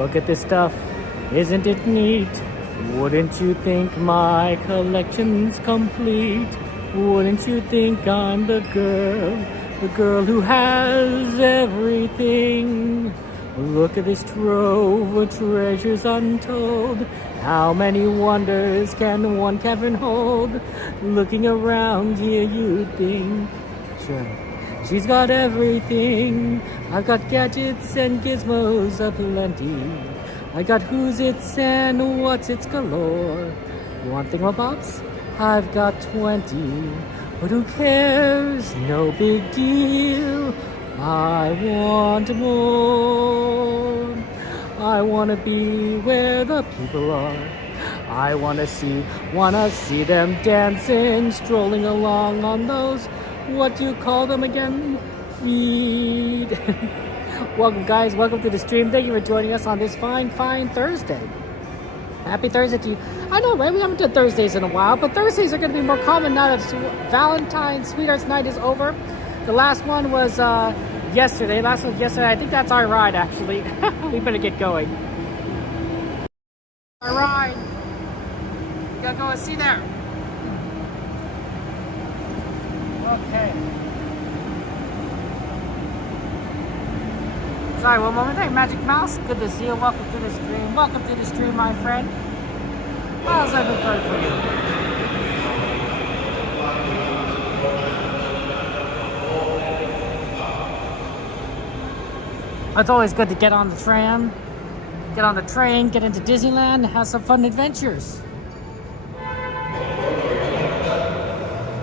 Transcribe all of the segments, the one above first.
Look at this stuff. Isn't it neat? Wouldn't you think my collection's complete? Wouldn't you think I'm the girl who has everything? Look at this trove of treasures untold. How many wonders can one cavern hold? Looking around here, you'd think, sure, she's got everything. I've got gadgets and gizmos aplenty. I got who's its and what's its galore. You want thingamabobs? I've got 20. But who cares? No big deal. I want more. I wanna be where the people are. I wanna see them dancing, strolling along on those, what do you call them again? Feet. Welcome guys, welcome to the stream. Thank you for joining us on this fine Thursday. Happy Thursday to you. I know, right? We haven't done Thursdays in a while, but Thursdays are going to be more common now that Valentine's Sweethearts Night is over. The last one was yesterday. I think that's our ride, actually. We better get going. Our ride. We gotta go and see there. Okay. Sorry, one moment. Hey, Magic Mouse. Good to see you. Welcome to the stream. Welcome to the stream, my friend. How's everything for you? It's always good to get on the train, get into Disneyland, and have some fun adventures.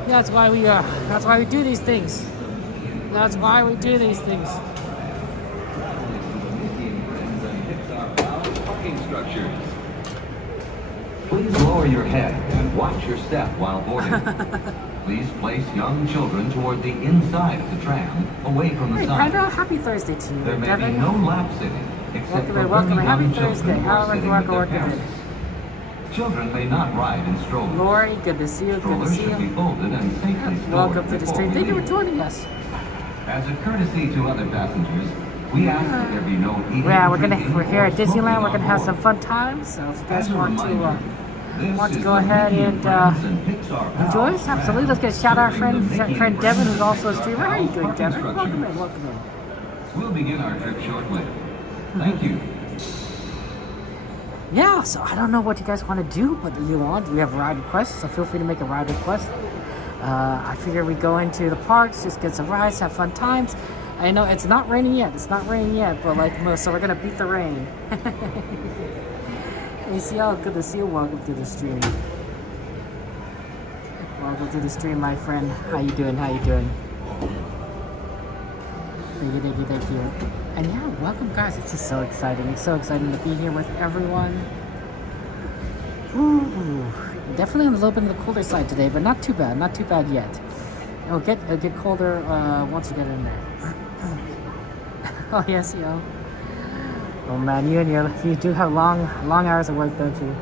That's why we do these things. That's why we do these things. Please lower your head and watch your step while boarding. Please place young children toward the inside of the tram, away from the side. Hey, happy Thursday to you. There may Devin. be no lap sitting, except welcome. Happy young Thursday. children who are sitting with their Welcome. parents. Children may not ride in strollers. Lori, good to see you. Good to Strollers see should be you. folded and safely stored. Welcome to the before stream. Thank you for leaving. joining us. As a courtesy to other passengers, we ask that there be no eating, Yeah, we're drinking, here at or Disneyland. smoking We're gonna on have board. some fun times. So if you guys As a want reminder, this to is go the ahead Mickey and Friends and Pixar Pals enjoy us, absolutely. Let's get a shout out serving the friend Mickey Devin, who's Friends also a and streamer. How are you doing, Pals Devin? parking Welcome in. structures. We'll begin our trip shortly. Thank you. Yeah, so I don't know what you guys want to do, but we have ride requests, so feel free to make a ride request. I figure we go into the parks, just get some rides, have fun times. I know it's not raining yet, but so we're gonna beat the rain. Hey, good to see you. Welcome to the stream. Welcome to the stream, my friend. How you doing? Thank you. And yeah, welcome guys. It's just so exciting. It's so exciting to be here with everyone. Ooh, definitely on a little bit on the colder side today, but not too bad yet. It'll get colder once you get in there. Oh yes, yo. Oh man, you do have long hours of work, don't you?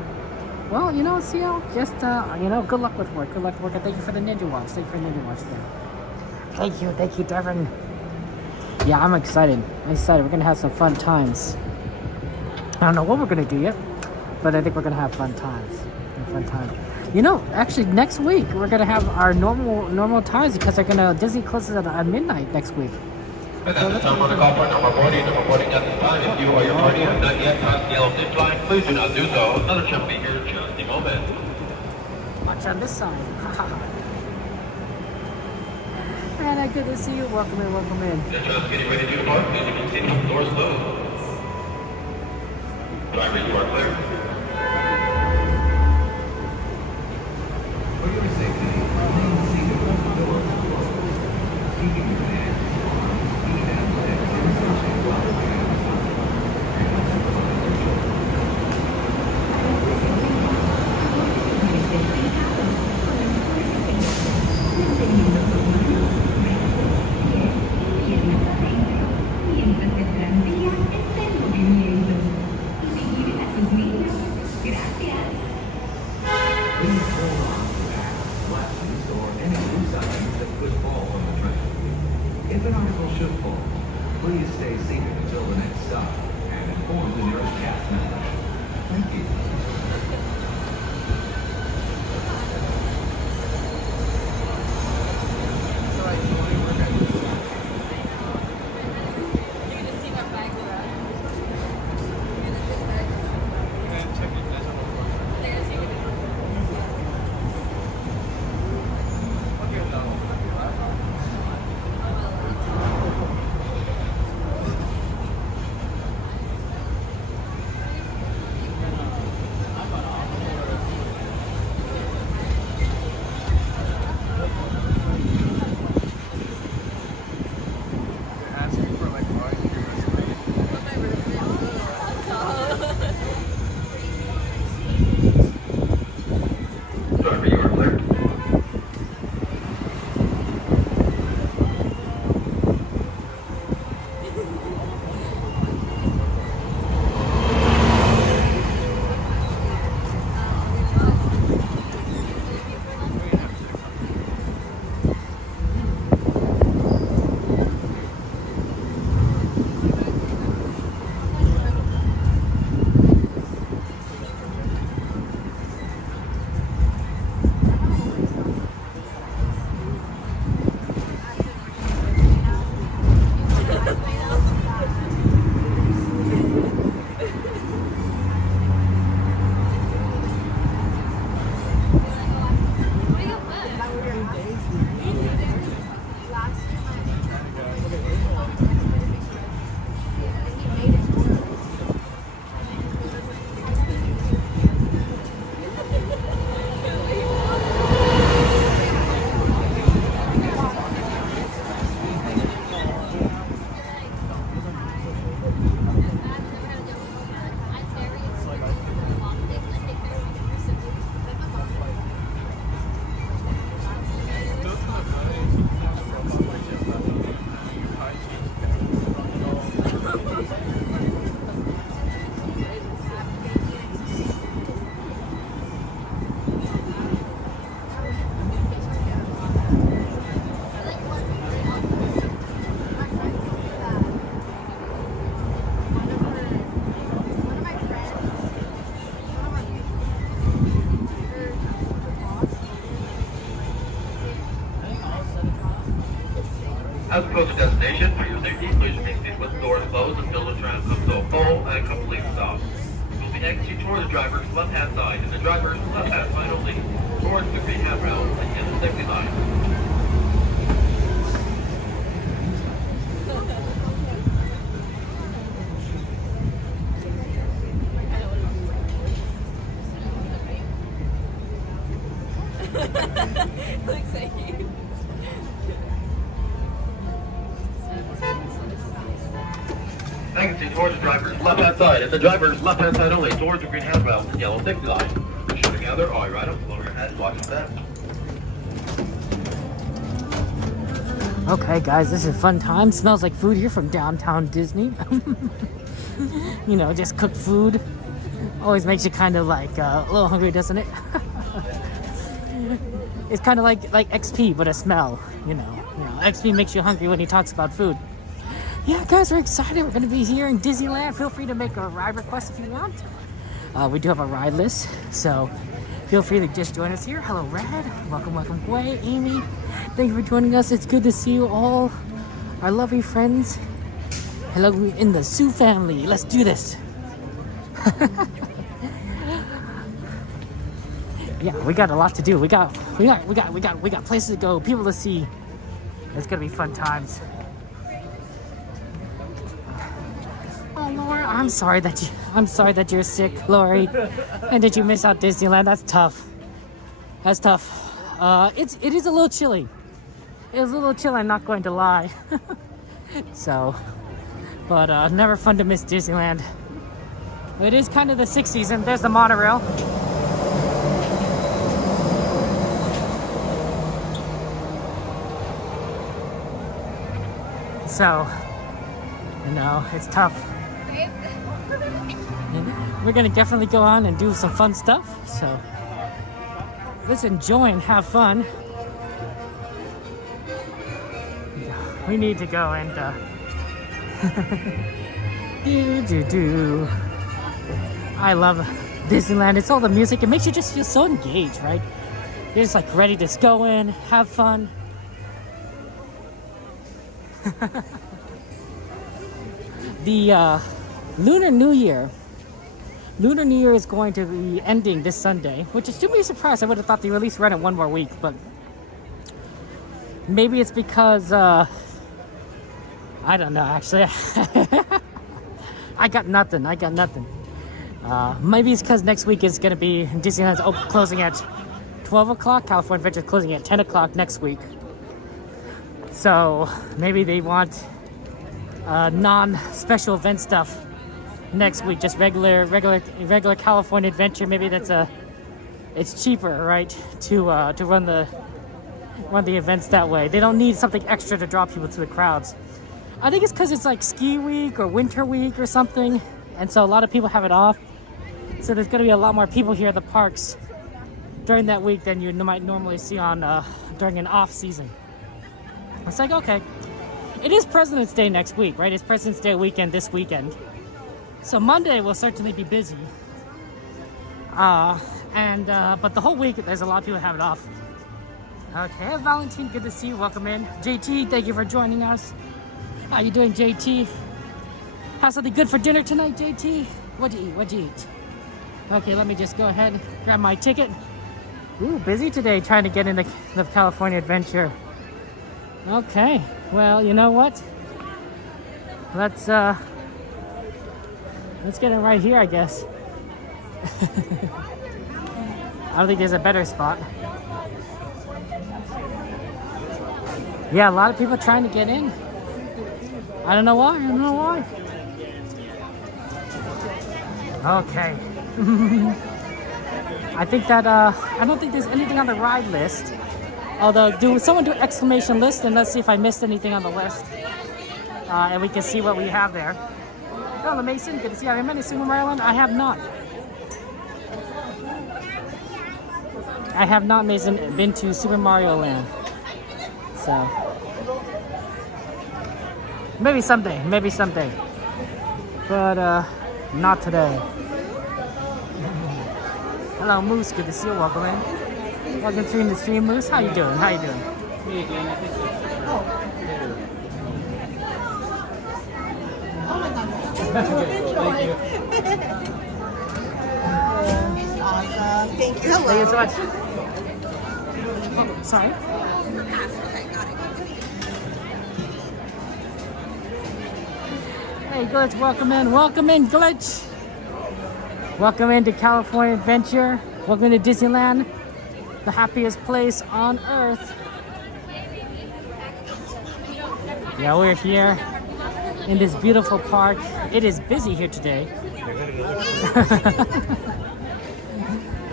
Well, CL, just good luck with work. And thank you for the Ninja Watch. There. Thank you, Devin. Yeah, I'm excited. We're gonna have some fun times. I don't know what we're gonna do yet, but I think we're gonna have fun times. Actually, next week we're gonna have our normal times because Disney closes at midnight next week. That's the time on the call for number boarding at this time. If you or your party have not yet crossed the yellow finish line, please do not do so. Another trip will be here in just a moment. Watch on this side. Man, good to see you. Welcome in. Just getting ready to depart. Please continue with the doors closed. Driver, you are clear. For your safety, remain seated with the door closed. Keeping your hands on feet and legs in such a closed manner. As we approach the destination, for your safety, please remain seated with the doors closed until the tram comes to a full and complete stop. We'll be exiting toward the driver's left-hand side, and the driver's left-hand side only, towards the green handrail and the safety line. Looks like you. Exiting towards the driver's left-hand side, and the driver's left-hand side only, towards the green handrail and yellow safety line. Shoot together, all right up, lower your head, watch your step. Okay, guys, this is a fun time. Smells like food here from downtown Disney. You know, just cooked food. Always makes you kind of like a little hungry, doesn't it? It's kind of like XP, but a smell. You know, XP makes you hungry when he talks about food. Yeah, guys, we're excited. We're going to be here in Disneyland. Feel free to make a ride request if you want. We do have a ride list, so feel free to just join us here. Hello, Red. Welcome, Gway, Amy. Thank you for joining us. It's good to see you all, our lovely friends. Hello in the Sue family. Let's do this. Yeah, we got a lot to do. We got places to go, people to see. It's gonna be fun times. Oh, Laura, I'm sorry that you're sick, Lori, and did you miss out Disneyland? That's tough. That's tough. It is a little chilly. It was a little chilly. I'm not going to lie. So, but never fun to miss Disneyland. It is kind of the 6th season. There's the monorail. So, you know, it's tough. We're gonna definitely go on and do some fun stuff. So, let's enjoy and have fun. We need to go and do. I love Disneyland. It's all the music. It makes you just feel so engaged, right? You're just like ready to go in, have fun. The Lunar New Year is going to be ending this Sunday, which is to be surprised. I would have thought they at least run it one more week, but maybe it's because I don't know, actually. I got nothing. Maybe it's because next week is going to be Disneyland's closing at 12 o'clock. California Adventure closing at 10 o'clock next week. So maybe they want non-special event stuff next week, just regular California Adventure. Maybe it's cheaper, right, to run the events that way. They don't need something extra to draw people to the crowds. I think it's because it's like ski week or winter week or something, and so a lot of people have it off. So there's going to be a lot more people here at the parks during that week than you might normally see on during an off season. It's like, okay, it is President's Day next week, right? It's President's Day weekend this weekend. So Monday will certainly be busy. But the whole week, there's a lot of people have it off. Okay, Valentine, good to see you. Welcome in. JT, thank you for joining us. How you doing, JT? Have something good for dinner tonight, JT? What'd you eat? Okay, let me just go ahead and grab my ticket. Ooh, busy today trying to get in the California Adventure. Okay, well, you know what? Let's get it right here, I guess. I don't think there's a better spot. Yeah, a lot of people trying to get in. I don't know why. Okay. I think that I don't think there's anything on the ride list. Although, someone do exclamation list, and let's see if I missed anything on the list. And we can see what we have there. Hello, Mason. Good to see you. Have you been to Super Mario Land? I have not. Mason, been to Super Mario Land. So, maybe someday. But, not today. Hello, Moose. Good to see you. Welcome in. Welcome to the stream, Moose. How you doing? Awesome. Thank you. Hello. Thank you so much. Oh, sorry. Hey, Glitch, welcome in. Welcome in, Glitch. Welcome into California Adventure. Welcome to Disneyland, the happiest place on earth. Yeah, we're here in this beautiful park. It is busy here today.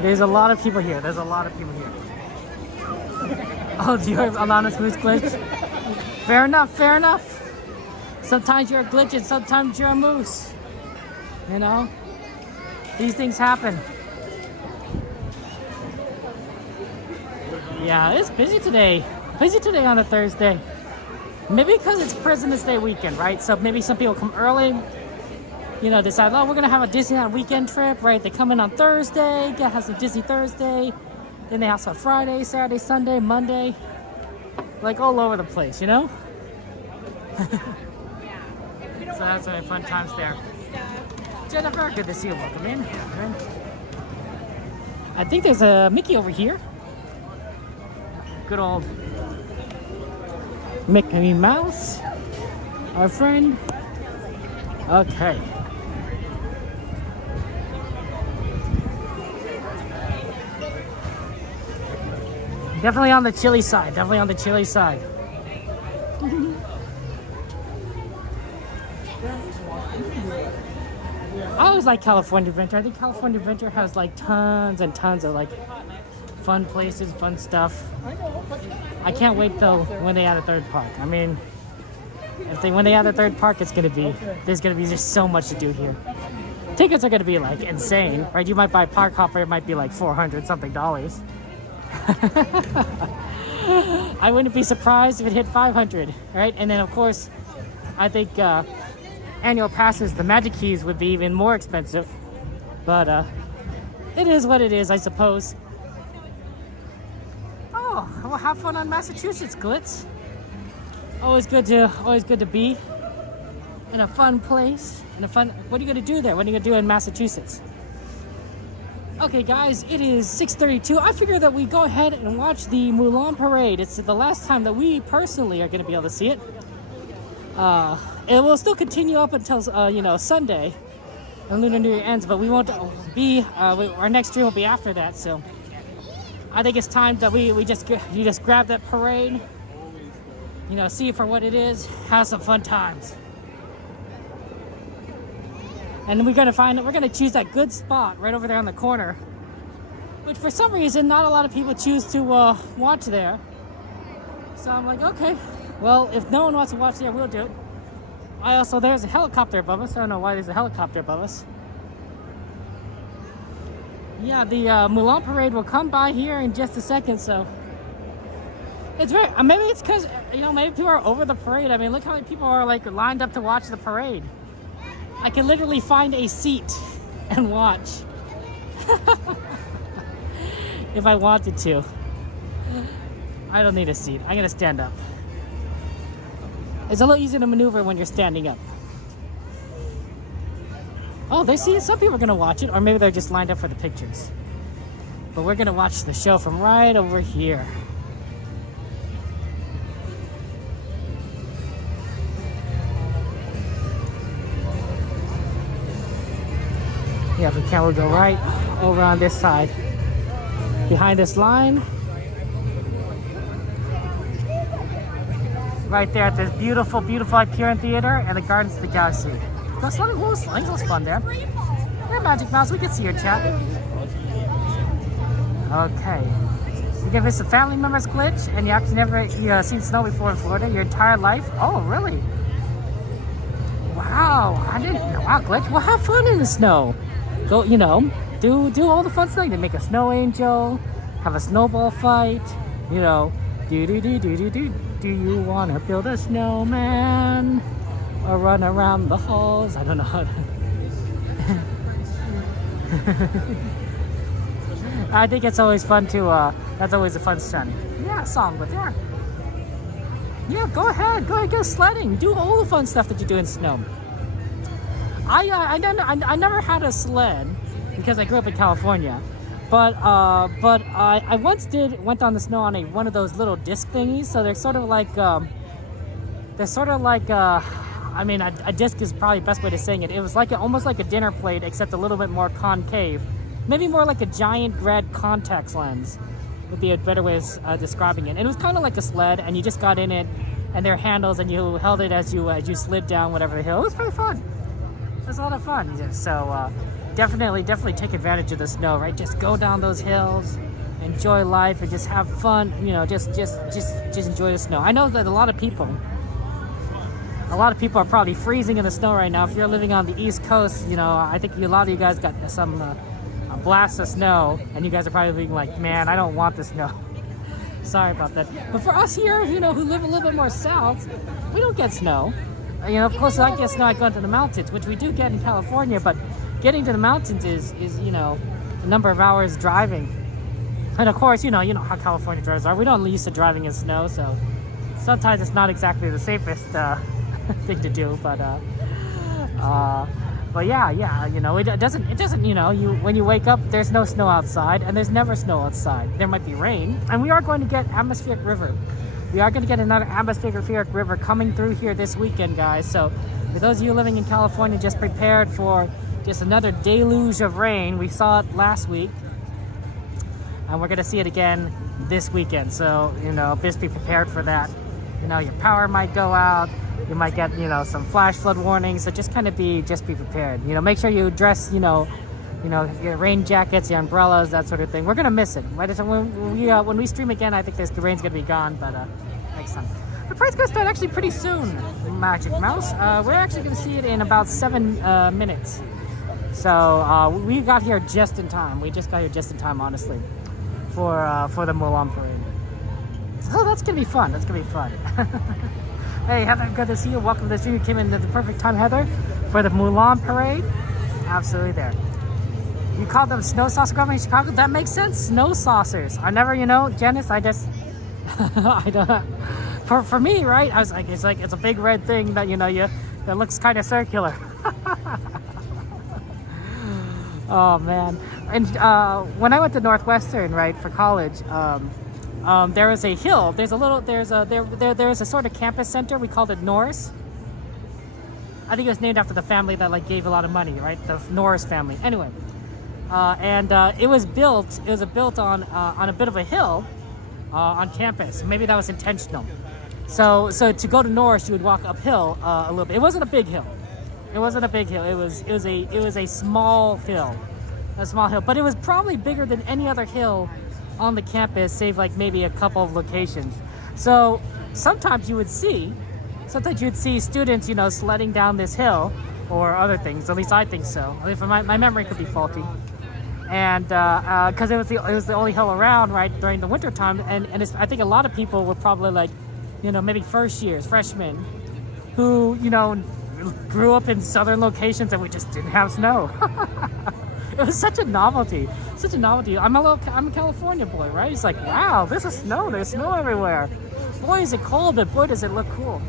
There's a lot of people here. There's a lot of people here. Oh, you're Alana's Moose Glitch? Fair enough, fair enough. Sometimes you're a glitch and sometimes you're a moose. You know? These things happen. Yeah, it's busy today. Busy today on a Thursday. Maybe because it's President's Day weekend, right? So maybe some people come early, you know, decide, oh, we're going to have a Disneyland weekend trip, right? They come in on Thursday, have some Disney Thursday. Then they also have Friday, Saturday, Sunday, Monday. Like all over the place, you know? So that's really fun times there. Jennifer, good to see you. Welcome in. I think there's a Mickey over here. Good old Mickey Mouse, our friend. Okay. Definitely on the chilly side. Definitely on the chilly side. I always like California Adventure. I think California Adventure has like tons and tons of like fun places, fun stuff. I can't wait though when they add a third park. I mean, when they add a third park, there's gonna be just so much to do here. Tickets are gonna be like insane, right? You might buy park hopper, it might be like $400 something. I wouldn't be surprised if it hit 500, right? And then of course, I think annual passes, the Magic Keys would be even more expensive, but it is what it is, I suppose. Oh, well, have fun on Massachusetts, Glitz. Always good to be in a fun place. What are you gonna do there? What are you gonna do in Massachusetts? Okay, guys, it is 6:32. I figure that we go ahead and watch the Mulan Parade. It's the last time that we personally are gonna be able to see it. It will still continue up until Sunday, and Lunar New Year ends. But we won't be. Our next stream will be after that. So I think it's time that you just grab that parade. You know, see it for what it is. Have some fun times. And we're gonna choose that good spot right over there on the corner, which for some reason not a lot of people choose to watch there. So I'm like, okay, well, if no one wants to watch there, we'll do it. There's a helicopter above us. I don't know why there's a helicopter above us. Yeah, the Mulan Parade will come by here in just a second, so it's very, maybe it's because, maybe people are over the parade. I mean, look how many people are like lined up to watch the parade. I can literally find a seat and watch if I wanted to. I don't need a seat. I'm gonna stand up. It's a little easier to maneuver when you're standing up. Oh, some people are gonna watch it, or maybe they're just lined up for the pictures. But we're gonna watch the show from right over here. Yeah, the camera will go right over on this side. Behind this line. Right there at this beautiful, beautiful Hyperion Theater and the Gardens of the Galaxy. That's what it was. I think it was fun there. Yeah, Magic Mouse, we can see your chat. Okay. You can visit family members, Glitch, and you actually never seen snow before in Florida your entire life. Oh, really? Wow, I didn't know. Wow, Glitch, well, have fun in the snow. Go, do all the fun stuff. They make a snow angel, have a snowball fight, do you want to build a snowman or run around the halls? I don't know how to. I think it's always fun to, that's always a fun stunt. Yeah, song, but yeah. Yeah, go ahead, go sledding. Do all the fun stuff that you do in snow. I never had a sled because I grew up in California, but I once went on the snow on one of those little disc thingies. So they're sort of like I mean, a disc is probably the best way to saying it. It was like almost like a dinner plate, except a little bit more concave. Maybe more like a giant red contact lens would be a better way of describing it. And it was kind of like a sled, and you just got in it, and there are handles, and you held it as you slid down whatever the hill. It was pretty fun. It was a lot of fun. So definitely take advantage of the snow, right? Just go down those hills, enjoy life, and just have fun. You know, just enjoy the snow. I know that a lot of people are probably freezing in the snow right now. If you're living on the East Coast, you know, I think a lot of you guys got some blast of snow, and you guys are probably being like, man, I don't want the snow. Sorry about that. But for us here, you know, who live a little bit more south, we don't get snow. You know, of course, I get snow, I go into the mountains, which we do get in California, but getting to the mountains is you know, a number of hours driving. And of course, you know how California drivers are. We don't used to driving in snow, so sometimes it's not exactly the safest thing to do, but yeah, you know, it doesn't, you know, when you wake up, there's no snow outside, and there's never snow outside. There might be rain, and we are going to get atmospheric river. We are going to get another atmospheric river coming through here this weekend, guys. So for those of you living in California, just prepared for just another deluge of rain. We saw it last week, and we're going to see it again this weekend. So, you know, just be prepared for that. You know, your power might go out. You might get, you know, some flash flood warnings. So just be prepared. You know, make sure you dress, you know, your rain jackets, your umbrellas, that sort of thing. We're gonna miss it. Right? When we stream again, I think the rain's gonna be gone, but next time. The parade's gonna start actually pretty soon, Magic Mouse. We're actually gonna see it in about 7 minutes. So we got here just in time. We just got here just in time, honestly, for the Mulan parade. So that's gonna be fun. That's gonna be fun. Hey, Heather, good to see you. Welcome to the stream. You came in at the perfect time, Heather, for the Mulan parade. Absolutely there. You call them snow saucer government in Chicago? That makes sense. Snow saucers. I never, you know, Janice, I just, I don't, for me, right? I was like, it's a big red thing that, you know, that looks kind of circular. Oh, man. And when I went to Northwestern, right, for college, there is a hill. There's a sort of campus center. We called it Norris. I think it was named after the family that like gave a lot of money, right? The Norris family. Anyway, it was built on a bit of a hill on campus. Maybe that was intentional. So to go to Norris, you would walk uphill a little bit. It wasn't a big hill. It wasn't a big hill. It was a small hill, but it was probably bigger than any other hill on the campus, save like maybe a couple of locations. So sometimes you would see students, you know, sledding down this hill or other things. At least I think so. I mean, my memory could be faulty. And because it was the only hill around, right, during the winter time, and I think a lot of people were probably like, you know, maybe first years, freshmen, who, you know, grew up in southern locations and we just didn't have snow. It was such a novelty. I'm a California boy, right? It's like, wow, this is snow. There's snow everywhere. Boy, is it cold, but boy, does it look cool.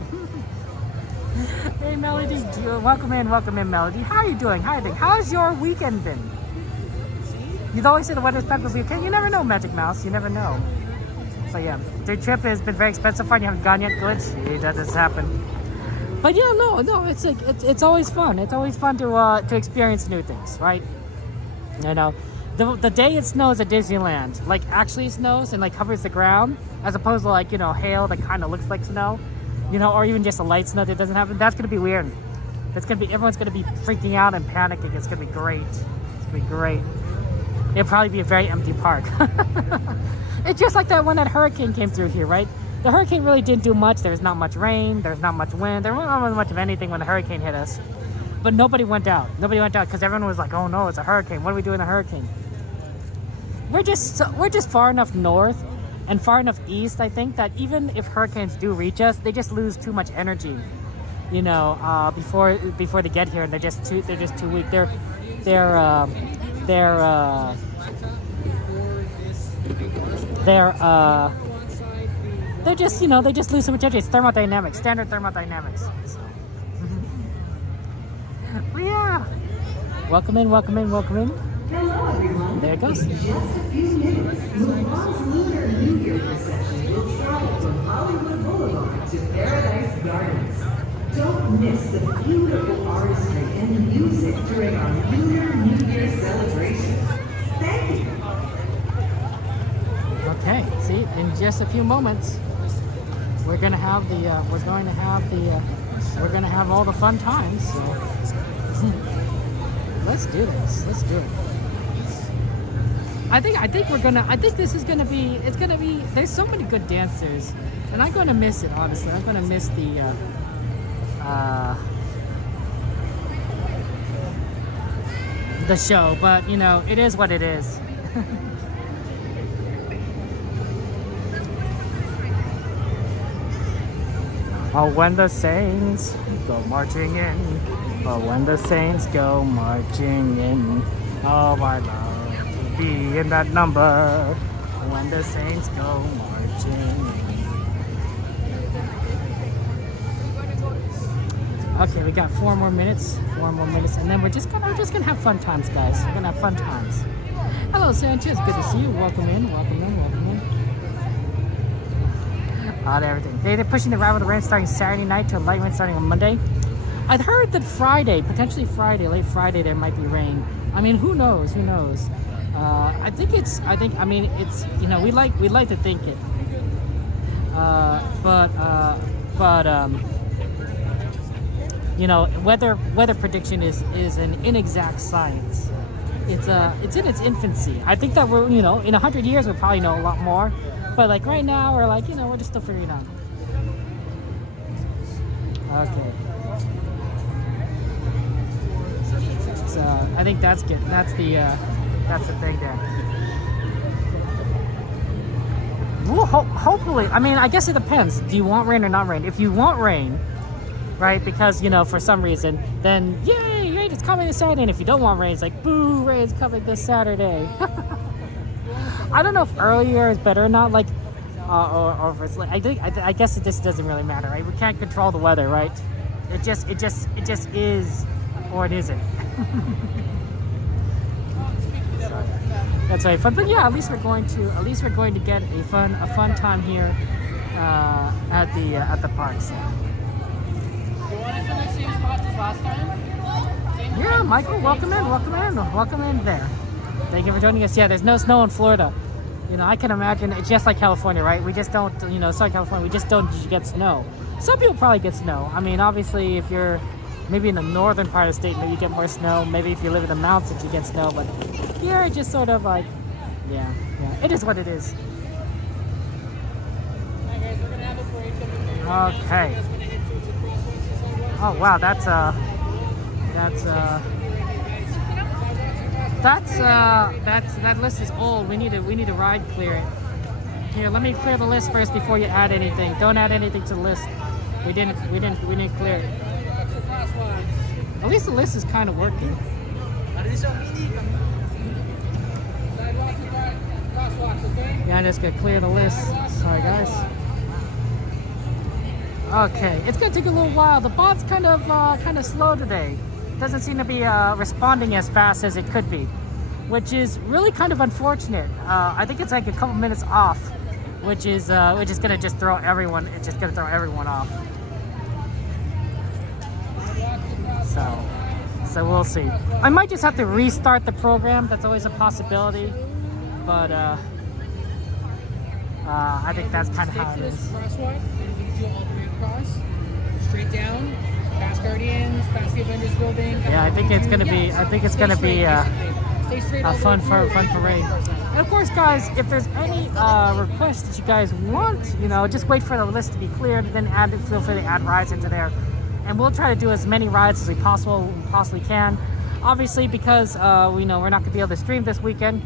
Hey, Melody, welcome in, Melody. How are you doing? How's your weekend been? You'd always say the weather's bad, but you never know, Magic Mouse. You never know. So yeah, the trip has been very expensive for you. Haven't gone yet. Good. See, that has happened. But yeah, no, it's like it's always fun. It's always fun to experience new things, right? You know, the day it snows at Disneyland, like actually snows and like covers the ground, as opposed to like, you know, hail that kind of looks like snow, you know, or even just a light snow that doesn't happen. That's gonna be weird. Everyone's gonna be freaking out and panicking. It's gonna be great. It'll probably be a very empty park. It's just like that when that hurricane came through here, right? The hurricane really didn't do much. There's not much rain. There's not much wind. There wasn't much of anything when the hurricane hit us. But nobody went out. Because everyone was like, oh no, it's a hurricane. What do we do in a hurricane? We're just far enough north and far enough east, I think, that even if hurricanes do reach us, they just lose too much energy, you know, before they get here, and they're just too weak. They just lose so much energy. It's thermodynamics, standard thermodynamics. So. Yeah. Welcome in, welcome in, welcome in. Hello, everyone. There it goes. In just a few minutes, Mulan's Lunar New Year procession will travel from Hollywood Boulevard to Paradise Gardens. Don't miss the beautiful artistry and music during our Lunar New Year celebration. Thank you. Okay, see, in just a few moments, we're gonna have all the fun times. So let's do this. Let's do it. I think this is gonna be. It's gonna be. There's so many good dancers, and I'm gonna miss it. Honestly, I'm gonna miss the show. But you know, it is what it is. Oh, when the saints go marching in. Oh, when the saints go marching in. Oh, I love to be in that number. When the saints go marching in. Okay, we got 4 more minutes. 4 more minutes, and then we're just gonna have fun times, guys. We're gonna have fun times. Hello, Sanchez. Good to see you. Welcome in. Welcome in. Welcome in. Everything. They're pushing the arrival of the rain starting Saturday night to a light rain starting on Monday. I'd heard that Friday, potentially Friday, late Friday, there might be rain. I mean, who knows? Who knows? I mean, it's, you know, we like to think it. You know, weather prediction is an inexact science. It's in its infancy. I think that we're, you know, in 100 years we'll probably know a lot more. But like right now, we're like, you know, we're just still figuring it out. Okay. So I think that's good. That's the thing there. Well, hopefully, I mean, I guess it depends. Do you want rain or not rain? If you want rain, right, because, you know, for some reason, then yay, rain is coming this Saturday. And if you don't want rain, it's like, boo, rain's coming this Saturday. I don't know if earlier is better or not, like, or if it's like, I guess it just doesn't really matter, right? We can't control the weather, right? It just is, or it isn't. That's very fun, but yeah, at least we're going to get a fun time here at the park. So. You want us in the same spot as last time? Yeah, Michael, welcome in there. Thank you for joining us. Yeah, there's no snow in Florida. You know, I can imagine it's just like California, right? We just don't, you know, Southern California, we just don't get snow. Some people probably get snow. I mean, obviously, if you're maybe in the northern part of the state, maybe you get more snow. Maybe if you live in the mountains, you get snow. But here, it's just sort of like, yeah, it is what it is. Alright guys, we're gonna have a break. Okay. Oh wow, that list is old. We need to ride clear it. Here, let me clear the list first before you add anything. Don't add anything to the list. We didn't clear it. At least the list is kind of working. Yeah, I'm just gonna clear the list. Sorry guys. Okay, it's gonna take a little while. The bot's kind of slow today. Doesn't seem to be responding as fast as it could be, which is really kind of unfortunate. I think it's like a couple minutes off, which is gonna just throw everyone. It's just gonna throw everyone off. So we'll see. I might just have to restart the program. That's always a possibility, but I think that's kind of how it is. Crosswalk, and we do all the way across, straight down, past Guardians, past the Avengers building. Yeah, I think it's gonna be. I think it's gonna be a fun parade. And of course, guys, if there's any requests that you guys want, you know, just wait for the list to be cleared, then feel free to add rides into there, and we'll try to do as many rides as we possibly can. Obviously, because we know we're not gonna be able to stream this weekend,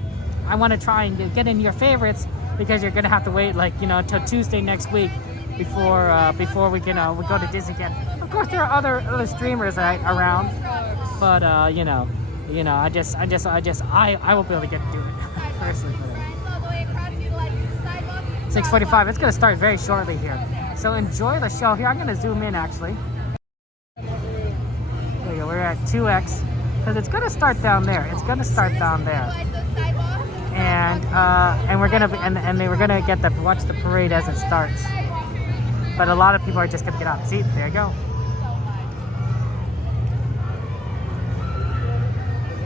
I want to try and get in your favorites, because you're gonna have to wait, like, you know, until Tuesday next week before we can we go to Disney again. Of course, there are other streamers around, but you know, I won't be able to get to do it personally. 6:45. It's gonna start very shortly here, so enjoy the show. Here, I'm gonna zoom in actually. There you go. We're at like 2x, because it's gonna start down there. It's gonna start down there. And we're gonna and they were gonna get the watch the parade as it starts. But a lot of people are just gonna get out. See, there you go.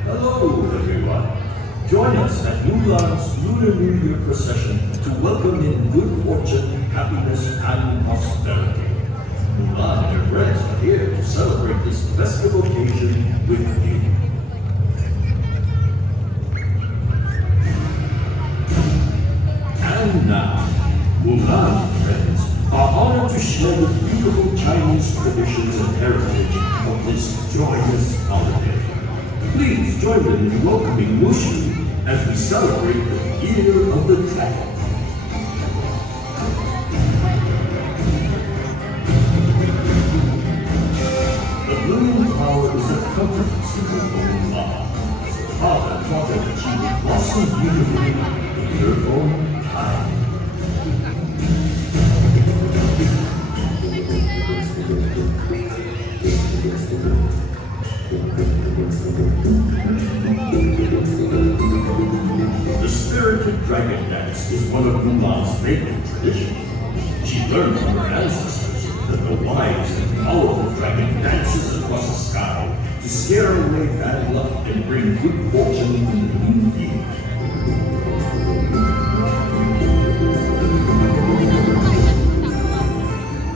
Hello, everyone. Join us at Mulan's Lunar New Year procession to welcome in good fortune, happiness, and prosperity. Mulan and her friends are here to celebrate this festive occasion with you. And now, Mulan and friends are honored to share the beautiful Chinese traditions and heritage of this joyous holiday. Please join them in welcoming Mushu as we celebrate the Year of the Dragon. The blooming flower is a comfort symbol for Mulan, as her father taught her that she would blossom beautifully in her own time. The spirited dragon dance is one of Mulan's favorite traditions. She learned from her ancestors that the wise and powerful dragon dances across the sky to scare away bad luck and bring good fortune in the new year.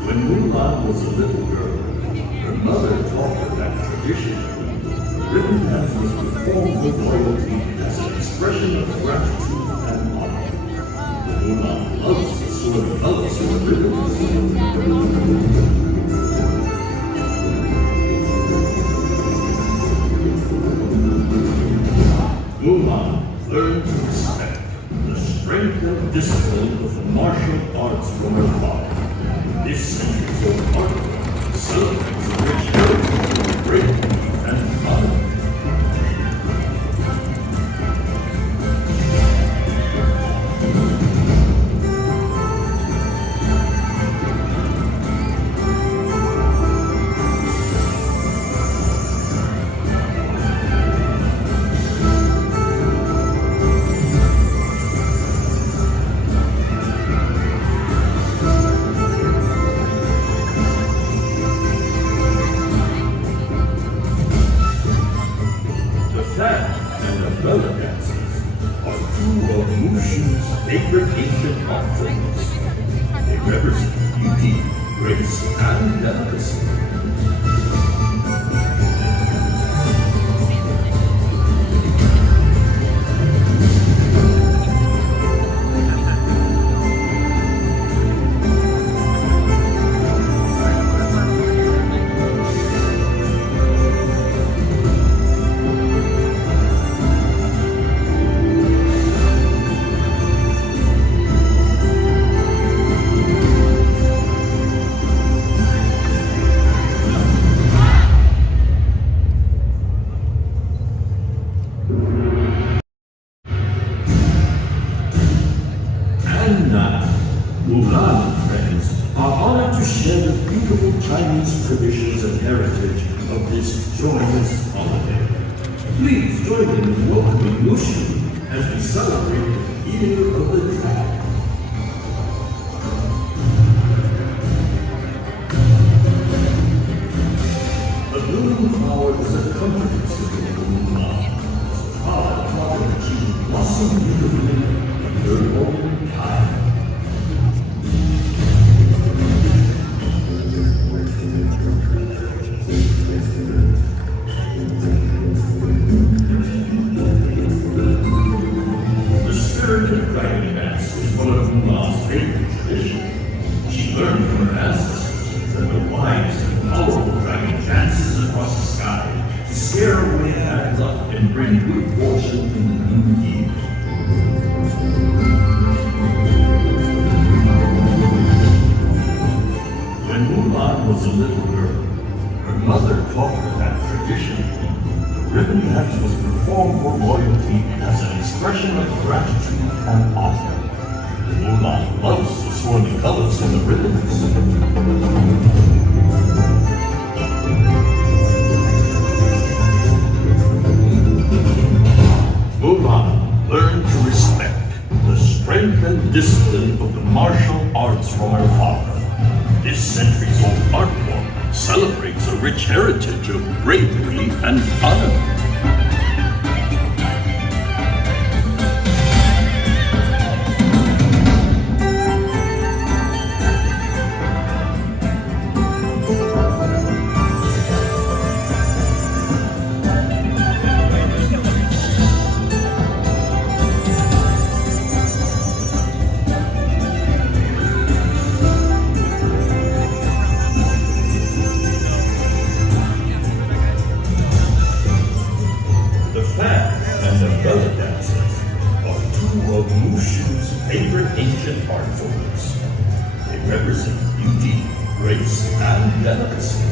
When Mulan was a little girl, her mother taught her that tradition. The ribbon dance was performed with loyalty as an expression of gratitude and honor. Mulan loves the sword colors of the ribbons. Mulan learned to respect the strength and discipline of the martial arts from her father. This century's-old art form celebrates the rich heritage of bravery and honor. Favorite ancient art forms. They represent beauty, grace, and delicacy. Mulan and friends are honored to share the beautiful Chinese traditions and heritage of this joyous holiday. Please join them in welcoming Mushu as we celebrate the Year of the Dragon. The blooming flower is a comforting symbol for Mulan. As her father taught her that she would blossom beautifully in her own time. The spirited dragon dance is one of Mulan's favorite traditions. She learned from her ancestors that the wise and powerful dragon dances across the sky to scare away bad luck and bring good fortune in the new year. When Mulan was a little girl, her mother taught her that tradition. The ribbon dance was performed for loyalty as an expression of gratitude and honor. Mulan loves the swirling colors of the ribbons. arts from her father. This centuries-old art form celebrates a rich heritage of bravery and honor. Favorite ancient art forms. They represent beauty, grace, and delicacy.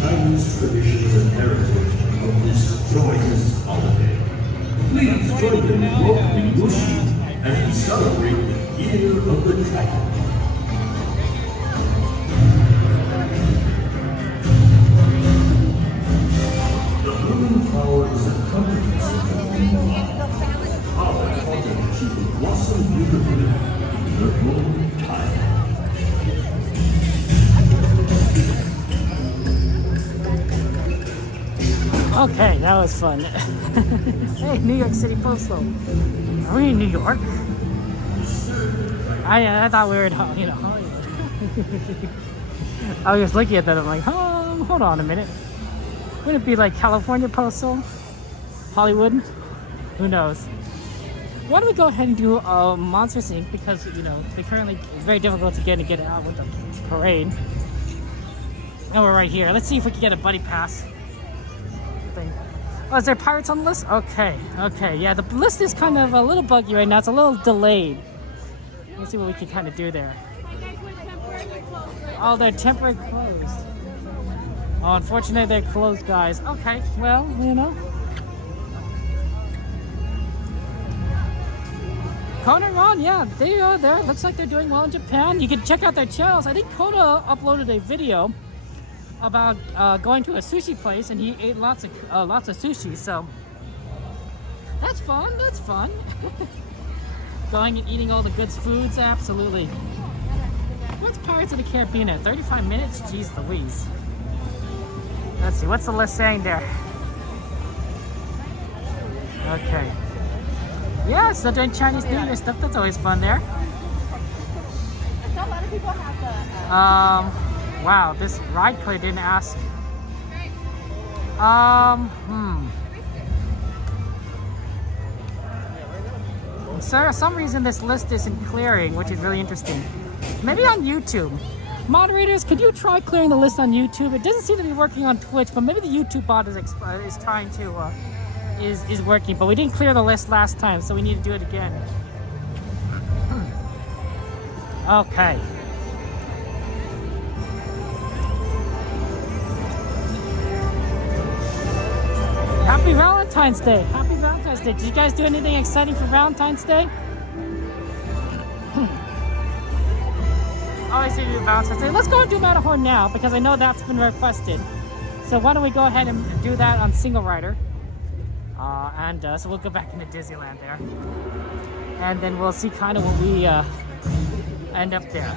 Chinese traditions and heritage of this joyous holiday. Please join them in welcoming Yoshi as we celebrate the Year of the Dragon. The blooming flowers and countries of the green flower cause them to blossom beautifully in their own time. Okay, that was fun. Hey, New York City Postal. Are we in New York? I thought we were in Hollywood. I was looking at that. I'm like, oh, hold on a minute. Wouldn't it be like California Postal? Hollywood? Who knows? Why don't we go ahead and do Monsters Inc. because they currently it's very difficult to get out with the parade. And we're right here. Let's see if we can get a buddy pass. Oh, is there pirates on the list? Okay, yeah, the list is kind of a little buggy right now. It's a little delayed. Let's see what we can kind of do there. Oh, they're temporarily closed. Oh, unfortunately, they're closed, guys. Okay, well, Kona and Ron, yeah, they are there. Looks like they're doing well in Japan. You can check out their channels. I think Kona uploaded a video about going to a sushi place, and he ate lots of sushi, so that's fun. Going and eating all the good foods, absolutely. What's Pirates of the Caribbean at? 35 minutes? Jeez Louise. Let's see, what's the list saying there? Okay. Yeah, so doing Chinese New Year stuff, that's always fun there. A lot of people have the wow, this ride code didn't ask. For some reason this list isn't clearing, which is really interesting. Maybe on YouTube. Moderators, could you try clearing the list on YouTube? It doesn't seem to be working on Twitch, but maybe the YouTube bot is trying to is working. But we didn't clear the list last time, so we need to do it again. Okay. Happy Valentine's Day! Happy Valentine's Day! Did you guys do anything exciting for Valentine's Day? Always do Valentine's Day. Let's go and do Matterhorn now because I know that's been requested. So why don't we go ahead and do that on Single Rider? So we'll go back into Disneyland there, and then we'll see kind of what we end up there.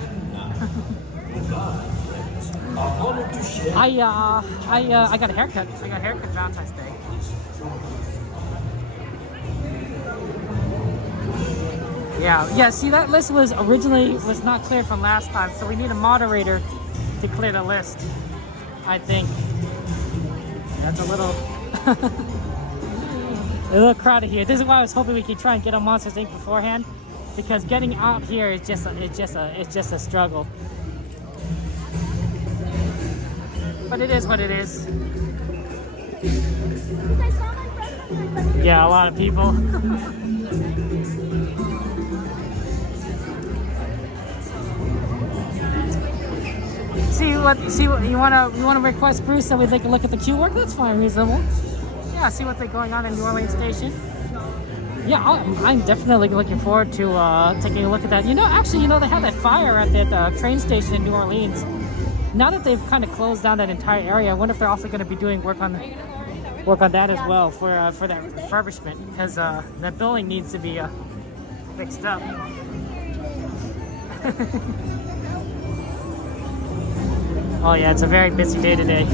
I got a haircut. I got a haircut Valentine's Day. Yeah. See, that list was not cleared from last time, so we need a moderator to clear the list. I think that's a little a little crowded here. This is why I was hoping we could try and get on Monsters Inc. beforehand, because getting out here is just a struggle. But it is what it is. Yeah, a lot of people. See what you wanna request Bruce that we take a look at the queue work? That's fine, reasonable. Yeah, see what's going on in New Orleans Station. Yeah, I'm definitely looking forward to taking a look at that. You know, actually, they have that fire at the train station in New Orleans. Now that they've kind of closed down that entire area, I wonder if they're also going to be doing work on that as well for that refurbishment, because that building needs to be fixed up. Oh yeah, it's a very busy day today.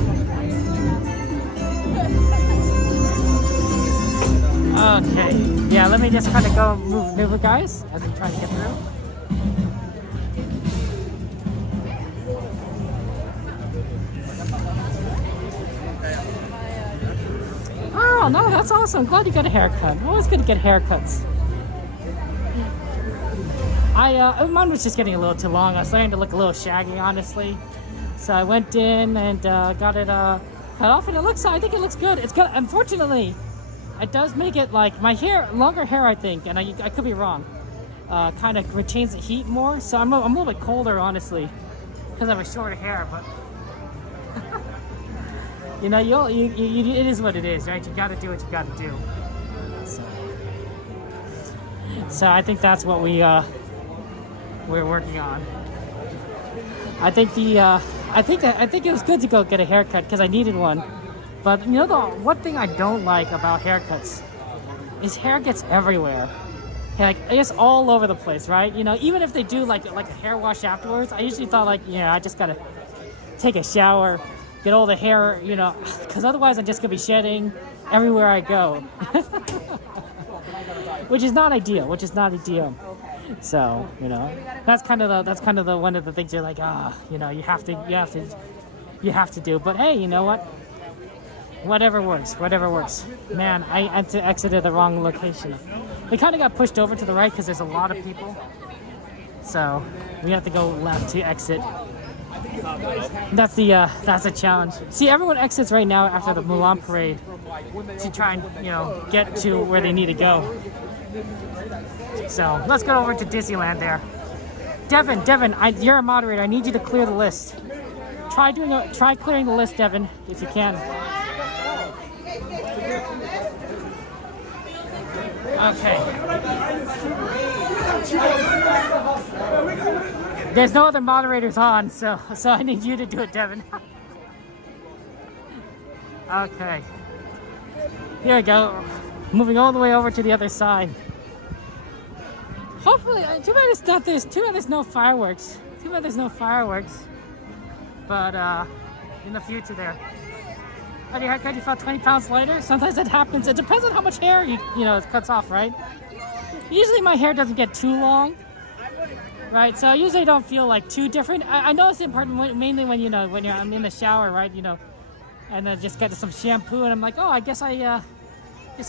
Okay, yeah, let me just kind of go move guys, as we try to get through. Oh, no, that's awesome. Glad you got a haircut. Always good to get haircuts. Mine was just getting a little too long. I was starting to look a little shaggy, honestly. So I went in and got it cut off, and I think it looks good. It's good. Unfortunately, it does make it like my hair, longer hair, I think, and I could be wrong. Kind of retains the heat more, so I'm a little bit colder, honestly, because I have a shorter hair. But it is what it is, right? You got to do what you got to do. So I think that's what we're working on. I think it was good to go get a haircut because I needed one. But the one thing I don't like about haircuts is hair gets everywhere. Like, it's all over the place, right? Even if they do like a hair wash afterwards, I usually thought I just gotta take a shower, get all the hair, because otherwise I'm just gonna be shedding everywhere I go. Which is not ideal. So, that's kind of the one of the things you're like, you have to do. But hey, you know what? Whatever works. Man, I exited the wrong location. We kind of got pushed over to the right because there's a lot of people. So we have to go left to exit. That's a challenge. See, everyone exits right now after the Mulan parade to try and, get to where they need to go. So let's go over to Disneyland there. Devin, you're a moderator. I need you to clear the list. Try clearing the list, Devin, if you can. Okay. There's no other moderators on, so I need you to do it, Devin. Okay. Here we go. Moving all the way over to the other side. Hopefully, too bad there's no fireworks. But in the future there. Had your haircut, you felt 20 pounds lighter? Sometimes it happens. It depends on how much hair it cuts off, right? Usually my hair doesn't get too long, right? So I usually don't feel like too different. I notice it mainly when I'm in the shower, right? And then just get some shampoo, and I'm like, oh, I guess I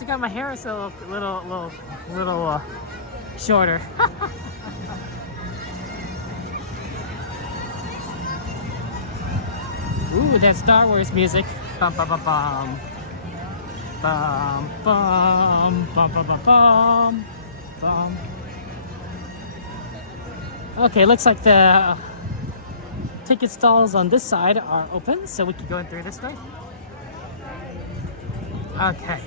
got my hair a little shorter. Ooh, that Star Wars music. Bum bum bum bum. Bum bum bum bum bum bum bum. Okay, looks like the ticket stalls on this side are open, so we can go in through this way. Okay.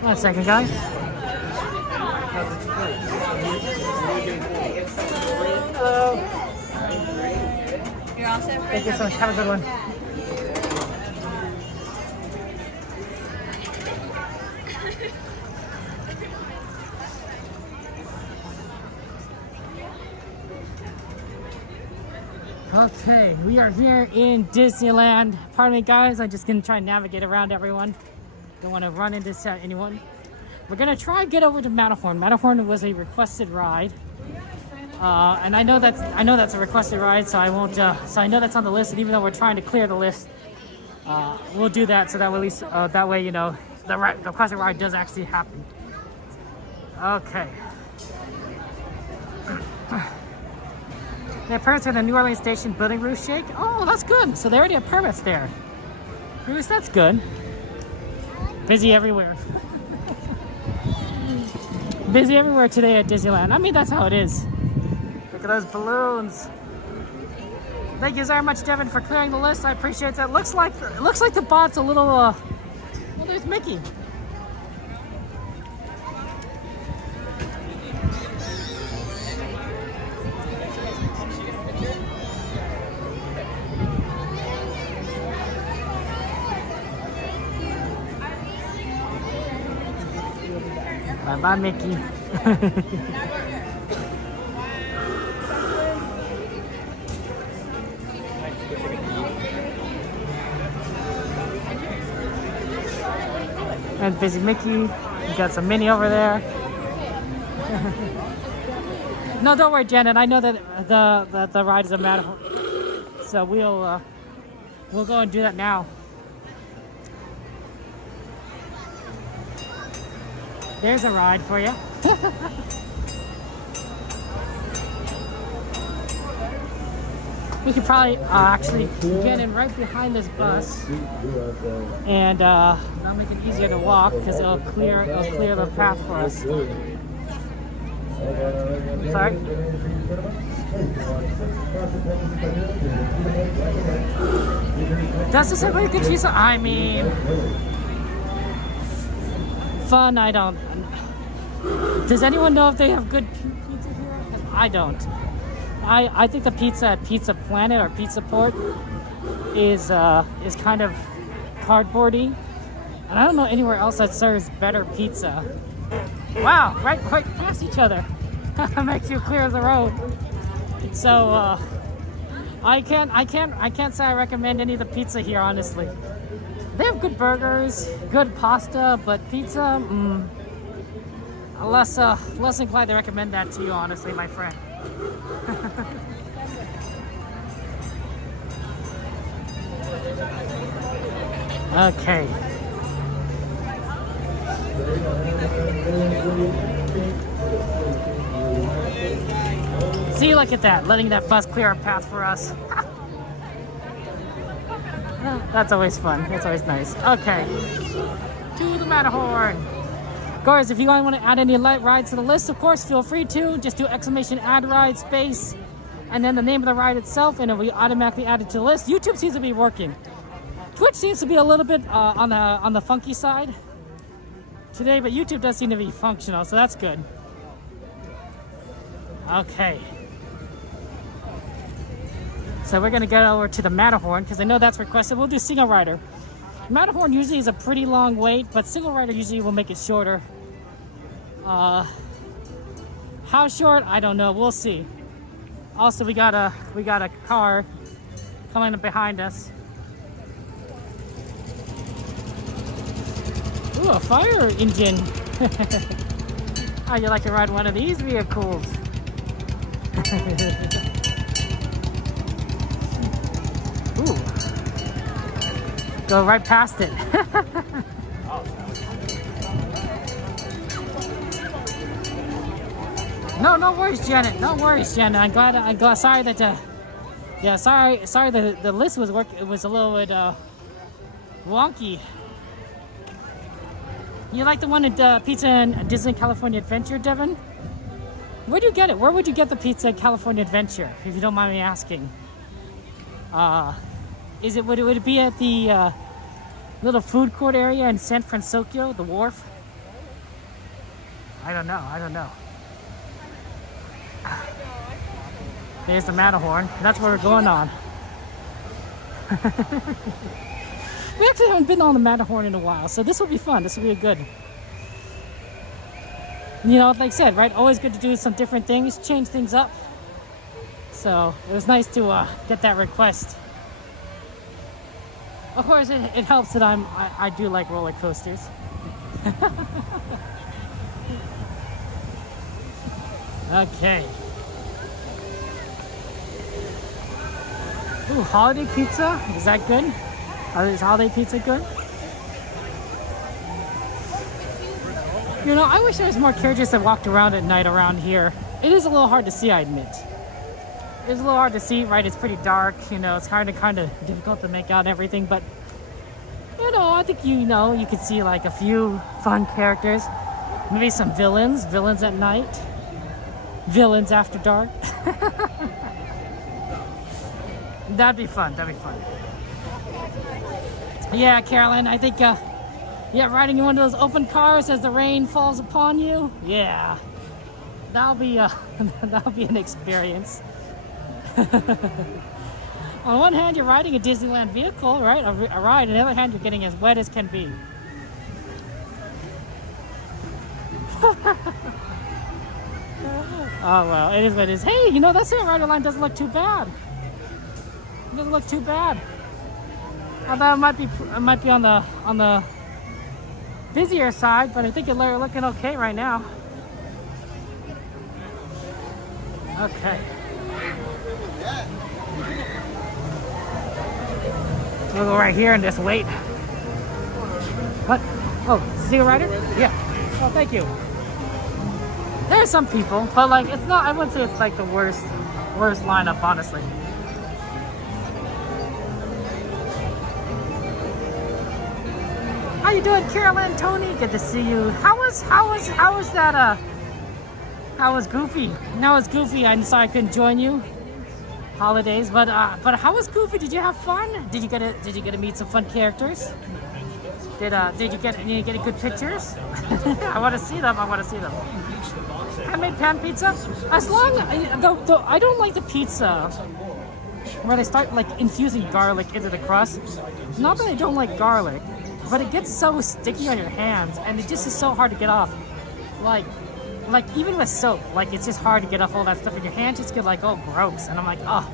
1 second, guys. Hello. You're all set. Thank you so much. Have a good one. Okay, we are here in Disneyland. Pardon me, guys. I'm just gonna try and navigate around everyone. Don't want to run into anyone. We're gonna try and get over to Matterhorn. Matterhorn was a requested ride, and I know that's a requested ride, so I won't. So I know that's on the list, and even though we're trying to clear the list, we'll do that so that at least that way the requested ride does actually happen. Okay. They have permits for the New Orleans Station building roof shake. Oh, that's good. So they already have permits there. Bruce, that's good. Busy everywhere. Busy everywhere today at Disneyland. I mean, that's how it is. Look at those balloons. Thank you very much, Devin, for clearing the list. I appreciate that. Looks like the bot's a little. Well, there's Mickey. Bye, Mickey. And busy Mickey. You got some Minnie over there. No, don't worry, Janet. I know that the ride is a Matterhorn, so we'll go and do that now. There's a ride for you. We could probably actually get in right behind this bus, and that'll make it easier to walk because it'll clear the path for us. Sorry. Does this have really good cheese? I mean, fun. I don't. Does anyone know if they have good pizza here? I don't. I think the pizza at Pizza Planet or Pizza Port is kind of cardboardy, and I don't know anywhere else that serves better pizza. Wow, right past each other. Makes you clear the road. So I can't say I recommend any of the pizza here, honestly. They have good burgers, good pasta, but pizza, less inclined to recommend that to you, honestly, my friend. Okay. See, look at that, letting that bus clear a path for us. That's always fun. That's always nice. Okay. To the Matterhorn. Guys, if you guys want to add any light rides to the list, of course, feel free to. Just do exclamation add ride space and then the name of the ride itself, and it'll be automatically added to the list. YouTube seems to be working. Twitch seems to be a little bit on the funky side today, but YouTube does seem to be functional, so that's good. Okay. So we're gonna get over to the Matterhorn because I know that's requested. We'll do single rider. Matterhorn usually is a pretty long wait, but single rider usually will make it shorter. How short? I don't know. We'll see. Also, we got a car coming up behind us. Ooh, a fire engine. How you like to ride one of these vehicles? Ooh. Go right past it. No worries, Janet. No worries, Janet. I'm glad. Sorry that. Sorry that the list was it was a little bit wonky. You like the one at Pizza and Disney California Adventure, Devin? Where do you get it? Where would you get the Pizza at California Adventure, if you don't mind me asking? Would it be at the little food court area in San Francisco, the wharf? I don't know. There's the Matterhorn. That's where we're going on. We actually haven't been on the Matterhorn in a while, so this will be fun. This will be a good. You know, like I said, right? Always good to do some different things, change things up. So it was nice to get that request. Of course, it helps that I do like roller coasters. Okay. Ooh, holiday pizza? Is that good? Is holiday pizza good? You know, I wish there was more carriages that walked around at night around here. It is a little hard to see, I admit. It's a little hard to see, right? It's pretty dark, you know, it's kind of difficult to make out and everything, but you know, I think you can see like a few fun characters, maybe some villains at night, villains after dark. That'd be fun. Yeah, Carolyn, I think, yeah, riding in one of those open cars as the rain falls upon you. Yeah, that'll be an experience. On one hand, you're riding a Disneyland vehicle, right? A ride. On the other hand, you're getting as wet as can be. Oh well, it is what it is. Hey, you know, that Saint Rider line doesn't look too bad. It doesn't look too bad. Although it might be on the busier side, but I think it's looking okay right now. Okay. We'll go right here and just wait. What? Oh, Saint Rider? Yeah. Oh, thank you. There's some people, but like it's not. I wouldn't say it's like the worst lineup, honestly. How you doing, Carolyn? Tony, good to see you. How was that? How was Goofy? How was Goofy? I'm sorry I couldn't join you. Holidays, but how was Goofy? Did you have fun? Did you get to meet some fun characters? Did you get any good pictures? I want to see them. Handmade pan pizza. As long though I don't like the pizza where they start like infusing garlic into the crust. Not that I don't like garlic, but it gets so sticky on your hands, and it just is so hard to get off. Like even with soap, like it's just hard to get off all that stuff in your hands. Just get like, oh, gross, and I'm like, oh,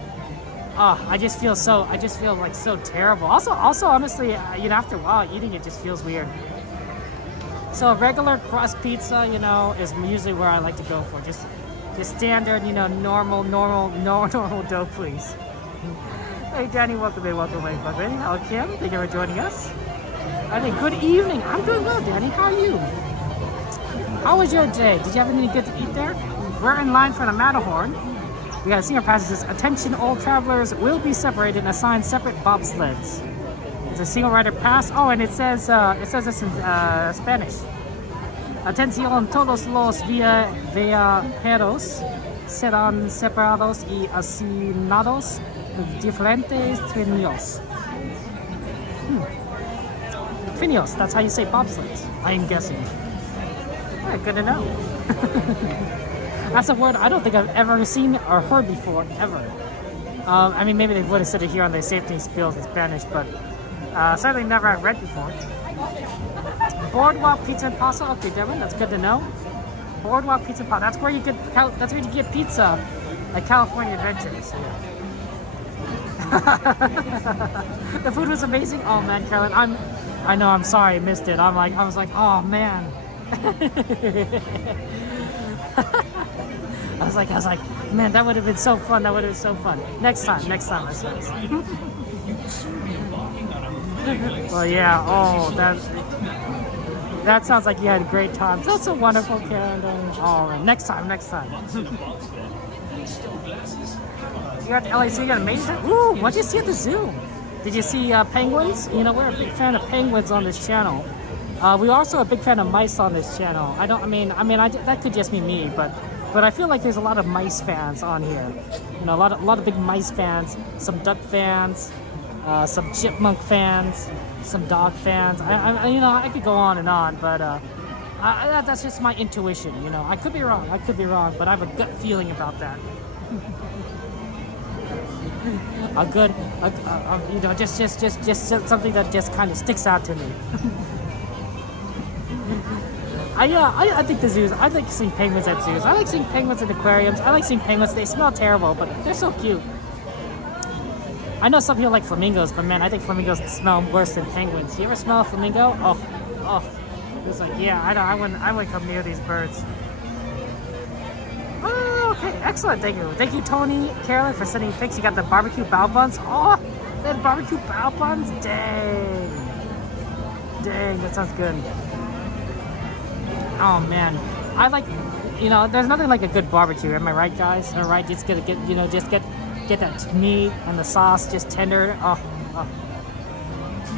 I just feel like so terrible. Also, honestly, you know, after a while eating it just feels weird. So a regular crust pizza, you know, is usually where I like to go for. Just standard, you know, normal dough, please. Hey, Danny, welcome in. Hello, Kim. Thank you for joining us. I think good evening. I'm doing well, Danny. How are you? How was your day? Did you have anything good to eat there? We're in line for the Matterhorn. We got senior passes. Attention, all travelers will be separated and assigned separate bobsleds. It's a single rider pass. Oh, and it says this in Spanish. Atención, todos los viajeros serán separados y asignados diferentes trineos. Trineos, that's how you say bobsleds, I'm guessing. Yeah, good to know. That's a word I don't think I've ever seen or heard before, ever. I mean, maybe they would have said it here on the safety spills in Spanish, but certainly never I've read before. Boardwalk Pizza and Pasta. Okay, Devin, that's good to know. Boardwalk Pizza and Pasta. That's where you get pizza, like California Adventures. The food was amazing. Oh man, Carolyn, I know. I'm sorry I missed it. I was like, oh man. I was like, man, that would have been so fun. Next time, I suppose. Well, yeah. Oh, that sounds like you had a great time. That's so wonderful, Karen. Oh, next time. You got the LAC, you got amazing. Ooh, what'd you see at the zoo? Did you see penguins? You know, we're a big fan of penguins on this channel. We're also a big fan of mice on this channel. That could just be me, but I feel like there's a lot of mice fans on here. You know, a lot of big mice fans, some duck fans, some chipmunk fans, some dog fans. I could go on and on, but that's just my intuition. You know, I could be wrong, but I have a gut feeling about that. Just something that just kind of sticks out to me. I think the zoos. I like seeing penguins at zoos. I like seeing penguins in aquariums. I like seeing penguins. They smell terrible, but they're so cute. I know some people like flamingos, but man, I think flamingos smell worse than penguins. You ever smell a flamingo? Oh, it's like, yeah, I wouldn't come near these birds. Oh, okay, excellent. Thank you, Tony, Carolyn, for sending pics. You got the barbecue bao buns. Oh, they had barbecue bao buns. Dang, that sounds good. Oh man, you know, there's nothing like a good barbecue. Am I right, guys? All right, just get you know, just get that meat and the sauce just tender. Oh.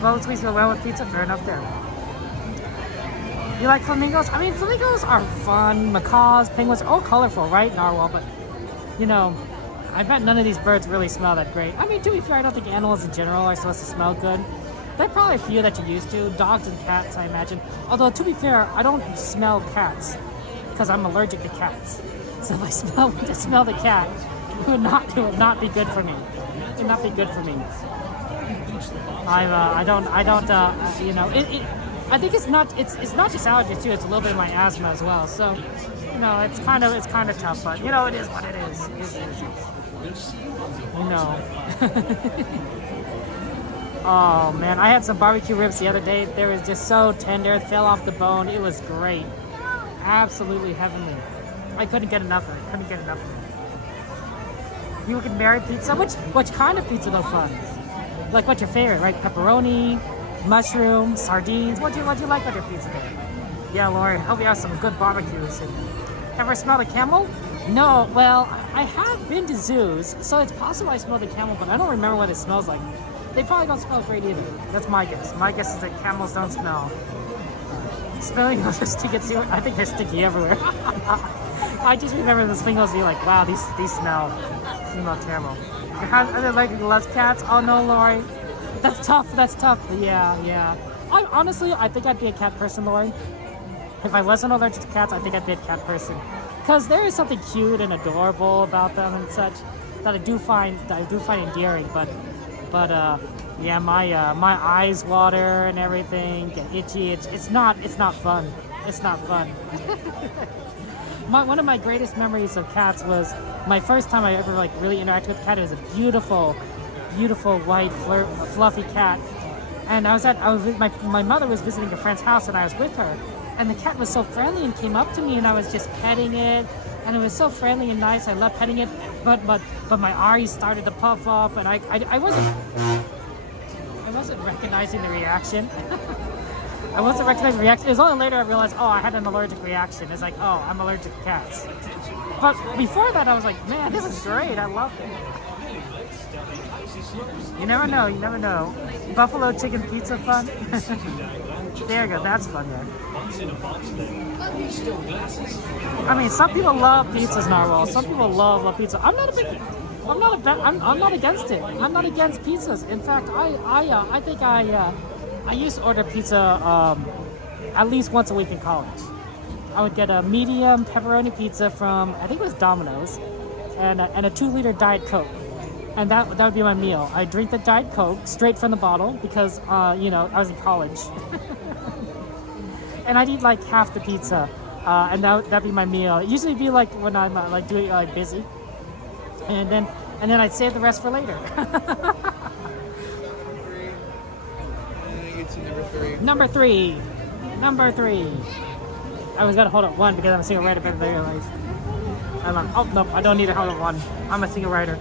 Well, let's go well with pizza. Fair enough there. You like flamingos? I mean, flamingos are fun. Macaws, penguins, all colorful, right? Narwhal, but you know, I bet none of these birds really smell that great. I mean, to be fair, I don't think animals in general are supposed to smell good. There are probably a few that you're used to. Dogs and cats, I imagine. Although, to be fair, I don't smell cats because I'm allergic to cats. So if I smell the cat, it would not be good for me. It would not be good for me. I don't, you know, I think it's not just allergies too. It's a little bit of my asthma as well. So, you know, it's kind of tough, but you know, it is what it is. You know. Oh man, I had some barbecue ribs the other day. They were just so tender, it fell off the bone. It was great, absolutely heavenly. I couldn't get enough of it. You can marry pizza. Which kind of pizza though, fun? Like, what's your favorite, right? Pepperoni, mushroom, sardines. What do you like with your pizza there? Yeah, Lori, hope you have some good barbecues. Ever smelled a camel? No, well, I have been to zoos, so it's possible I smelled a camel, but I don't remember what it smells like. They probably don't smell great either. That's my guess. My guess is that camels don't smell. Smelling those are sticky. I think they're sticky everywhere. I just remember the flamingos being like, wow, these smell terrible. Are they like less cats? Oh no, Lori. That's tough. Yeah. I think I'd be a cat person, Lori. If I wasn't allergic to cats, I think I'd be a cat person. Because there is something cute and adorable about them and such that I do find endearing. But yeah, my eyes water and everything, get itchy. It's not fun. It's not fun. One of my greatest memories of cats was my first time I ever like really interacted with a cat. It was a beautiful white fluffy cat, and my mother was visiting a friend's house, and I was with her, and the cat was so friendly and came up to me, and I was just petting it, and it was so friendly and nice. I loved petting it, but my eyes started to puff up, and I wasn't recognizing the reaction. I wasn't recognizing the reaction. It was only later I realized, oh, I had an allergic reaction. It's like, oh, I'm allergic to cats. But before that, I was like, man, this is great. I love it. You never know. Buffalo chicken pizza fun? There you go. That's fun, yeah. I mean, some people love pizzas, Narwhal. Some people love pizza. I'm not against it. I'm not against pizzas. In fact, I think I used to order pizza at least once a week in college. I would get a medium pepperoni pizza from, I think it was Domino's, and a 2-liter Diet Coke. And that would be my meal. I'd drink the Diet Coke straight from the bottle because, you know, I was in college. And I'd eat like half the pizza, and that'd be my meal. It usually be like when I'm like doing busy. And then I'd save the rest for later. Number three. I was gonna hold up one because I'm a single writer, but I realized. Oh no, I don't need to hold up one. I'm a single writer.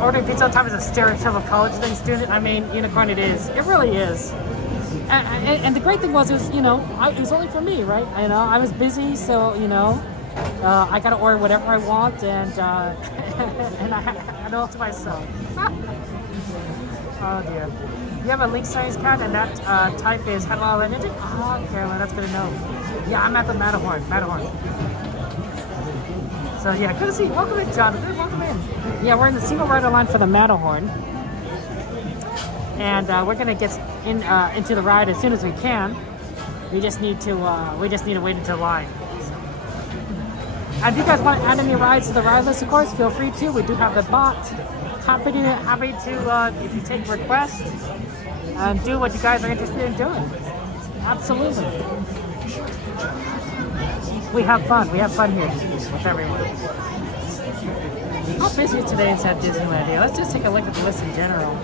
Ordering pizza on time is a stereotypical college thing, student. I mean, unicorn, it is. It really is. And the great thing was, it was, you know, it was only for me, right? You know, I was busy, so, you know, I gotta order whatever I want, and and I had all to myself. Oh dear. You have a link-sized cat, and that type is Hello Energy? Oh, Caroline, that's good to know. Yeah, I'm at the Matterhorn. So yeah, good to see you. Welcome in, Jonathan. Welcome in. Yeah, we're in the single rider line for the Matterhorn, and we're gonna get into the ride as soon as we can. We just need to wait until line. And if you guys want to add any rides to the ride list, of course, feel free to. We do have the bot. Happy to if you take requests and do what you guys are interested in doing. Absolutely. We have fun here with everyone. How busy today is at Disneyland? Yeah, let's just take a look at the list in general.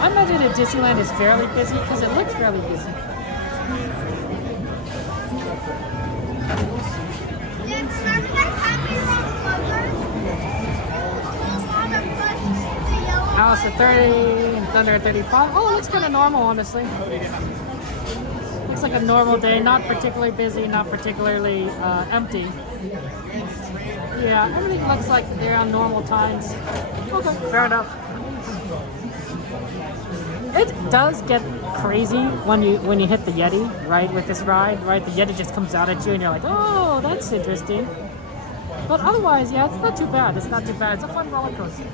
I imagine that Disneyland is fairly busy because it looks fairly busy. miles to 30 and thunder 35. Oh, it looks kind of normal, honestly. Looks like a normal day, not particularly busy, not particularly empty. Yeah, everything looks like they're on normal times. Okay, fair enough. It does get crazy when you hit the Yeti, right, with this ride, right? The Yeti just comes out at you and you're like, oh, that's interesting. But otherwise, yeah, it's not too bad. It's not too bad. It's a fun roller coaster.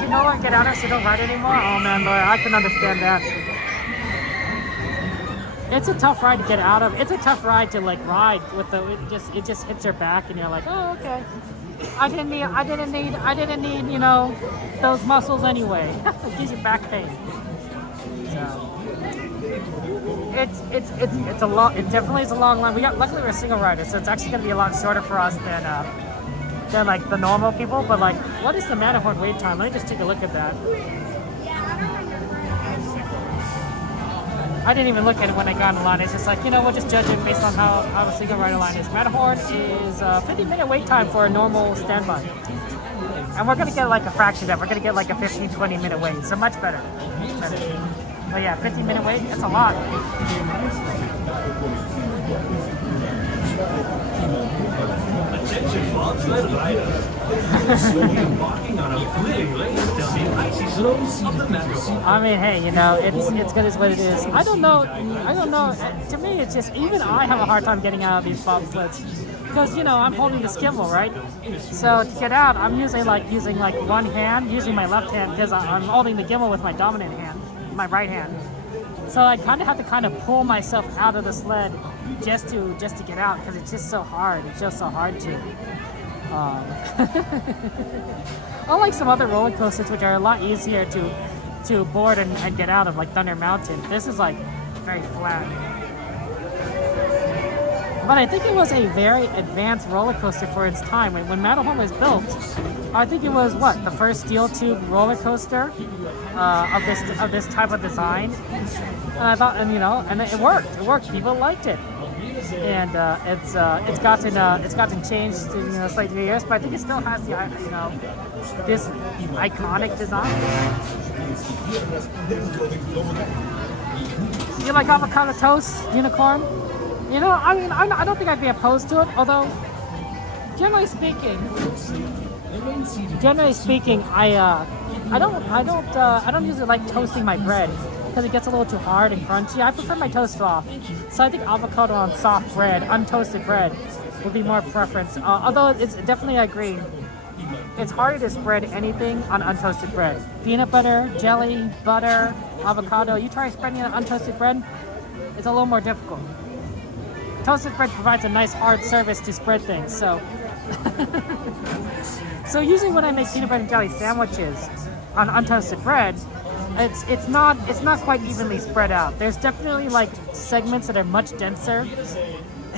You know what? Get out of it so you don't ride anymore? Oh man, Laura, I can understand that. It's a tough ride to get out of. It's a tough ride to like ride with the. It just hits your back and you're like, oh okay. I didn't need you know those muscles anyway. It gives you back pain. So it's a long. It definitely is a long line. Luckily we're single riders, so it's actually gonna be a lot shorter for us than like the normal people. But like, what is the Matterhorn wait time? Let me just take a look at that. I didn't even look at it when I got in the line. It's just like, you know, we'll just judge it based on how the single rider line is. Matterhorn is 50-minute wait time for a normal standby. And we're going to get like a fraction of that. We're going to get like a 15-20 minute wait. So much better. But yeah, 15-minute wait, that's a lot. Attention bobsled riders. Slowly embarking on a thrilling race down the icy slopes of the Matterhorn. I mean, hey, you know, it's good as what it is. I don't know. To me, it's just, even I have a hard time getting out of these bobsleds. Because, you know, I'm holding this gimbal, right? So to get out, I'm usually like using like one hand, usually my left hand, because I'm holding the gimbal with my dominant hand, my right hand. So I kind of have to pull myself out of the sled just to get out, because it's just so hard. It's just so hard to. Unlike some other roller coasters, which are a lot easier to board and get out of, like Thunder Mountain, this is like very flat. But I think it was a very advanced roller coaster for its time. When Matterhorn was built, I think it was the first steel tube roller coaster of this type of design. And I thought, and it worked. It worked. People liked it, and it's gotten changed in slightly years, but I think it still has this iconic design. You like avocado toast, unicorn? You know, I mean, I don't think I'd be opposed to it, although generally speaking, I don't usually like toasting my bread because it gets a little too hard and crunchy. I prefer my toast soft, so I think avocado on soft bread, untoasted bread, would be more preference. Although it's definitely, I agree, it's harder to spread anything on untoasted bread. Peanut butter, jelly, butter, avocado. You try spreading it on untoasted bread, it's a little more difficult. Toasted bread provides a nice hard surface to spread things, so. So usually when I make peanut butter and jelly sandwiches on untoasted bread, it's not quite evenly spread out. There's definitely like segments that are much denser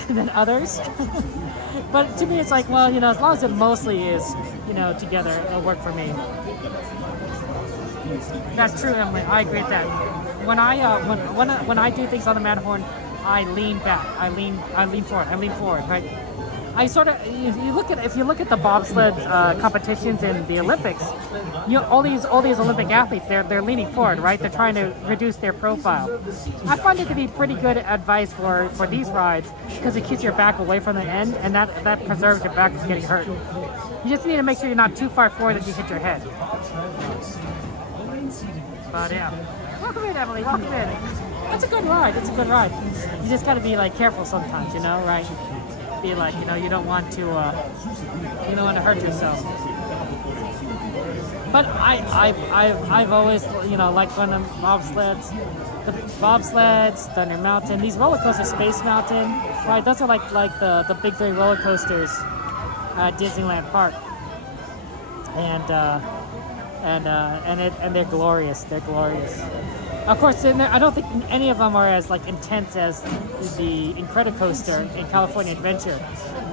than others. But to me, it's like, well, as long as it mostly is, together, it'll work for me. That's true, Emily. I agree with that. When I do things on the Matterhorn, I lean back. I lean forward, right? I sort of, if you look at the bobsled competitions in the Olympics, all these Olympic athletes, they're leaning forward, right? They're trying to reduce their profile. I find it to be pretty good advice for these rides because it keeps your back away from the end, and that preserves your back from getting hurt. You just need to make sure you're not too far forward that you hit your head. But yeah, welcome in, Emily. Welcome in. It's a good ride. It's a good ride. You just gotta be like careful sometimes, right? Be like, you don't want to hurt yourself. But I've always, liked one of the bobsleds, Thunder Mountain, these roller coasters, Space Mountain, right? Those are like the big three roller coasters at Disneyland Park, and they're glorious. They're glorious. Of course, I don't think any of them are as intense as the Incredicoaster in California Adventure,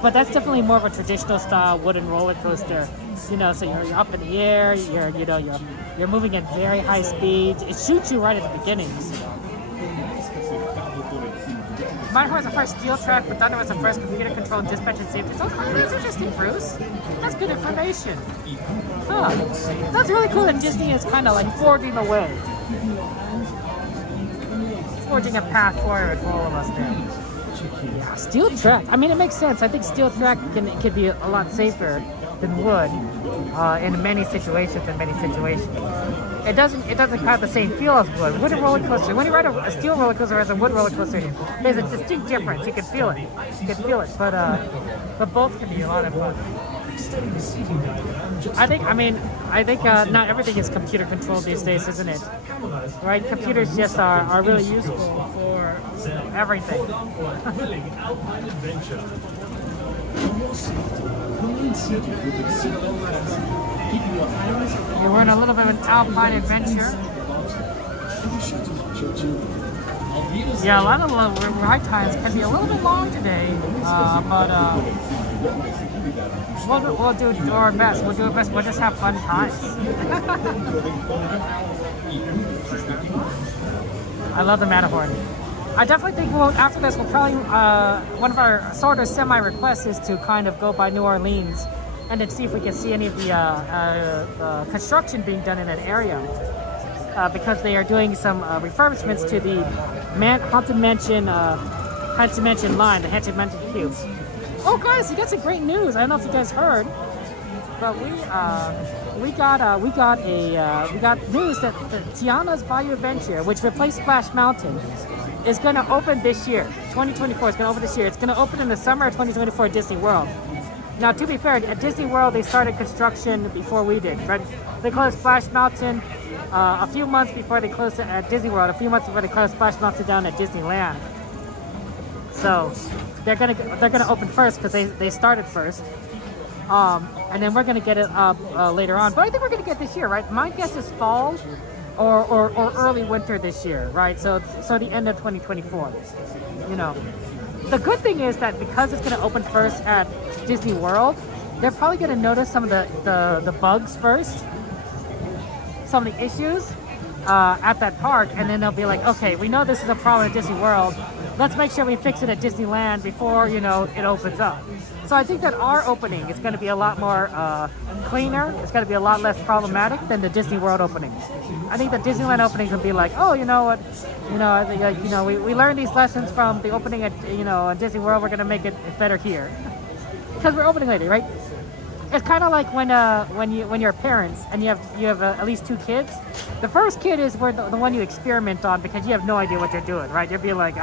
but that's definitely more of a traditional style wooden roller coaster. So you're up in the air, you're moving at very high speeds. It shoots you right at the beginning. Matterhorn's the first steel track, but Thunder was the first computer-controlled dispatch and safety. So that's interesting, Bruce. That's good information. Huh. That's really cool that Disney is kind of like forging a way. Forging a path forward for all of us there. Yeah, steel track. I mean, it makes sense. I think steel track can be a lot safer than wood in many situations. It doesn't have the same feel as wood. Wooden roller coaster. When you ride a steel roller coaster as a wood roller coaster, there's a distinct difference. You can feel it. But both can be a lot of fun. I think not everything is computer controlled these days, isn't it? Right? Computers just are really useful for everything. We're in a little bit of an alpine adventure. Yeah, a lot of the ride times can be a little bit long today, but we'll do our best. We'll do our best. We'll just have fun times. I love the Matterhorn. I definitely think after this, we'll probably, one of our sort of semi-requests is to kind of go by New Orleans and then see if we can see any of the construction being done in that area. Because they are doing some refurbishments to the Haunted Mansion line, the Haunted Mansion Cube. Oh guys, we got some great news. I don't know if you guys heard, but we got news that the Tiana's Bayou Adventure, which replaced Splash Mountain, is going to open this year. 2024 is going to open this year. It's going to open in the summer of 2024 at Disney World. Now, to be fair, at Disney World they started construction before we did. Right? They closed Splash Mountain a few months before they closed it at Disney World. A few months before they closed Splash Mountain down at Disneyland. So they're gonna open first because they started first. And then we're gonna get it up later on. But I think we're gonna get this year, right? My guess is fall or early winter this year, right? So the end of 2024. You know, the good thing is that because it's gonna open first at Disney World, they're probably gonna notice some of the bugs first, some of the issues at that park, and then they'll be like, okay, we know this is a problem at Disney World. Let's make sure we fix it at Disneyland before, it opens up. So I think that our opening is going to be a lot more cleaner. It's going to be a lot less problematic than the Disney World opening. I think the Disneyland openings will be like, oh, you know what, we learned these lessons from the opening at, at Disney World. We're going to make it better here because we're opening later, right? It's kind of like when you're parents and you have at least 2 kids. The first kid is the one you experiment on because you have no idea what you're doing, right? You'll be like,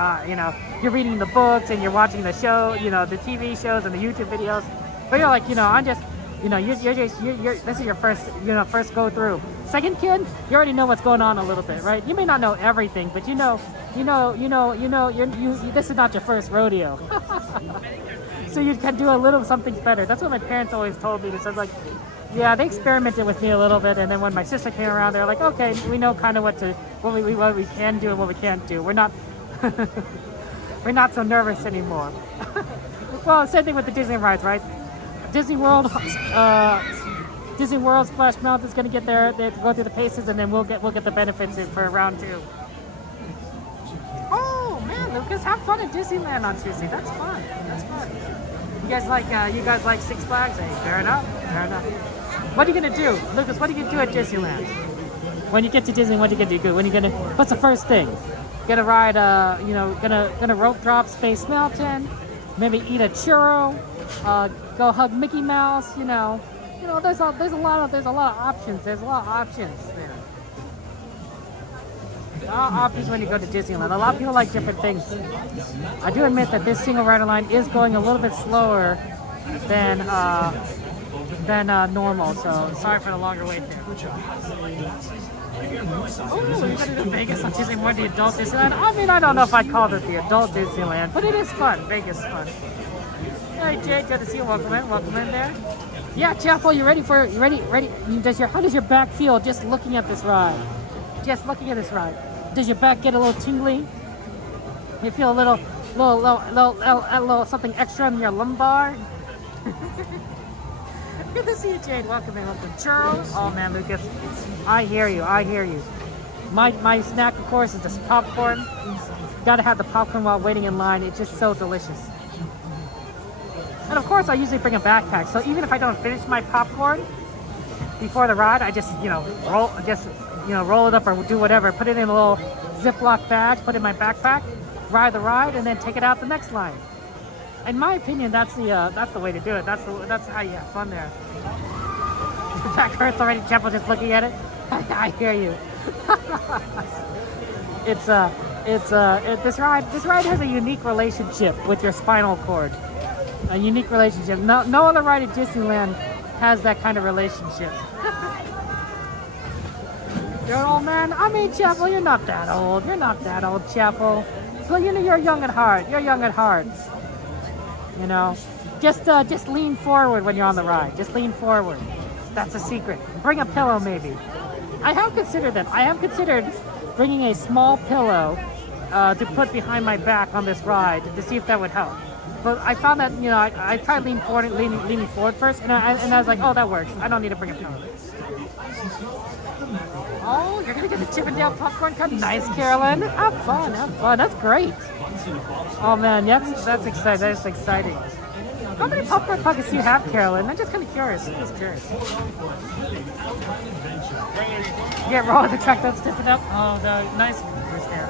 you're reading the books and you're watching the show, the TV shows and the YouTube videos. But you're like, I'm just, this is your first go through. Second kid, you already know what's going on a little bit, right? You may not know everything, but this is not your first rodeo. So you can do a little something better. That's what my parents always told me. They said, like, yeah, they experimented with me a little bit, and then when my sister came around, they're like, okay, we know kind of what we can do and what we can't do. We're not we're not so nervous anymore. Well, same thing with the Disney rides, right? Disney World Splash Mountain is going to get there. They go through the paces, and then we'll get the benefits for round 2. Oh man, Lucas, have fun at Disneyland on Tuesday. That's fun. That's fun. You guys like Six Flags? Hey, fair enough. What are you gonna do, Lucas? What are you gonna do at Disneyland? When you get to Disney, what are you gonna do? What's the first thing? Gonna ride? Gonna rope drop Space Mountain? Maybe eat a churro? Go hug Mickey Mouse? There's a lot of options. There's a lot of options there. There are options when you go to Disneyland. A lot of people like different things. I do admit that this single rider line is going a little bit slower than normal, so sorry for the longer wait there. Oh, we're going to Vegas on Disney, more the adult Disneyland. I mean, I don't know if I'd call it the adult Disneyland, but it is fun. Vegas is fun. Hey, Jay, good to see you. Welcome in there. Yeah, Jeff, you ready? How does your back feel just looking at this ride? Does your back get a little tingly? You feel a little something extra in your lumbar? Good to see you, Jade. Welcome. Charles. Oh man, Lucas. I hear you. My snack, of course, is this popcorn. Gotta have the popcorn while waiting in line. It's just so delicious. And of course, I usually bring a backpack. So even if I don't finish my popcorn before the ride, I just, roll it up or do whatever. Put it in a little Ziploc bag, put it in my backpack, ride the ride, and then take it out the next line. In my opinion, that's the way to do it. That's how you have fun there. The back hurts already. Chapel just looking at it. I hear you. This ride has a unique relationship with your spinal cord. A unique relationship. No other ride at Disneyland has that kind of relationship. You're an old man? I mean, Chapel, you're not that old. You're not that old, Chapel. Well, you're young at heart. You're young at heart. You know, just lean forward when you're on the ride. Just lean forward. That's a secret. Bring a pillow, maybe. I have considered that. I have considered bringing a small pillow to put behind my back on this ride to see if that would help. But I found that, I tried leaning forward first, and I was like, oh, that works. I don't need to bring a pillow. Oh, you're gonna get the Chip 'n' Dale popcorn cup? Nice, Carolyn. Have fun, have fun. That's great. Oh man, that's exciting. That's exciting. How many popcorn buckets do you have, Carolyn? I'm just kind of curious. I'm just curious. Yeah, roll the truck that's tipping up. Oh, the nice first there.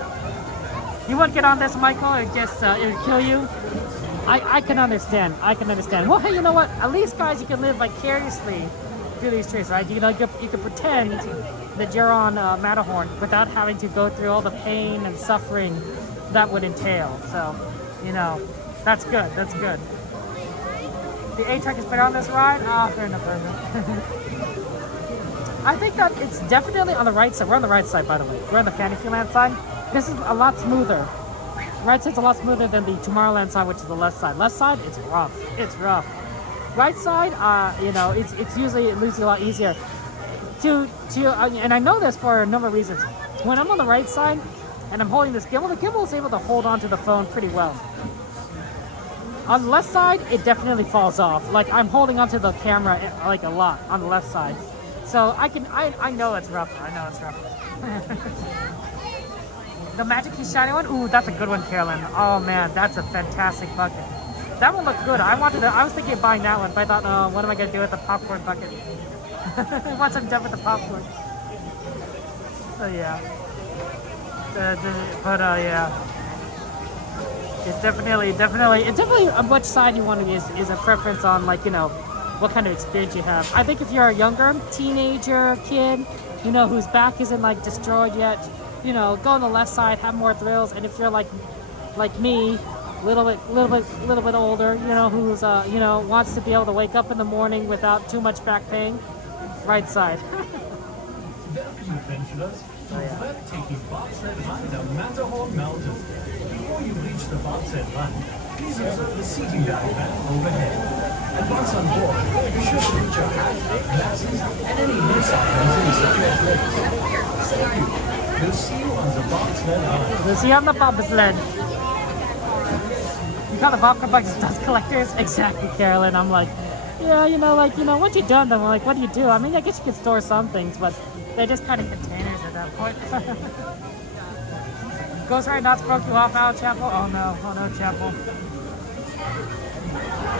You won't get on this, Michael, or just it'll kill you. I can understand. I can understand. Well, hey, you know what? At least, guys, you can live vicariously through these trees, right? You can pretend that you're on Matterhorn without having to go through all the pain and suffering that would entail. So, that's good. That's good. The A-Truck is better on this ride? Oh, fair enough, fair enough. I think that it's definitely on the right side. We're on the right side, by the way. We're on the Fantasyland side. This is a lot smoother. Right side's a lot smoother than the Tomorrowland side, which is the left side. Left side, it's rough. It's rough. Right side, it's usually a lot easier. And I know this for a number of reasons. When I'm on the right side and I'm holding this gimbal, the gimbal is able to hold onto the phone pretty well. On the left side, it definitely falls off. Like I'm holding onto the camera like a lot on the left side. So I know it's rough. I know it's rough. The Magic Key Shiny one? Ooh, that's a good one, Carolyn. Oh man, that's a fantastic bucket. That one looked good. I was thinking of buying that one, but I thought, oh, what am I gonna do with the popcorn bucket? Once I'm done with the popcorn. So yeah. Yeah. It's definitely which side you want to use is a preference on what kind of experience you have. I think if you're a younger teenager, kid, whose back isn't destroyed yet, go on the left side, have more thrills. And if you're like me, little bit older, who's wants to be able to wake up in the morning without too much back pain, right side. Adventurers, taking bobsled ride down Matterhorn Mountain. Before you reach the bobsled run, please observe the seating diagram overhead. And once on board, be sure to put your hat, glasses, and any loose items in such a place. Thank you. We'll see you on the bobsled ride. We'll see you on the bobsled. You call the popcorn buckets dust collectors? Exactly, Carolyn. I'm like, yeah, once you're done, I'm like, what do you do? I mean, I guess you could store some things, but they're just kind of containers at that point. Ghost Ride not broke you off out, Chapel? Oh no, Chapel.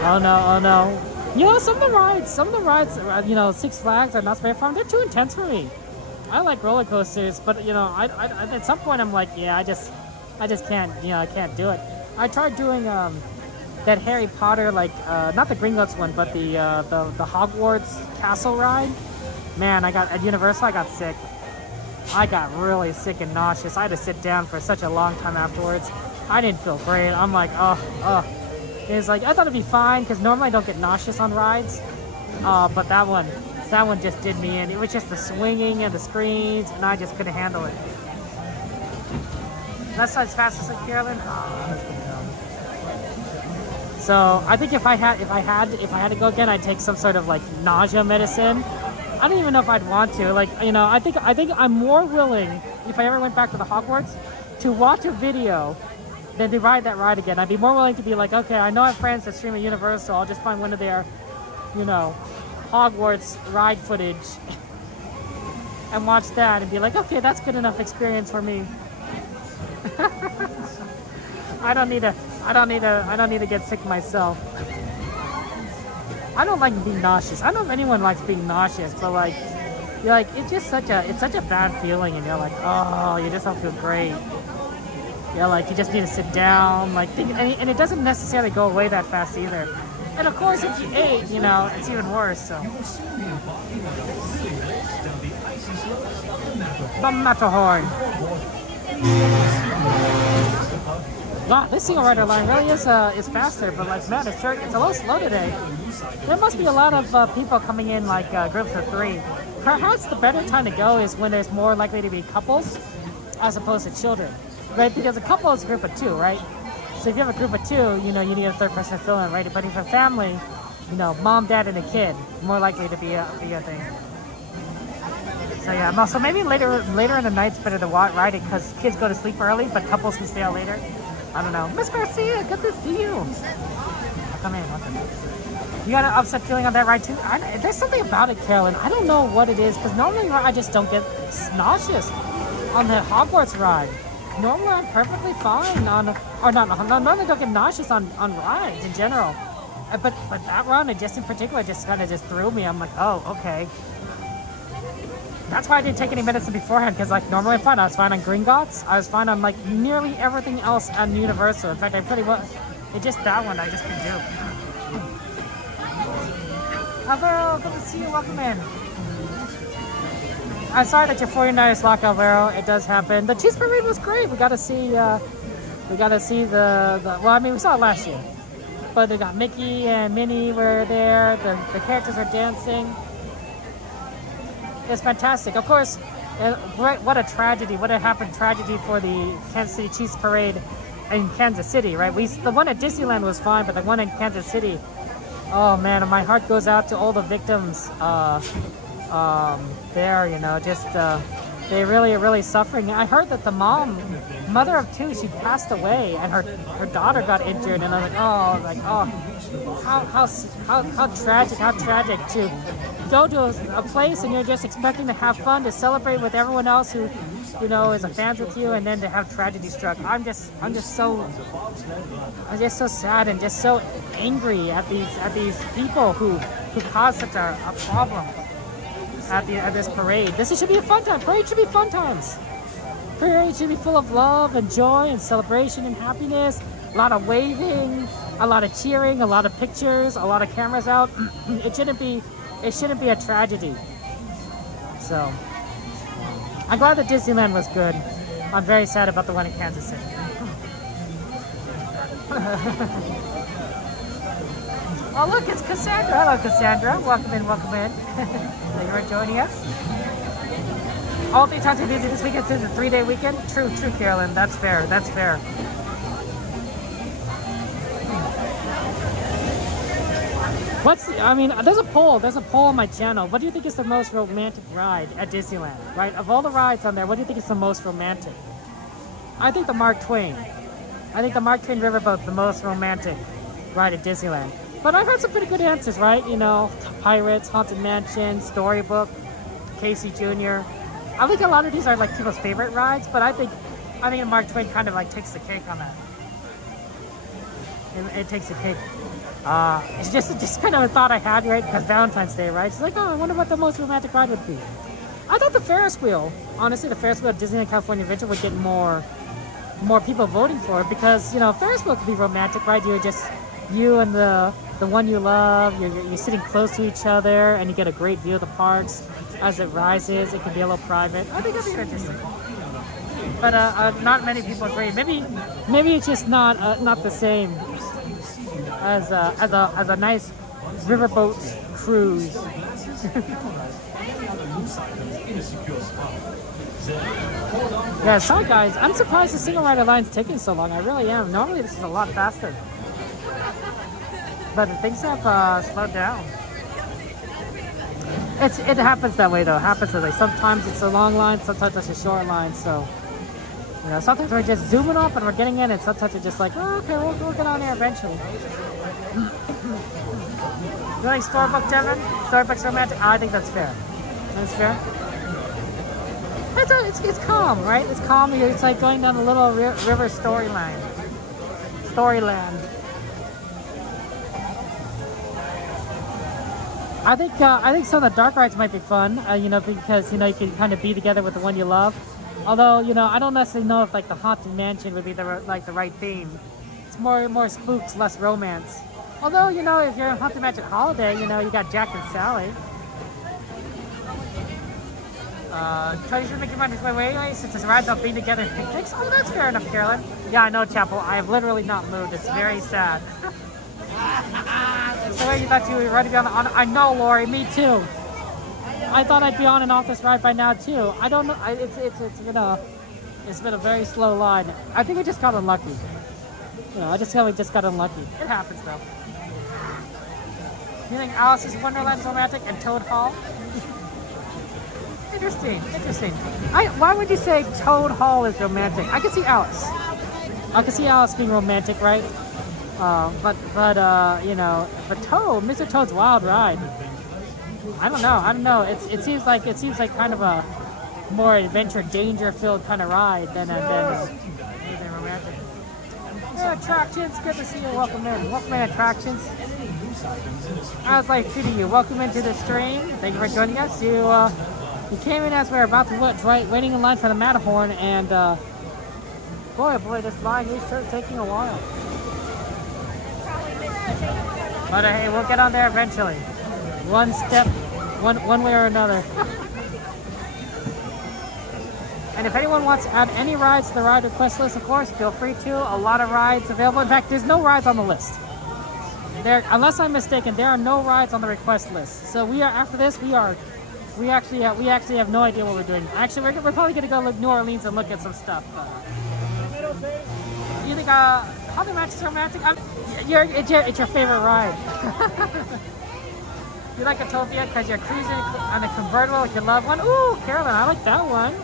Oh no. Some of the rides, Six Flags are not very fun. They're too intense for me. I like roller coasters, but I at some point I'm like, yeah, I just can't, I can't do it. I tried doing that Harry Potter, not the Gringotts one, but the Hogwarts castle ride. Man, at Universal, I got sick. I got really sick and nauseous. I had to sit down for such a long time afterwards. I didn't feel great. I'm like, It's like, I thought it'd be fine, because normally I don't get nauseous on rides. But that one just did me in. It was just the swinging and the screens, and I just couldn't handle it. That's as fast as Carolyn. That's good to know. So I think if I had to go again, I'd take some sort of nausea medicine. I don't even know if I'd want to. I think I'm more willing, if I ever went back to the Hogwarts, to watch a video than to ride that ride again. I'd be more willing to be like, okay, I know I have friends that stream at Universal. I'll just find one of their, Hogwarts ride footage and watch that and be like, okay, that's good enough experience for me. I don't need to get sick myself. I don't like being nauseous. I don't know if anyone likes being nauseous, but like, you're like, it's such a bad feeling, and you're like, oh, you just don't feel great. Yeah, like you just need to sit down, like, and it doesn't necessarily go away that fast either. And of course, if you ate, you know, it's even worse. So. The Matterhorn. Wow, this single rider line really is faster, but like, man, it's a little slow today. There must be a lot of people coming in like groups of 3. Perhaps the better time to go is when there's more likely to be couples as opposed to children, right? Because a couple is a group of 2, right? So if you have a group of 2, you know, you need a third person to fill in, right? But if a family, you know, mom, dad, and a kid, more likely to be a thing. So yeah, so maybe later in the night's better to ride it because kids go to sleep early, but couples can stay out later. I don't know. Miss Garcia, good to see you. Come in. You got an upset feeling on that ride too? There's something about it, Carolyn. I don't know what it is because normally I just don't get nauseous on the Hogwarts ride. Normally I'm perfectly fine normally don't get nauseous on rides in general. But that run, it just in particular, just kind of just threw me. I'm like, oh, okay. That's why I didn't take any medicine beforehand, because like normally I'm fine. I was fine on Gringotts. I was fine on like nearly everything else on Universal. In fact, I pretty well, it just that one I just couldn't do. Alvaro, good to see you. Welcome in. I'm sorry that your 49ers lock, Alvaro. It does happen. The Cheese Parade was great. We got to see the well, I mean, we saw it last year. But they got Mickey and Minnie were there. The characters are dancing. It's fantastic. Of course, what a tragedy. What a tragedy for the Kansas City Chiefs Parade in Kansas City, right? The one at Disneyland was fine, but the one in Kansas City, oh man, my heart goes out to all the victims there, you know, just they really are really suffering. I heard that the mother of 2, she passed away, and her daughter got injured, and I'm like, oh, how tragic to go to a place and you're just expecting to have fun, to celebrate with everyone else who, you know, is a fan with you, and then to have tragedy struck. I'm just so sad and just so angry at these people who caused such a problem at this parade. This should be a fun time. Parade should be fun times. Parade should be full of love and joy and celebration and happiness. A lot of waving, a lot of cheering, a lot of pictures, a lot of cameras out. It shouldn't be a tragedy. So I'm glad that Disneyland was good. I'm very sad about the one in Kansas City. Oh look, it's Cassandra. Hello Cassandra. Welcome in. Thank you for joining us. All 3 times we visit this weekend is a 3-day weekend. True, Carolyn. That's fair. There's a poll on my channel. What do you think is the most romantic ride at Disneyland? Right? Of all the rides on there, what do you think is the most romantic? I think the Mark Twain. Riverboat's the most romantic ride at Disneyland. But I've heard some pretty good answers, right? You know, Pirates, Haunted Mansion, Storybook, Casey Jr. I think a lot of these are like people's favorite rides, but I think Mark Twain kind of like takes the cake on that. It takes the cake. It's just kind of a thought I had, right? Because Valentine's Day, right? It's like, oh, I wonder what the most romantic ride would be. I thought the Ferris wheel, honestly, the Ferris wheel at Disneyland California Adventure would get more people voting for it, because, you know, Ferris wheel could be romantic, right? You and the one you love, you're sitting close to each other, and you get a great view of the parks as it rises. It can be a little private. I think that'd be interesting. But not many people agree. Maybe it's just not the same as a nice riverboat cruise. Yeah, sorry guys, I'm surprised the single rider line's taking so long. I really am. Normally this is a lot faster, but things have slowed down. It happens that way though. Sometimes it's a long line, sometimes it's a short line. So, you know, sometimes we're just zooming up and we're getting in, and sometimes we're just like, oh, okay, we'll get on there eventually. You like Storybook, Devin? Storybook's romantic? I think that's fair. That's fair. It's calm, right? It's calm. It's like going down a little river storyline. Storyland. I think some of the dark rides might be fun, you know, because you know you can kind of be together with the one you love. Although you know I don't necessarily know if like the Haunted Mansion would be the right theme. It's more spooks, less romance. Although you know if you're in Haunted Mansion Holiday, you know you got Jack and Sally. Trying to make your mind my way since this rides on being together and picnics. Oh, that's fair enough, Carolyn. Yeah, I know, Chapel. I have literally not moved. It's very sad. So you thought you were ready to be on? I know, Lori. Me too. I thought I'd be on and off this ride by now too. I don't know. It's been a very slow line. I think we just got unlucky. You know, I just feel we just got unlucky. It happens though. You think Alice's Wonderland is romantic and Toad Hall? Interesting. Why would you say Toad Hall is romantic? I can see Alice. I can see Alice being romantic, right? But you know, but Toad, Mr. Toad's Wild Ride. I don't know. It seems like kind of a more adventure, danger-filled kind of ride than anything romantic. Hey, attractions, good to see you. Welcome in, attractions. How's life treating you? Welcome into the stream. Thank you for joining us. You came in as we were about to waiting in line for the Matterhorn, and boy, this line is sure taking a while. But hey, we'll get on there eventually. One step, one way or another. And if anyone wants to add any rides to the ride request list, of course, feel free to. A lot of rides available. In fact, there's no rides on the list. Unless I'm mistaken, there are no rides on the request list. So we are after this. We actually have no idea what we're doing. Actually, we're probably gonna go to New Orleans and look at some stuff. You think Haunted Mansion is romantic? It's your favorite ride. You like Utopia because you're cruising on a convertible with your loved one. Ooh, Carolyn, I like that one.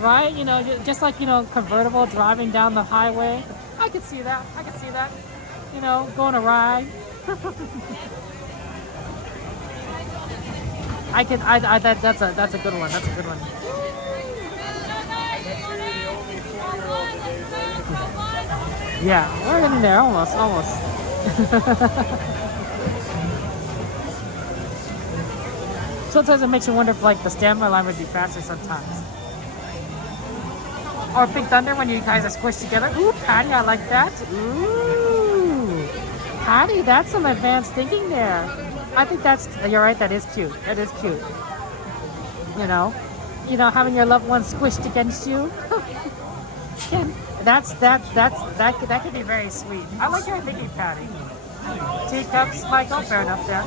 Right? You know, just like, you know, convertible driving down the highway. I could see that. You know, going a ride. That's a good one. Yeah, we're getting there almost. Sometimes it makes you wonder if like the standby line would be faster sometimes. Or Big Thunder when you guys are squished together. Ooh, Patty, I like that. Ooh, Patty, that's some advanced thinking there. I think you're right, that is cute. You know, having your loved one squished against you. that could be very sweet. I like your thinking, Patty. Teacups, Michael, fair enough there.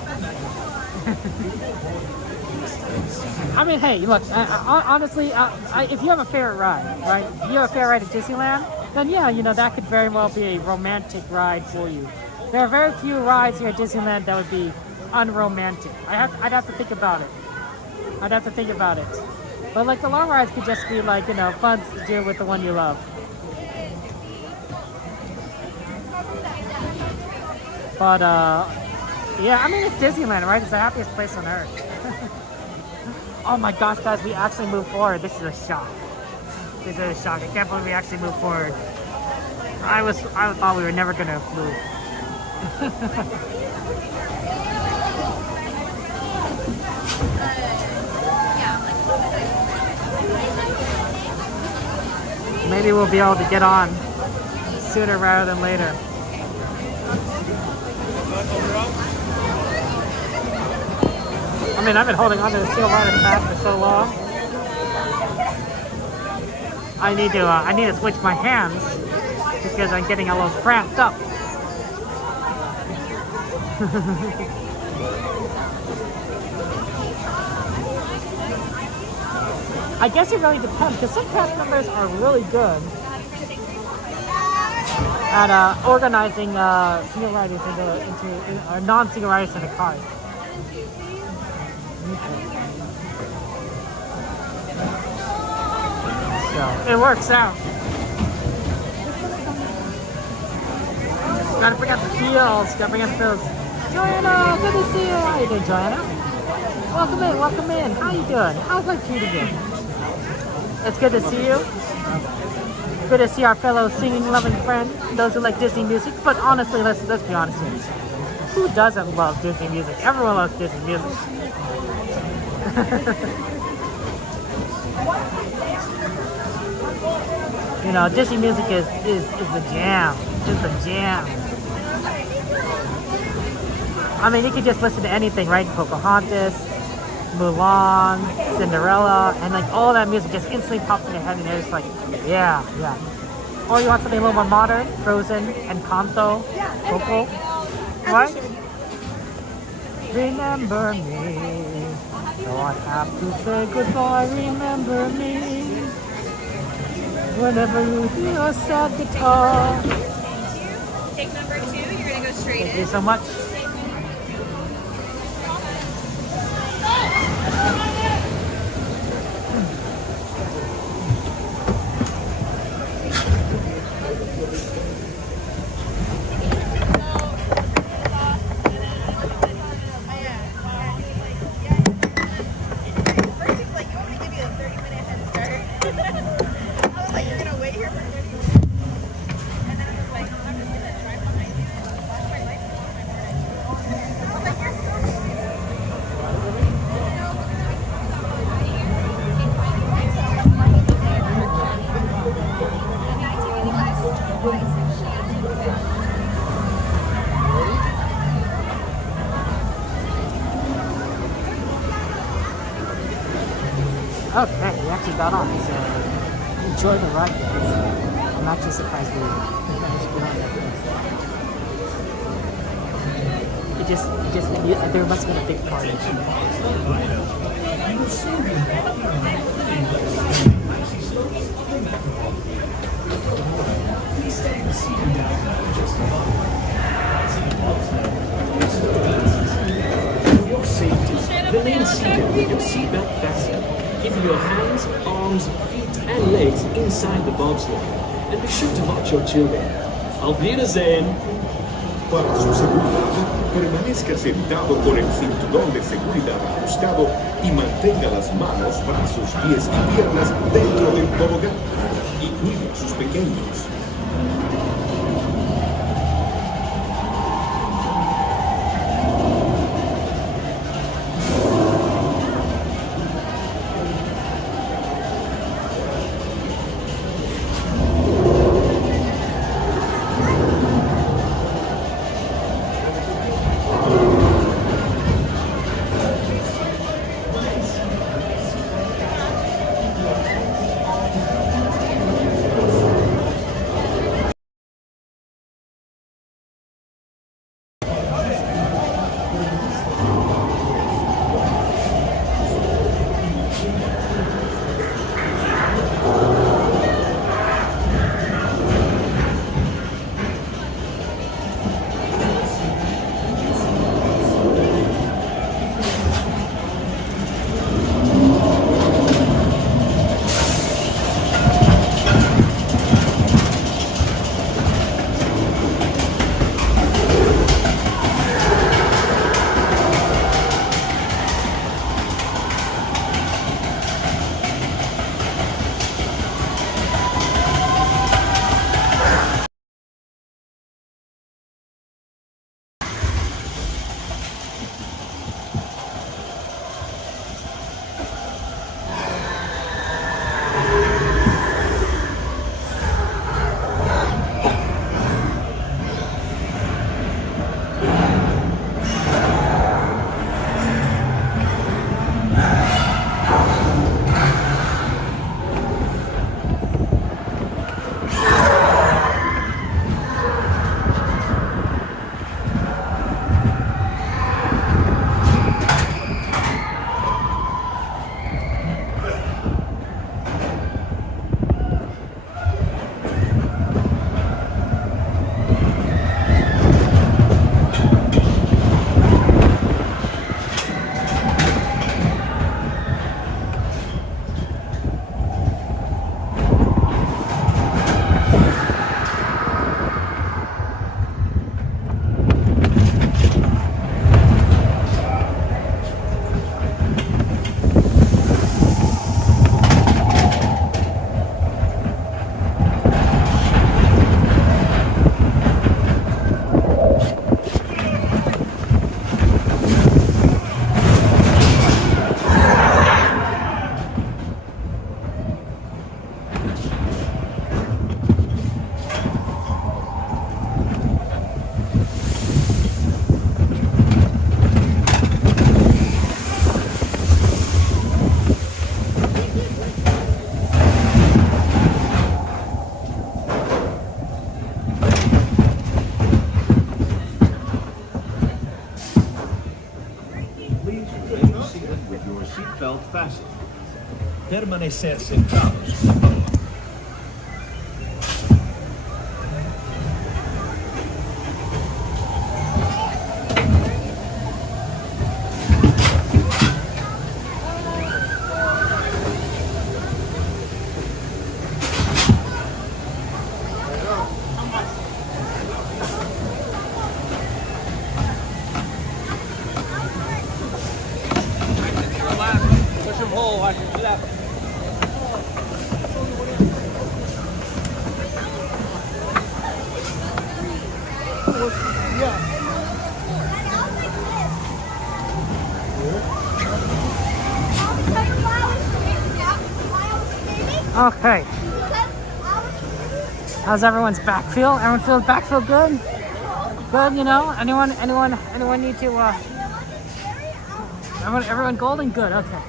I mean, hey, look, honestly, if you have a favorite ride, right? If you have a favorite ride at Disneyland, then yeah, you know, that could very well be a romantic ride for you. There are very few rides here at Disneyland that would be unromantic. I'd have to think about it. But like the long rides could just be like, you know, fun to do with the one you love. But yeah, I mean, it's Disneyland, right? It's the happiest place on earth. Oh my gosh, guys, we actually moved forward. This is a shock. I can't believe we actually moved forward. I thought we were never gonna move. Maybe we'll be able to get on sooner rather than later. I mean, I've been holding on to the Seal Rider pass for so long. I need to switch my hands because I'm getting a little cramped up. I guess it really depends, because some cast members are really good at organizing single riders into non-single riders into cars. So it works out. Gotta bring out the feels. Joanna, good to see you. How you doing, Joanna? Welcome in. How you doing? How's life treating you? It's good to see you. good to see our fellow singing loving friends, those who like Disney music. But honestly, let's be honest here. Who doesn't love Disney music? Everyone loves Disney music. You know, Disney music is the jam. It's the jam. I mean, you could just listen to anything, right? Pocahontas, Mulan, Cinderella, and like all that music just instantly pops in your head, and you're just like, yeah. Or you want something a little more modern, Frozen, Encanto, Coco, right? Remember me, though I have to say goodbye, remember me. Whenever you hear a sad guitar. Take number 2, you're gonna go straight in. Thank you so much. Okay, we actually got on, so enjoy the ride, guys. I'm actually surprised we managed to get on that first. There must have been a big party. For your safety, remain seated with your seatbelt fastened. Keep your hands, arms, feet, and legs inside the bobsled. And be sure to watch your children. Auf Wiedersehen! Para su seguridad, permanezca sentado con el cinturón de seguridad ajustado y mantenga las manos, brazos, pies y piernas dentro del tobogán. Y cuide a sus pequeños. fácil. Permanecer sentados. Push and pull, I can do that. Okay. How's everyone's back feel? Everyone feels back feel good? Good, you know? Anyone need to everyone golden? Good, okay.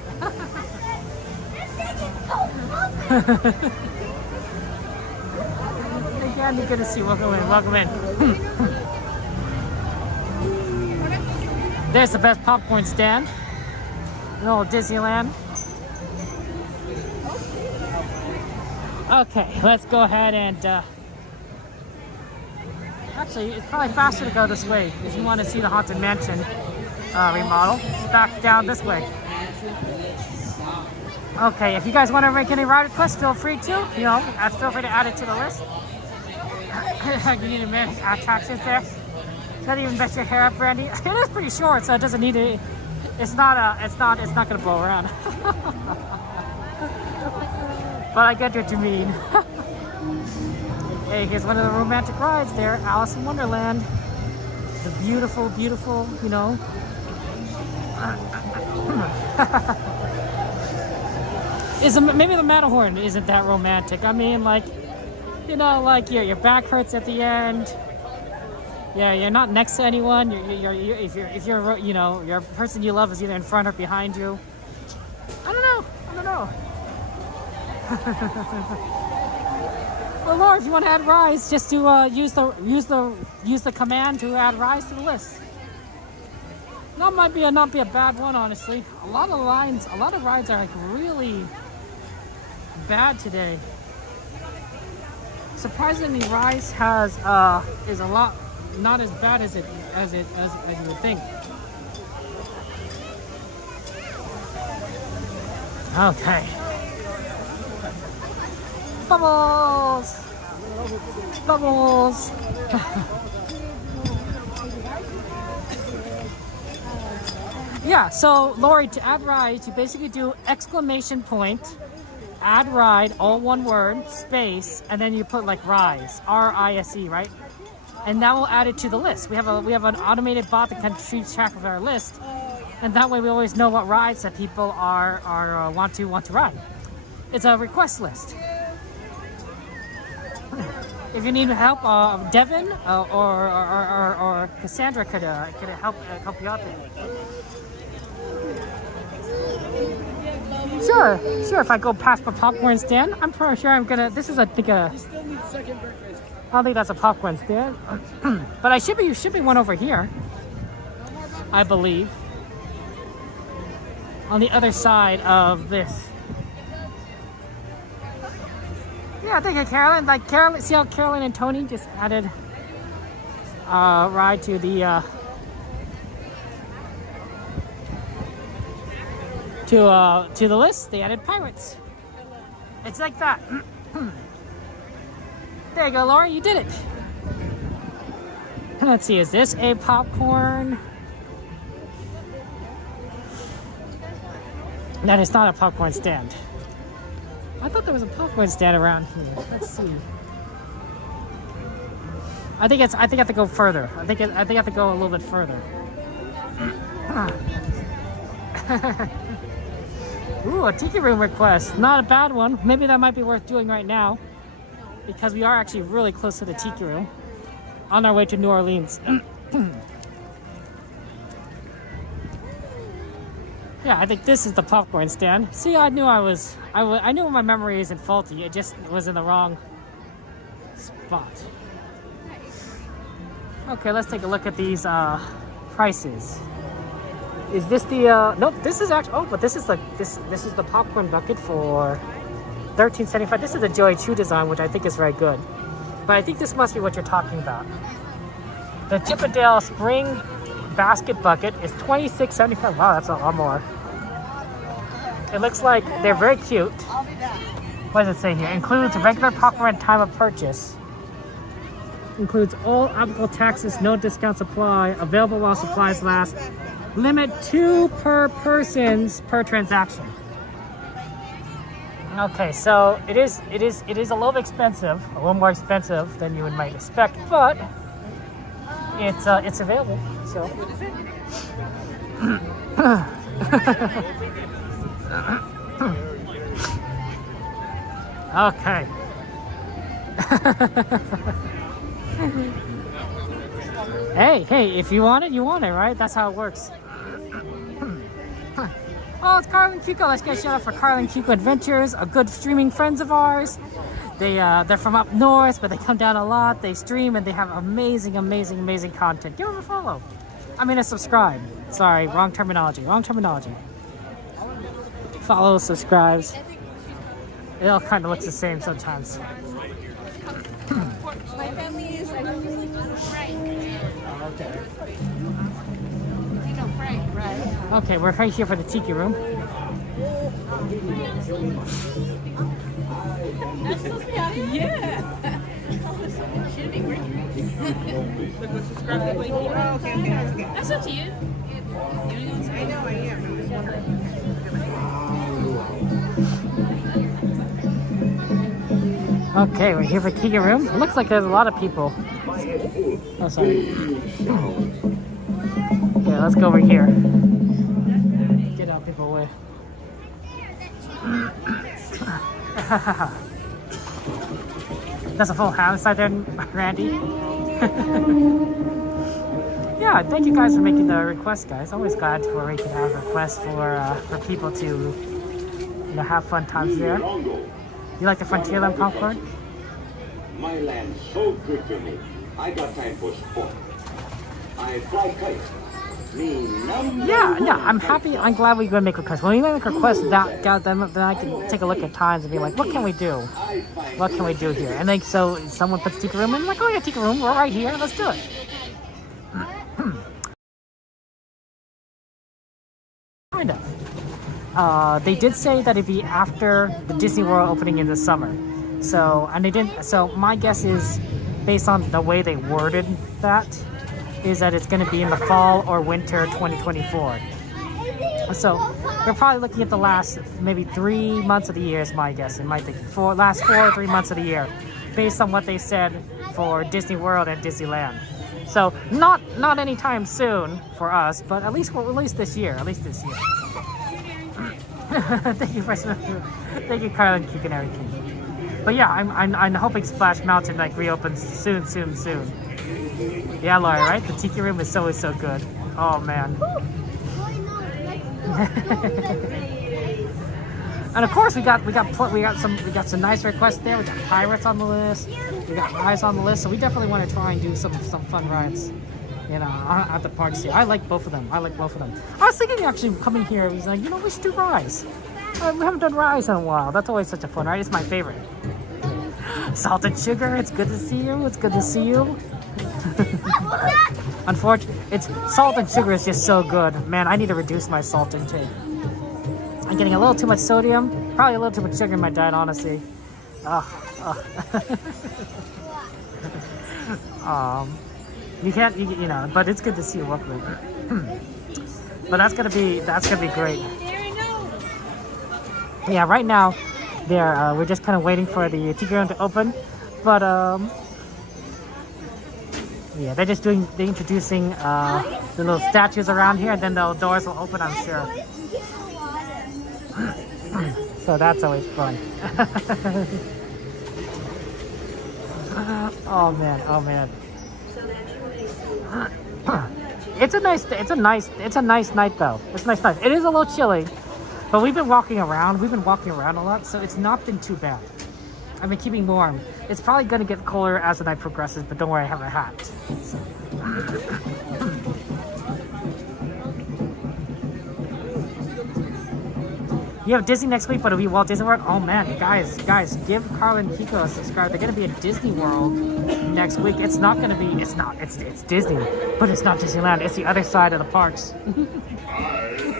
Again, good to see you. Welcome in, welcome in. There's the best popcorn stand. Little Disneyland. Okay, let's go ahead and actually, it's probably faster to go this way if you want to see the Haunted Mansion remodel. It's back down this way. Okay, if you guys want to make any ride requests, feel free to. You know, feel free to add it to the list. You need to manage attractions there. Not even mess your hair up, Brandy. It is pretty short, so it doesn't need to. It's not gonna blow around. But I get what you mean. Hey, here's one of the romantic rides there, Alice in Wonderland. The beautiful, beautiful, you know. Maybe the Matterhorn isn't that romantic. I mean, like, you know, like your back hurts at the end. Yeah, you're not next to anyone. If you're you know, your person you love is either in front or behind you. I don't know. Well, Laura, if you want to add rides, just to use the command to add rides to the list. That might not be a bad one, honestly. A lot of rides are like really bad today. Surprisingly, Rise is a lot not as bad as you would think. Okay. Bubbles! Bubbles! Yeah, so Lori, to add rides, you basically do exclamation point, add ride, all one word, space, and then you put like rise, R-I-S-E, right? And that will add it to the list. We have an automated bot that can keep track of our list, and that way we always know what rides that people want to ride. It's a request list. If you need help, Devin or Cassandra could help you out there. Sure. If I go past the popcorn stand, I'm pretty sure I'm gonna. This is you still need second breakfast. I don't think that's a popcorn stand, but you should be one over here. I believe on the other side of this. Yeah, I think Carolyn. See how Carolyn and Tony just added ride to the to the list. They added pirates. It's like that. There you go, Laura. You did it. Let's see. Is this a popcorn? That is not a popcorn stand. I thought there was a popcorn stand around here. Let's see. I think I have to go further. I think I have to go a little bit further. Ooh, a tiki room request. Not a bad one. Maybe that might be worth doing right now, because we are actually really close to the tiki room, on our way to New Orleans. Yeah, I think this is the popcorn stand. See, I knew I knew my memory isn't faulty. It just was in the wrong spot. Okay, let's take a look at these prices. Is this the nope, this is actually, oh, but this is the this is the popcorn bucket for $13.75. This is the Joey Chu design, which I think is very good. But I think this must be what you're talking about. The Chippendale Spring Basket Bucket is $26.75. Wow, that's a lot more. It looks like they're very cute. What does it say here? Includes regular popcorn at time of purchase. Includes all applicable taxes, no discounts apply. Available while supplies last. Limit 2 per persons per transaction. Okay, so it is a little expensive, a little more expensive than you might expect, but it's available. So. Okay. Hey, if you want it, you want it, right? That's how it works. Oh, it's Carl and Kiko. Let's get a shout out for Carl and Kiko Adventures, a good streaming friends of ours. They're from up north, but they come down a lot. They stream and they have amazing content. Give them a follow. I mean, a subscribe. Sorry, wrong terminology. Follow, subscribes. It all kind of looks the same sometimes. My family is Frank. Okay. You know Frank, right? Okay, we're right here for the tiki room. Yeah. Should be great. That's up to you. I know I am. Okay, we're here for tiki room. It looks like there's a lot of people. Oh, sorry. Yeah, let's go over here. Get out people away. That's a full house right there, Randy. Yeah, thank you guys for making the request, guys. Always glad where we can have requests for people to have fun times there. You like the Frontierland popcorn? My land's so good to me. I got time for sport. I fly kites. Yeah, I'm happy. I'm glad we're going to make requests. When we make requests, then I can take a look at times and be like, what can we do? What can we do here? And then so someone puts tiki room in, I'm like, oh yeah, tiki room, we're right here, let's do it. Kind of. They did say that it'd be after the Disney World opening in the summer. So, and they didn't. So my guess is, based on the way they worded that, is that it's going to be in the fall or winter 2024. So we're probably looking at the last maybe 3 months of the year is my guess. In my thinking, last 4 or 3 months of the year, based on what they said for Disney World and Disneyland. So not anytime soon for us, but at least this year. Thank you, Carl and Keek and everything. But yeah, I'm hoping Splash Mountain like reopens soon. Yeah, Laurie, right? The tiki room is so good. Oh man. And of course we got some nice requests there. We got Pirates on the list. We got rides on the list. So we definitely want to try and do some fun rides. At the parks here. I like both of them. I was thinking actually coming here, I was like, we should do Rise. We haven't done Rise in a while. That's always such a fun ride. It's my favorite. Salt and Sugar, it's good to see you. Unfortunately, Salt and Sugar is just so good. Man, I need to reduce my salt intake. I'm getting a little too much sodium, probably a little too much sugar in my diet, honestly. You can't, but it's good to see you. Welcome. But that's gonna be great. Yeah, right now, we're just kind of waiting for the tiki room to open, but yeah, they're introducing the little statues around here, and then the doors will open, I'm sure. So that's always fun. Oh man. It's a nice night though. It's nice night. It is a little chilly, but we've been walking around a lot, so it's not been too bad. I've been keeping warm. It's probably gonna get colder as the night progresses, but don't worry, I have a hat. So. You have Disney next week, but it'll be Walt Disney World. Oh man, guys, give Carl and Kiko a subscribe. They're gonna be at Disney World next week. It's not gonna be. It's Disney, but it's not Disneyland. It's the other side of the parks.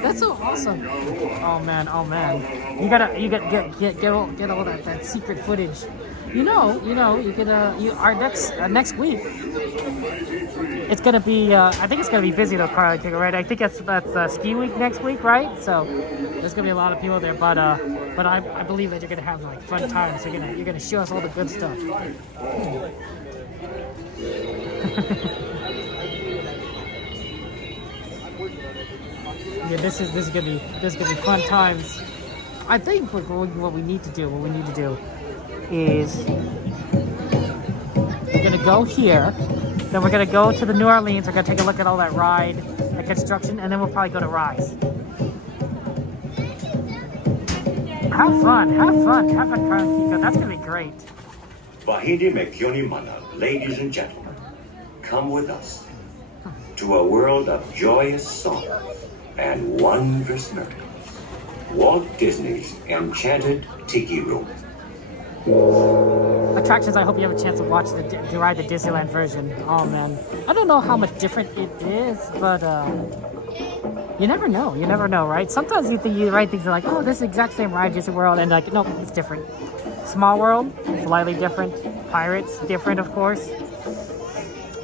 That's so awesome. Oh man. You get all that secret footage. You get our next week. It's gonna be. I think it's gonna be busy though, Carl and Kiko, right? I think that's ski week next week, right? So there's gonna be a lot of people there, but I believe that you're gonna have like fun times. So you're gonna show us all the good stuff. Yeah, this is gonna be fun times. I think what we need to do is we're gonna go here, then we're gonna go to the New Orleans. We're gonna take a look at all that ride, that construction, and then we'll probably go to Rise. Have fun, Carl and Kiko. That's gonna be great. Vahidi Mekyoni Mana, ladies and gentlemen, come with us to a world of joyous song and wondrous miracles. Walt Disney's Enchanted Tiki Room. Attractions, I hope you have a chance to ride the Disneyland version. Oh man, I don't know how much different it is, but you never know, right? Sometimes you ride things like, oh, this is the exact same ride, Disney World, and like, no, it's different. Small World, slightly different. Pirates, different, of course.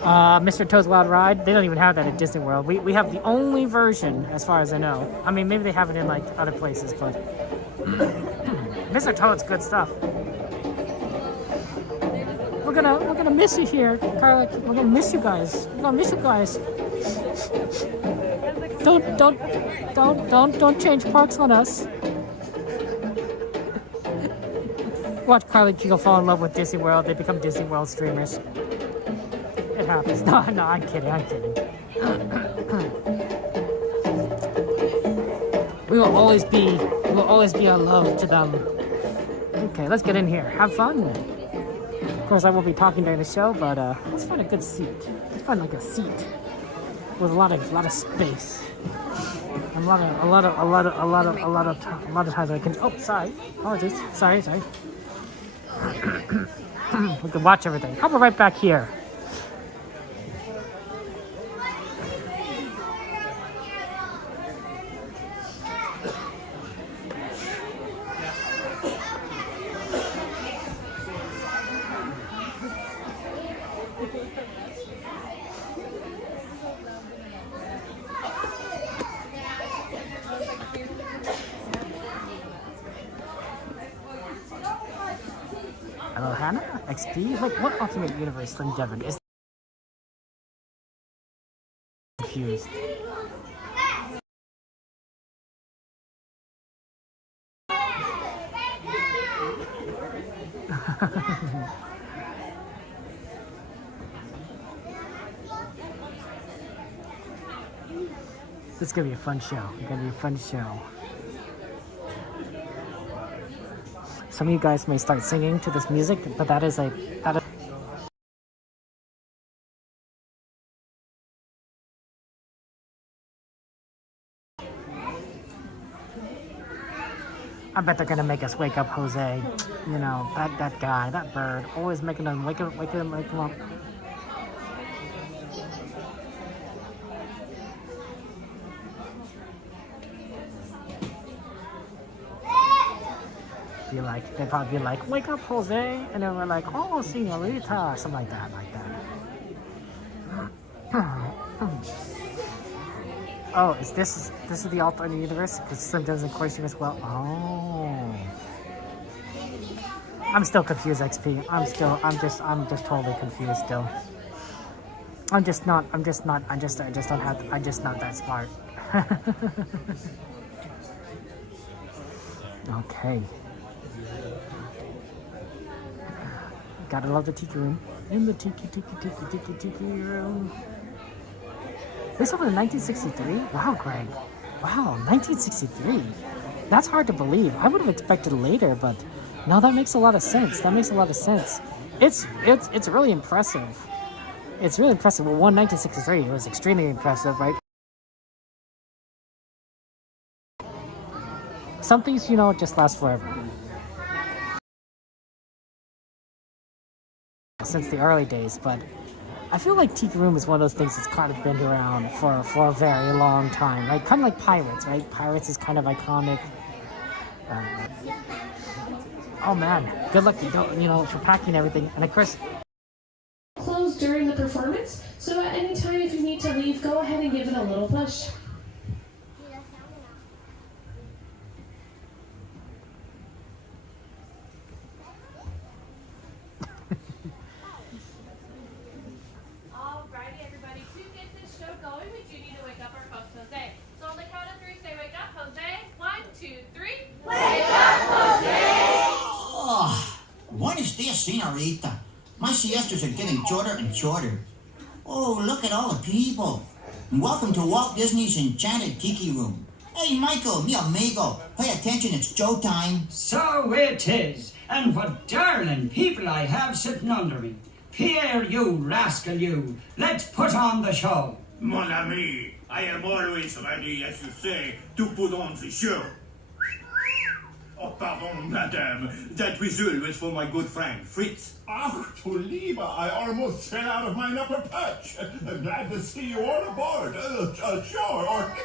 Mr. Toad's Wild Ride, they don't even have that at Disney World. We have the only version, as far as I know. I mean, maybe they have it in like other places, but Mr. Toad's good stuff. We're gonna miss you here, Carla. We're gonna miss you guys. We're gonna miss you guys. Don't change parks on us. Watch Carly and Kiko fall in love with Disney World. They become Disney World streamers. It happens. No, I'm kidding. We will always be on love to them. Okay, let's get in here. Have fun. Of course, I will be talking during the show, but let's find a good seat. Let's find like a seat with a lot of space. A lot of times I can. Oh, sorry. Apologies. Sorry. We can watch everything. How about right back here? Hello, Hannah. XP? Wait, what alternate universe Slim Devon is? Confused. This is gonna be a fun show. Some of you guys may start singing to this music, but that is. I bet they're gonna make us wake up Jose. You know, that guy, that bird, always making them wake him up. They'd probably be like, wake up, Jose, and then we're like, oh, señorita, something like that. Oh, this is the alternate universe? Because Slim doesn't question as well. Oh, I'm still confused, XP. I'm just totally confused still. I'm just not that smart. Okay. Gotta love the tiki room. In the tiki room. This one in 1963? Wow, Greg. Wow, 1963. That's hard to believe. I would have expected later, but no, that makes a lot of sense. It's really impressive. It's really impressive. Well, 1963 was extremely impressive, right? some things, you know, just last forever. Since the early days, but I feel like Tiki Room is one of those things that's kind of been around for a very long time, right? Kind of like Pirates, right? Pirates is kind of iconic. Oh man, good luck, you know, for packing everything. And of course, closed during the performance, so at any time if you need to leave, go ahead and give it a little push. Alrighty, everybody, to get this show going, we do need to wake up our host, Jose. So on the count of 3, say wake up, Jose. 1, 2, 3. Wake up, Jose! Oh, buenos dias, senorita. My siestas are getting shorter and shorter. Oh, look at all the people. And welcome to Walt Disney's Enchanted Tiki Room. Hey, Michael, mi amigo, pay attention, it's showtime. So it is, and what darling people I have sitting under me. Pierre, you rascal, you. Let's put on the show. Mon ami, I am always ready, as you say, to put on the show. Oh, pardon, madame. That whistle was for my good friend, Fritz. Ach, du Lieber, I almost fell out of my upper perch. Glad to see you on aboard. Sure.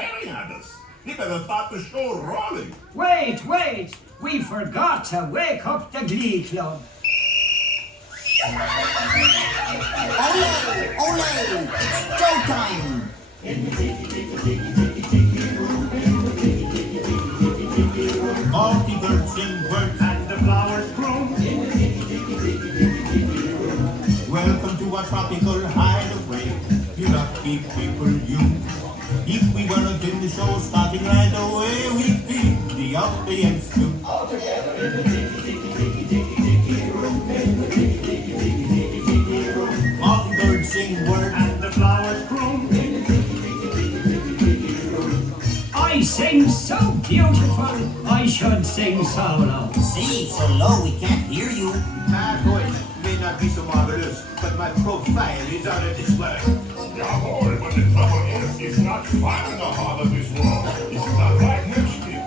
Very honest. You better start the show rolling. Wait, we forgot to wake up the Glee Club. Ole, ole, it's showtime. All the birds sing words and the flowers bloom. Welcome to our tropical hideaway, you lucky people, you. If we were to do the show starting right away, we'd be the audience too. All together in the tiki room. All the birds sing words and the flowers bloom. I sing so beautiful, I should sing solo. See, so low we can't hear you. My voice may not be so marvelous, but my profile is on a display. Yeah, boy, but the trouble is, it's not far in the heart of this world. It's not right next to you.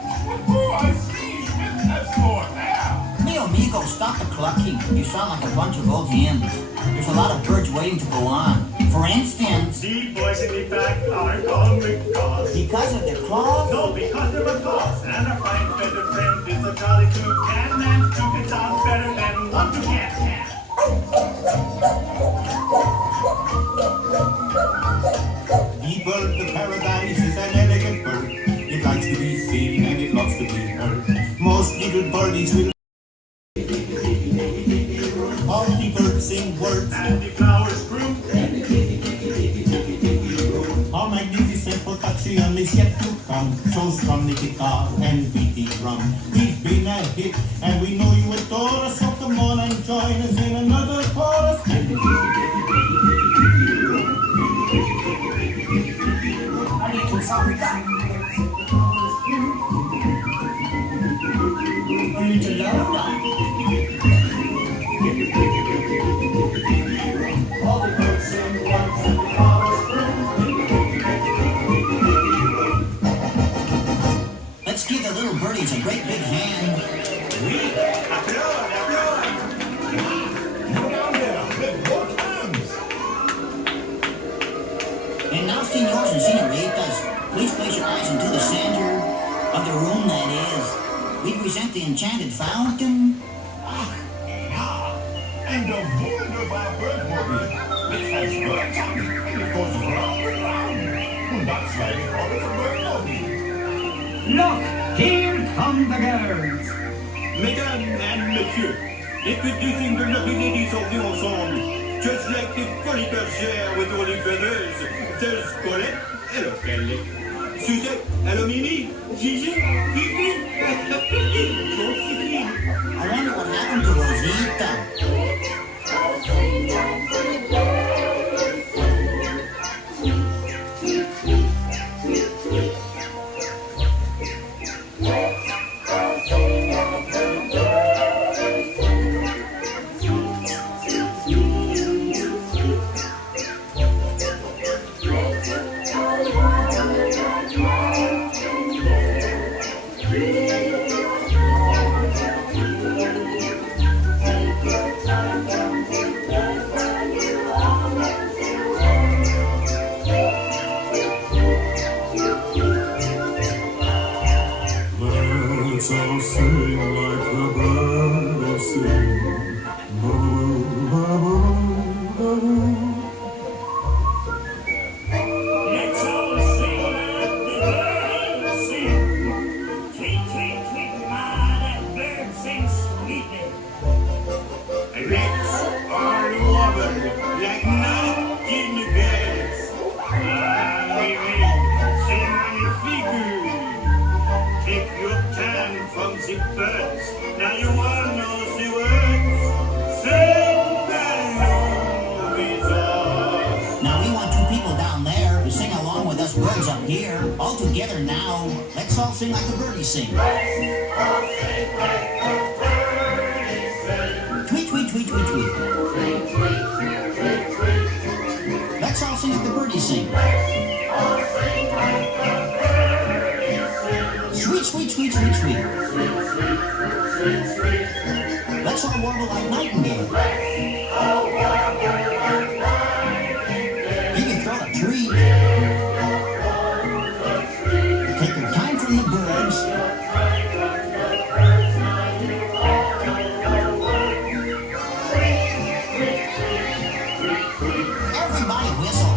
Oh, I see, Schmidt has more hair. Mi amigo, stop the clucking. You sound like a bunch of old hymns. There's a lot of birds waiting to go on. For instance, The boys in the back are calling because. because of their claws. No, because they're a cause. And a fine better friend is a jolly two can man. Two can sound better than one two can. The bird of paradise is an elegant bird. It likes to be seen and it loves to be heard. Most little birdies will. All the birds sing words and the flowers groom. Our magnificent production is yet to come. Shows from the guitar and beat the drum. We've been a hit and we know you adore us. So come on and join us in another chorus. Let's give the little birdies a great big hand. Oui, applaud, applaud. Go down there, with both hands. And now, senors and senoritas, please place your eyes into the center of the room that is. We present the enchanted fountain. Ach, ja. And the wunderbar Birdmobile. It has birds on it, and it goes round and round. And that's why we call it a Birdmobile. Look, here come the girls. Mesdames and messieurs, introducing the lovely ladies of the ensemble. Just like the funny bergère with all the feathers, there's Colette, hello Kelly. Suzette, hello Mimi. Gigi, Fifi, so Fifi. I wonder what happened to Rosita. Let's Let's all sing like the birds sing. Let's all sing like the birds sing. Tweet, tweet, tweet, ma, that bird sings sweetly. Let's all wobble like nightingales. Sing on your figure. Take your time from the birds. Now you all know the words. Sing along with us. Now we want two people down there to sing along with us birds up here. All together now. Let's all sing like the birdies sing. Tweet, tweet, tweet, tweet, tweet. Let's all sing like the birdies sing. Sweet, sweet, sweet, sweet, sweet. Let's all warble like nightingale. You can throw a tree. Take your time from the birds. Everybody whistle.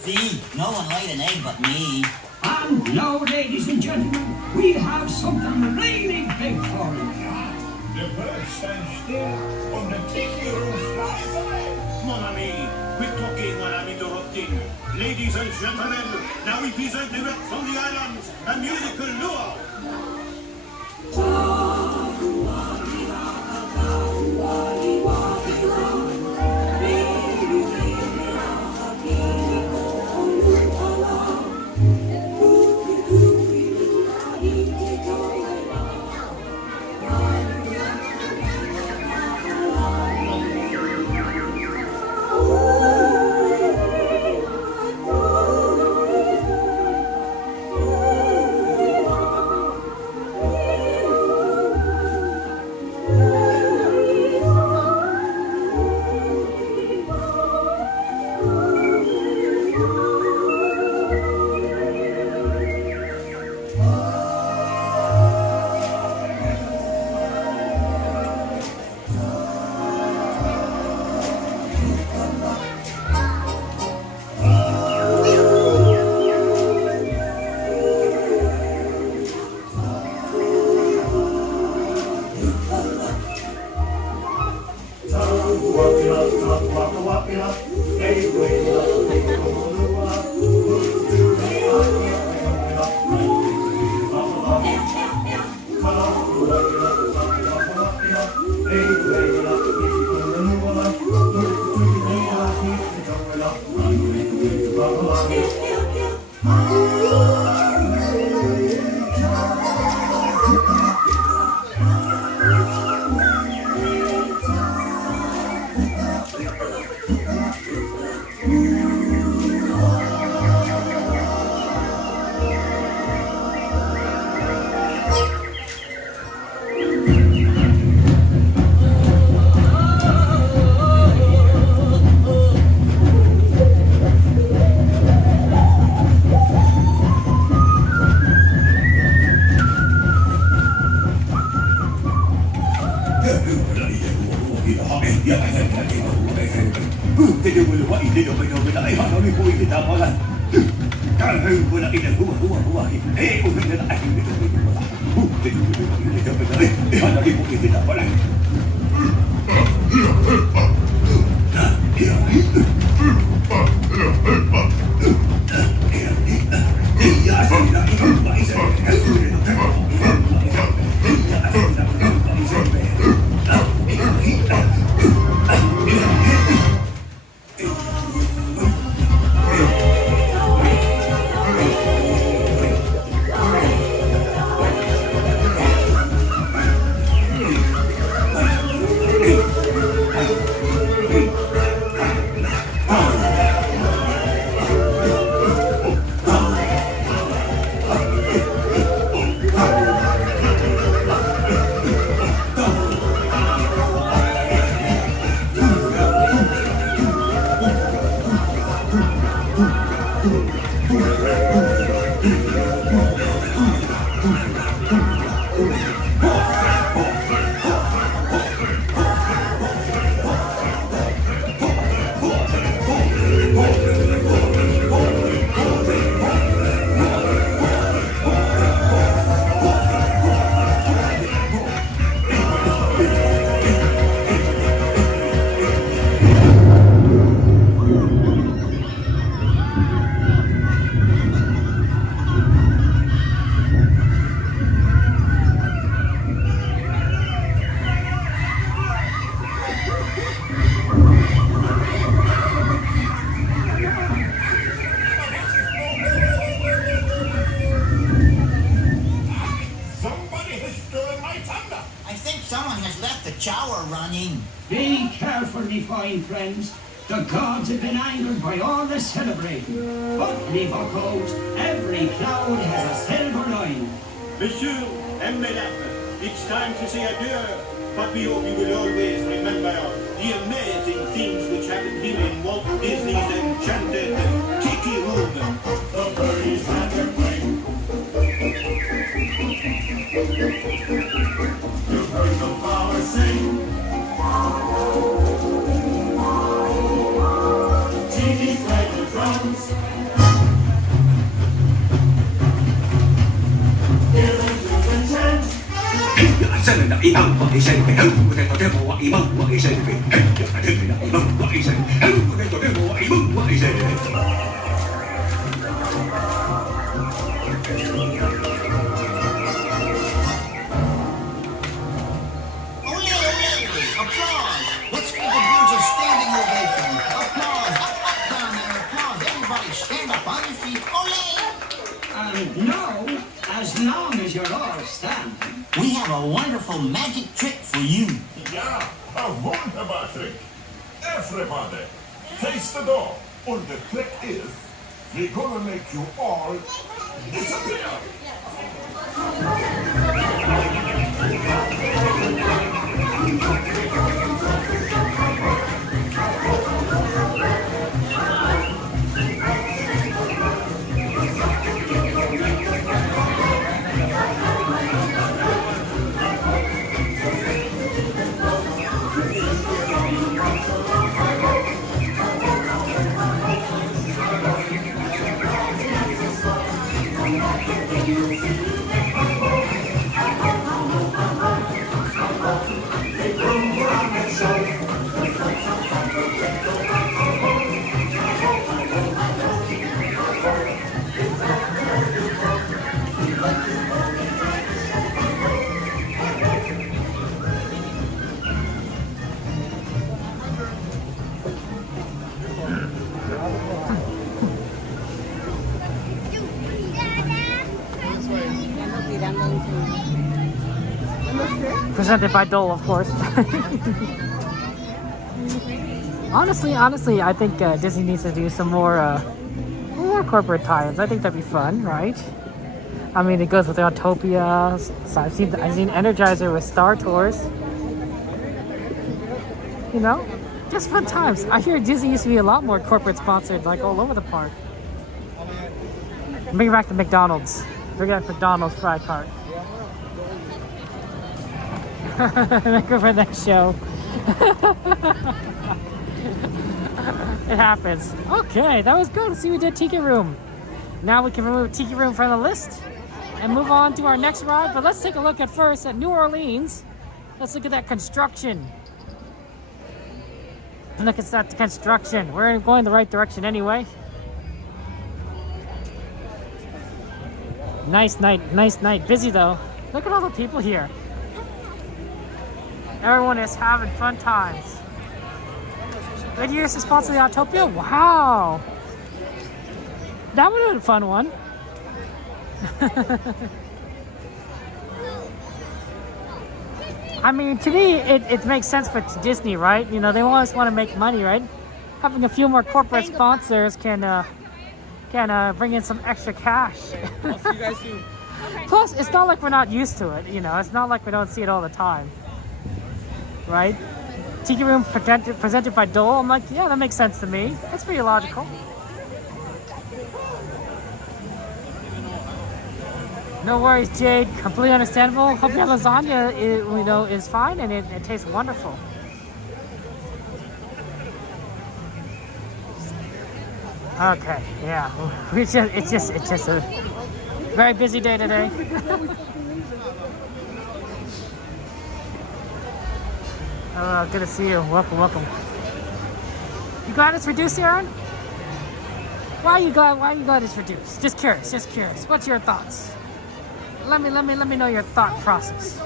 See, no one laid an egg but me. And now, ladies and gentlemen, we have something really big for you. The birds stand still on the tiki room flies away. Mon ami, quit talking when I'm interrupting. Ladies and gentlemen, now we present direct from the islands a musical luau. tower running. Be careful, me fine friends. The gods have been angered by all this celebrating. But, me buckos, every cloud has a silver line. Monsieur and Madame, it's time to say adieu. But we hope you will always remember the amazing things which happened here in Walt Disney's enchanted Tiki Room. The birdies had their way. You heard the flowers sing. Tiki played the drums. Feeling to the chant. 真係大包圍成，香港嘅嗰啲我話二蚊圍成，香港嘅二蚊圍成，香港嘅嗰啲我話二蚊圍成。Ole, ole, applause. Let's give the birds a standing ovation. Applause, up, down there, applause. Everybody stand up on your feet. Ole. And now, as long as you're all standing, We have a wonderful magic trick for you. Ja, a wunderbar trick. Everybody, face the door. And the trick is, we're gonna make you all disappear. Presented by Dole, of course. honestly, I think Disney needs to do some more corporate tie-ins. I think that'd be fun, right? I mean, it goes with Autopia. So I've seen Energizer with Star Tours. You know, just fun times. I hear Disney used to be a lot more corporate sponsored, like all over the park. Bring it back to McDonald's. Bring back McDonald's fry cart. Make it for the next show. It happens. Okay, that was good. See, we did Tiki Room. Now we can remove Tiki Room from the list and move on to our next ride. But let's take a look at first at New Orleans. Let's look at that construction. Look at that construction. We're going the right direction anyway. Nice night, nice night. Busy though. Look at all the people here. Everyone is having fun times. Good years to sponsor the Autopia? Wow! That would have been a fun one. I mean, to me, it makes sense for Disney, right? You know, they always want to make money, right? Having a few more corporate sponsors can bring in some extra cash. I'll see you guys soon. Plus, it's not like we're not used to it, you know? It's not like we don't see it all the time. Right? Tiki Room presented by Dole. I'm like, yeah, that makes sense to me. That's pretty logical. No worries, Jade. Completely understandable. Hope your lasagna is fine and it tastes wonderful. Okay, yeah. It's just a very busy day today. Oh, good to see you. Welcome, welcome. You glad it's reduced, Aaron? Why you glad it's reduced? Just curious. What's your thoughts? Let me know your thought process.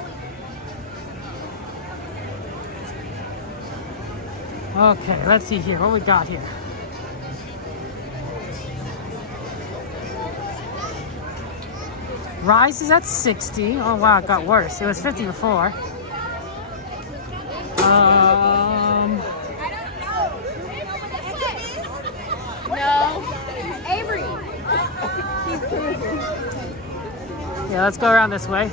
Okay, let's see here. What we got here? Rise is at 60. Oh wow, it got worse. It was 50 before. let's go around this way.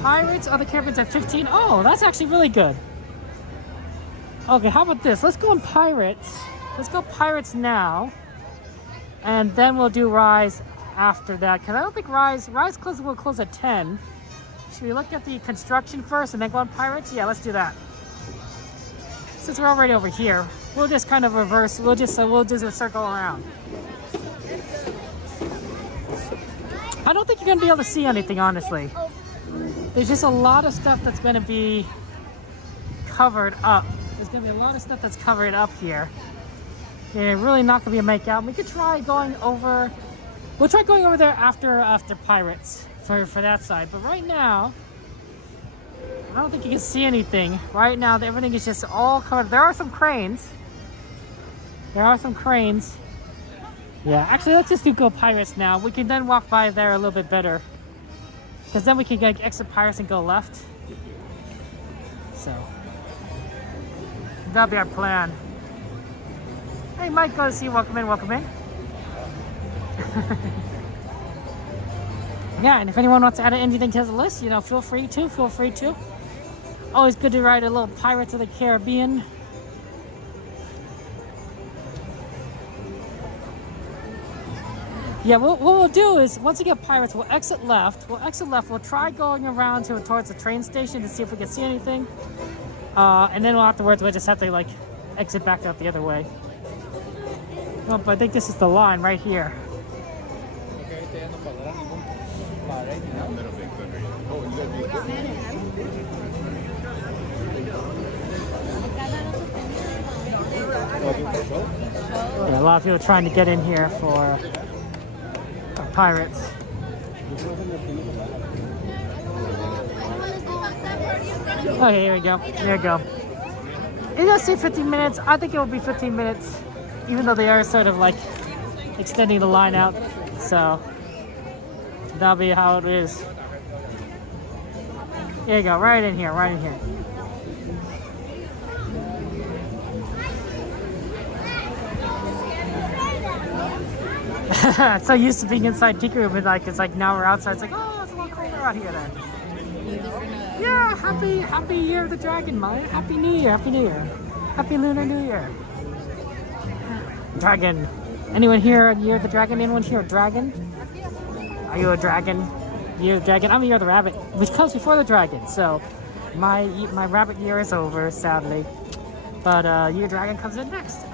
Pirates, other caravans at 15. Oh, that's actually really good. Okay, how about this? Let's go on Pirates. Let's go Pirates now. And then we'll do Rise after that. Because I don't think Rise will close at 10. Should we look at the construction first and then go on Pirates? Yeah, let's do that. Since we're already over here, we'll just kind of reverse. We'll just circle around. I don't think you're going to be able to see anything, honestly. There's just a lot of stuff that's going to be covered up. There's going to be a lot of stuff that's covered up here. And really not going to be a make out. We could try going over. We'll try going over there after Pirates for that side. But right now, I don't think you can see anything. Right now, everything is just all covered. There are some cranes. Yeah, actually, let's just go Pirates now. We can then walk by there a little bit better. Because then we can exit Pirates and go left. So, that'll be our plan. Hey, Mike, go to see you. Welcome in, welcome in. Yeah, and if anyone wants to add anything to the list, feel free to. Always good to ride a little Pirates of the Caribbean. Yeah, what we'll do is, once we get Pirates, we'll exit left. We'll try going around towards the train station to see if we can see anything. And then afterwards, we'll just have to, exit back out the other way. Oh, but I think this is the line right here. Yeah, a lot of people are trying to get in here for Pirates. Okay, here we go. There we go. It does say 15 minutes. I think it will be 15 minutes, even though they are sort of extending the line out. So that'll be how it is. There you go, right in here. So used to being inside Tiki Room, and it's like now we're outside. It's like, oh, it's a little colder out here then. Yeah, happy Year of the Dragon, Maya. Happy New Year. Happy Lunar New Year. Dragon. Anyone here Year of the Dragon? Anyone here a dragon? Are you a dragon? Year of the Dragon? I'm a Year of the Rabbit, which comes before the dragon. So my rabbit year is over, sadly. But Year of the Dragon comes in next.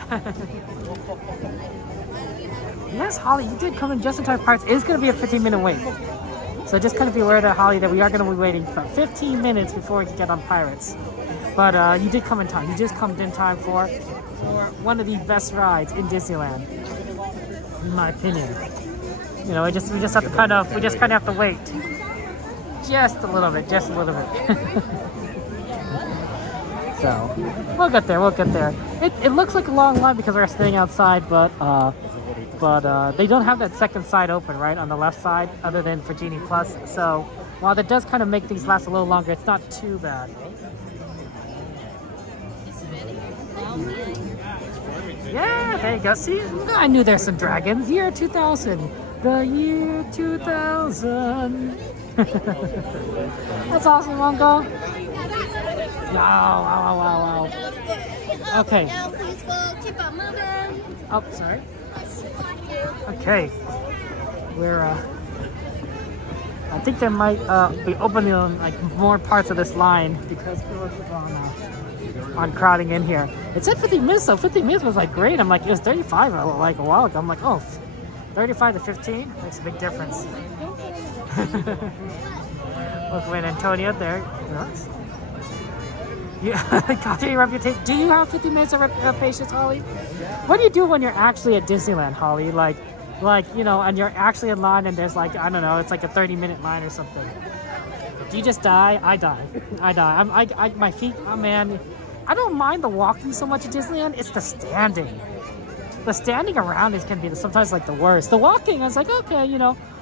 Yes, Holly, you did come in just in time. Pirates is going to be a 15-minute wait. So just kind of be aware that, Holly, that we are going to be waiting for 15 minutes before we can get on Pirates. But you did come in time. You just come in time for one of the best rides in Disneyland, in my opinion. We just have to kind of have to wait. Just a little bit. So, we'll get there. It looks like a long line because we're staying outside, but they don't have that second side open, right, on the left side, other than for Genie Plus. So, while that does kind of make things last a little longer, it's not too bad. Yeah, there you go. See, I knew there's some dragons. Year 2000. The year 2000. That's awesome, Mongo. Wow. Okay. Now please keep on moving. Oh, sorry. Okay. We're I think they might be opening more parts of this line because people are on crowding in here. It said 50 minutes, so 50 minutes was great. I'm it was 35 a while ago. I'm 35 to 15 makes a big difference. Look, when Antonio there. Nice. Got your reputation. Do you have 50 minutes of patience, Holly? What do you do when you're actually at Disneyland, Holly? And you're actually in line and there's I don't know, it's a 30-minute line or something. Do you just die? I die. My feet, oh man. I don't mind the walking so much at Disneyland. It's the standing. The standing around can be sometimes the worst. The walking, I was okay,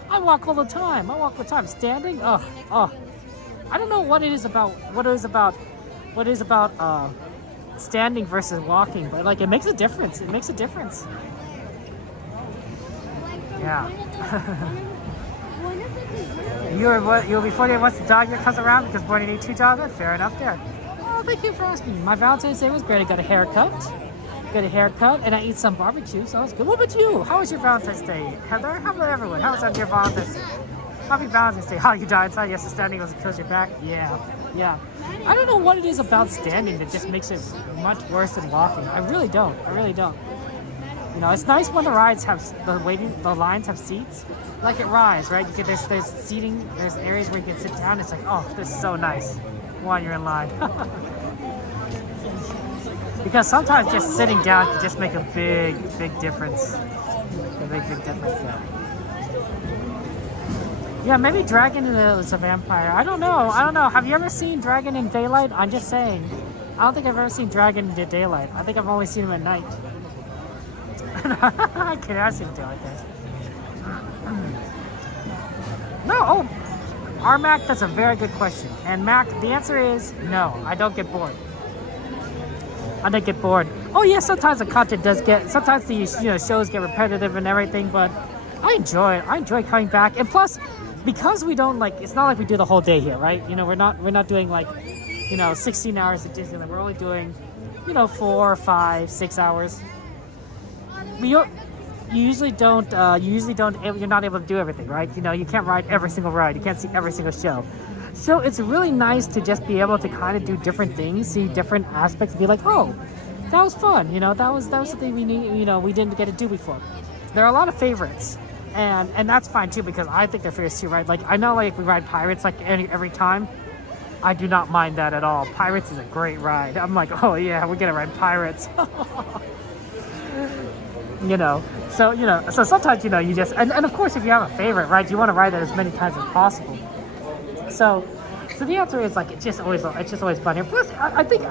I walk all the time. Standing, oh. I don't know what it is about standing versus walking, but it makes a difference. Yeah. You'll be 48 once the dog year comes around because born in 82 dog. Fair enough there. Oh, thank you for asking. My Valentine's Day was great. I got a haircut. And I ate some barbecue, so that was good. What about you? How was your Valentine's Day? Heather, how about everyone? How was on your Valentine's Day? Happy Valentine's Day. How you died inside? Yes, the standing was kills your back. Yeah. I don't know what it is about standing that just makes it much worse than walking. I really don't. You know, it's nice when the rides have the lines have seats. Like at rides, right? There's seating, there's areas where you can sit down. It's like, oh, this is so nice while you're in line. Because sometimes just sitting down can just make a big difference. Yeah. Yeah, maybe Dragon is a vampire. I don't know. Have you ever seen Dragon in daylight? I'm just saying. I don't think I've ever seen Dragon in daylight. I think I've only seen him at night. I can't ask him to like that. No, Mac, that's a very good question. And Mac, the answer is no, I don't get bored. Oh yeah, sometimes the content does sometimes the shows get repetitive and everything, but I enjoy it. I enjoy coming back. And plus, because we don't it's not like we do the whole day here, right? We're not doing 16 hours at Disneyland. We're only doing 4, 5, 6 hours. You usually don't. You're not able to do everything, right? You can't ride every single ride. You can't see every single show. So it's really nice to just be able to kind of do different things, see different aspects, and be like, oh, that was fun. That was something we need. We didn't get to do before. There are a lot of favorites, and that's fine too because I think they're favorites too, right? Like I know, we ride Pirates every time. I do not mind that at all. Pirates is a great ride. I'm like, oh yeah, we're gonna ride Pirates. So sometimes, you just, and of course, if you have a favorite, right, you want to ride it as many times as possible. So the answer is it's just always fun here. Plus, I think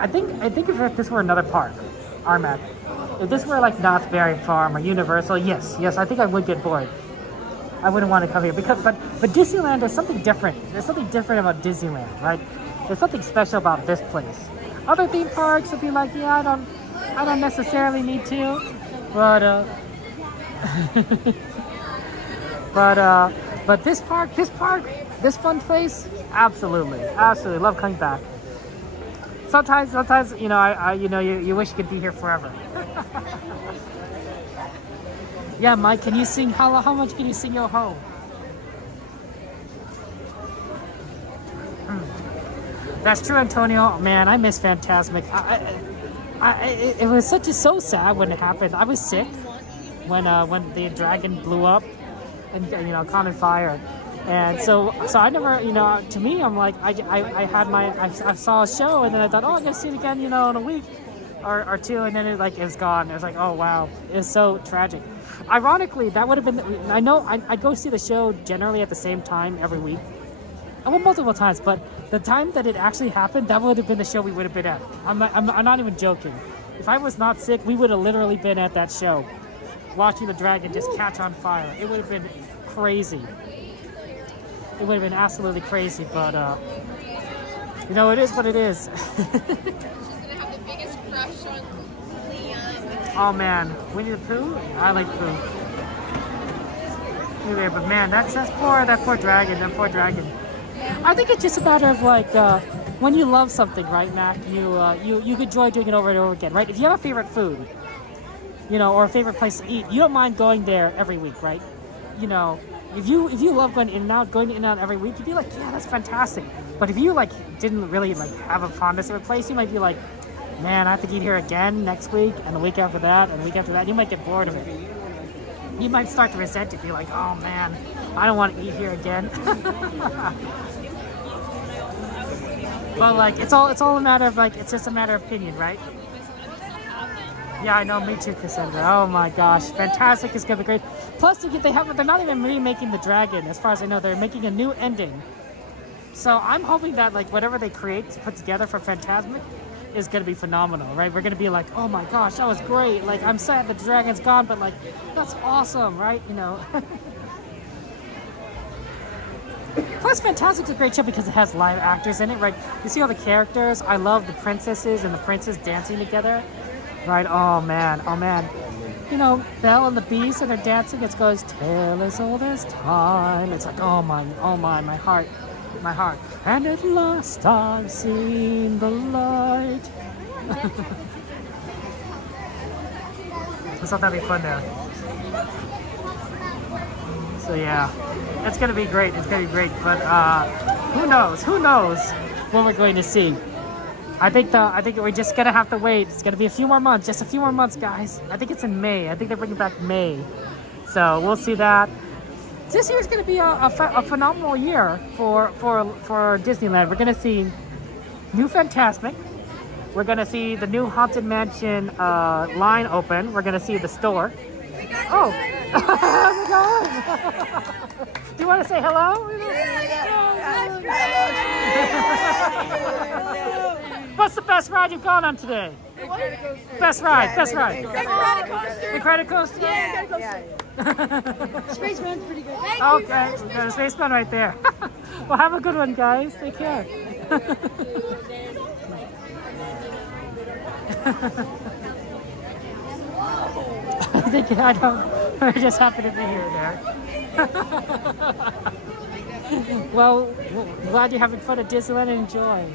if this were another park, Armac, if this were Knott's Berry Farm or Universal, yes, I think I would get bored. I wouldn't want to come here but Disneyland, there's something different. There's something different about Disneyland, right? There's something special about this place. Other theme parks would be like, yeah, I don't necessarily need to. But this park, this fun place, absolutely love coming back. Sometimes, you wish you could be here forever. Yeah, Mike, can you sing? How much can you sing Yo Ho? That's true, Antonio. Man, I miss Fantasmic. It was so sad when it happened. I was sick when the dragon blew up and caught on fire, and so I never to me I'm like I saw a show and then I thought, oh, I'm gonna see it again in a week or two, and then it was gone. It was like, oh wow, it's so tragic. Ironically, that would have been, I know I go see the show generally at the same time every week. Well, multiple times, but the time that it actually happened, that would have been the show we would have been at. I'm not even joking. If I was not sick, we would have literally been at that show, watching the dragon just catch on fire. It would have been crazy. It would have been absolutely crazy, but it is what it is. Oh man, Winnie the Pooh? I like Pooh. Anyway, but man, that poor dragon. I think it's just a matter of when you love something, right, Mac? You enjoy doing it over and over again, right? If you have a favorite food, or a favorite place to eat, you don't mind going there every week, right? If you love going in and out every week, you'd be like, yeah, that's fantastic. But if you didn't really have a fondness of a place, you might be like, man, I have to eat here again next week, and the week after that, and the week after that. You might get bored of it. You might start to resent it. Be like, oh man, I don't want to eat here again. But it's all a matter of it's just a matter of opinion, right? Yeah, I know, me too, Cassandra. Oh my gosh, Fantastic is gonna be great. Plus, they're not even remaking the dragon, as far as I know. They're making a new ending. So I'm hoping that whatever they put together for Fantasmic is gonna be phenomenal, right? We're gonna be like, oh my gosh, that was great. I'm sad the dragon's gone, but that's awesome, right? Plus, Fantastic's a great show because it has live actors in it, right? You see all the characters. I love the princesses and the princes dancing together, right? Oh man. you know, Belle and the Beast and they're dancing. It goes, tale as old as time. It's like, oh my, my heart. And at last I've seen the light. I thought that'd be fun there. So yeah, it's gonna be great. But who knows what we're going to see. I think we're just gonna have to wait. It's gonna be a few more months, just a few more months, guys. I think it's in May. I think they're bringing back May, so we'll see that. This year's gonna be a phenomenal year for Disneyland. We're gonna see new Fantasmic. We're gonna see the new Haunted Mansion line open. We're gonna see the store. Oh, how's it going? Do you want to say hello? What's the best ride you've gone on today? Best ride. The credit coaster? Yeah. Spaceman's pretty good. Okay, there's a spaceman right there. Well, have a good one, guys. Take care. I don't. I just happen to be here there. Well, glad you're having fun at Disneyland and enjoy.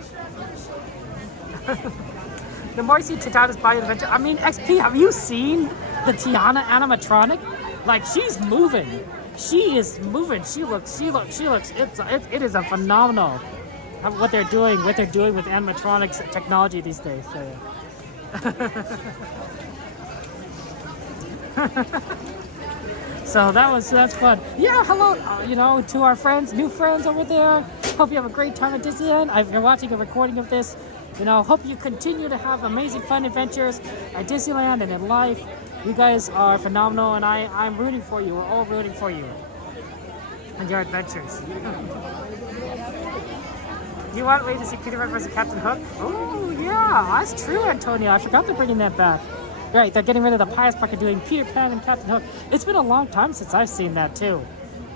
The more you see Tiana's Bayou Adventure, I mean, XP, have you seen the Tiana animatronic? Like, she's moving. She is moving. She looks. It is a phenomenal what they're doing with animatronics technology these days. So, yeah. So that's fun. Yeah, hello, you know, to our friends, new friends over there. Hope you have a great time at Disneyland. If you're watching a recording of this, you know, hope you continue to have amazing fun adventures at Disneyland and in life. You guys are phenomenal, and I'm rooting for you. We're all rooting for you and your adventures. You want me to see Peter Pan versus Captain Hook? Oh, yeah, that's true, Antonio. I forgot they're bringing that back. Right, they're getting rid of the Pious Park and doing Peter Pan and Captain Hook. It's been a long time since I've seen that too.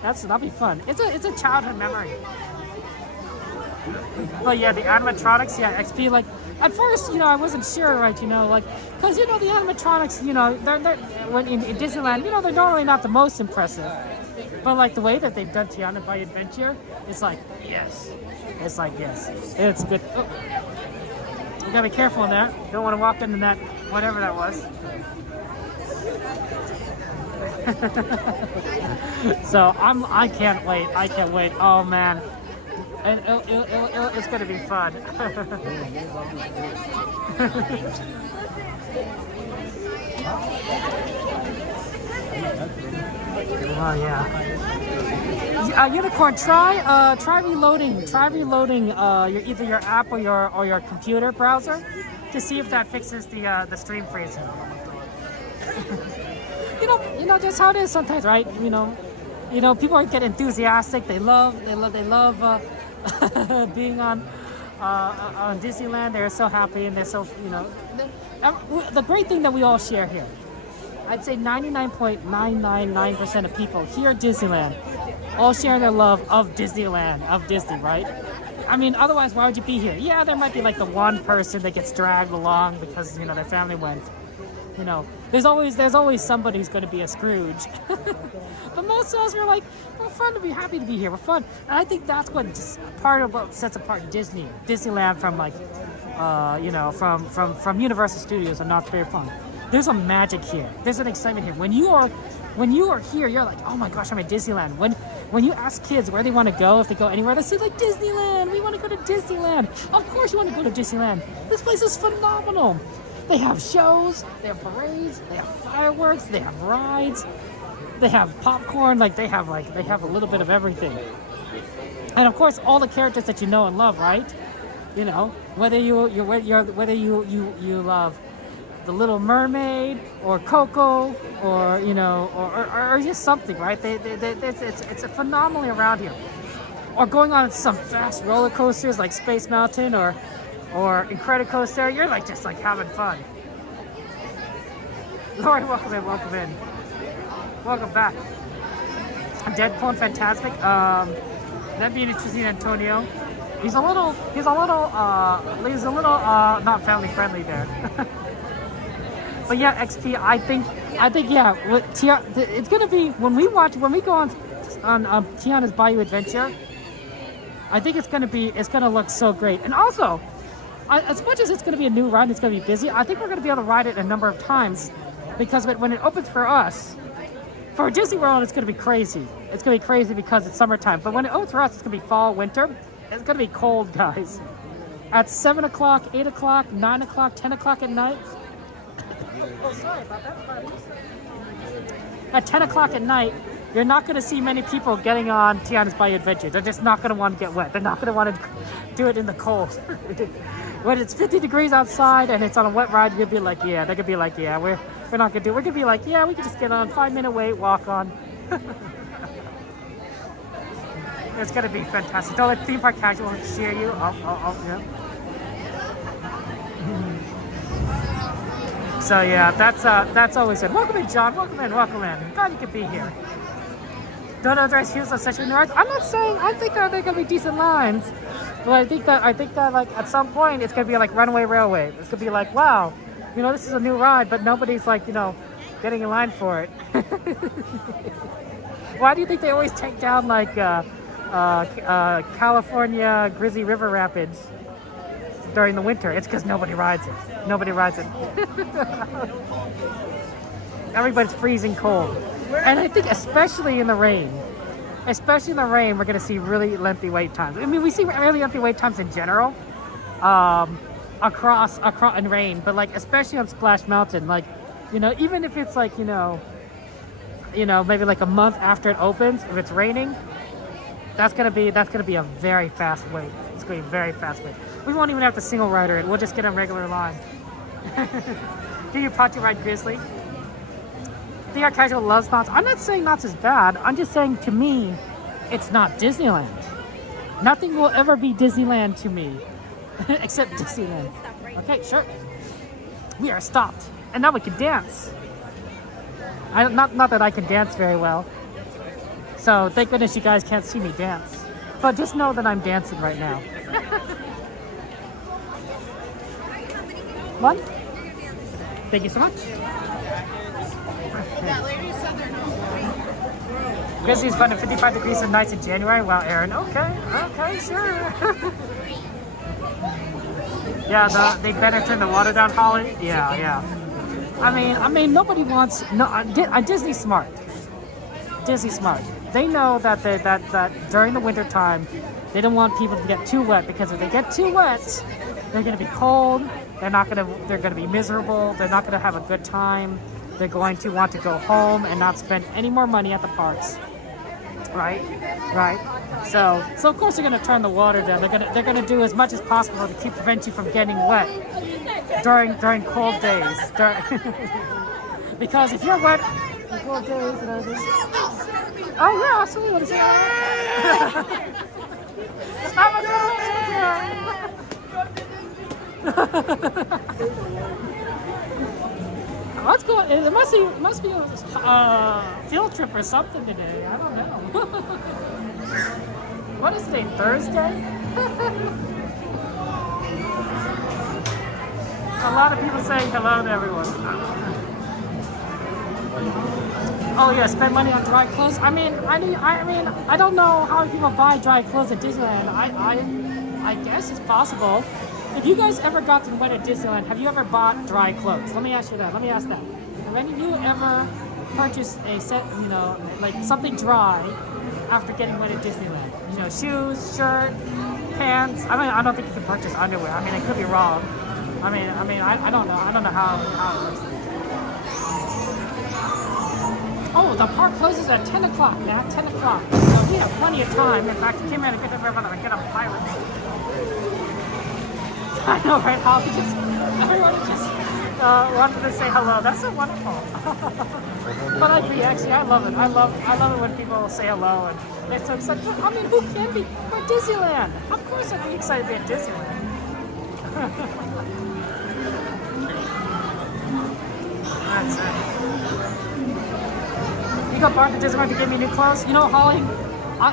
That'll be fun. It's a childhood memory. But yeah, the animatronics, yeah, XP. Like at first, you know, I wasn't sure, right? You know, like because you know the animatronics, you know, they're when in Disneyland, you know, they're normally not the most impressive. But like the way that they've done Tiana by Adventure, it's like yes, it's like yes, it's good. Oh. You gotta be careful in there. Don't want to walk into that. Whatever that was. So I can't wait. Oh man, it's gonna be fun. Oh yeah. Unicorn, try reloading either your app or your computer browser to see if that fixes the stream freezing. you know just how it is sometimes, right? You know people get enthusiastic. They love being on Disneyland. They're so happy and they're so the great thing that we all share here. I'd say 99.999% of people here at Disneyland all share their love of Disneyland, of Disney, right? I mean, otherwise, why would you be here? Yeah, there might be like the one person that gets dragged along because, you know, their family went. You know, there's always somebody who's going to be a Scrooge. But most of us are like, we're fun to be happy to be here. We're fun. And I think that's what part of what sets apart Disneyland from like, from Universal Studios and Knott's Berry Farm. There's a magic here. There's an excitement here. When you are here, you're like, oh my gosh, I'm at Disneyland. When you ask kids where they want to go, if they go anywhere, they say like Disneyland. We want to go to Disneyland. Of course you want to go to Disneyland. This place is phenomenal. They have shows, they have parades, they have fireworks, they have rides, they have popcorn. Like they have a little bit of everything. And of course, all the characters that you know and love, right? You know, whether you love The Little Mermaid or Coco or or just something, right? It's phenomenally around here. Or going on some fast roller coasters like Space Mountain or Incredicoaster, you're like just like having fun. Lord, welcome in. Welcome back. Deadpool and Fantastic. That'd be interesting, Antonio. He's a little not family friendly there. But yeah, XP. I think yeah. It's gonna be when we go on Tiana's Bayou Adventure. I think it's gonna look so great. And also, as much as it's gonna be a new ride, it's gonna be busy. I think we're gonna be able to ride it a number of times because when it opens for us, for Disney World, it's gonna be crazy. It's gonna be crazy because it's summertime. But when it opens for us, it's gonna be fall, winter. It's gonna be cold, guys. At 7 o'clock, 8 o'clock, 9 o'clock, 10 o'clock at night. Oh, sorry about that. At 10 o'clock at night, you're not going to see many people getting on Tiana's Bayou Adventure. They're just not going to want to get wet. They're not going to want to do it in the cold. When it's 50 degrees outside and it's on a wet ride, you'll be like, yeah. They're going to be like, yeah, we're not going to do it. We're going to be like, yeah, we can just get on. 5-minute wait, walk on. It's going to be fantastic. Don't let theme park casual cheer you. Yeah. So yeah, that's always good. Welcome in, John. Welcome in. Glad you could be here. Don't underestimate on such a new rides. I'm not saying I think that they're gonna be decent lines, but I think that like at some point it's gonna be like Runaway Railway. It's gonna be like, wow, this is a new ride, but nobody's like getting in line for it. Why do you think they always take down like California Grizzly River Rapids during the winter? It's because nobody rides it. Everybody's freezing cold. And I think especially in the rain, we're going to see really lengthy wait times. I mean, we see really lengthy wait times in general across in rain, but like especially on Splash Mountain, like, even if it's like, maybe like a month after it opens, if it's raining, that's gonna be a very fast wait. It's gonna be a very fast wait. We won't even have to single rider it. We'll just get a regular line. Do you party ride Grizzly? The casual loves Knott's. I'm not saying Knott's is bad. I'm just saying, to me, it's not Disneyland. Nothing will ever be Disneyland to me, except Disneyland. Okay, sure. We are stopped, and now we can dance. Not that I can dance very well. So thank goodness you guys can't see me dance. But just know that I'm dancing right now. One? Thank you so much. Grizzly's fun at 55 degrees and nights in January. Wow, Aaron. Okay, sure. Yeah, they better turn the water down, Holly. Yeah. I mean, nobody wants. Disney's smart. They know that during the winter time, they don't want people to get too wet, because if they get too wet, they're gonna be cold. They're gonna be miserable. They're not gonna have a good time. They're going to want to go home and not spend any more money at the parks. Right. So of course they're gonna turn the water down. They're gonna do as much as possible to prevent you from getting wet during cold days. Because if you're wet in cold days and everything. Oh yeah, I'll show you what it's Let's go. It must be a field trip or something today. I don't know. What is today? Thursday? A lot of people saying hello to everyone. Oh yeah, spend money on dry clothes. I mean, I don't know how people buy dry clothes at Disneyland. I guess it's possible. If you guys ever gotten wet at Disneyland, have you ever bought dry clothes? Let me ask that. Have any of you ever purchased a set, like something dry after getting wet at Disneyland? Shoes, shirt, pants. I don't think you can purchase underwear. I mean, I could be wrong. I don't know. I don't know how it works. Oh, the park closes at 10 o'clock, Matt. 10 o'clock. So we have plenty of time. In fact, I came here to get a pilot. I know, right? Everyone just wanted to say hello. That's so wonderful. But I agree, actually, I love it. I love it when people say hello and they're so excited. I mean, who can be? We're at Disneyland. Of course I'd be excited to be at Disneyland. That's it. You got Bart to Disneyland to give me new clothes? Holly, I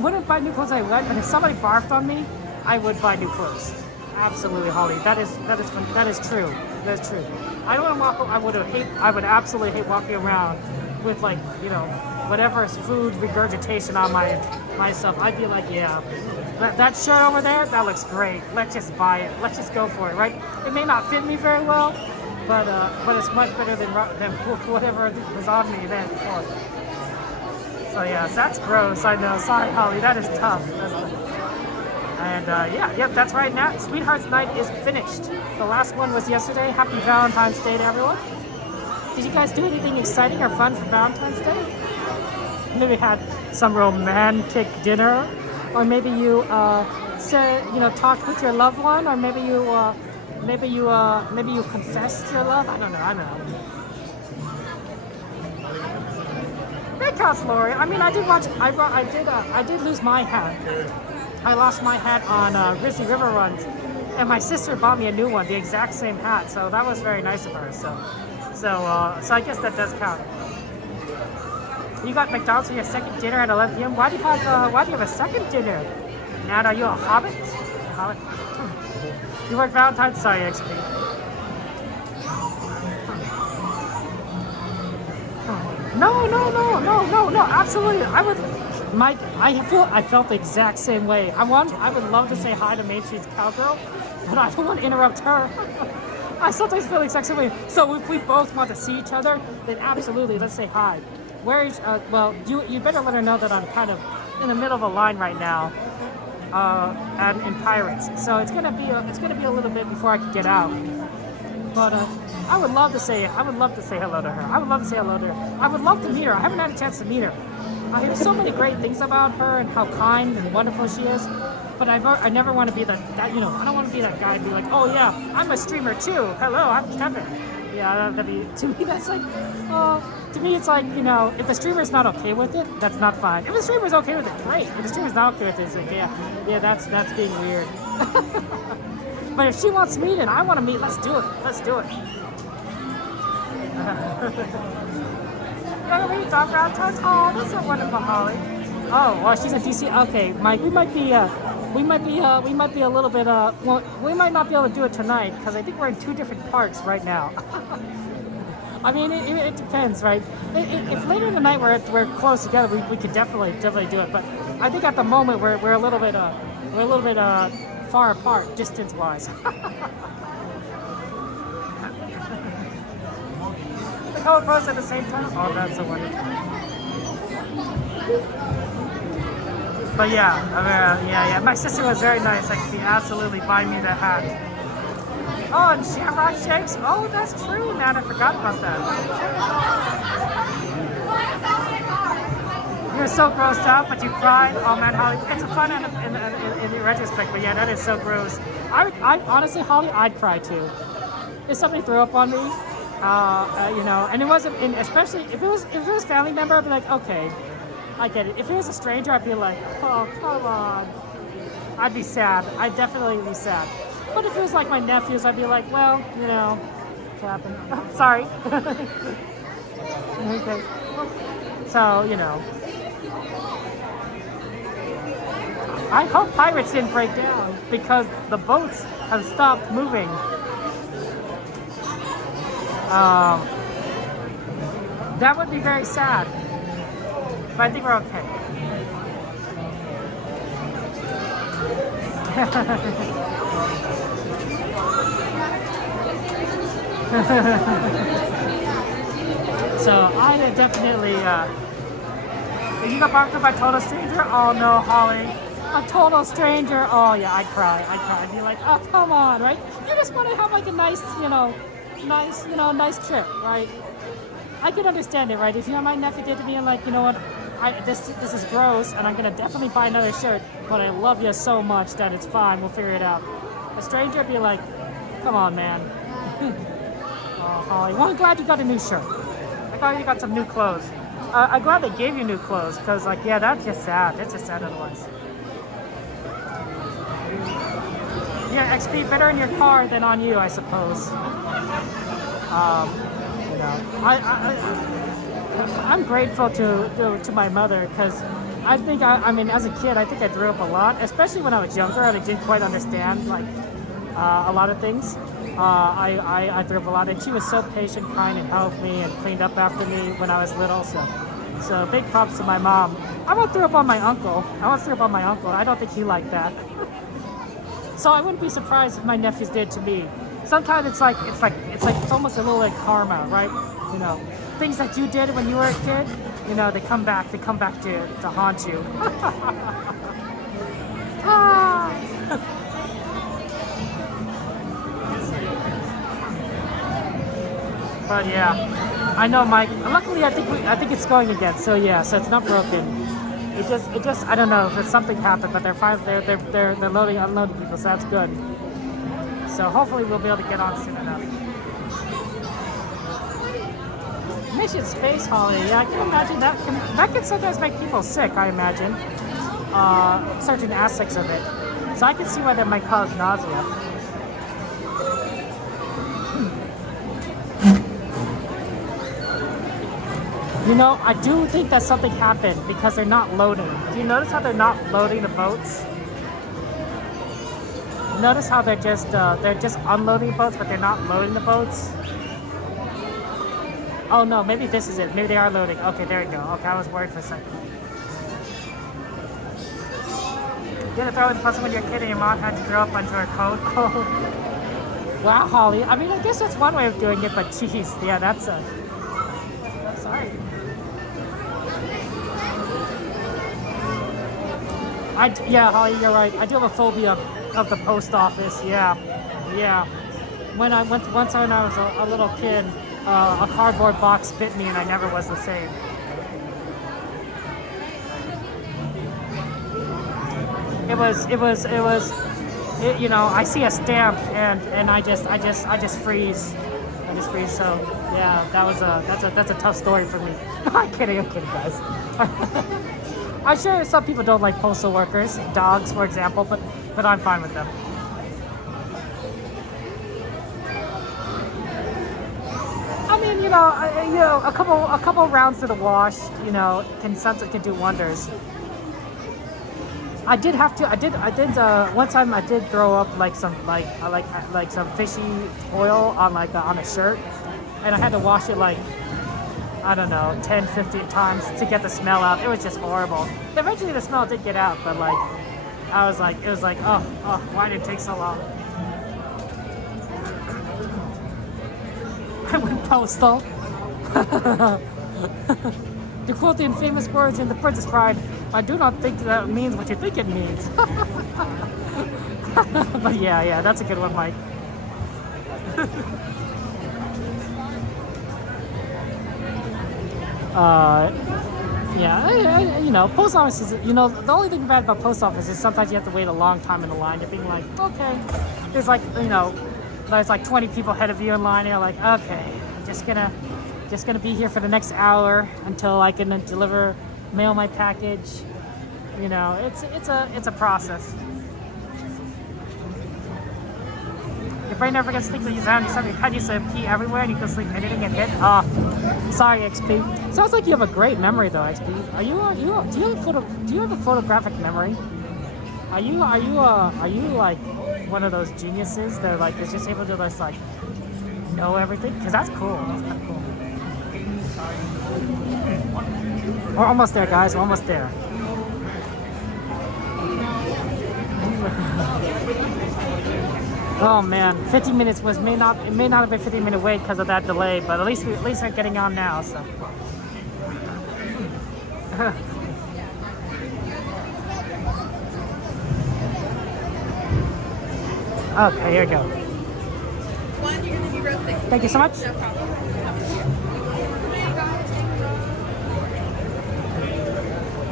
wouldn't buy new clothes I would, but if somebody barfed on me, I would buy new clothes. Absolutely, Holly. That is true. That is true. I don't want to walk. I would absolutely hate walking around with like whatever food regurgitation on myself. I'd be like, yeah, that shirt over there, that looks great. Let's just buy it. Let's just go for it, right? It may not fit me very well, but it's much better than whatever was on me then before. So yeah, that's gross. I know. Sorry, Holly. That is tough. That's tough. And that's right. Now, Sweethearts Night is finished. The last one was yesterday. Happy Valentine's Day to everyone. Did you guys do anything exciting or fun for Valentine's Day? Maybe had some romantic dinner, or maybe you talked with your loved one, or maybe you confessed your love. I don't know. That counts, Lori. I mean, I did lose my hat. I lost my hat on Grizzly River runs, and my sister bought me a new one, the exact same hat. So that was very nice of her. So I guess that does count. You got McDonald's for your second dinner at 11 p.m. Why do you have a second dinner? Nat, are you a hobbit? You work Valentine's? Sorry, XP. No, absolutely. I felt the exact same way. I would love to say hi to Main Street's cowgirl, but I don't want to interrupt her. I sometimes feel the exact same way. So if we both want to see each other, then absolutely, let's say hi. You better let her know that I'm kind of in the middle of a line right now, and in Pirates. So it's gonna be a little bit before I can get out. But I would love to say hello to her. I would love to say hello to her. I would love to meet her. I haven't had a chance to meet her. I hear so many great things about her and how kind and wonderful she is. But I never want to be that I don't want to be that guy and be like, oh yeah, I'm a streamer too. Hello, I'm Kevin. Yeah, to me that's like, to me it's like, if the streamer's not okay with it, that's not fine. If the streamer's okay with it, great. If the streamer's not okay with it, it's like, yeah, that's being weird. But if she wants to meet and I want to meet, let's do it. Let's do it. Dog Valentine's? Oh, that's so wonderful, Holly. Oh, well, she's in DC. Okay, Mike, we might be a little bit. We might not be able to do it tonight because I think we're in two different parks right now. I mean, it depends, right? If later in the night we're close together, we could definitely do it. But I think at the moment we're a little bit far apart distance-wise. The color pose at the same time. Oh, that's so wonderful. But yeah. My sister was very nice. Like, she absolutely buy me the hat. Oh, and Shamrock Shakes. Oh, that's true, man. I forgot about that. You're so grossed out, but you cried. Oh man, Holly, it's fun in retrospect, but yeah, that is so gross. I honestly, Holly, I'd cry too. If somebody threw up on me, and it wasn't, especially if it was a family member, I'd be like, okay, I get it. If it was a stranger, I'd be like, oh, come on. I'd be sad. I'd definitely be sad. But if it was like my nephews, I'd be like, well, it happened. Sorry. Okay. So, I hope Pirates didn't break down because the boats have stopped moving. That would be very sad. But I think we're okay. So I definitely, you got barked up by a total stranger? Oh no, Holly. A total stranger? Oh yeah, I'd cry. I'd be like, oh come on, right? You just want to have like a nice, nice trip, right? I can understand it, right? If my nephew did to me and like, you know what, this is gross and I'm gonna definitely buy another shirt, but I love you so much that it's fine, we'll figure it out. A stranger would be like, come on, man. Oh, Holly. Well, I'm glad you got a new shirt. I'm glad you got some new clothes. I'm glad they gave you new clothes, because, like, yeah, that's just sad. That's just sad otherwise. Yeah, XP better in your car than on you, I suppose. I'm grateful to my mother, because I think, I mean, as a kid, I think I grew up a lot, especially when I was younger, and I didn't quite understand, like, a lot of things. I threw up a lot, and she was so patient, kind, and helped me and cleaned up after me when I was little. So big props to my mom. I once threw up on my uncle. I don't think he liked that. So I wouldn't be surprised if my nephews did to me. Sometimes it's almost a little like karma, right? You know, things that you did when you were a kid, you know, they come back to haunt you. But yeah, I know, Mike. Luckily, I think it's going again. So yeah, so it's not broken. It just I don't know if something happened, but they're loading, unloading people, so that's good. So hopefully we'll be able to get on soon enough. Mission Space Holiday, yeah, I can imagine that can sometimes make people sick. I imagine certain aspects of it. So I can see why that might cause nausea. You know, I do think that something happened because they're not loading. Do you notice how they're not loading the boats? Notice how they're just unloading boats, but they're not loading the boats? Oh no, maybe this is it. Maybe they are loading. Okay, there we go. Okay, I was worried for a second. You had to throw in plus when you're a kid and your mom had to grow up onto her coat. Oh. Wow, Holly. I mean, I guess that's one way of doing it, but geez, yeah, that's a... Sorry. Yeah, Holly, you're right. I do have a phobia of the post office. Yeah. Once when I was a little kid, a cardboard box bit me, and I never was the same. You know, I see a stamp and I just freeze. So yeah, that's a tough story for me. I'm kidding, guys. I'm sure some people don't like postal workers, dogs, for example, but I'm fine with them. I mean, you know, a couple rounds to the wash, you know, can do wonders. One time I did throw up like some fishy oil on on a shirt, and I had to wash it like, I don't know, 10, 15 times to get the smell out. It was just horrible. Eventually the smell did get out, but like, it was like, oh, why did it take so long? I went postal. To quote the infamous words in The Princess Bride, I do not think that means what you think it means. But yeah, that's a good one, Mike. Yeah, you know, post offices, you know, the only thing bad about post office is sometimes you have to wait a long time in the line. You're being like, okay, there's like, you know, there's like 20 people ahead of you in line, and you're like, okay, I'm just gonna be here for the next hour until I can mail my package. You know, it's a process. Your brain never gets sleep when you sound yourself. Your head used to pee everywhere and you can sleep anything and hit. Sorry, XP. Sounds like you have a great memory though, XP. Do you have a photographic memory? Are you like one of those geniuses that like is just able to just like know everything? Because that's cool. That's kind of cool. We're almost there, guys. We're almost there. Oh man, 15 minutes may not have been 15-minute wait because of that delay, but at least we're getting on now. So. Okay, here we go. One, you're gonna be real quick. Thank you so much. No problem.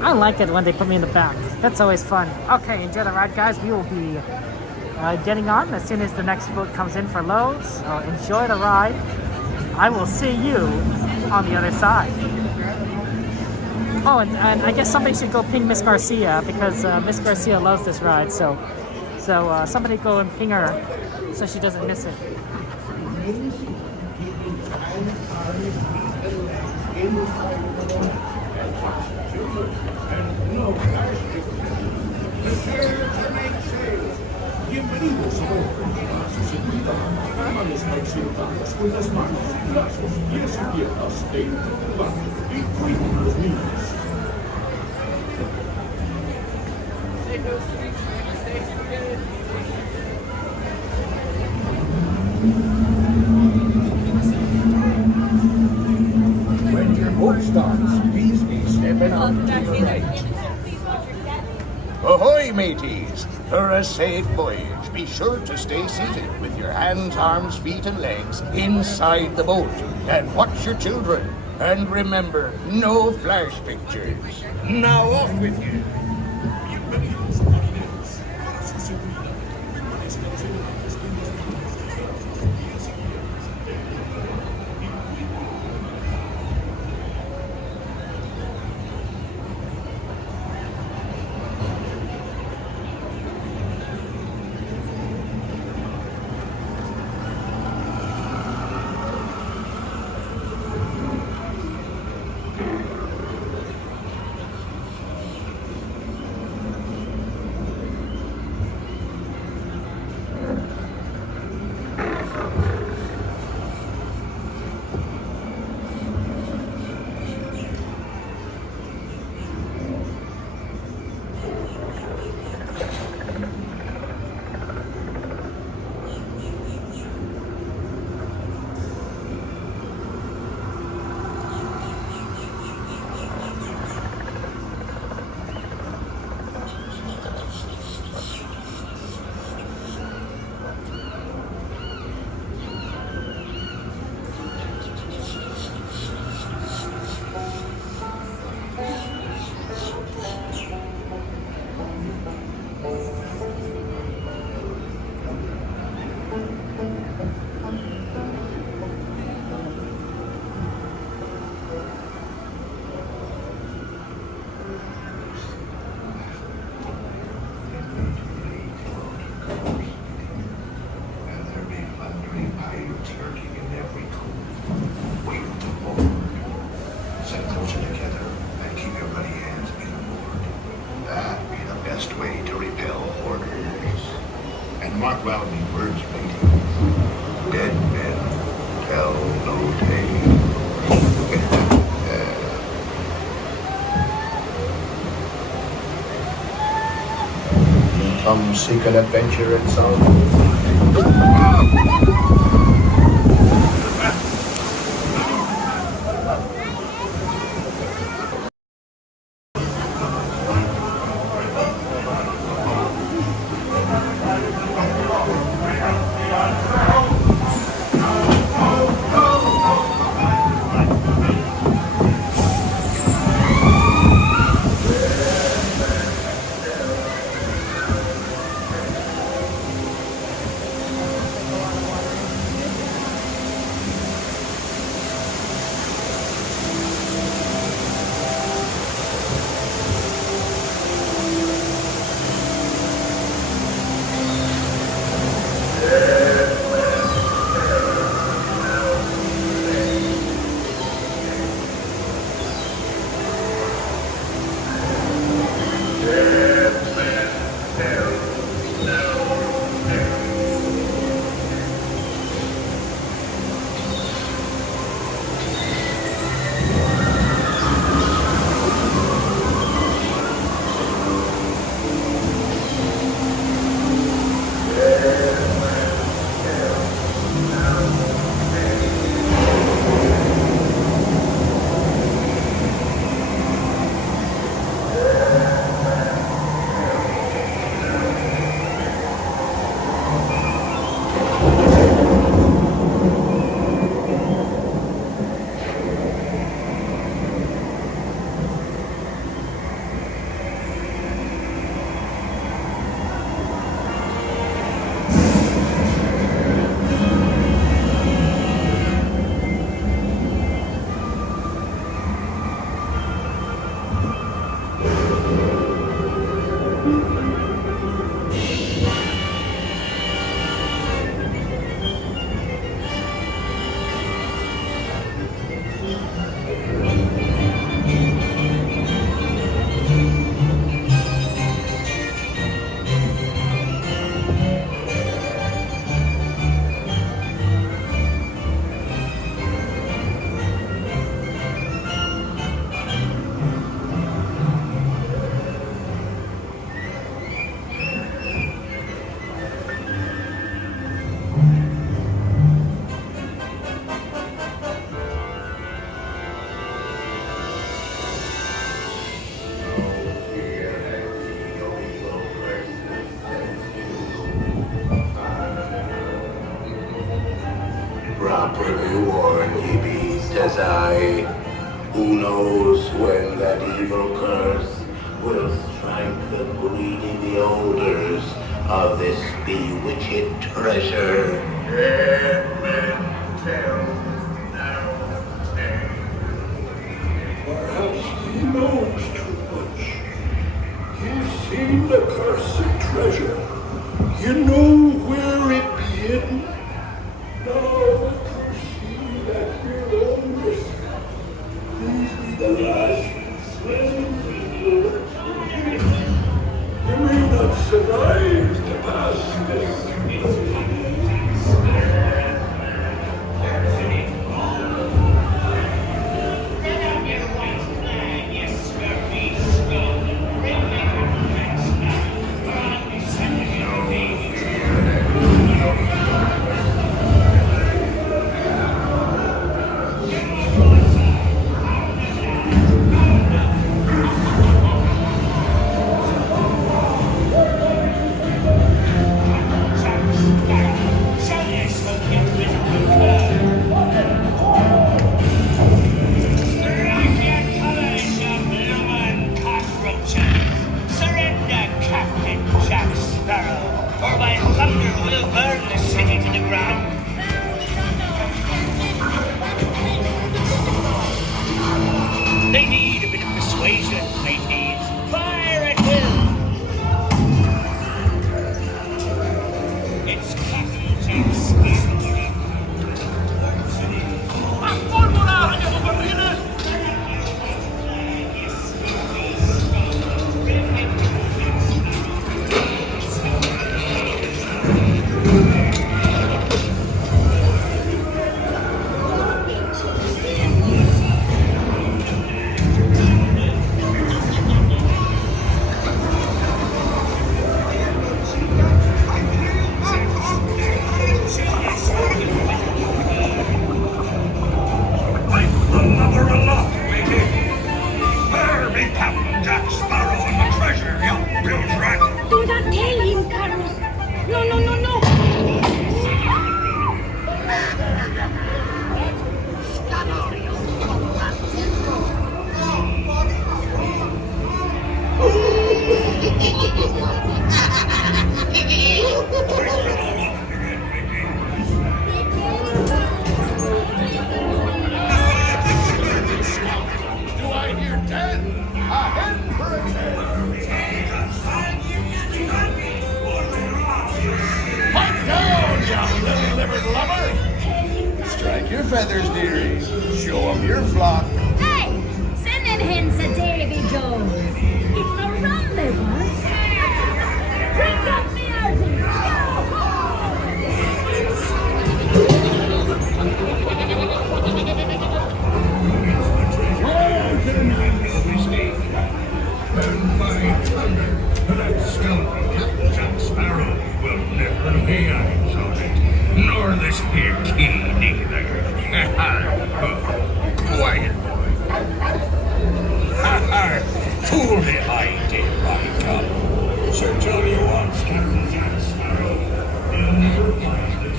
I like it when they put me in the back. That's always fun. Okay, enjoy the ride, guys. We will be getting on as soon as the next boat comes in for loads. So enjoy the ride. I will see you on the other side. Oh, and I guess somebody should go ping Miss Garcia because Miss Garcia loves this ride. So somebody go and ping her so she doesn't miss it. Bienvenidos a bordo. A su seguridad, permanezcan sentados con las manos, brazos, pies y piernas dentro del barco y cuiden a los niños. When your boat starts, please be stepping out to the right. Ahoy, mateys! For a safe voyage, be sure to stay seated with your hands, arms, feet, and legs inside the boat. And watch your children. And remember, no flash pictures. Now off with you. Mark well these words, lady. Dead men tell no tale. Come seek an adventure in solitude. Properly warned, ye beast, as I. Who knows when that evil curse will strike the greedy beholders of this bewitched treasure. Dead men tell no tale. Perhaps he knows too much. He's seen the cursed treasure. You know where it be hidden. Now that you see that your own risk, these be the last slaves you may not survive to pass this. They need a bit of persuasion, mateys. Fire at will! It's Captain Jack Sparrow. Another aloft, matey. Where be Captain Jack Sparrow and the treasure, you bilge rat? Do not tell him, Carlos. No, no, no, no. Do I hear 10? Ahead for a 10. Pipe down, you little-livered lover. Strike your feathers, dearie. Show 'em your flock. Hey, sending hints at Davy Jones. It's the rum they want. Drink up me urgent. And by thunder, that scoundrel Captain Jack Sparrow will never lay eyes on it. Nor this here key neither. Quiet, boy. Fool him, I did, by God. Sir Johnny wants Captain Jack Sparrow. He'll never find the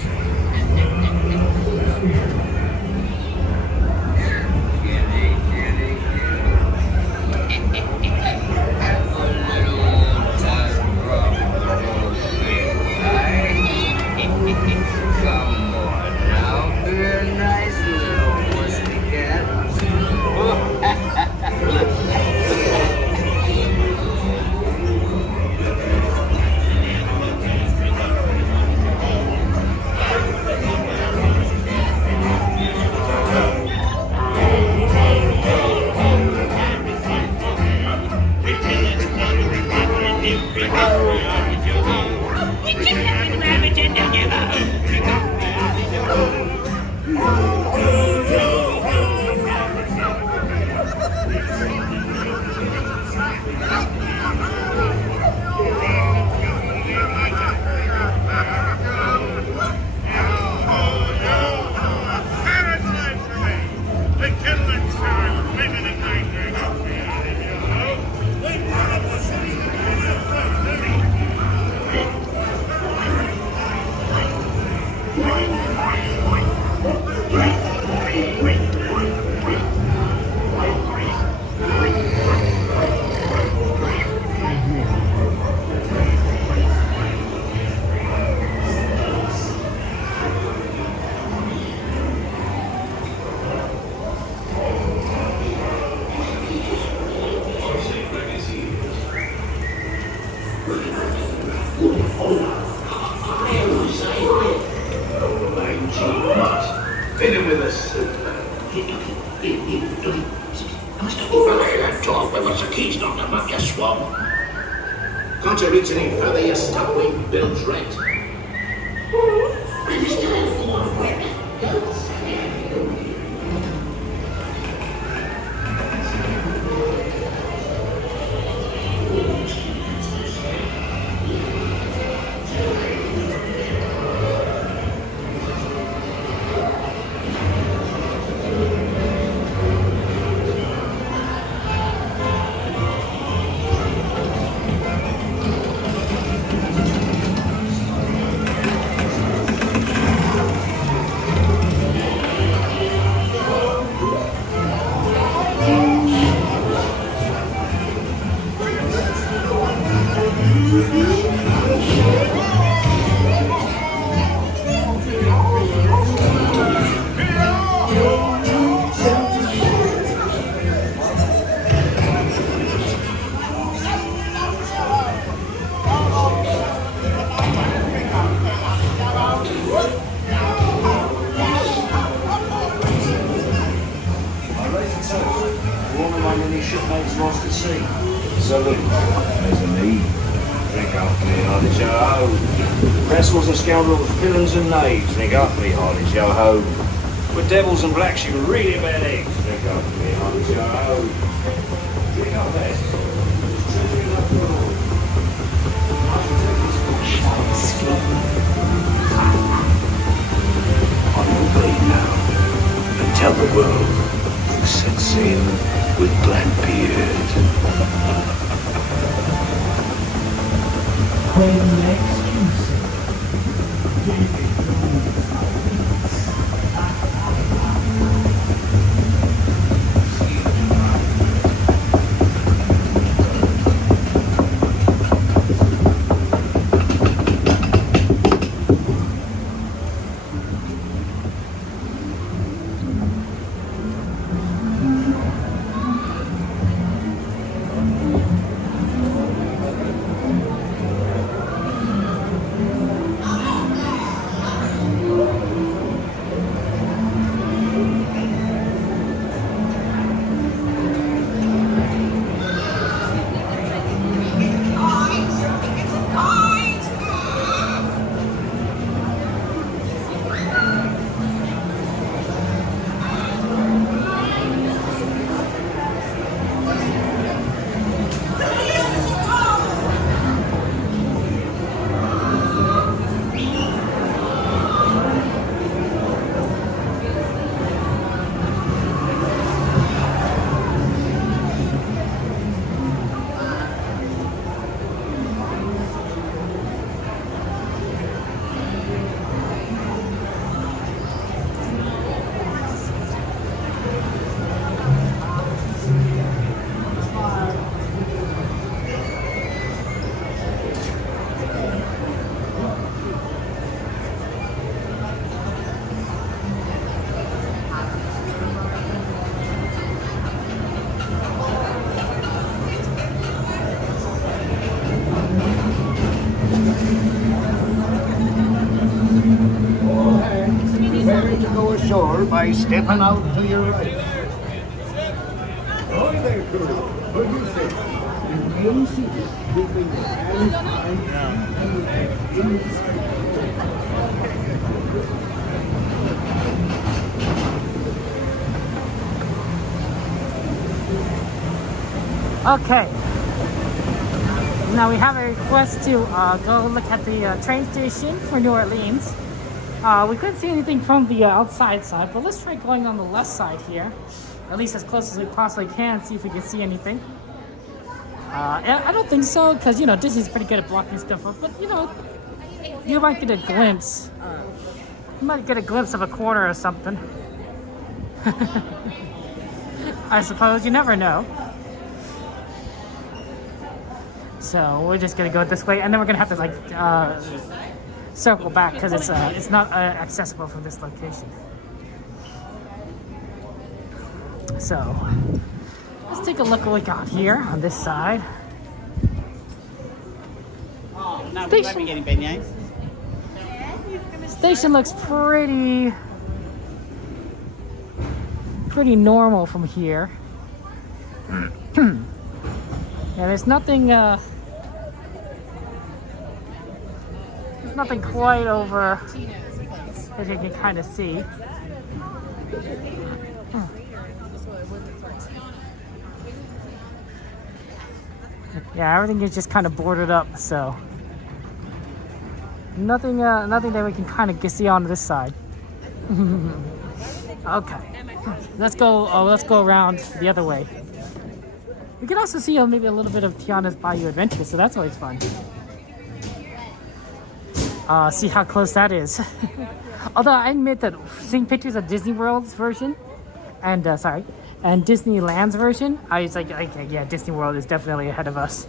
Come on now, be a nice little pussycat. Fit him with us. Must have delayed that talk. Where was the keys knocked them up, you swab? Can't you reach any further, you stumbling bilge rat? I'm still in form, shipmates lost at sea. Salute. There's a need. Drink up me, hearty yo-ho. Vessels and scoundrels, villains and knaves. Drink up me, hearty yo-ho. With devils and blacks, you really bad eggs. Drink up me, hearty yo-ho. Drink up that. On your way now, and tell the world you set sail with Blackbeard. When next you by stepping out to your right. Oh, there, crew. What do you say? Remain seated, gripping your hands Okay. Now we have a request to go look at the train station for New Orleans. We couldn't see anything from the outside side, but let's try going on the left side here. At least as close as we possibly can, see if we can see anything. And I don't think so, because, you know, Disney's pretty good at blocking stuff up, but, you know, you might get a glimpse You might get a glimpse of a corner or something. I suppose, you never know. So we're just gonna go this way, and then we're gonna have to like circle back because it's not accessible from this location. So let's take a look what we got here on this side. Oh, no, we won't be getting beignets. Station looks pretty normal from here. Yeah, there's nothing quite over as you can kind of see. Yeah, everything is just kind of boarded up, so nothing that we can kind of see on this side. Okay, let's go around the other way. We can also see maybe a little bit of Tiana's Bayou Adventure, so that's always fun. See how close that is. Although I admit that seeing pictures of Disney World's version and and Disneyland's version, I was like, okay, yeah, Disney World is definitely ahead of us.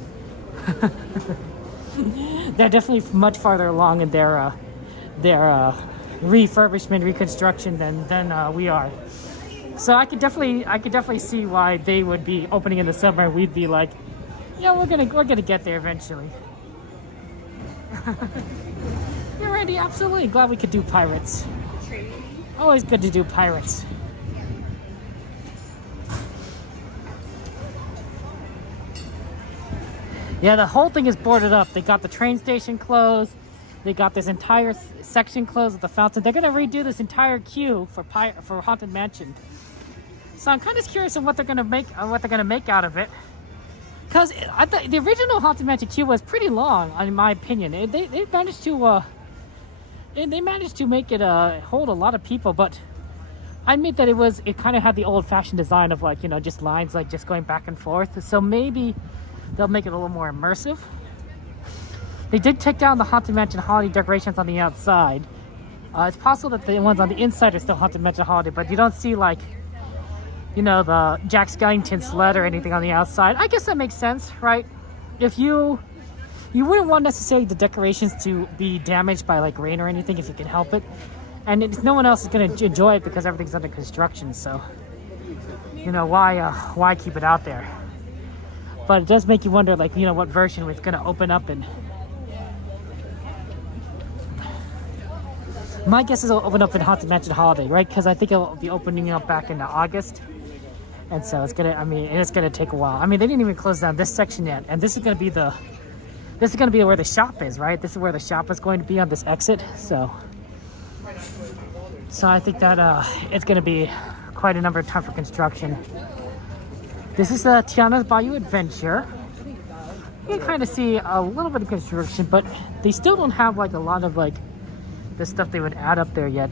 They're definitely much farther along in their refurbishment, reconstruction than we are. So I could definitely see why they would be opening in the summer. We'd be like, yeah, we're gonna get there eventually. Yeah, Randy, absolutely. Glad we could do pirates. Always good to do pirates. Yeah, the whole thing is boarded up. They got the train station closed. They got this entire section closed at the fountain. They're gonna redo this entire queue for Haunted Mansion. So I'm kind of curious on what they're gonna make out of it. Because I thought the original Haunted Mansion queue was pretty long, in my opinion. They managed to make it hold a lot of people, but I admit that it kind of had the old-fashioned design of like, you know, just lines like just going back and forth. So maybe they'll make it a little more immersive. They did take down the Haunted Mansion holiday decorations on the outside. It's possible that the ones on the inside are still Haunted Mansion holiday, but you don't see like, you know, the Jack Skellington sled or anything on the outside. I guess that makes sense, right? If you wouldn't want necessarily the decorations to be damaged by like rain or anything if you can help it. And no one else is going to enjoy it because everything's under construction, so you know, why keep it out there? But it does make you wonder, like, you know, what version it's going to open up in. My guess is it'll open up in Haunted Mansion Holiday, right? Because I think it'll be opening up back into August. And so it's gonna take a while. I mean, they didn't even close down this section yet. And this is gonna be where the shop is, right? This is where the shop is going to be on this exit. So I think that it's gonna be quite a number of time for construction. This is Tiana's Bayou Adventure. You can kind of see a little bit of construction, but they still don't have like a lot of like the stuff they would add up there yet.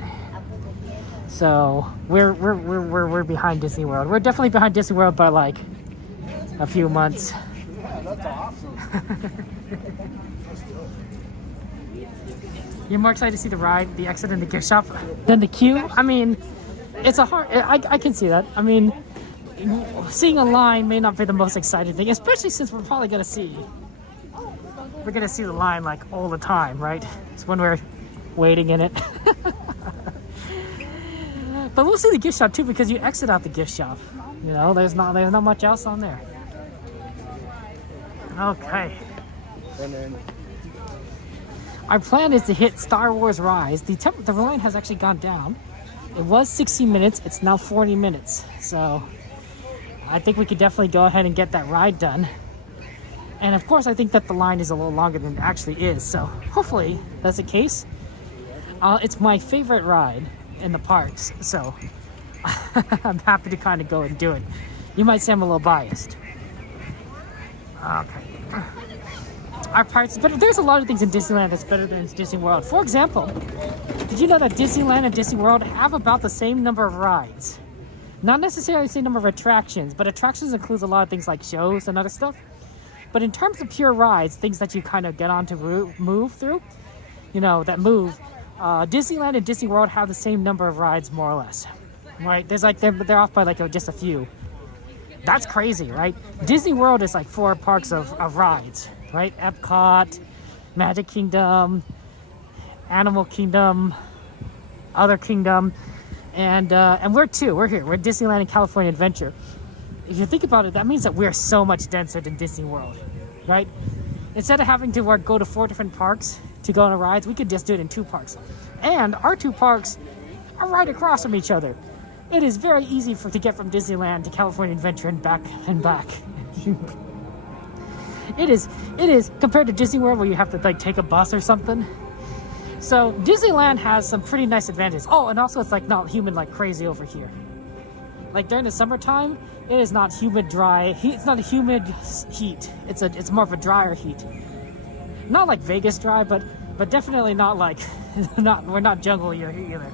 So we're behind Disney World. We're definitely behind Disney World by like a few months. Yeah, that's awesome. You're more excited to see the ride, the exit, and the gift shop than the queue? I mean, it's a hard. I can see that. I mean, seeing a line may not be the most exciting thing, especially since we're probably gonna see the line like all the time, right? It's when we're waiting in it. But we'll see the gift shop too, because you exit out the gift shop. You know, there's not much else on there. Okay. Our plan is to hit Star Wars Rise. The line has actually gone down. It was 60 minutes. It's now 40 minutes. So I think we could definitely go ahead and get that ride done. And of course, I think that the line is a little longer than it actually is. So hopefully that's the case. It's my favorite ride in the parks. So I'm happy to kind of go and do it. You might say I'm a little biased. Okay. Our parks, but there's a lot of things in Disneyland that's better than Disney World. For example, did you know that Disneyland and Disney World have about the same number of rides? Not necessarily the same number of attractions, but attractions includes a lot of things like shows and other stuff. But in terms of pure rides, things that you kind of get on to move through, you know, that move, Disneyland and Disney World have the same number of rides, more or less, right? There's like they're off by like just a few. That's crazy, right? Disney World is like 4 parks of rides, right? Epcot, Magic Kingdom, Animal Kingdom, Other Kingdom, and we're here. We're Disneyland and California Adventure. If you think about it, that means that we're so much denser than Disney World, right? Instead of having to go to 4 different parks to go on rides, we could just do it in 2 parks. And our 2 parks are right across from each other. It is very easy to get from Disneyland to California Adventure and back and back. It is compared to Disney World where you have to like take a bus or something. So Disneyland has some pretty nice advantages. Oh, and also it's like not humid like crazy over here. Like during the summertime, it is not humid dry. It's not a humid heat. It's more of a drier heat. Not like Vegas dry, but definitely not like we're not jungle here either.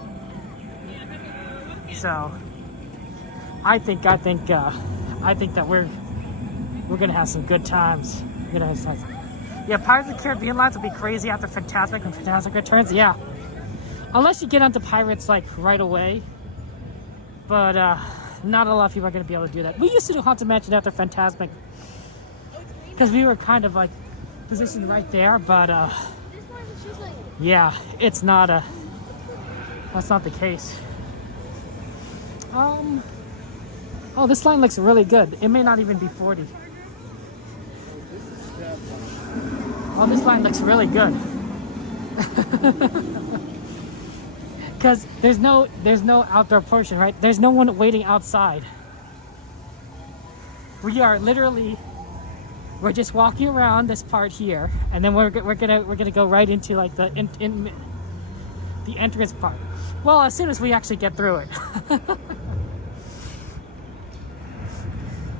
So I think that we're gonna have some good times. Yeah, Pirates of the Caribbean lines will be crazy after Fantasmic and Fantasmic Returns. Yeah, unless you get onto Pirates like right away. But not a lot of people are gonna be able to do that. We used to do Haunted Mansion after Fantasmic because we were kind of like positioned right there. But yeah, it's not that's not the case. Oh, this line looks really good. It may not even be 40. Oh, this line looks really good. Because there's no outdoor portion, right? There's no one waiting outside. We're just walking around this part here, and then we're gonna go right into like the entrance part. Well, as soon as we actually get through it.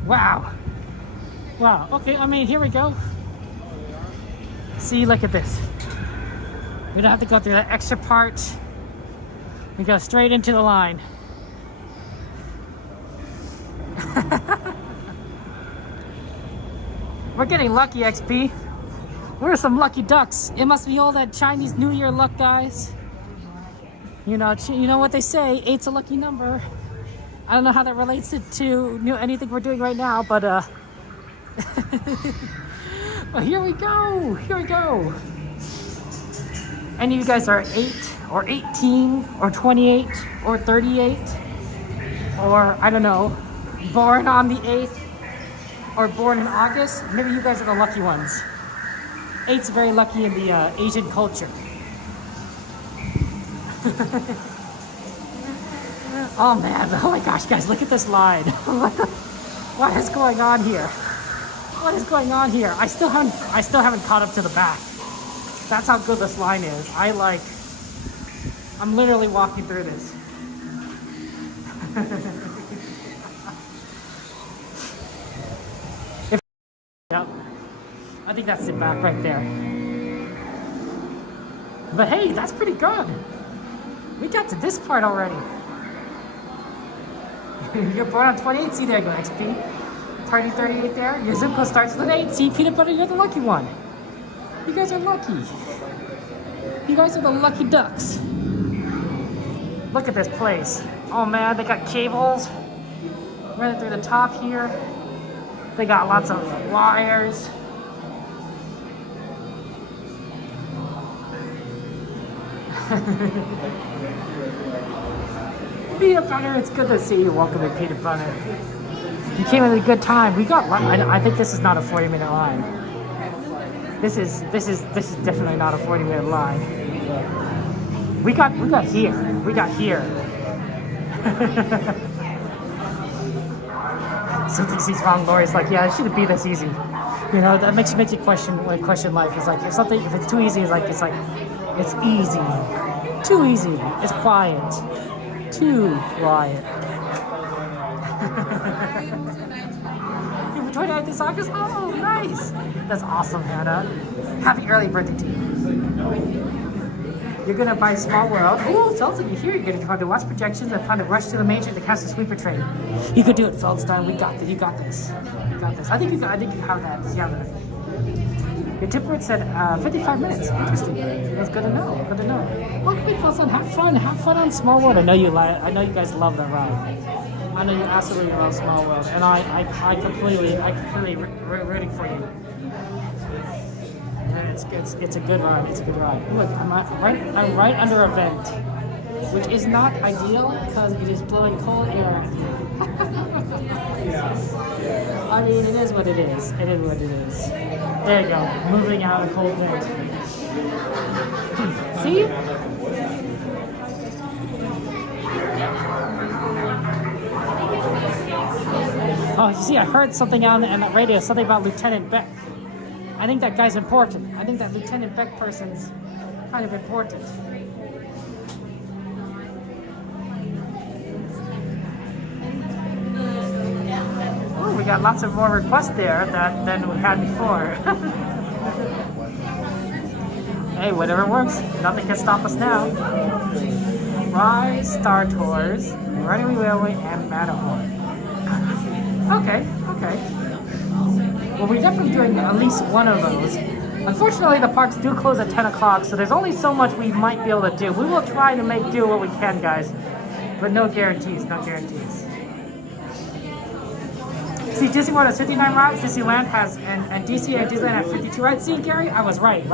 Wow. Okay, I mean, here we go. See, look at this. We don't have to go through that extra part. We go straight into the line. We're getting lucky, XP. We're some lucky ducks. It must be all that Chinese New Year luck, guys. You know what they say, 8's a lucky number. I don't know how that relates to anything we're doing right now, but well, here we go. Any of you guys are 8 or 18 or 28 or 38 or I don't know, born on the 8th or born in August? Maybe you guys are the lucky ones. 8's very lucky in the Asian culture. Oh man, oh my gosh, guys, look at this line. What is going on here? What is going on here? I still haven't caught up to the back. That's how good this line is. I'm literally walking through this. Yep. I think that's it back right there. But hey, that's pretty good. We got to this part already. You're born on 28, see there you go, XP. Party 38 there. Your zip code starts with an 8. See, Peanut Butter, you're the lucky one. You guys are lucky. You guys are the lucky ducks. Look at this place. Oh man, they got cables running through the top here. They got lots of wires. Peanut Butter, it's good to see you. Welcome to Peanut Butter. You came at a good time. We got. I think this is not a 40-minute line. This is definitely not a 40-minute line. We got here. We got here. Something seems wrong. Lori's like, yeah, it shouldn't be this easy. You know, that makes you question life. It's like if it's too easy, it's easy. Too easy. It's quiet. Too quiet. 29th August? Oh, nice. That's awesome, Hannah. Happy early birthday to you. You're gonna buy Small World. Oh, Feldstein, you're here. You're gonna try to watch projections and find a rush to the main street to catch the sweeper train. You could do it, Feldstein. We got this. You got this. You got this. I think you have that. You have that. Your tip rate said 55 minutes. Interesting. That's good to know. Good to know. Well, great fun. Have fun. Have fun on Small World. I know you guys love that ride. I know you absolutely love Small World, and I completely rooting for you. And it's a good ride. It's a good ride. Look, I'm right under a vent, which is not ideal because it is blowing cold air. I mean, it is what it is. It is what it is. There you go. Moving out of cold vent. See? Oh, you see, I heard something on the radio, something about Lieutenant Beck. I think that guy's important. I think that Lieutenant Beck person's kind of important. Oh, we got lots of more requests there than we had before. Hey, whatever works. Nothing can stop us now. Rise, Star Tours, Runaway Railway, and Matterhorn. Okay. Well, we're definitely doing at least one of those. Unfortunately, the parks do close at 10 o'clock, so there's only so much we might be able to do. We will try to make do what we can, guys, but no guarantees, no guarantees. See, Disney World has 59 rides, Disneyland has, and Disneyland have 52 rides. See, Gary, I was right?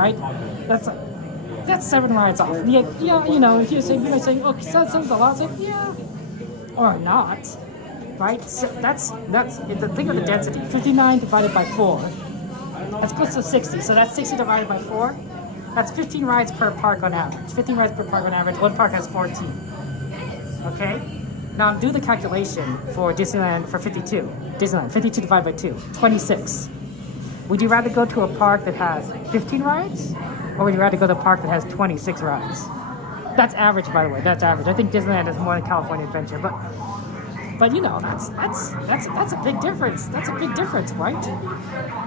That's 7 rides off. Yeah, you know, if you're saying, oh, that sounds a lot, yeah, or not. Right? So that's think of the density. 59 divided by 4. That's close to 60. So that's 60 divided by 4. That's 15 rides per park on average. 15 rides per park on average. One park has 14. Okay? Now do the calculation for Disneyland for 52. Disneyland, 52 divided by 2. 26. Would you rather go to a park that has 15 rides? Or would you rather go to a park that has 26 rides? That's average, by the way. That's average. I think Disneyland is more than California Adventure, but you know, that's a big difference. That's a big difference, right?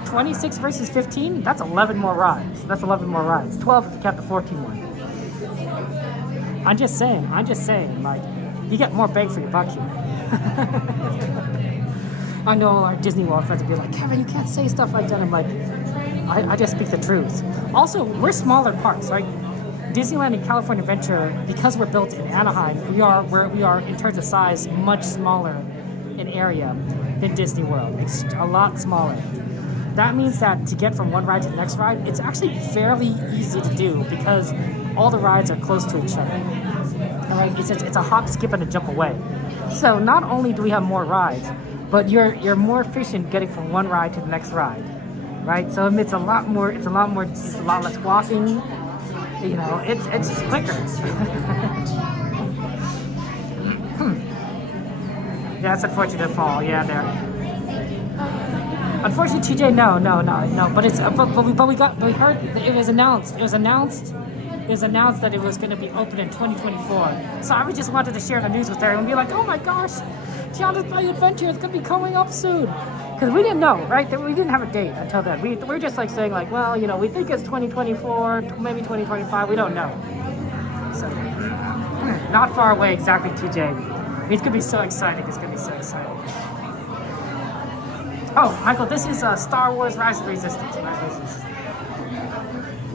26 versus 15, that's 11 more rides. 12 if you count the 14 one. I'm just saying, like, you get more bang for your buck here. I know our Disney World friends will be like, Kevin, you can't say stuff like that. I'm like, I just speak the truth. Also, we're smaller parks, right? Disneyland and California Adventure, because we're built in Anaheim, we are in terms of size much smaller in area than Disney World. It's a lot smaller. That means that to get from one ride to the next ride, it's actually fairly easy to do because all the rides are close to each other. All right, it's a hop, skip, and a jump away. So not only do we have more rides, but you're more efficient getting from one ride to the next ride, right? So it's a lot less walking. You know, it's just quicker. Yeah, it's unfortunate fall. Yeah, there. Unfortunately, TJ, no. But we heard it was announced. It was announced that it was going to be open in 2024. So I just wanted to share the news with everyone and be like, oh my gosh, Tiana's Bayou Adventure is going to be coming up soon. Because we didn't know, right? We didn't have a date until then. We're just like saying like, well, you know, we think it's 2024, maybe 2025. We don't know. So, not far away exactly, TJ. It's going to be so exciting. Oh, Michael, this is Star Wars Rise of Resistance.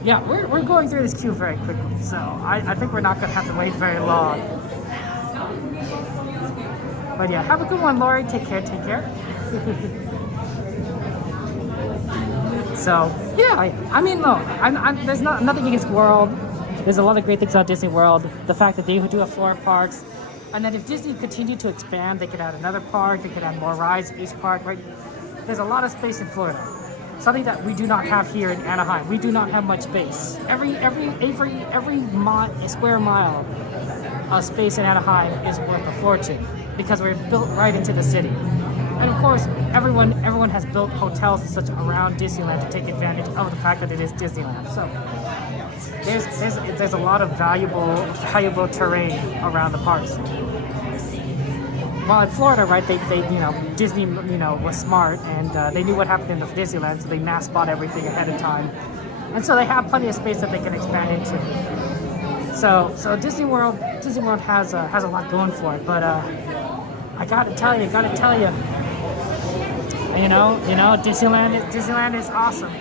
Yeah, we're going through this queue very quickly. So I think we're not going to have to wait very long. But yeah, have a good one, Lori. Take care. So yeah, I mean, look, there's nothing against World. There's a lot of great things about Disney World. The fact that they do have 4 parks, and then if Disney continued to expand, they could add another park. They could add more rides at each park. Right? There's a lot of space in Florida. Something that we do not have here in Anaheim. We do not have much space. Every square mile of space in Anaheim is worth a fortune because we're built right into the city. And of course, everyone has built hotels and such around Disneyland to take advantage of the fact that it is Disneyland. So there's a lot of valuable terrain around the parks. Well, in Florida, right, they Disney, was smart and they knew what happened in the Disneyland, so they mass bought everything ahead of time. And so they have plenty of space that they can expand into. So Disney World has a lot going for it, but I gotta tell you, Disneyland is awesome.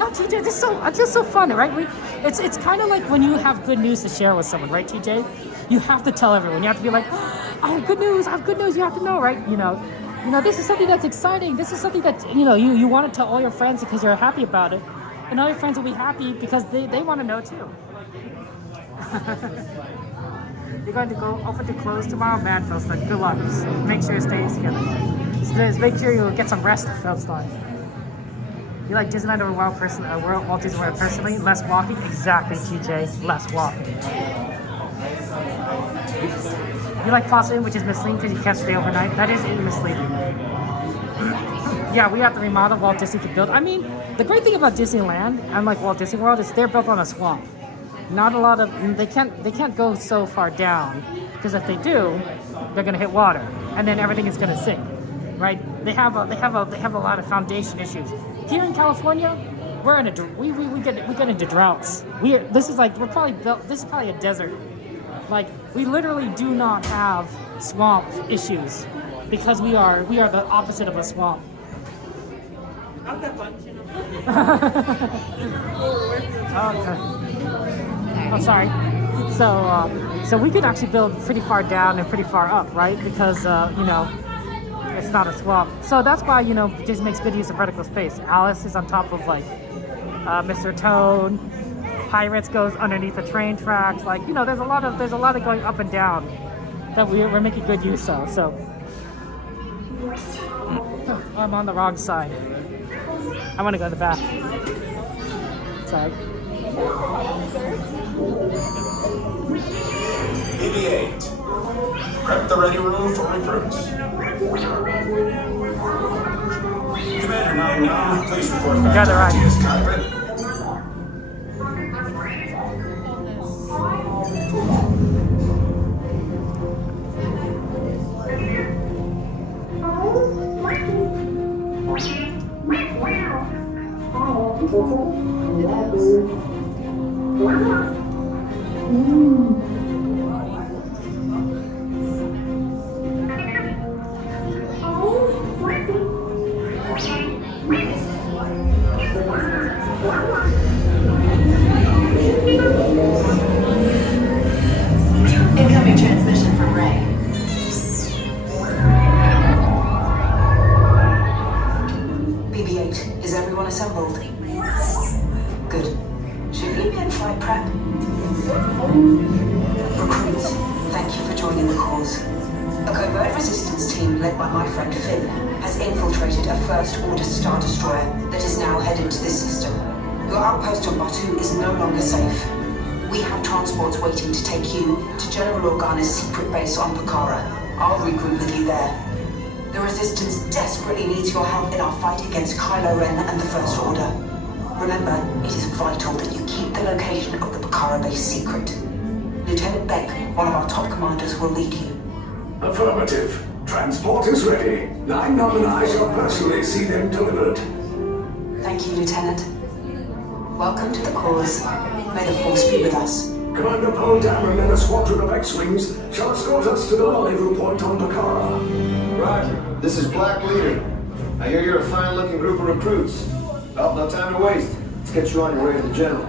No, TJ, it's just so fun, right? It's kind of like when you have good news to share with someone, right, TJ? You have to tell everyone. You have to be like, I have good news. I have good news. You have to know, right? You know, this is something that's exciting. This is something that you want to tell all your friends because you're happy about it, and all your friends will be happy because they want to know too. You're going to go open to close tomorrow, man, Philstein. Good luck. Just make sure you stay together. Just make sure you get some rest, Philstein. You like Disneyland over Walt Disney World personally? Less walking? Exactly, TJ. Less walking. You like Plaza Inn, which is misleading because you can't stay overnight? That is misleading. Yeah, we have to remodel Walt Disney to build. I mean, the great thing about Disneyland, unlike Walt Disney World, is they're built on a swamp. Not a lot of they can't go so far down because if they do, they're gonna hit water and then everything is gonna sink, right? They have a lot of foundation issues. Here in California, we get into droughts. This is probably a desert. Like we literally do not have swamp issues because we are the opposite of a swamp. Oh, sorry. So we could actually build pretty far down and pretty far up, right? Because it's not a swamp. So that's why Disney makes good use of vertical space. Alice is on top of like Mr. Toad. Pirates goes underneath the train tracks. Like there's a lot of going up and down that we're making good use of. So I'm on the wrong side. I want to go to the back. Sorry. BB-8. Prep the ready room for recruits. Commander 9, please report back to RTS cockpit. Incoming transmission from Ray. BB-8, is everyone assembled? Good. Should we be in flight prep? Recruits, thank you for joining the cause. A covert resistance team led by my friend Finn has infiltrated a First Order Star Destroyer that is now headed to this system. Your outpost on Bayou is no longer safe. We have transports waiting to take you to General Organa's secret base on Pucara. I'll regroup with you there. The Resistance desperately needs your help in our fight against Kylo Ren and the First Order. Remember, it is vital that you keep the location of the Pucara base secret. Lieutenant Beck, one of our top commanders, will lead you. Affirmative. Transport is ready. Line Nom and I shall personally see them delivered. Thank you, Lieutenant. Welcome to the cause. May the Force be with us. Commander Poe Dameron and a squadron of X-Wings shall escort us to the rendezvous point on Pucara. Roger. This is Black Leader. I hear you're a fine-looking group of recruits. Well, no time to waste. Let's get you on your way to the General.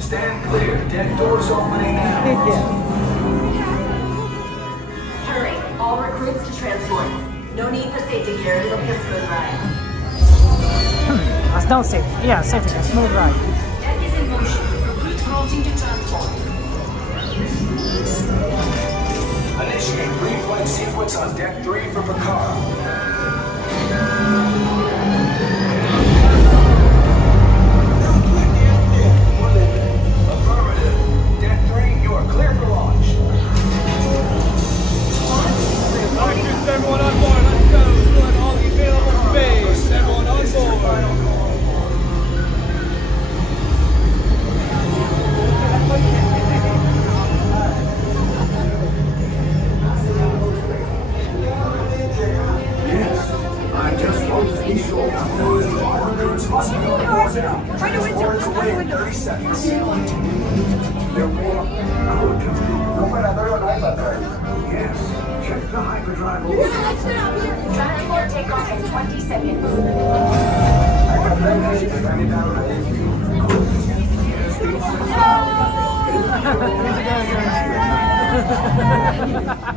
Stand clear. Deck doors opening now. Hurry, all recruits to transports. No need for safety gear. It'll be a smooth ride. That's no safety. Yeah, safety. A smooth ride. Deck is in motion. Recruits crossing to transport. Initiate reflight sequence on Deck 3 for Pucara. Affirmative. Deck 3, you are clear for launch. Everyone on board, let's go. Put all the available space. Everyone on board. Yes, I just want to be sure that no recruits must be on board now. Transport is away in 30 seconds. Therefore, good. Operatorio no hay patrón. Yes. Check the hyperdrive. Transport takeoff in 20 seconds.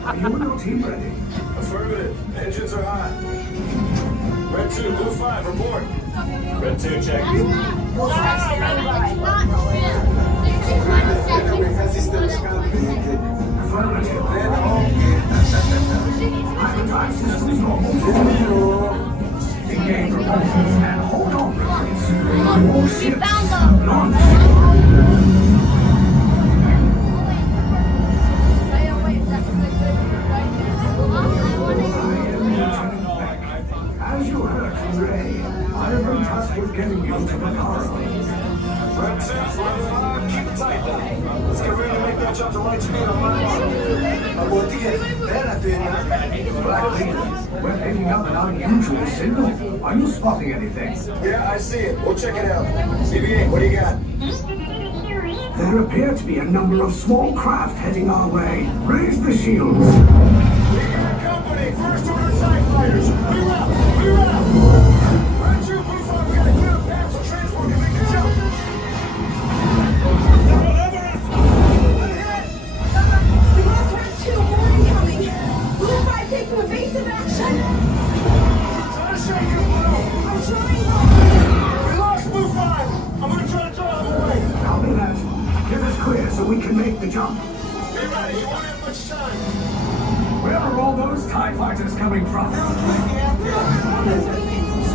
Are you and your team ready? Affirmative. Engines are hot. Red 2, Blue 5, report. Red 2, check. Blue 5 standing by. Affirmative. Hyperdrive systems normal. Engage propulsors and hold on, recruits. All ships launch. As you heard from Ray, I have been tasked with getting you to the cargo. Red 2, Blue 5, keep it tight now. Let's get ready to make that jump to light speed on line 1. Black Leader, we're picking up an unusual signal. Are you spotting anything? Yeah, I see it. We'll check it out. CB8, what do you got? There appear to be a number of small craft heading our way. Raise the shields. We got company. First order TIE fighters. Reroute. Reroute. Red 2, Blue 5, we got a clear path so transport can make the jump. Taking evasive action. Try to shake you, Blue. I'm trying. We lost Blue 5. I'm going to try to draw him away. Copy that. Get us clear so we can make the jump. Be ready. You won't have much time. Where are all those TIE fighters coming from?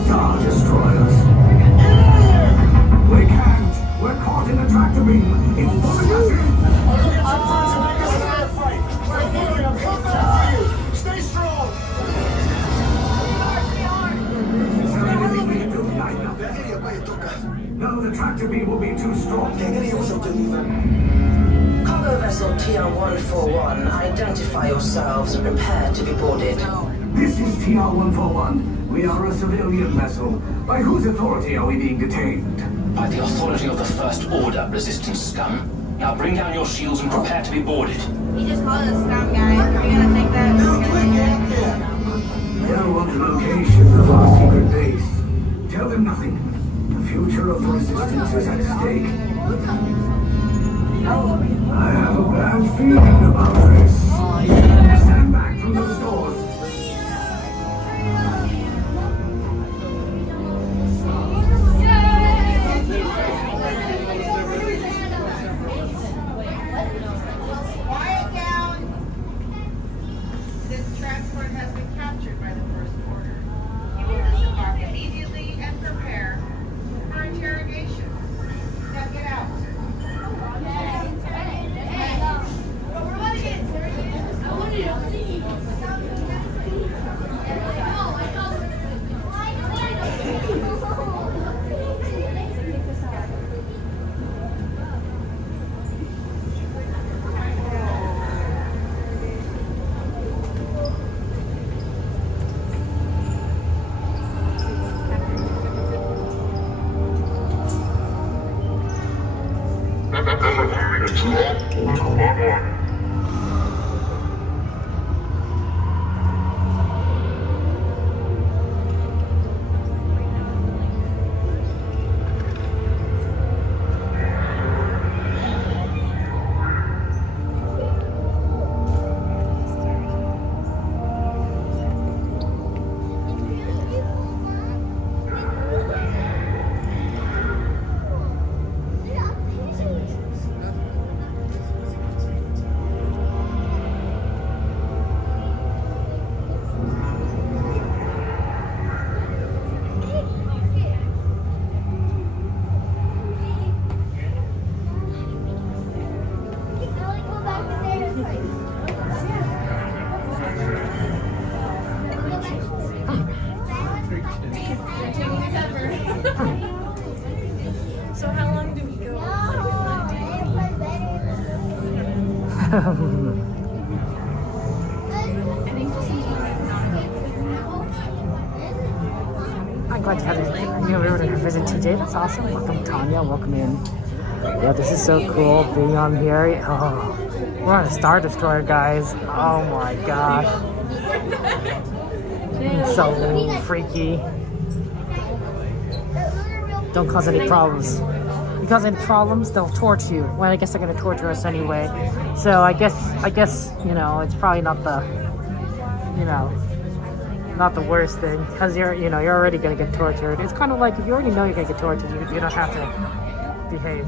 Star Destroyers. We can't. We're caught in a tractor beam. It's pulling us in. I'll go get some friends and make us a fair fight. Stay moving. I'm coming back for you. Stay strong. Is there anything we can do tonight? No, the tractor beam will be too strong. Cargo vessel TR-141, identify yourselves and prepare to be boarded. This is TR-141. We are a civilian vessel. By whose authority are we being detained? By the authority of the First Order, resistance scum. Now bring down your shields and prepare to be boarded. He just called us scum, guys. Are we gonna take that? Tell what the location of our secret base. Tell them nothing. The future of the resistance is at stake. I have a bad feeling about this. Stand back from those doors. Quiet down. This transport has been captured by the First Order. You will disembark immediately and prepare for interrogation. Now get out. So how long do we go? I'm glad to have you over to visit TJ. That's awesome. Welcome, Tanya. Welcome in. Yeah, this is so cool being on here. Oh. We're on a Star Destroyer, guys. Oh my gosh. It's so freaky. Don't cause any problems. If you cause any problems, they'll torture you. Well, I guess they're gonna torture us anyway. So I guess, you know, it's probably not the, you know, not the worst thing, because you're already gonna get tortured. It's kind of like if you already know you're gonna get tortured, you don't have to behave.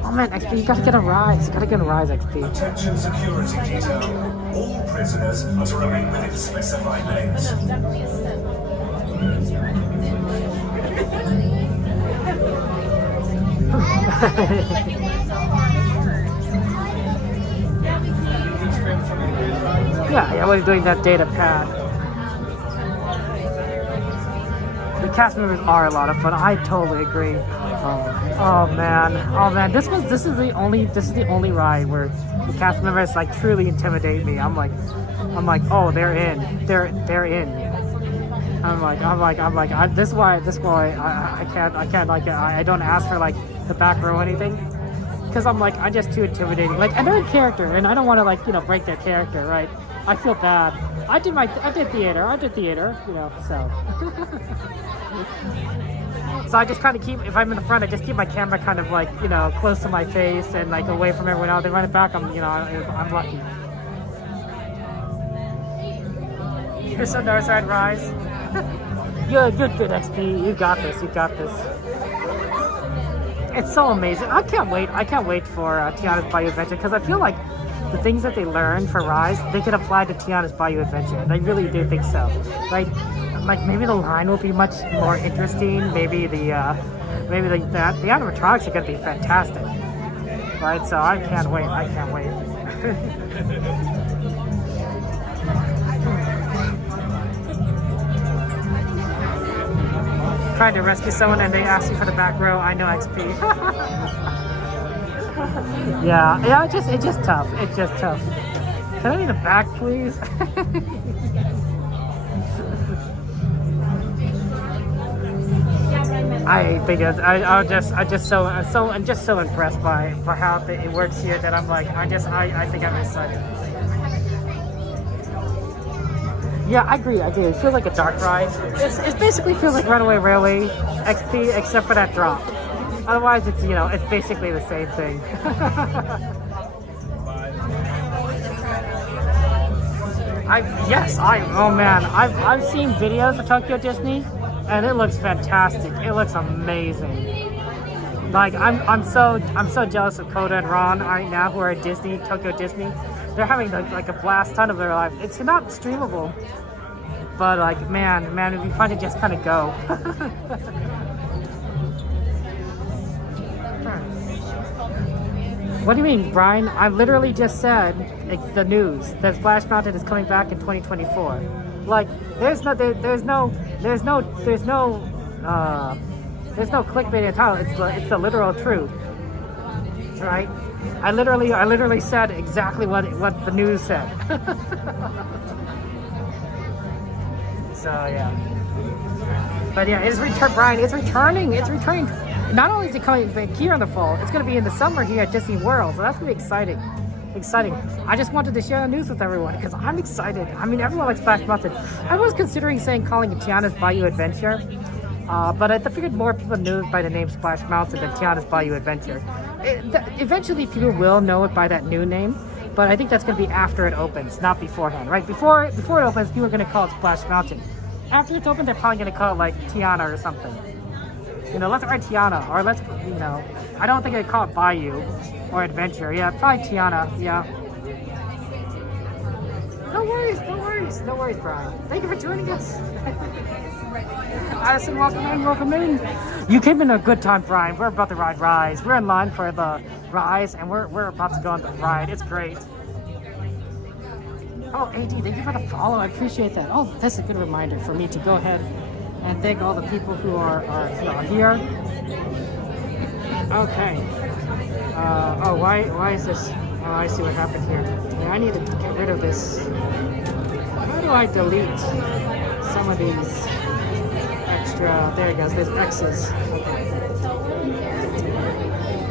Oh man, XP, you gotta get a rise. You gotta get a rise, XP. Attention security detail. All prisoners are to remain within specified lanes. Yeah, we're doing that data pad. The cast members are a lot of fun. I totally agree. Oh man, this is the only ride where the cast members like truly intimidate me. I'm like, oh, they're in. This is why I can't like I don't ask for like the back row or anything, because I'm like, I'm just too intimidating. Like, and they're in character, and I don't want to like, you know, break their character, right? I feel bad. I did theater, you know, so. So I just kind of keep, if I'm in the front, I just keep my camera kind of like, you know, close to my face and like away from everyone else. They run it back, I'm lucky. You're so nervous, I'd rise. You're good, XP. You got this. It's so amazing. I can't wait for Tiana's Bayou Adventure, because I feel like the things that they learned for Rise, they could apply to Tiana's Bayou Adventure. I really do think so. Like maybe the line will be much more interesting. Maybe the animatronics are gonna be fantastic. Right? So I can't wait. Trying to rescue someone and they ask you for the back row. I know, XP. yeah, it's just tough. Can I need the back, please? I'm just so impressed by how it works here that I'm like, I think I'm excited. Yeah, I agree. It feels like a dark ride. It basically feels like Runaway Railway XP, except for that drop. Otherwise, it's basically the same thing. I've seen videos of Tokyo Disney, and it looks fantastic. It looks amazing. Like I'm so jealous of Coda and Ron right now, who are at Tokyo Disney. They're having like a blast ton of their life. It's not streamable, but like man, it'd be fun to just kind of go. What do you mean, Brian? I literally just said the news that Splash Mountain is coming back in 2024. Like there's no clickbait in the title. It's the literal truth, right? I literally said exactly what the news said. So yeah, but yeah, it's Brian. It's returning. Not only is it coming back here in the fall, it's going to be in the summer here at Disney World. So that's going to be exciting. I just wanted to share the news with everyone because I'm excited. I mean, everyone likes Splash Mountain. I was considering calling it Tiana's Bayou Adventure, but I figured more people knew it by the name Splash Mountain than Tiana's Bayou Adventure. Eventually, people will know it by that new name, but I think that's going to be after it opens, not beforehand, right? Before it opens, people are going to call it Splash Mountain. After it's open, they're probably going to call it like Tiana or something. Let's write Tiana, or let's, I don't think I'd call it Bayou or Adventure. Yeah, probably Tiana, yeah. No worries, Brian. Thank you for joining us. Addison, welcome in. You came in a good time, Brian. We're about to ride Rise. We're in line for the Rise, and we're about to go on the ride. It's great. Oh, AD, thank you for the follow. I appreciate that. Oh, that's a good reminder for me to go ahead and thank all the people who are here. Okay. Why is this? Oh, I see what happened here. Yeah, I need to get rid of this. How do I delete some of these extra. There it goes. There's X's. Okay.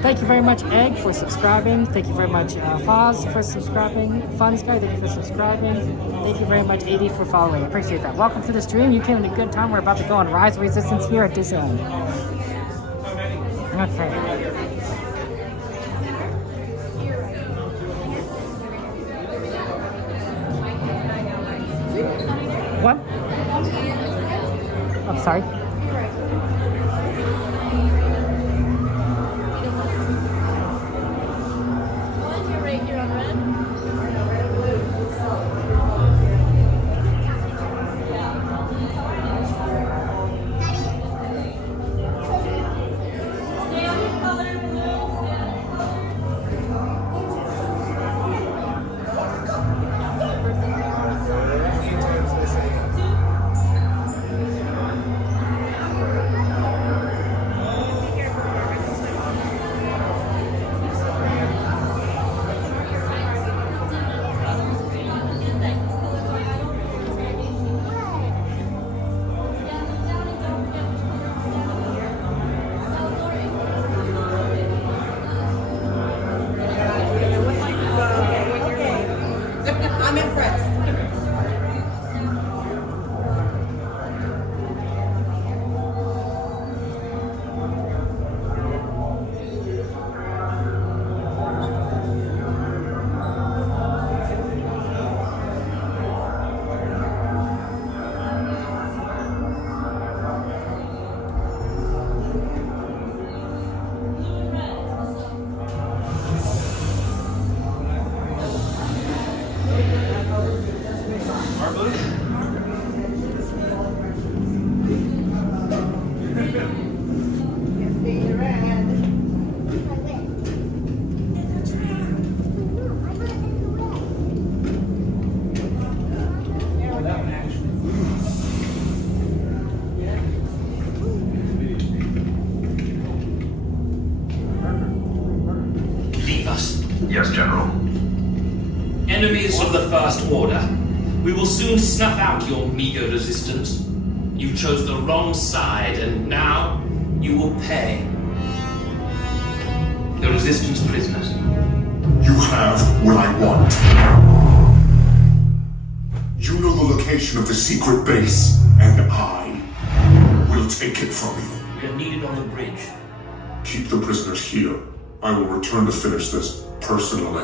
Thank you very much, Egg, for subscribing. Thank you very much, Foz, for subscribing. Fun's Guy, thank you for subscribing. Thank you very much, AD, for following. Appreciate that. Welcome to the stream. You came at a good time. We're about to go on Rise of Resistance here at Disneyland. Okay. What? I'm sorry. I'm impressed. Yes, General. Enemies of the First Order, we will soon snuff out your meager resistance. You chose the wrong side, and now you will pay. The Resistance prisoners. You have what I want. You know the location of the secret base, and I will take it from you. We are needed on the bridge. Keep the prisoners here. I will return to finish this personally.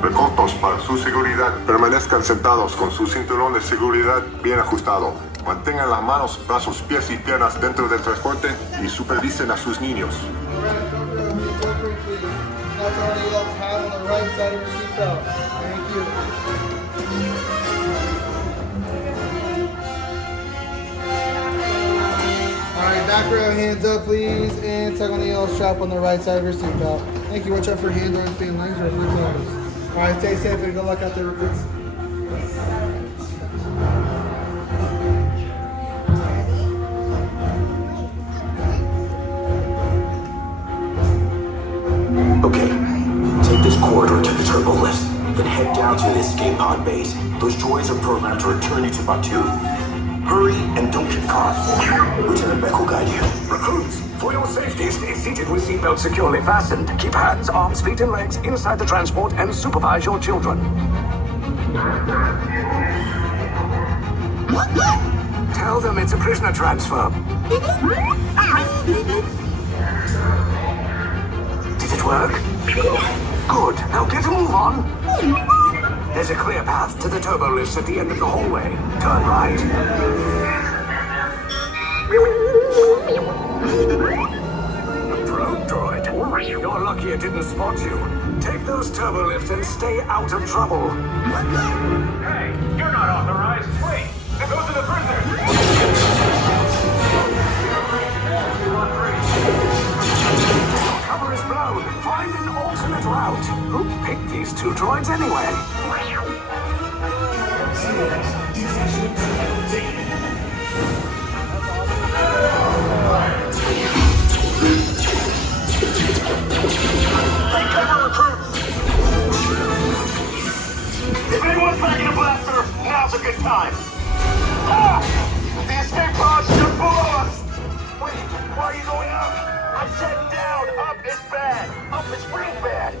Recotos para su seguridad. Permanezcan sentados con su cinturón de seguridad bien ajustado. Mantengan las manos, brazos, pies y piernas dentro del transporte y supervisen a sus niños. Alright, back row, hands up please, and tug on the yellow strap on the right side of your seatbelt. Thank you, watch out for hands, arms, feet, and legs, or if you're closed. Alright, stay safe and good luck out there, recruits. Okay, take this corridor to the turbo lift, then head down to the escape pod base. Those droids are programmed to return you to Bayou. Hurry and don't get caught. Lieutenant Beck will guide you. Recruits, for your safety, stay seated with seatbelts securely fastened. Keep hands, arms, feet, and legs inside the transport and supervise your children. Tell them it's a prisoner transfer. Did it work? Good. Now get a move on. There's a clear path to the turbo lifts at the end of the hallway. Turn right. A probe droid. You're lucky it didn't spot you. Take those turbo lifts and stay out of trouble. Hey, you're not authorized. Wait, those are the prisoners. Cover is blown. Find an alternate route. Who picked these two droids anyway? If anyone's packing a blaster, now's a good time. Ah! The escape pods just below us! Wait, why are you going up? I said down. Up is bad. Up is real bad.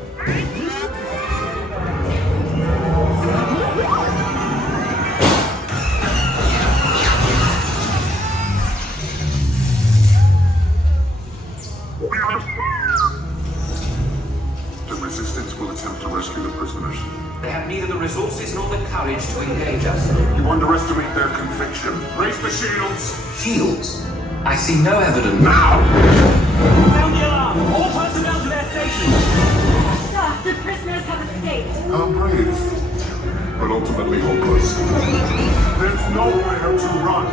The Resistance will attempt to rescue the prisoners. They have neither the resources nor the courage to engage us. You underestimate their conviction. Raise the shields! Shields? I see no evidence. Now! Sound the alarm! All personnel to their stations! Sir, the prisoners have escaped. How brave, but ultimately hopeless. There's nowhere to run.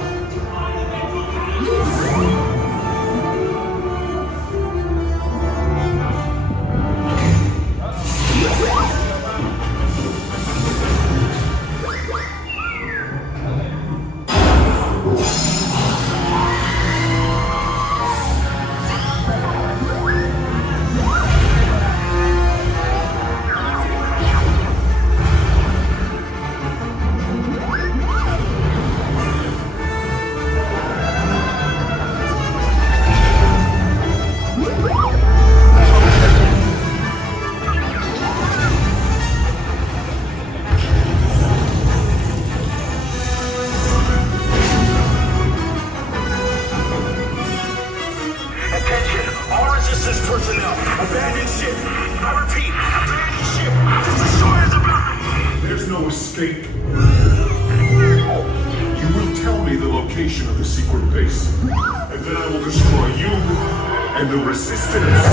Escape. You will tell me the location of the secret base, and then I will destroy you and the Resistance.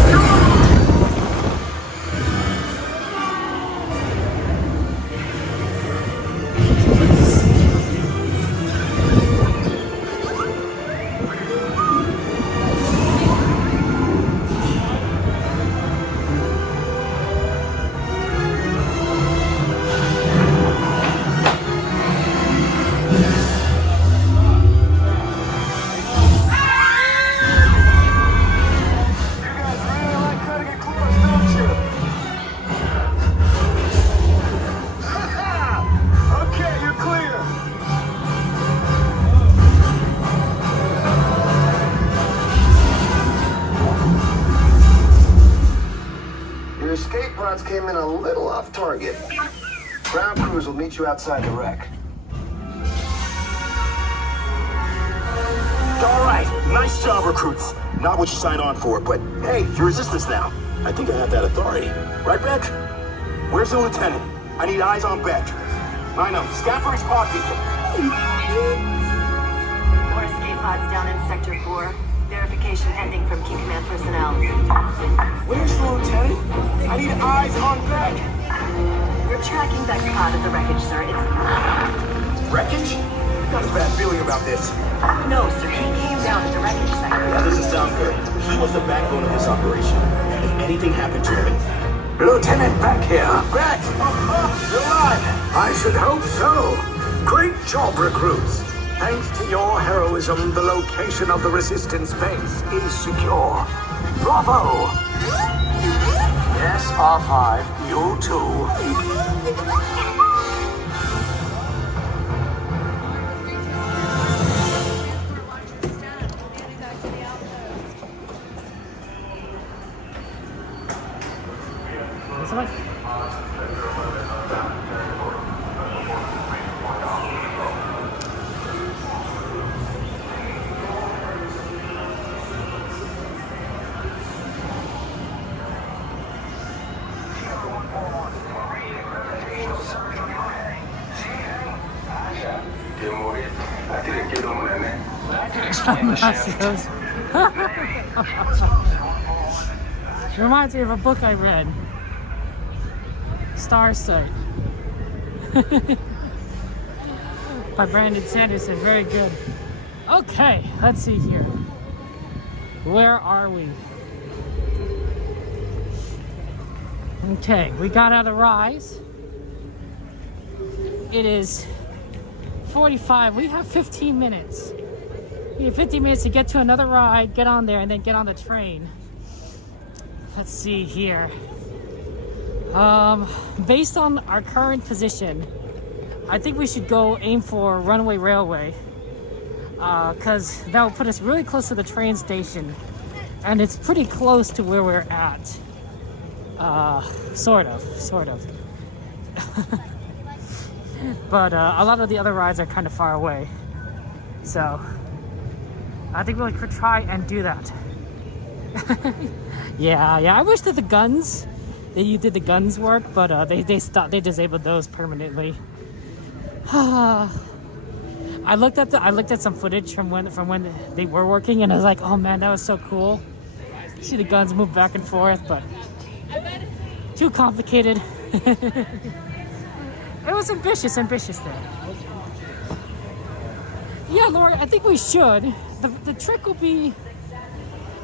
Came in a little off target. Ground crews will meet you outside the wreck. All right, nice job, recruits. Not what you signed on for, but hey, you're Resistance now. I think I have that authority. Right, Beck? Where's the lieutenant? I need eyes on Beck. I know, scan for his pod beacon. More escape pods down in Sector 4. Verification pending from key command personnel. Where's the lieutenant? I need eyes on Beck. We're tracking Beck's pod at the wreckage, sir. It's... Wreckage? Got a bad feeling about this. No, sir. He came down at the wreckage site. That doesn't sound good. He was the backbone of this operation. If anything happened to him... Lieutenant Beck here. Beck! You're alive! I should hope so. Great job, recruits. Thanks to your heroism, the location of the Resistance base is secure. Bravo! Yes, R5, you too. Select. Reminds me of a book I read. Starsight. By Brandon Sanderson. Very good. Okay, let's see here. Where are we? Okay, we got out of Rise. It is 45. We have 15 minutes. We have 15 minutes to get to another ride, get on there, and then get on the train. Let's see here. Based on our current position, I think we should go aim for Runaway Railway, because that will put us really close to the train station, and it's pretty close to where we're at. Sort of. But a lot of the other rides are kind of far away, so I think we could try and do that. Yeah. I wish that you did the guns work, but they stopped. They disabled those permanently. I looked at some footage from when they were working, and I was like, oh man, that was so cool. See the guns move back and forth, but too complicated. It was ambitious there. Yeah, Lori, I think we should. The trick will be,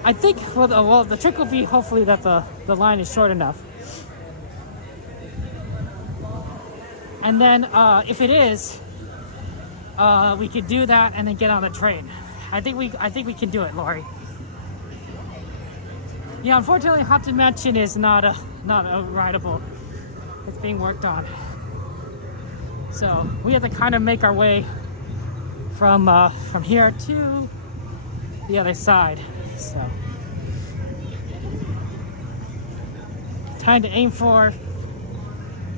I think, well, the trick will be hopefully that the line is short enough. And then if it is, we could do that and then get on the train. I think we can do it, Lori. Yeah, unfortunately, Haunted Mansion is not a rideable. It's being worked on. So we have to kind of make our way from here to the other side. So time to aim for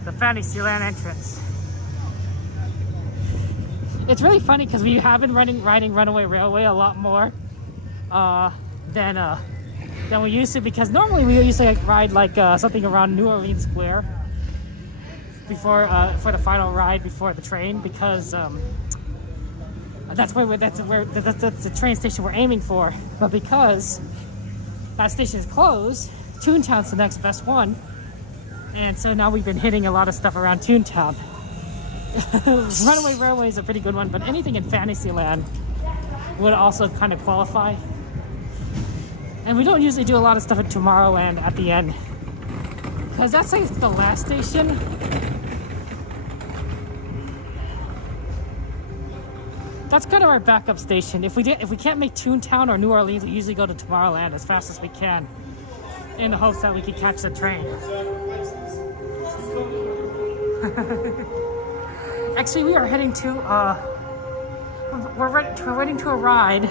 the Fantasyland entrance. It's really funny because we have been riding Runaway Railway a lot more than we used to, because normally we used to ride something around New Orleans Square before for the final ride before the train, because that's the train station we're aiming for. But because that station is closed, Toontown's the next best one, and so now we've been hitting a lot of stuff around Toontown. Runaway Railway is a pretty good one, but anything in Fantasyland would also kind of qualify. And we don't usually do a lot of stuff at Tomorrowland at the end, because that's like the last station. That's kind of our backup station. If we can't make Toontown or New Orleans, we usually go to Tomorrowland as fast as we can, in the hopes that we can catch the train. Actually, we are heading to we're heading to a ride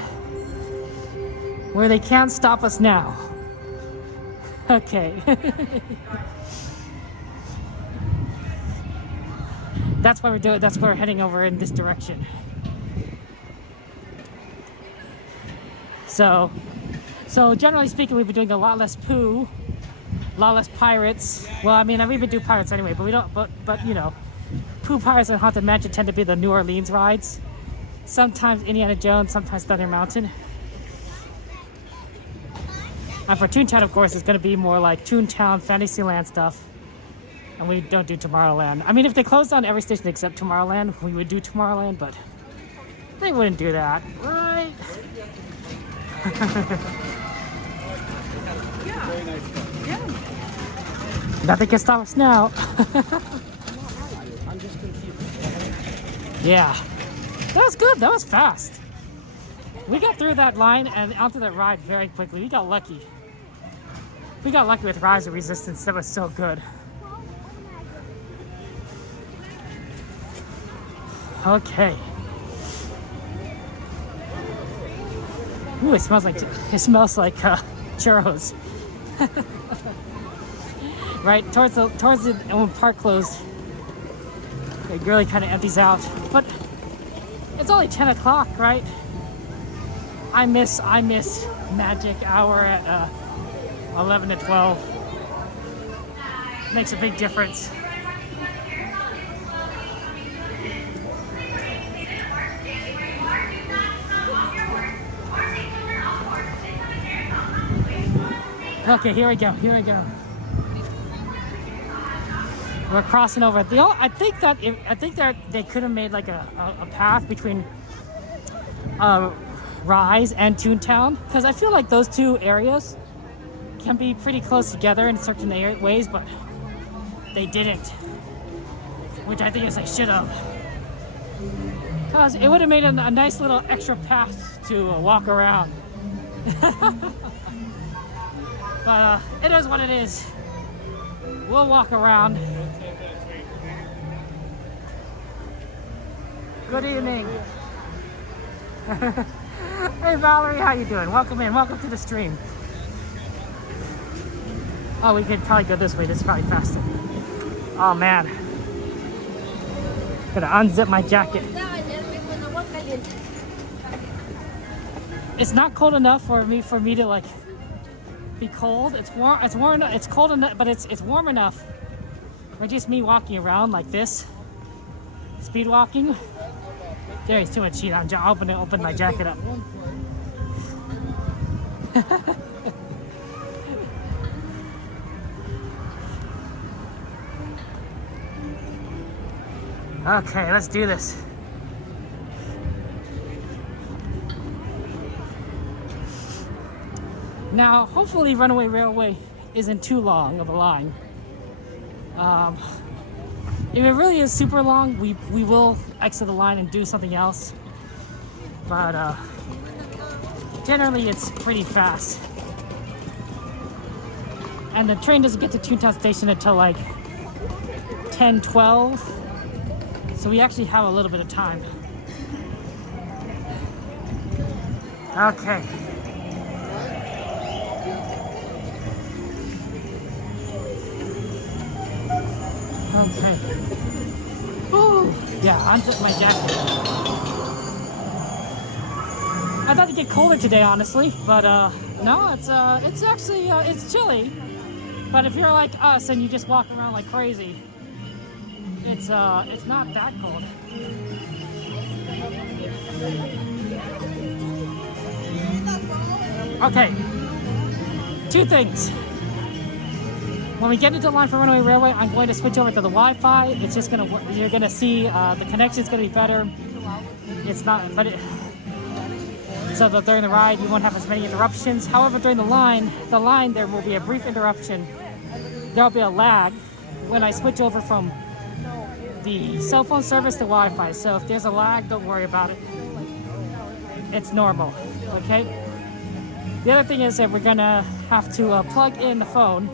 where they can't stop us now. Okay. That's why we're doing. That's why we're heading over in this direction. So generally speaking, we've been doing a lot less Pooh, a lot less Pirates. Well, I mean, we've been doing Pirates anyway, but we don't. But you know, Pooh, Pirates, and Haunted Mansion tend to be the New Orleans rides. Sometimes Indiana Jones, sometimes Thunder Mountain. And for Toontown, of course, it's going to be more like Toontown, Fantasyland stuff. And we don't do Tomorrowland. I mean, if they closed down every station except Tomorrowland, we would do Tomorrowland, but they wouldn't do that, right? Nothing can stop us now. Yeah. That was good. That was fast. We got through that line and onto that ride very quickly. We got lucky. We got lucky with Rise of Resistance. That was so good. Okay. Ooh, it smells like churros. right towards the and when park closed, it really kind of empties out. But it's only 10 o'clock, right? I miss magic hour at 11 to 12. Makes a big difference. Okay, here we go. We're crossing over. I think that they could have made like a path between Rise and Toontown, because I feel like those two areas can be pretty close together in certain ways, but they didn't, which I think is they should have, because it would have made a nice little extra path to walk around. But it is what it is. We'll walk around. Good evening. Hey Valerie, how you doing? Welcome in. Welcome to the stream. Oh, we could probably go this way. This is probably faster. Oh man. Gotta unzip my jacket. It's not cold enough for me to like be cold. It's warm. It's warm. It's cold enough, but it's warm enough. Or just me walking around like this, speed walking. There is too much heat. I'll open my jacket up. Okay, let's do this. Now, hopefully Runaway Railway isn't too long of a line. If it really is super long, we will exit the line and do something else. But generally it's pretty fast. And the train doesn't get to Toontown Station until like 10:12. So we actually have a little bit of time. Okay. Okay. Ooh. Yeah, unzip my jacket. I thought it'd get colder today, honestly, but no, it's actually it's chilly. But if you're like us and you just walk around like crazy, it's not that cold. Okay. Two things. When we get into the line for Runaway Railway, I'm going to switch over to the Wi-Fi. It's just gonna work. You're gonna see the connection's gonna be better. It's not, but so that during the ride you won't have as many interruptions. However, during the line there will be a brief interruption. There'll be a lag when I switch over from the cell phone service to Wi-Fi. So if there's a lag, don't worry about it. It's normal. Okay. The other thing is that we're gonna have to plug in the phone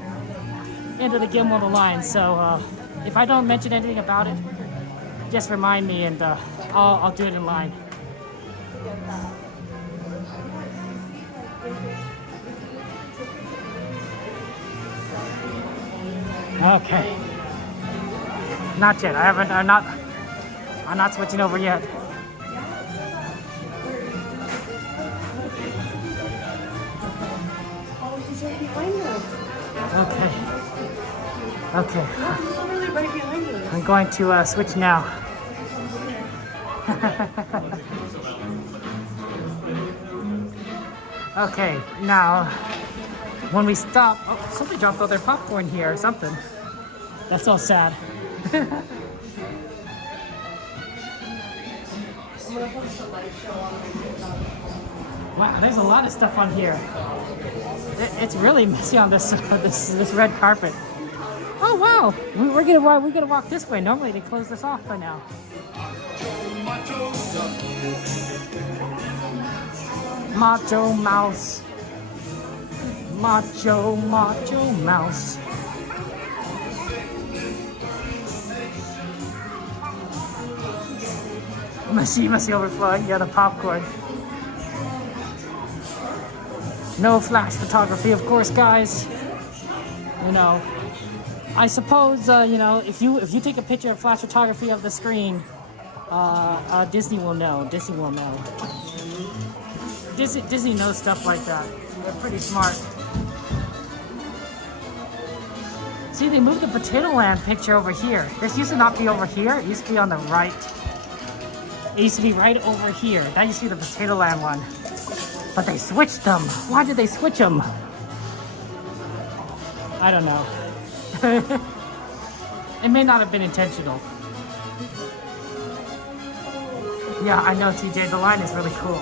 into the gimbal on the line, so if I don't mention anything about it, just remind me and I'll do it in line. Okay. Not yet. I'm not switching over yet. Oh, he's right behind us. Okay. Okay. He's literally right behind us. I'm going to switch now. Okay, now when we stop, oh, somebody dropped all their popcorn here or something. That's so sad. Wow, there's a lot of stuff on here. It's really messy on this this red carpet. Oh wow, we're gonna walk this way. Normally they close this off by now. Macho Mouse. Macho Mouse. Must overflowing. Yeah, the popcorn. No flash photography, of course, guys. You know, I suppose you know, if you take a picture of flash photography of the screen, Disney will know. Disney will know. Disney knows stuff like that. They're pretty smart. See, they moved the Potato Land picture over here. This used to not be over here. It used to be on the right. It used to be right over here. That used to be the Potato Land one. But they switched them. Why did they switch them? I don't know. It may not have been intentional. Yeah, I know, TJ. The line is really cool.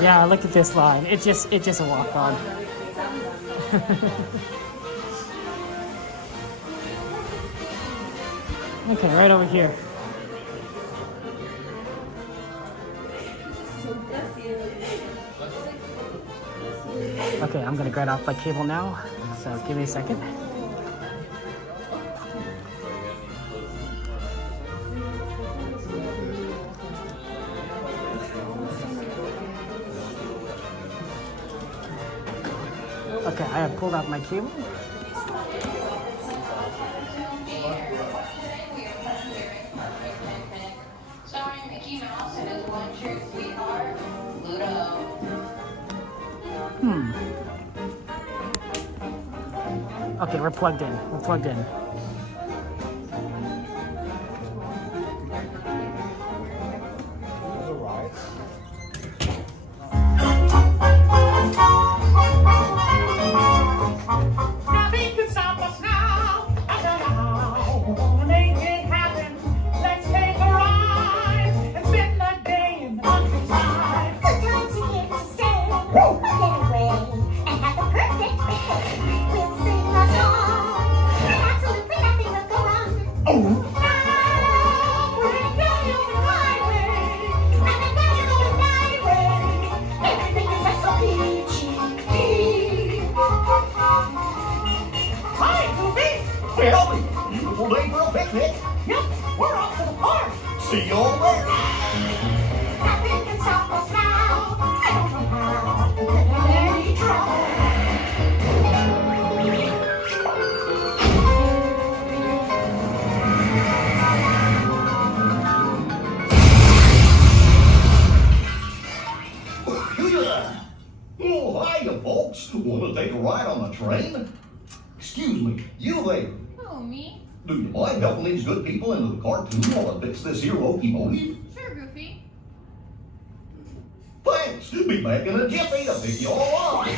Yeah, look at this line. It's just a walk on. Okay, right over here. Okay, I'm gonna grab off my cable now, so give me a second. Okay, I have pulled out my cable. Starring Mickey Mouse and his one true sweetheart, Pluto. Okay, we're plugged in. We're plugged in. Nothing can stop us now. We're gonna make it happen. Let's take a ride and spend the day in the countryside. Sometimes you get to stay, get away, and have the perfect day. We'll sing a song, and absolutely nothing will go wrong. Now we're gonna go on the highway, and the guys are going my way. Everything is just so peachy. Hi, Goofy! Well, beautiful day for a picnic. Yep, we're off to the park. See you all there. Nothing can stop us now. I don't know how. Let me try. Oh, hiya, folks. Want to take a ride on the train? Excuse me, you there. Who, me? Do you mind helping these good people into the cartoon while I fix this here locomotive? Sure, Goofy. Thanks. Be back in a jiffy to pick you all up.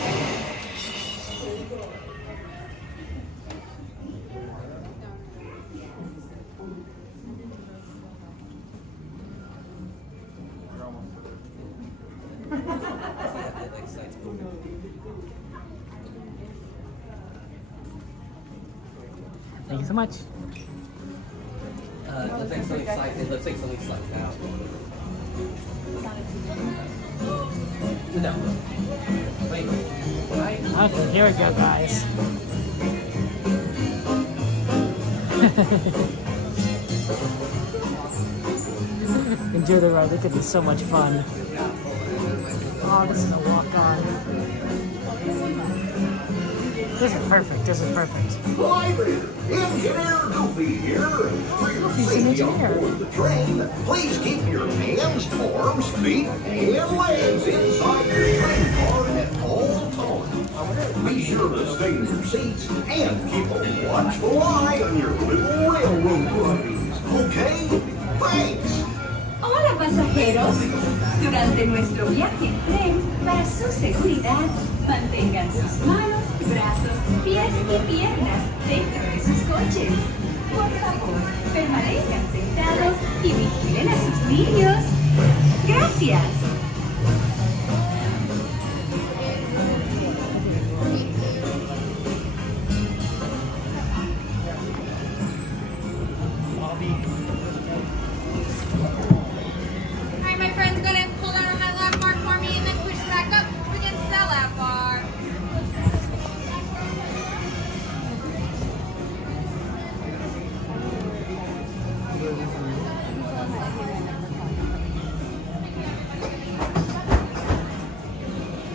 Thank you so much. Looks like something slides out. No. Wait. Okay, here we go, guys. Enjoy the ride. This could be so much fun. Oh, this is a walk-on. This is perfect. This is perfect. Hi there, Engineer Goofy here. For your safety on board the train, please keep your hands, arms, feet, and legs inside your train car at all times. Be sure to stay in your seats and keep a watchful eye on your little railroad buddies. Okay? Thanks. Hola pasajeros, durante nuestro viaje en tren, para su seguridad, mantengan sus manos, brazos, pies y piernas dentro de sus coches. Por favor, permanezcan sentados y vigilen a sus niños. Gracias. Alright, my friend's gonna pull out on my lap bar for me and then push back up against the lap bar.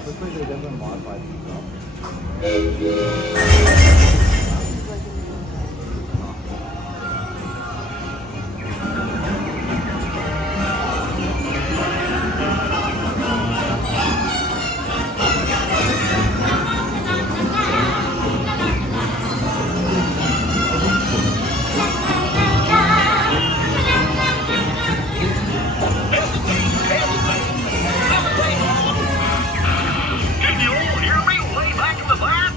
Looks like they did them modified. Can you all hear me way back in the back?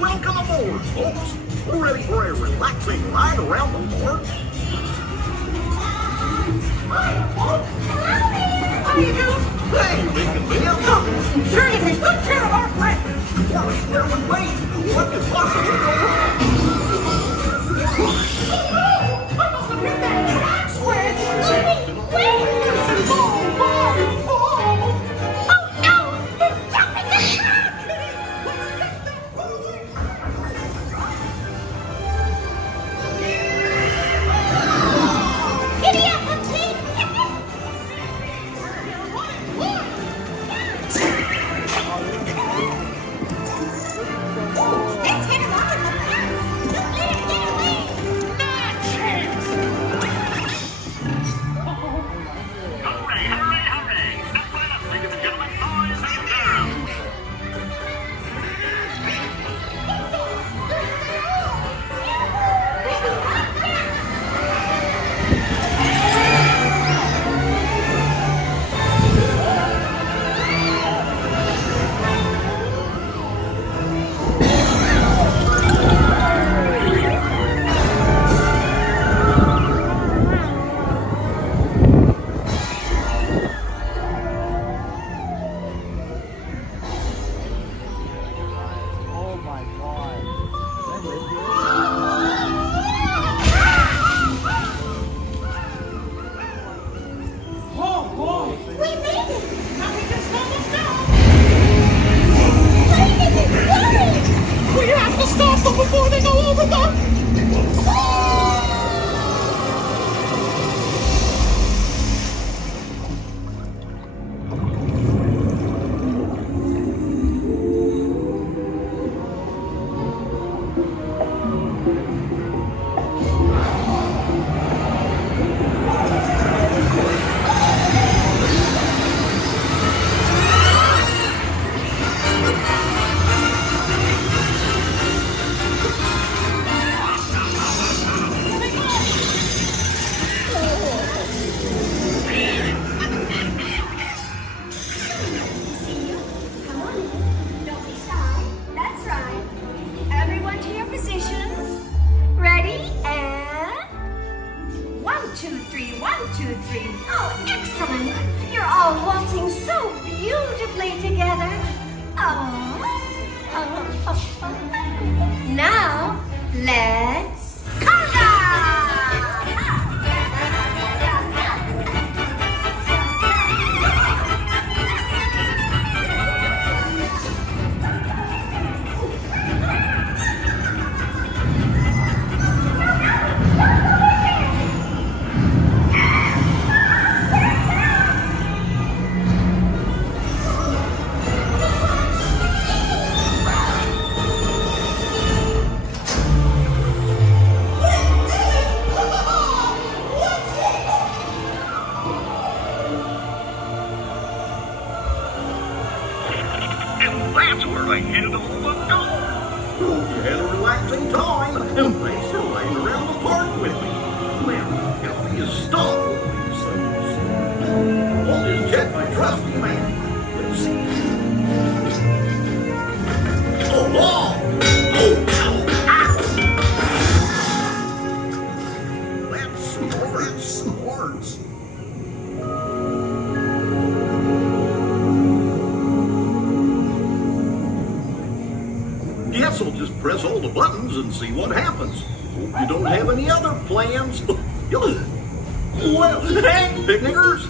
Welcome aboard, folks. We're ready for a relaxing ride around the park. How do you do? Hey, we can be up. Sure you take good care of our friends. There was wait. What could possibly go wrong? I must have hit that track switch. Wait, this is all my fault. Oh no, you're jumping the track. Giddy up, Humpty! Let's hit him off with the fence! Don't let him get away! Not chance. Hurry, hurry, hurry. Step right up, ladies and gentlemen, boys and girls. Oh my god. Oh boy. We made it! Now we can slow us down. Where is it going? We have to stop them before they go over the... See you? Come on in. Don't be shy. That's right. Everyone to your positions. Ready? And 1, 2, 3, 1, 2, 3. Oh, excellent. You're all waltzing so beautifully together. Oh. Now, let's conga! And that's where I headed on the go. Hope you had a relaxing time, and thanks for riding around the park with me. Now, help me to stop all these things. On this jet, my trusty man. Let's see. Oh, wow! Oh, ow, ow! That's smarts. Guess I'll just press all the buttons and see what happens. Hope you don't have any other plans. Well, hey, picnickers!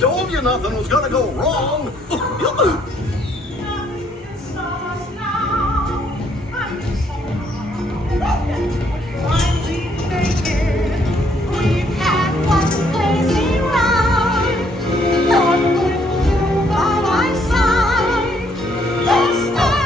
Told you nothing was gonna go wrong. We've had one crazy ride. Lord, with you by my side. Let's start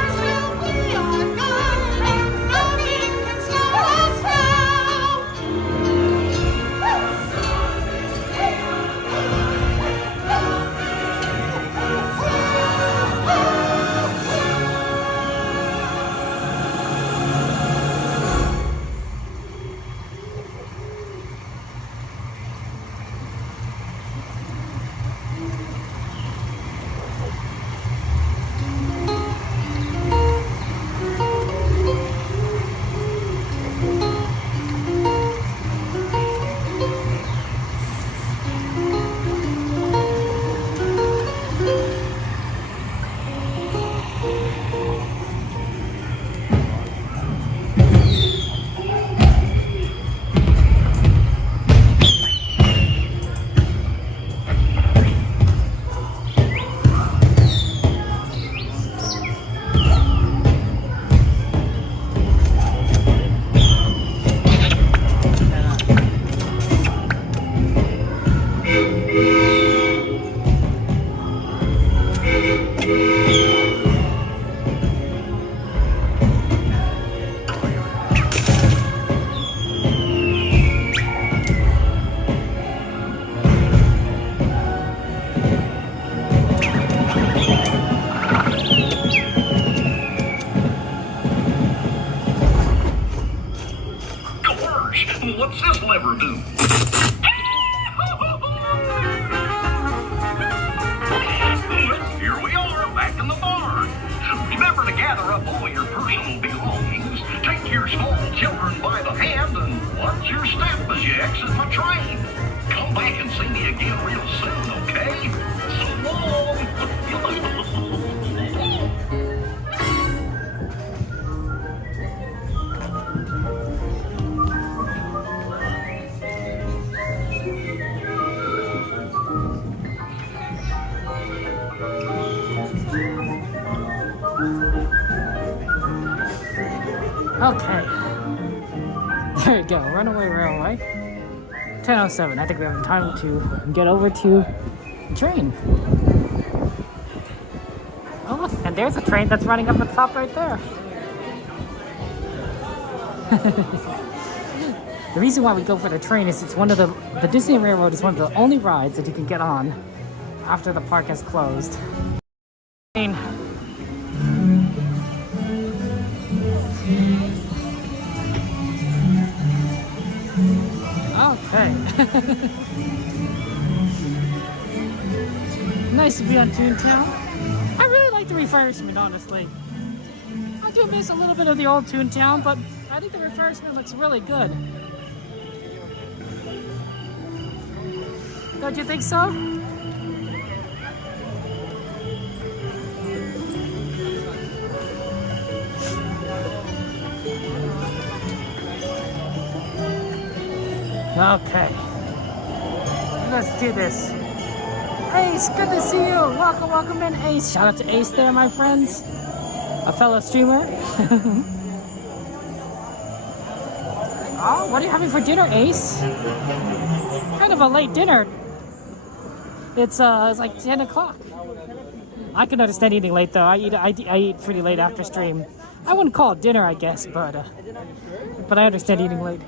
gather up all your personal belongings, take your small children by the hand, and watch your step as you exit my train. Come back and see me again real soon, okay? So long! Okay. There you go. Runaway Railway. 10:07. I think we have time to get over to the train. Oh, look. And there's a train that's running up the top right there. The reason why we go for the train is it's one of the Disneyland Railroad is one of the only rides that you can get on after the park has closed. Okay. Nice to be on Toontown. I really like the refurbishment, honestly. I do miss a little bit of the old Toontown, but I think the refurbishment looks really good. Don't you think so? Okay, let's do this. Ace, good to see you. Welcome in, Ace. Shout out to Ace there, my friends. A fellow streamer. Oh, what are you having for dinner, Ace? Kind of a late dinner. It's like 10 o'clock. I can understand eating late though. I eat pretty late after stream. I wouldn't call it dinner, I guess, but I understand eating late.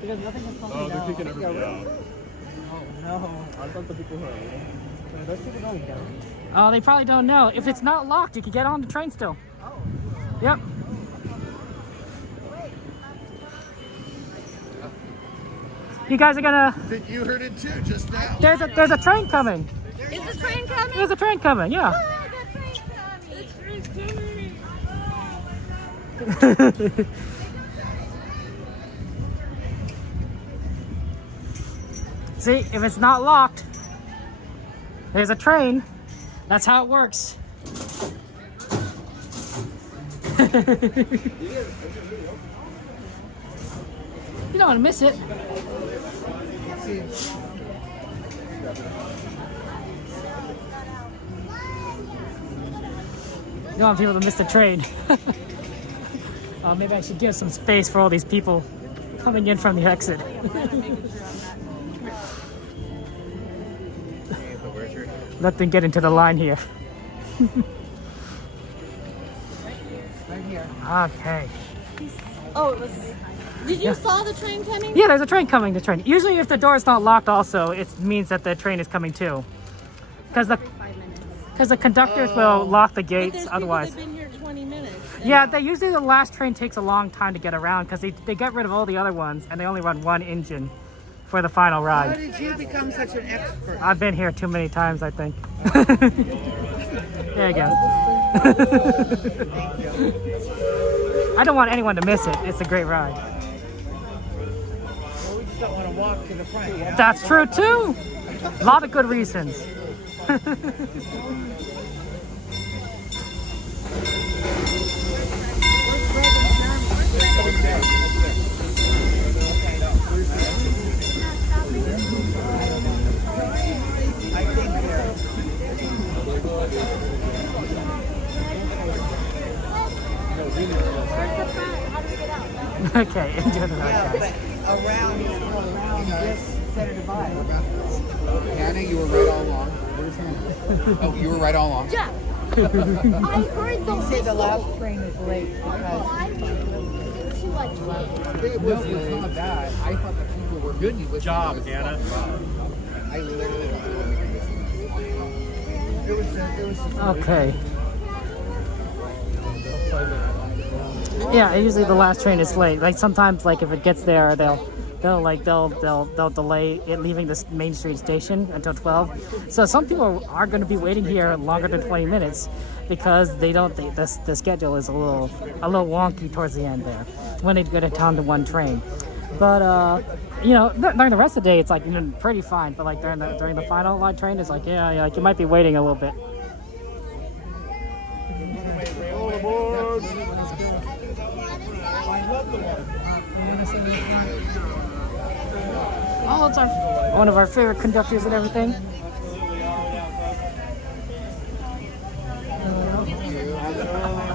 Because nothing has come down. They're kicking everybody out. Oh no. I thought the people were leaving. Those people going down. Oh, they probably don't know. If it's not locked, you can get on the train still. Oh. Yep. You guys are gonna... You heard it too, just now. There's a train coming. Is the train coming? There's a train coming, yeah. Oh, the train's coming. See, if it's not locked, there's a train. That's how it works. You don't want to miss it. You don't want people to miss the train. Maybe I should give some space for all these people coming in from the exit. Let them get into the line here. Right here. Okay. Oh, it was. Did you saw the train coming? Yeah, there's a train coming. The train. Usually, if the door is not locked, also it means that the train is coming too. Because the conductors will lock the gates. Otherwise, they've been here 20 minutes. Yeah, usually the last train takes a long time to get around because they get rid of all the other ones and they only run one engine for the final How ride. did you become such an expert? I've been here too many times, I think. There you go. I don't want anyone to miss it. It's a great ride. Well, we just don't want to walk to the front. You know? That's true too. A lot of good reasons. Okay, enjoy the ride, Yeah, guys. but around this set of divide. Hannah, you were right all along. Where's Hannah? Oh, you were right all along. Yeah. I heard them say the last train is late because It's not bad. I thought the people were good job, Hannah. I literally Okay. Yeah, usually the last train is late. Like sometimes, like if it gets there, they'll delay it leaving this Main Street station until 12. So some people are going to be waiting here longer than 20 minutes. because they don't. The schedule is a little wonky towards the end there when they go to town to one train. But you know, during the rest of the day, it's like pretty fine. But like during the final line train, it's like yeah, like you might be waiting a little bit. All aboard. Oh, it's one of our favorite conductors and everything.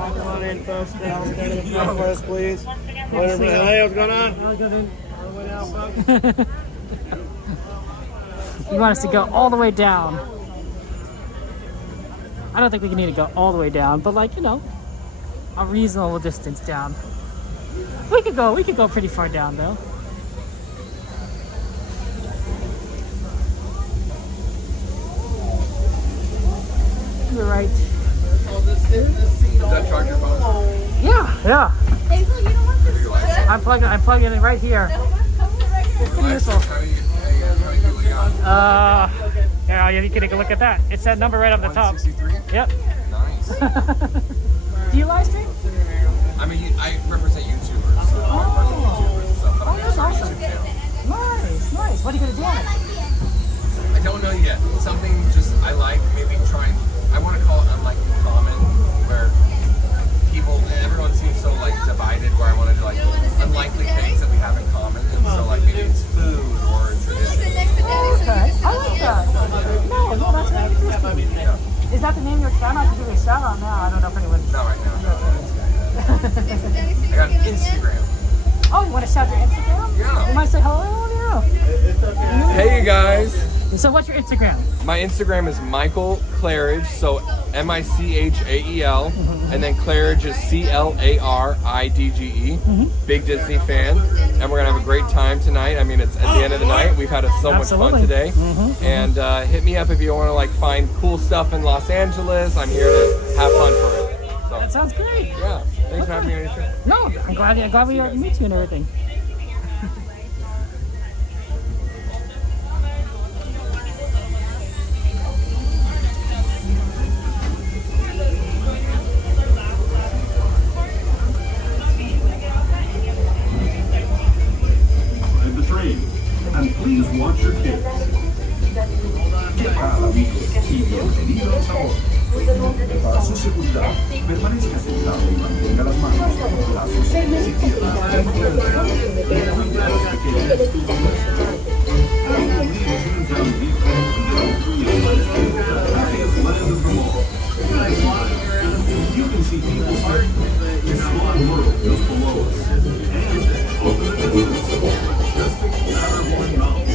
Come on in, folks. Stand in front of us, please. Hey, what's going on? You want us to go all the way down. I don't think we need to go all the way down, but like, you know, a reasonable distance down. We could go pretty far down though. You're right. Does that charge your phone? Yeah. Hazel, you don't want this? I'm plugging it right here. It's pretty useful. Yeah, you can take a look at that. It's that number right up the top. 163? Yep. Nice. Do you live stream? I mean, I represent YouTubers. So I run YouTubers. So Oh, that's awesome. Nice. What are you gonna do on it? I don't know yet. Something just I like, maybe trying. I want to call it unlike common, where everyone seems so like divided. Where I want to do like unlikely things that we have in common, and so like maybe it's food or tradition. Okay, I like that. No, that's very interesting. Is that the name of your channel? I can give you a shout out now. I don't know if anyone. Not right now. I got an Instagram. Oh, you want to shout your Instagram? Yeah. You might say hello. Yeah. Hey you guys. So what's your Instagram? My Instagram is Michael Claridge, so Michael, and then Claridge is CLARIDGE. Big Disney fan, and we're gonna have a great time tonight. I mean, it's at the end of the night. We've had so much fun today, and hit me up if you want to like find cool stuff in Los Angeles. I'm here to have fun for it. So That sounds great. yeah, thanks for having me on your show. No, I'm glad we meet you and everything. The train, and please watch your kids. ¿Qué tal, amigos? Y bienvenidos a bordo. Para su seguridad, permanezca sentado y mantenga las manos, brazos, pies y piernas dentro del tren. Los pequeños. You can see people's heart. The small world just below us. And open the distance. Just a matter of one knowledge.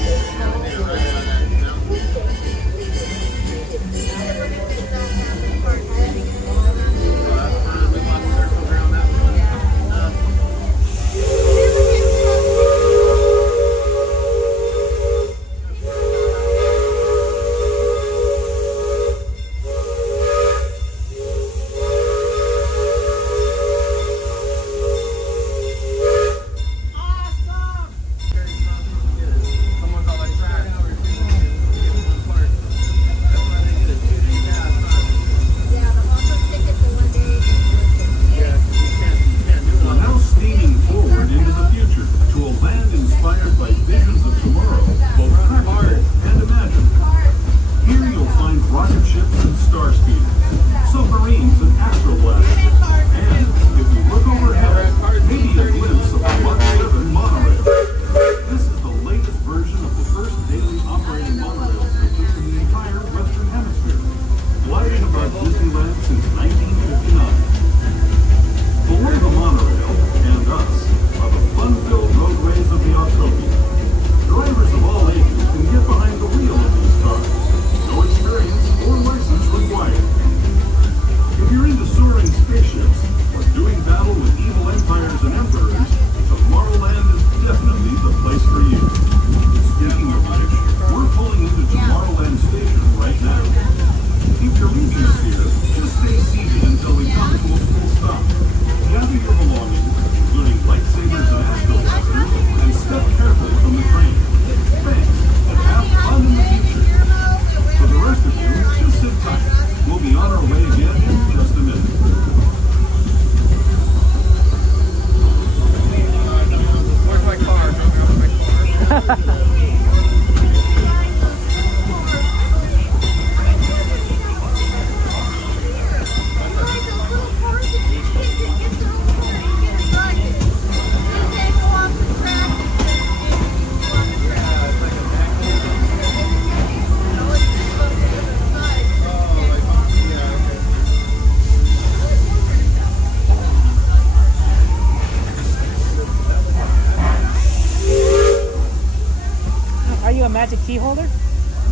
magic key holder? No,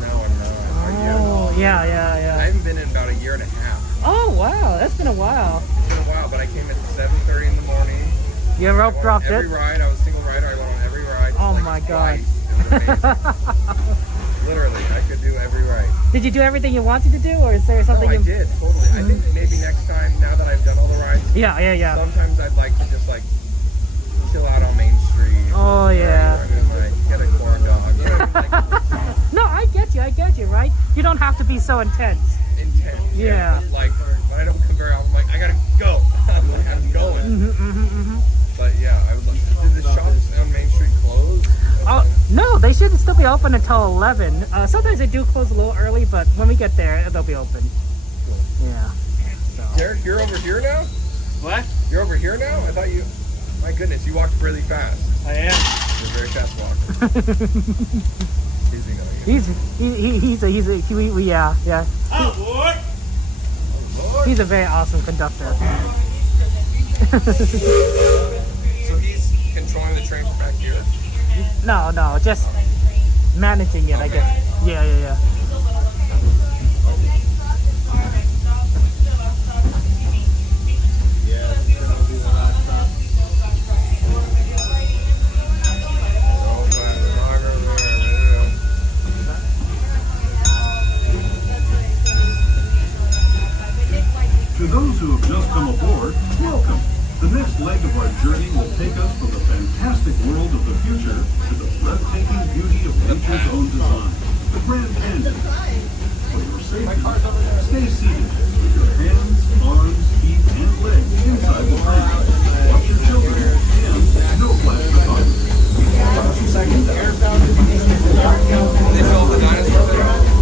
I'm not. Oh, yeah. I haven't been in about a year and a half. Oh, wow. That's been a while. It's been a while, but I came at 7:30 in the morning. You rope dropped it? Every ride, I was a single rider. I went on every ride. Oh like my God. twice. It was amazing. Literally, I could do every ride. Did you do everything you wanted to do, or is there something? No, I did, totally. I think maybe next time, now that I've done all the rides, Yeah. sometimes I'd like to just like chill out on Main Street. Oh, yeah. I mean, like, get a corn dog. You know what I mean? Like, No, I get you, right? You don't have to be so intense. Yeah. But, like, when I don't come very often, I'm like, I gotta go. I'm going. But yeah, I would like. Did the shops on Main Street close? Oh, no, they should still be open until 11. Sometimes they do close a little early, but when we get there, they'll be open. Yeah. So. Derek, you're over here now? What? You're over here now? I thought you... My goodness, you walked really fast. I am. You're a very fast walker. Yeah. Oh, boy! He's a very awesome conductor. So he's controlling the train from back here? No, just managing it, I guess. Yeah. To those who have just come aboard, welcome. The next leg of our journey will take us from the fantastic world of the future to the breathtaking beauty of nature's own design, the Grand Canyon. For your safety, stay seated with your hands, arms, feet, and legs inside the plane. Watch your children and no flash photography. They built the dinosaur there?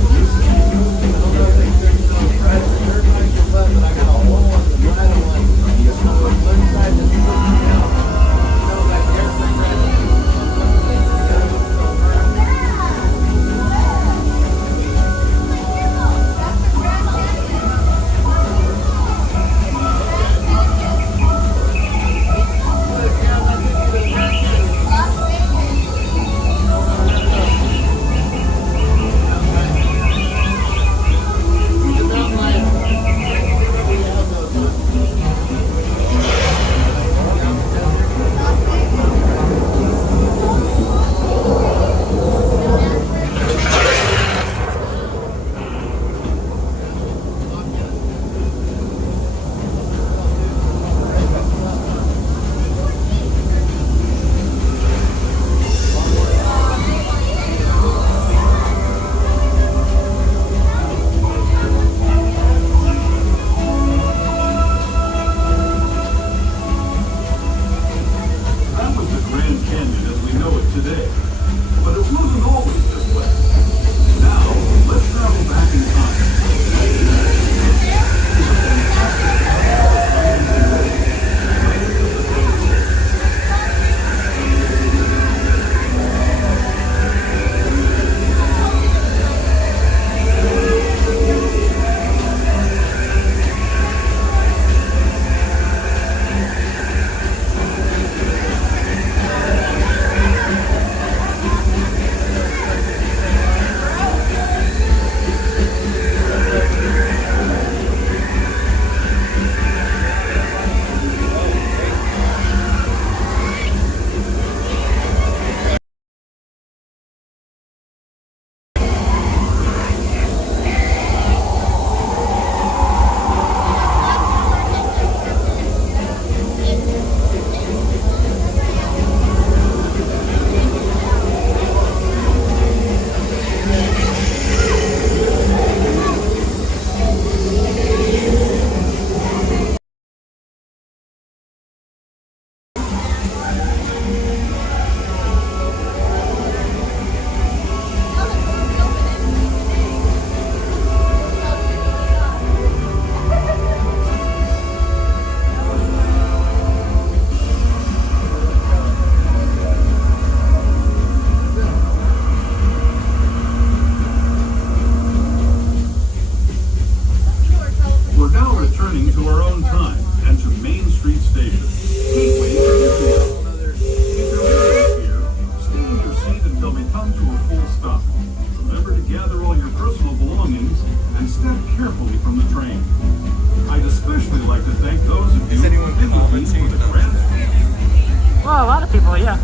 people, yeah.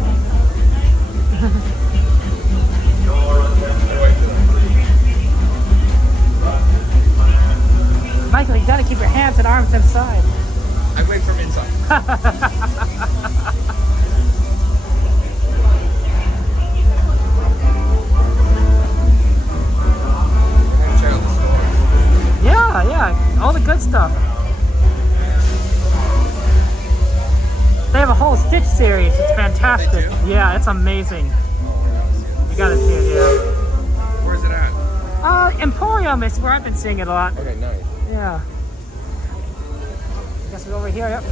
Michael, you gotta keep your hands and arms inside. I wait from inside. Yeah, yeah, all the good stuff. They have a whole Stitch series. It's fantastic. Yeah, it's amazing. You gotta see it, yeah. Where's it at? Emporium is where I've been seeing it a lot. Okay, nice. Yeah. I guess we're over here, yep.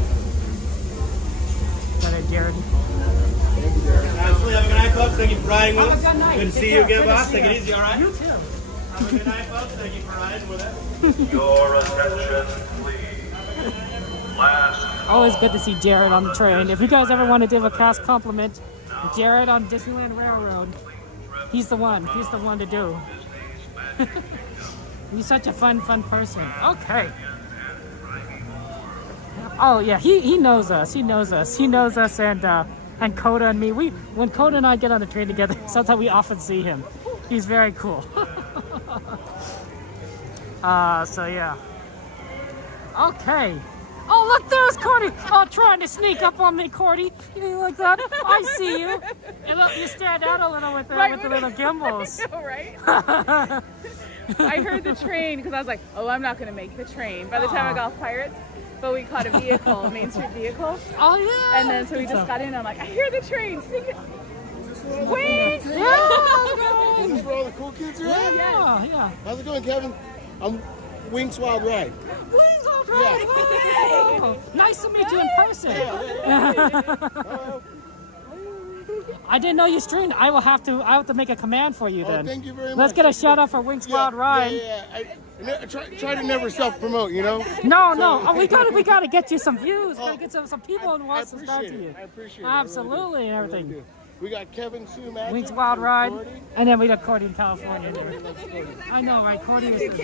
Got it, Jared. Thank you, Jared. Absolutely. Have a good night, folks. Thank you for riding with us. Good to see you again, boss. Take it easy, all right? You too. Have a good night, folks. Thank you for riding with us. Your attention, please. Last Always good to see Jared on the train. If you guys ever want to give a crass compliment, Jared on Disneyland Railroad, he's the one. He's the one to do. He's such a fun person. Okay. Oh yeah, he knows us. He knows us. He knows us, and Coda and me. When Coda and I get on the train together, sometimes we often see him. He's very cool. So yeah. Okay. Oh, look, there's Cordy. Oh, trying to sneak up on me, Cordy. You like that? I see you. And look, you stand out a little with the little gimbals. I know, right? I heard the train because I was like, oh, I'm not going to make the train. By the time I got off Pirates, but we caught a vehicle, a Main Street vehicle. Oh, yeah. And then so we just got in and I'm like, I hear the train. Sneak it. Wait! Yeah, Is this where all the cool kids are at? Yeah, yeah. How's it going, Kevin? I'm Wings Wild Ride. Wings Wild Ride! Yeah. Wow. Nice to meet you in person. I didn't know you streamed. I have to make a command for you then. Thank you very much. Let's get a shout out for Wings Wild Ride. Yeah. Try to never self-promote, you know? No. Oh, we gotta get you some views. Gotta get some people who want to subscribe to you. I appreciate it. Absolutely, and everything. Really we got Kevin, Sue, Magic, Wings Wild Ride, Gordy. and then we got Cordy in California. I know, right? Cordy is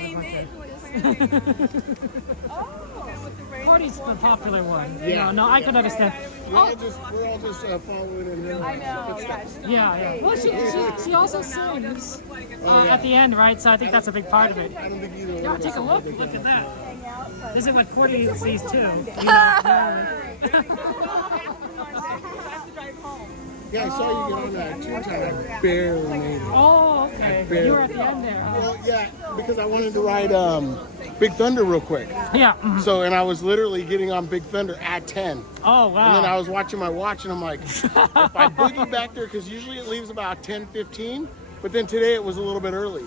Cordy's the popular one. Yeah. No, I can understand. We're all just following in her. I know. Yeah. Well, she also sings at the end, right? So I think that's a big part of it. I don't think either. Yeah, take a look. Look at that. This is what Cordy sees too. Yeah, I saw you get on that two-time. I barely made it. Oh, okay. You were at the end there. Huh? Well, yeah, because I wanted to ride Big Thunder real quick. Yeah. So, and I was literally getting on Big Thunder at 10. Oh, wow. And then I was watching my watch, and I'm like, if I boogie back there, because usually it leaves about 10:15, but then today it was a little bit early.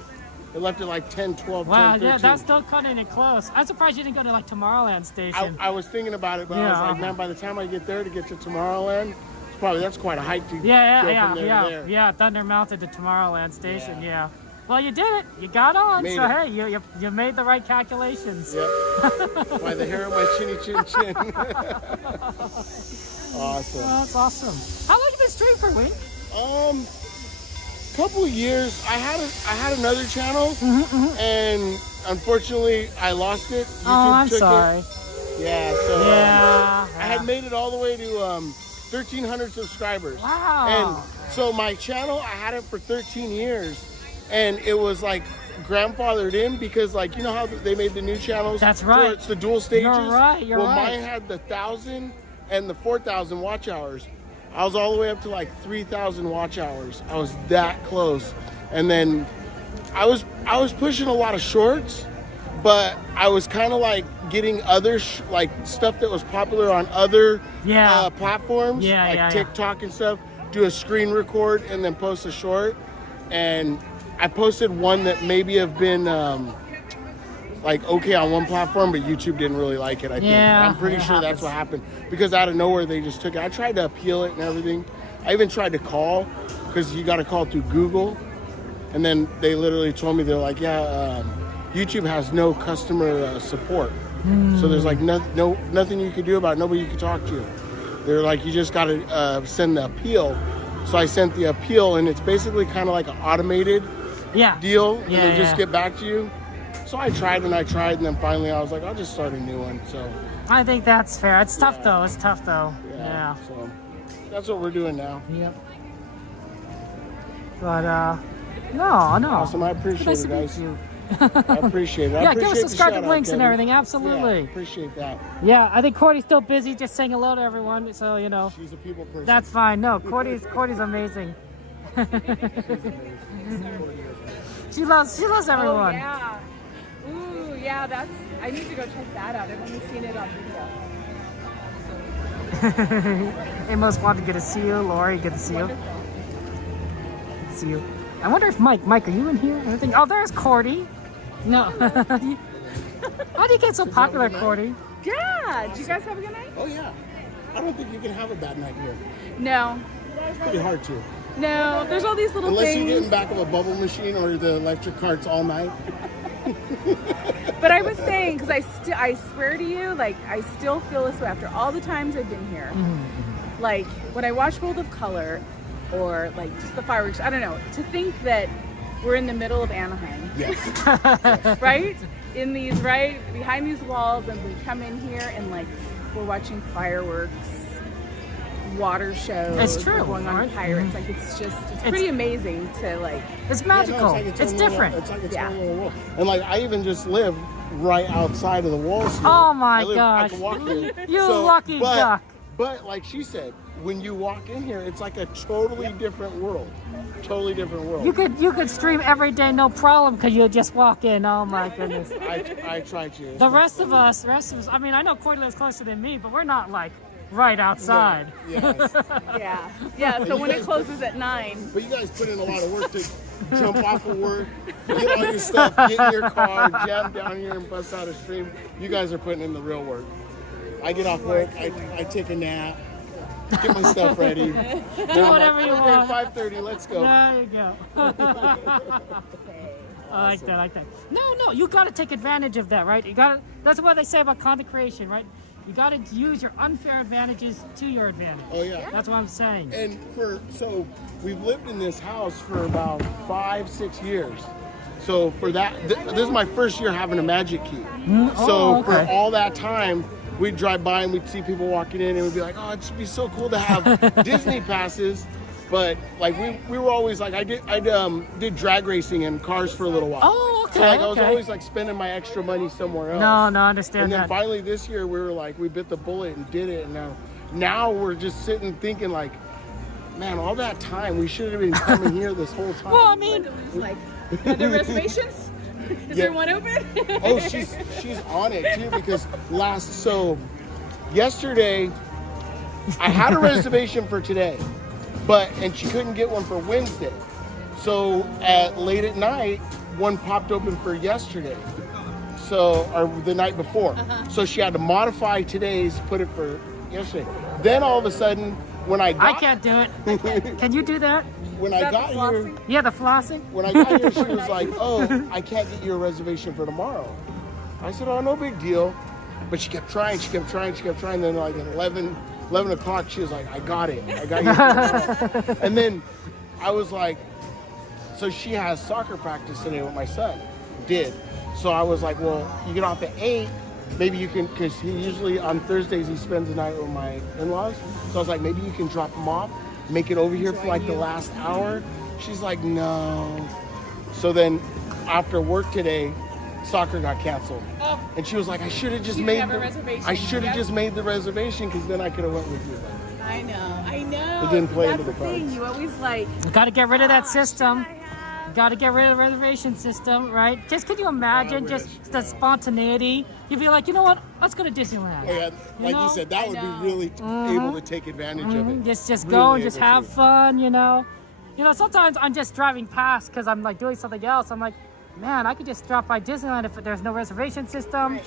It left at like 10, 12, wow, 10, 13. Yeah, that's still cutting it close. I'm surprised you didn't go to like Tomorrowland Station. I was thinking about it, but I was like, man, by the time I get there to get to Tomorrowland, that's quite a hike to go from there to there. Yeah, Thunder Mountain to Tomorrowland Station, yeah. Well, you did it. You got on. Made so, it. hey, you made the right calculations. Yep. By the hair of my chinny chin chin. Awesome. Oh, that's awesome. How long you been streaming for, Wing? Couple of years. I had another channel, and unfortunately, I lost it. YouTube I'm took sorry. It. Yeah, so I had made it all the way to 1,300 subscribers. Wow. And so my channel, I had it for 13 years, and it was like grandfathered in because, like, you know how they made the new channels? That's right. It's the dual stages. You're right. Well, mine had the 1,000 and the 4,000 watch hours. I was all the way up to like 3,000 watch hours. I was that close. And then I was pushing a lot of shorts, but I was kind of like getting other like stuff that was popular on other platforms, like TikTok and stuff. Do a screen record and then post a short. And I posted one that maybe have been like okay on one platform, but YouTube didn't really like it. I think I'm pretty sure that's what happened because out of nowhere they just took it. I tried to appeal it and everything. I even tried to call because you got to call through Google, and then they literally told me they're like, YouTube has no customer support, so there's like nothing you can do about it. Nobody you can talk to. They're like, you just got to send the appeal. So I sent the appeal, and it's basically kind of like an automated deal, and they just get back to you. So I tried, and then finally I was like, I'll just start a new one. So I think that's fair. It's tough though. Yeah. So That's what we're doing now. Yep. But no. Awesome. I appreciate Nice it, to meet guys. you. I appreciate it. I Yeah, appreciate give us the subscribe shout-out, links and Kevin. everything. Absolutely. Yeah, appreciate that. Yeah, I think Cordy's still busy just saying hello to everyone. So She's a people person. that's fine. No, Cordy's amazing. She loves everyone. Oh, yeah. Ooh, yeah, I need to go check that out. I've only seen it on video. Amos wanted to get to see you. Lori, good to see you. See you. I wonder if Mike, are you in here? I think. Oh, there's Cordy. No. How do you get so popular, Cordy? Yeah. Did you guys have a good night? Oh yeah. I don't think you can have a bad night here. No. It's pretty hard to. No. There's all these little Unless things. you get in back of a bubble machine or the electric carts all night. But I was saying, because I swear to you, like, I still feel this way after all the times I've been here. Like, when I watch World of Color, or like just the fireworks, I don't know, to think that we're in the middle of Anaheim. Yes. Right? In these, right behind these walls, and we come in here and like we're watching fireworks, water shows. It's true. We're going on Right? pirates. Like it's pretty amazing to like. It's magical. It's different. It's like its own little world. And like I even just live right outside of the walls here. Oh my I gosh. can walk here. You lucky duck. But like she said, when you walk in here, it's like a totally different world. Totally different world. You could stream every day, no problem, because you'll just walk in. Oh my goodness. I try to. The rest of us, I mean, I know Cordy lives closer than me, but we're not like right outside. Yeah. So when it closes at 9. But you guys put in a lot of work to jump off of work, get all your stuff, get in your car, jam down here and bust out a stream. You guys are putting in the real work. I get off work, I take a nap, get my stuff ready. Do whatever you want. 5:30, let's go. There you go. I like that. No, you got to take advantage of that, right? That's what they say about content creation, right? You got to use your unfair advantages to your advantage. Oh yeah. That's what I'm saying. And so we've lived in this house for about 5-6 years. So for that, this is my first year having a magic key. For all that time, we'd drive by and we'd see people walking in and we'd be like, oh, it'd be so cool to have Disney passes. But like we were always like, I did drag racing in cars for a little while. Oh, okay. So like I was always like spending my extra money somewhere else. No, I understand and then that. finally this year we were like, we bit the bullet and did it. And now we're just sitting thinking like, man, all that time we should have been coming here this whole time. Well, I mean, like, are there reservations? Is there one open? Oh, she's on it too because yesterday I had a reservation for today, and she couldn't get one for Wednesday. So late at night, one popped open for yesterday. Or the night before. So she had to modify today's, put it for yesterday. Then all of a sudden, when I can't do it. Can you do that? When I got here, yeah, the flossing. When I got here, she was like, "Oh, I can't get you a reservation for tomorrow." I said, "Oh, no big deal." But she kept trying. Then like at 11 o'clock, she was like, "I got it. I got you for tomorrow." And then I was like, "So she has soccer practice today with my son." Did. So I was like, "Well, you get off at 8. Maybe you can," because he usually on Thursdays he spends the night with my in-laws. So I was like, "Maybe you can drop him off, make it over here for like the last hour." She's like, "No." So then after work today, soccer got canceled. And she was like, I should have just made the reservation because then I could have went with you. I know. It didn't play into the That's the thing. cards. You always like. You got to get rid of that system. Got to get rid of the reservation system, right? Just can you imagine just the spontaneity? You'd be like, you know what? Let's go to Disneyland. Oh, yeah, like you said, that would be really able to take advantage of it. Just Really go and just able have to. fun, you know. Sometimes I'm just driving past because I'm like doing something else. I'm like, man, I could just drop by Disneyland if there's no reservation system. Right.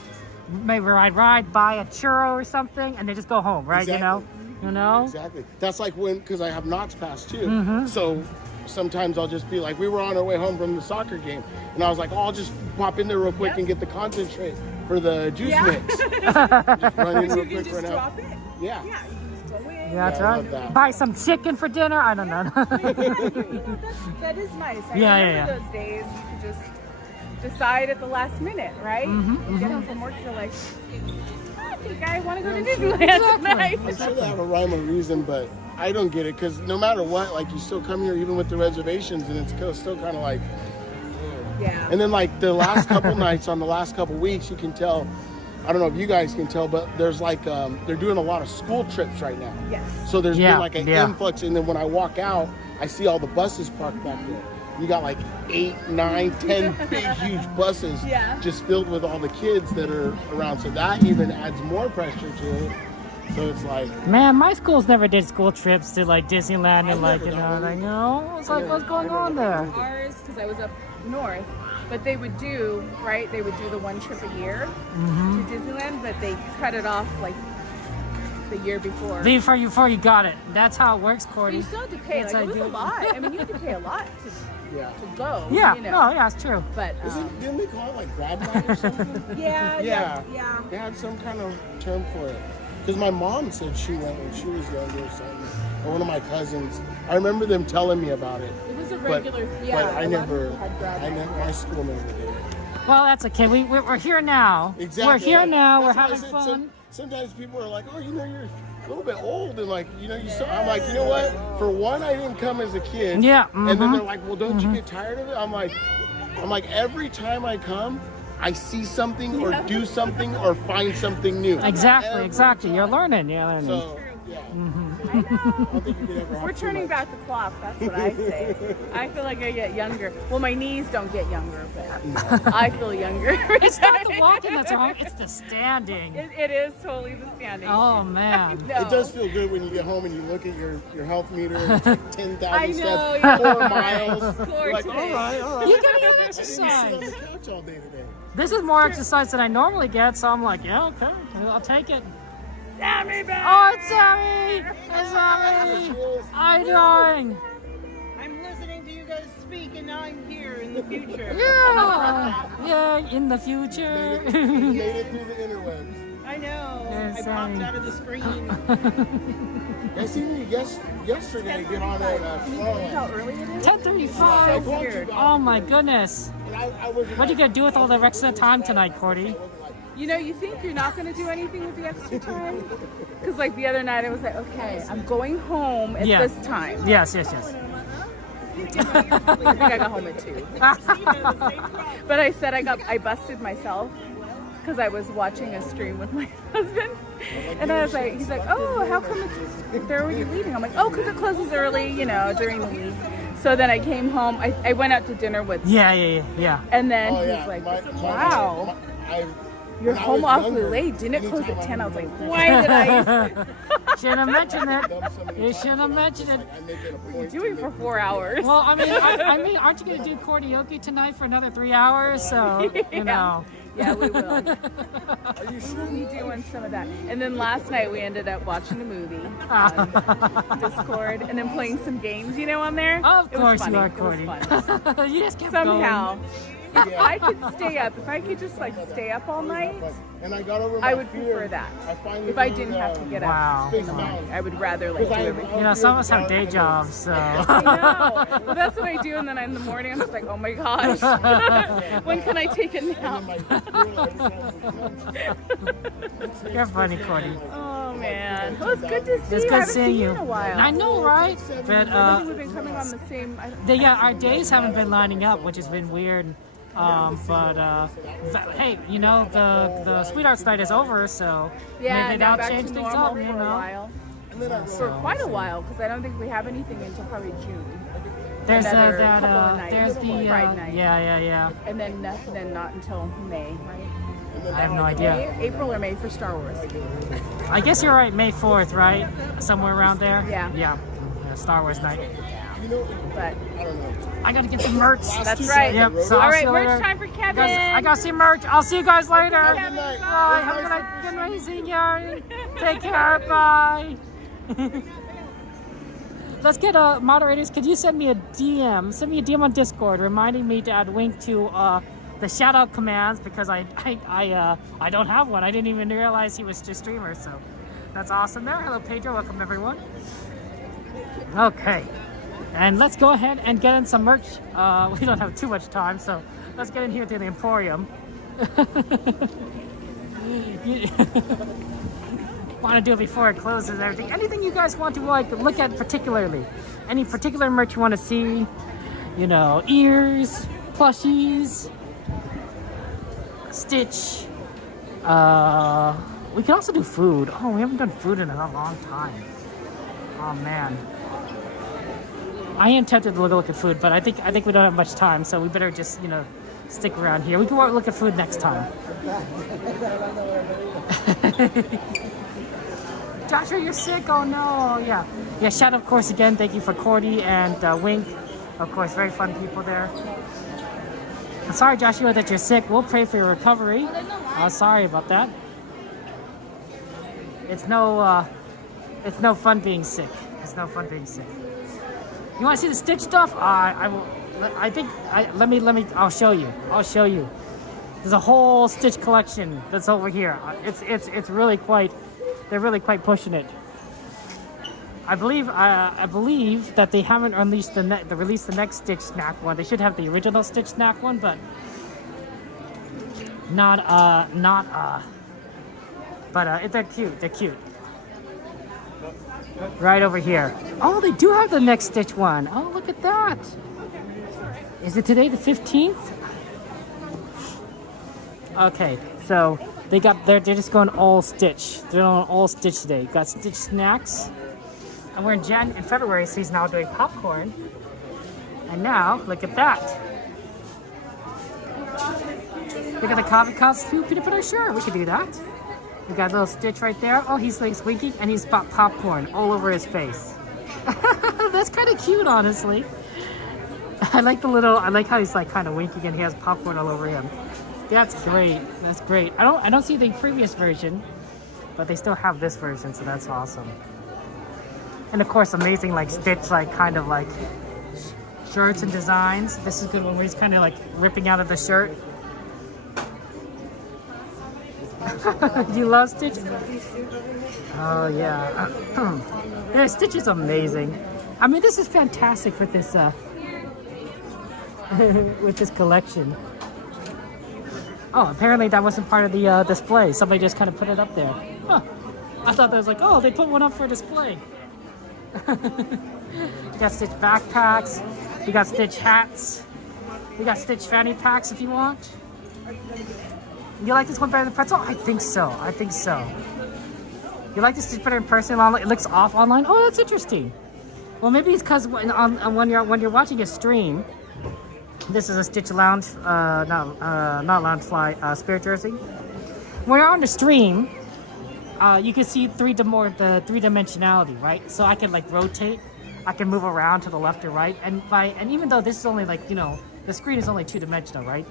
Maybe I'd buy a churro or something, and then just go home, right? Exactly. You know. Exactly. That's like because I have Knott's Pass too. So sometimes I'll just be like, we were on our way home from the soccer game, and I was like, oh, I'll just pop in there real quick and get the concentrate for the juice mix. Just run in real quick, just drop it. Yeah. Yeah, you can just throw it in. Yeah, that's right. Buy some chicken for dinner. I don't know. That is nice. I remember those days. You could just decide at the last minute, right? You get home from work, you're like, I think I want to go to Disneyland tonight. I'm sure they have a rhyme or reason, but I don't get it because no matter what, like you still come here even with the reservations, and it's still kind of like. Yeah. And then like the last couple nights on the last couple weeks, you can tell. I don't know if you guys can tell, but there's like they're doing a lot of school trips right now. Yes. So there's been like an influx, and then when I walk out, I see all the buses parked back there. You got like 8, 9, 10 big, huge buses just filled with all the kids that are around. So that even adds more pressure to it. So it's like, man, my schools never did school trips to like Disneyland and like, you know, like, no, it's like, what's going on there? Ours, because I was up north, but they would do, right? They would do the one trip a year to Disneyland, but they cut it off like the year before. Before you got it. That's how it works, Cordy. You still have to pay. Like, it was a lot. I mean, you have to pay a lot to go. Yeah, you know. no, yeah, it's true. But didn't they call it like grad night or something? Yeah. They had some kind of term for it. Because my mom said she went when she was younger or something. Or one of my cousins. I remember them telling me about it. It was a regular, but I never, my school never did it. Well, that's okay. We're here now. Exactly. We're here now. We're That's having why I said fun. Sometimes people are like, oh, you know, you're a little bit old, and like, you know, I'm like, you know what? For one, I didn't come as a kid. Yeah. And then they're like, well, don't you get tired of it? I'm like, every time I come, I see something or do something or find something new. Exactly. You're learning. So, yeah. We're turning back the clock. That's what I say. I feel like I get younger. Well, my knees don't get younger, but I feel younger. It's not the walking that's wrong. It's the standing. It is totally the standing. Oh man. It does feel good when you get home and you look at your health meter and it's like 10,000 steps, yeah. 4 miles. Score Like, today. all right. You gotta get I didn't exercise. sit on the couch all day today. This is more exercise than I normally get, so I'm like, yeah, okay, I'll take it. Sammy back! Oh, it's Sammy! It's Sammy! How you doing? I'm listening to you guys speak, and now I'm here in the future. Yeah, in the future. You made it through the interwebs. I know. Yeah, I popped out of the screen. I seen you yesterday get on at How early it is? 10:35. So weird. Oh my goodness. What are you gonna do with all the extra time tonight, Cordy? You know, you think you're not going to do anything with the extra time? Because like the other night I was like, okay, I'm going home at this time. Yes. I think I got home at 2. But I said I busted myself because I was watching a stream with my husband. And I was like, he's like, oh, how come where were you leaving? I'm like, oh, because it closes early, you know, during the week. So then I came home. I went out to dinner with Yeah. And then he's like, wow. You're home awfully late. Didn't it close at 10? I was like, why did I? Shouldn't have mentioned it. You shouldn't have mentioned it. What are you doing for 4 hours? Well, I mean, aren't you going to do karaoke tonight for another 3 hours? So, you know. Yeah, we will. Are you sure? We'll be doing some of that. And then last night we ended up watching a movie on Discord and then playing some games, you know, on there. Of course you are, It was Cordy. fun. You just kept Somehow. going. If I could stay up, if I could just like stay up all night, And I got over my I would fear. prefer that. finally If I did, didn't have to get Wow. up, I would rather like do everything. You know, some of us have day jobs, so. I know. Well, that's what I do, and then in the morning I'm just like, oh my gosh, when can I take a nap? You're funny, Cordy. Oh man, well, it's good to see It's you. good I haven't seeing seen you. in a while. I know, right? But I think we've been coming on the same. our days haven't been lining up, which has been weird. Hey, you know, the Sweethearts night is over, so maybe now that'll back change to things normal up, you for a know. while. For quite a while, because I don't think we have anything until probably June. There's Another that, couple of nights, there's the, Pride night. yeah. And then not until May, right? I have no idea. April or May for Star Wars. I guess you're right, May 4th, right? Somewhere around there? Yeah. Yeah, Star Wars night. But I gotta get some merch. That's right. Yep. So All I'll right, see you merch later. time for Kevin. Guys, I gotta see merch. I'll see you guys later. Bye. Bye. Have a good night seeing you. Take care. Bye. Let's get moderators. Could you send me a DM? Send me a DM on Discord, reminding me to add a link to the shout out commands because I don't have one. I didn't even realize he was just streamer. So that's awesome there. Hello, Pedro. Welcome everyone. Okay. And let's go ahead and get in some merch. We don't have too much time, so let's get in here to the Emporium. want to do it before it closes and everything. Anything you guys want to like look at particularly. Any particular merch you want to see. You know, ears, plushies, Stitch. We can also do food. Oh, we haven't done food in a long time. Oh man. I am tempted to look at food, but I think we don't have much time, so we better just, you know, stick around here. We can look at food next time. Joshua, you're sick. Oh no. Yeah. Yeah, shout out, of course, again. Thank you for Cordy and Wink. Of course, very fun people there. I'm sorry, Joshua, that you're sick. We'll pray for your recovery. Sorry about that. It's no fun being sick. It's no fun being sick. You want to see the Stitch stuff? I will. Let me. I'll show you. There's a whole Stitch collection that's over here. It's really quite. They're really quite pushing it. I believe that they haven't released the next Stitch snack one. They should have the original Stitch snack one, but they're cute. They're cute. Right over here. Oh, they do have the next Stitch one. Oh, look at that. Is it today the 15th? Okay, so they're just going all Stitch. They're on all Stitch today. Got Stitch snacks. And we're in February, so he's now doing popcorn. And now, look at that. Look at the coffee cups too. Peanut butter, sure, we could do that. We got a little Stitch right there. Oh, he's like winking, and he's got popcorn all over his face. That's kind of cute, honestly. I like how he's like kind of winking, and he has popcorn all over him. That's great. That's great. I don't see the previous version, but they still have this version, so that's awesome. And of course, amazing like Stitch, like kind of like shirts and designs. This is good when he's kind of like ripping out of the shirt. Do you love Stitch? Oh yeah. Yeah, Stitch is amazing. I mean, this is fantastic with this with this collection. Oh, apparently that wasn't part of the display. Somebody just kind of put it up there. Huh. I thought that was like, oh, they put one up for display. We got Stitch backpacks. We got Stitch hats. We got Stitch fanny packs if you want. You like this one better than pretzel? I think so. You like the Stitch better in person? It looks off online? Oh, that's interesting. Well, maybe it's because when you're watching a stream, this is a Stitch Lounge, not Loungefly, Spirit jersey. When you're on the stream, you can see the three-dimensionality, right? So I can like rotate, I can move around to the left or right, and even though this is only like, you know, the screen is only two-dimensional, right?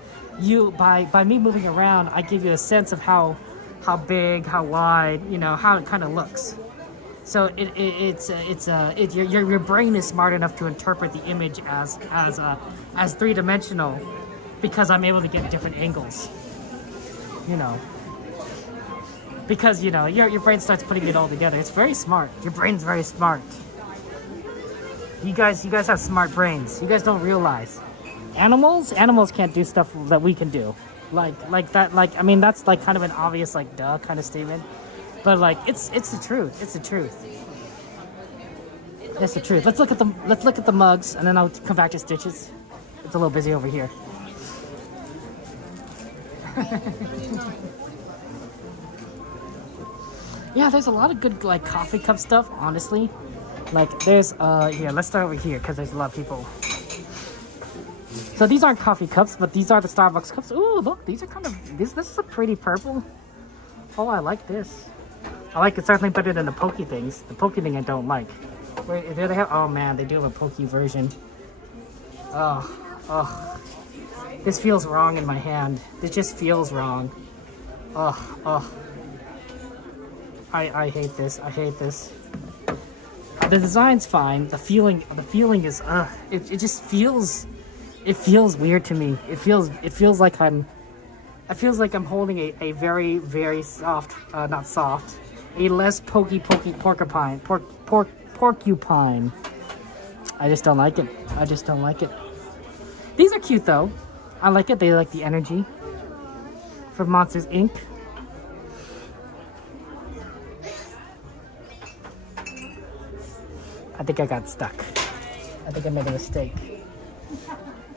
By me moving around, I give you a sense of how big, how wide, you know, how it kind of looks. So your brain is smart enough to interpret the image as three-dimensional because I'm able to get different angles. You know, because you know your brain starts putting it all together. It's very smart. Your brain's very smart. You guys have smart brains. You guys don't realize. Animals can't do stuff that we can do. Like that. Like, I mean, that's like kind of an obvious like duh kind of statement. But like it's the truth. It's the truth. It's the truth. Let's look at the mugs, and then I'll come back to Stitches. It's a little busy over here. Yeah, there's a lot of good like coffee cup stuff. Honestly, like there's here. Let's start over here because there's a lot of people. So these aren't coffee cups, but these are the Starbucks cups. Ooh, look, these are kind of this is a pretty purple. Oh, I like this. I like it certainly better than the pokey things. The pokey thing I don't like. Wait, there they have. Oh man, they do have a pokey version. Oh. This feels wrong in my hand. This just feels wrong. Oh. I hate this. I hate this. The design's fine. The feeling is it just feels. It feels weird to me. It feels like I'm holding a very, very soft, not soft, a less pokey porcupine. I just don't like it. These are cute though. I like it. They like the energy from Monsters Inc. I think I got stuck. I think I made a mistake.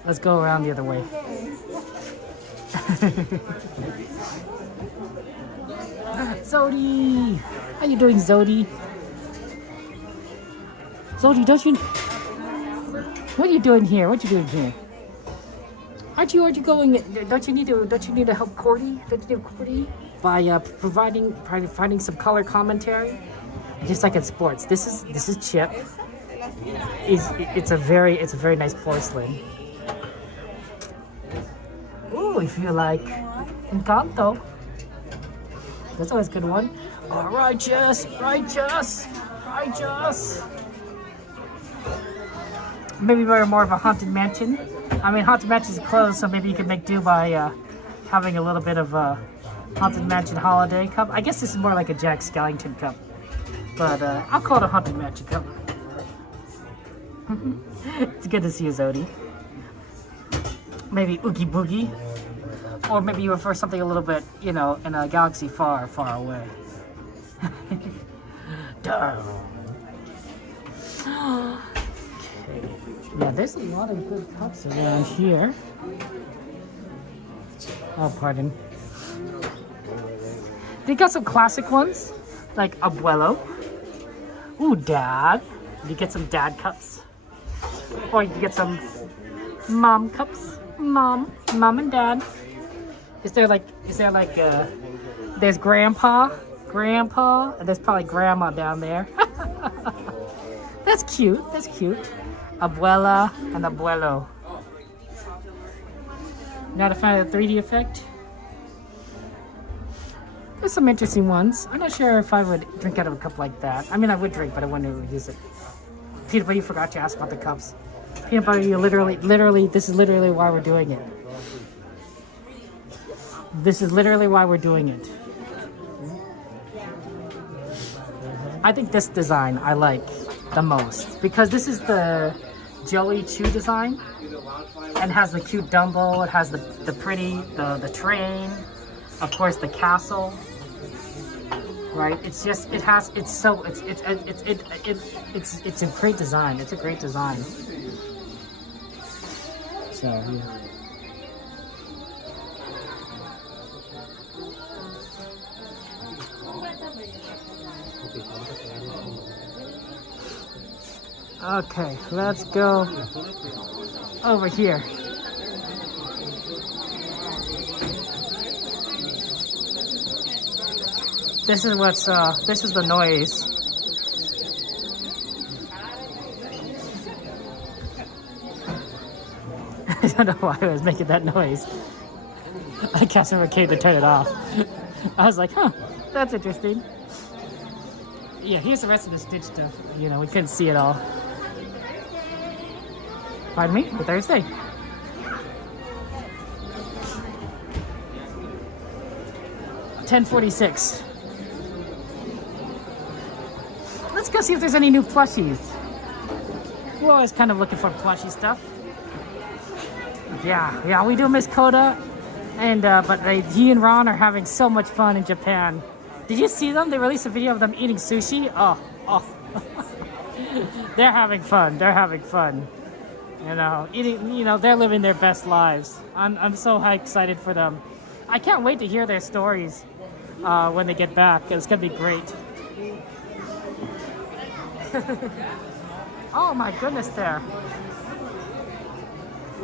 Let's go around the other way. Zodi! How you doing, Zodi? Zodi, don't you... What are you doing here? What are you doing here? Aren't you going... Don't you need to help Cordy? Don't you need Cordy? By providing some color commentary? Just like in sports. This is Chip. It's a very nice porcelain. Ooh, if you like Encanto. That's always a good one. Oh, righteous. Maybe we're more of a Haunted Mansion. I mean, Haunted Mansion's closed, so maybe you can make do by having a little bit of a Haunted Mansion holiday cup. I guess this is more like a Jack Skellington cup. But I'll call it a Haunted Mansion cup. It's good to see you, Zodi. Maybe Oogie Boogie. Or maybe you prefer something a little bit, in a galaxy far, far away. Darn. Okay. Yeah, there's a lot of good cups around here. Oh, pardon. They got some classic ones, like Abuelo. Ooh, Dad. You get some Dad cups. Or you can get some Mom cups. Mom and Dad. Is there like, there's Grandpa, and there's probably Grandma down there. That's cute. Abuela and Abuelo. Not a fan of the 3D effect? There's some interesting ones. I'm not sure if I would drink out of a cup like that. I mean, I would drink, but I wouldn't use it. Peanut Butter, you forgot to ask about the cups. Peanut Butter, you literally, this is literally why we're doing it. This is literally why we're doing it. I think this design I like the most because this is the Joey Chew design and has the cute Dumbo. It has the pretty, the train, of course the castle. Right? It's just, it's a great design. It's a great design. So, yeah. Okay, let's go over here. This is the noise. I don't know why I was making that noise. I guess never came to turn it off. I was like, huh, that's interesting. Yeah, here's the rest of the Stitch stuff. We couldn't see it all. Pardon me? For Thursday. $10.46. Let's go see if there's any new plushies. We're always kind of looking for plushy stuff. Yeah, we do miss Coda. And, but he and Ron are having so much fun in Japan. Did you see them? They released a video of them eating sushi. Oh. They're having fun. Eating, they're living their best lives. I'm so excited for them. I can't wait to hear their stories when they get back. It's gonna be great. Oh my goodness, there.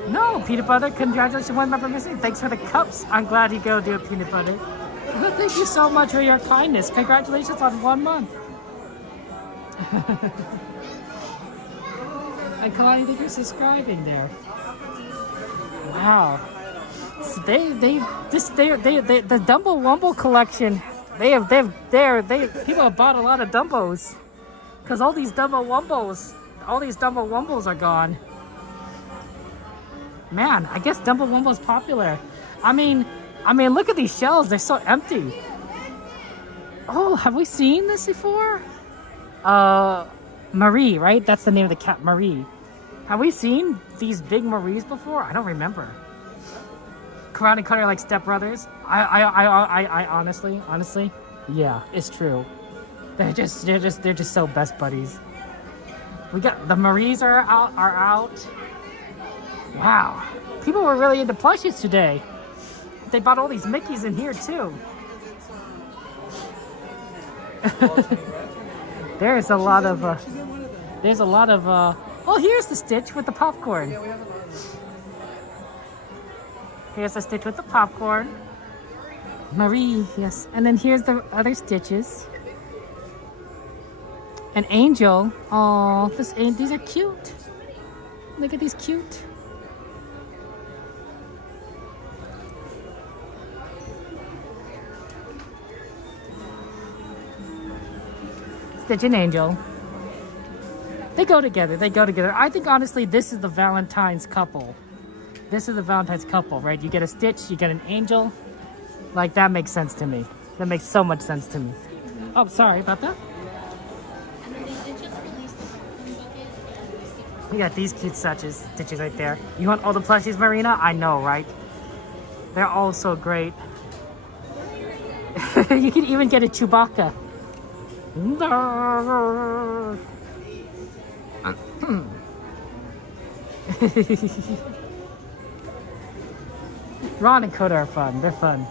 No, Peanut Butter, congratulations, one member missing. Thanks for the cups. I'm glad you go do it, Peanut Butter. Thank you so much for your kindness. Congratulations on 1 month. And Kalani, thank you for subscribing there. Wow. So the Dumbo Wumble collection. People have bought a lot of Dumbos. Because all these Dumbo Wumbles are gone. Man, I guess Dumbo Wumble's popular. I mean, look at these shelves. They're so empty. Oh, have we seen this before? Marie, right? That's the name of the cat, Marie. Have we seen these big Maries before? I don't remember. Karate Cutter like Step Brothers. I honestly, yeah, it's true. They're just so best buddies. We got the Maries are out. Wow. People were really into plushies today. They bought all these Mickeys in here too. There's a lot of oh, here's the Stitch with the popcorn. Here's the Stitch with the popcorn. Marie, yes. And then here's the other Stitches. An Angel. Oh, these are cute. Look at these cute. Stitch and Angel. They go together. They go together. I think honestly, this is the Valentine's couple. This is the Valentine's couple, right? You get a Stitch, you get an Angel. Like, that makes sense to me. That makes so much sense to me. Oh, sorry about that. We got these cute Stitches right there. You want all the plushies, Marina? I know, right? They're all so great. You can even get a Chewbacca. Ron and Coda are fun. They're fun.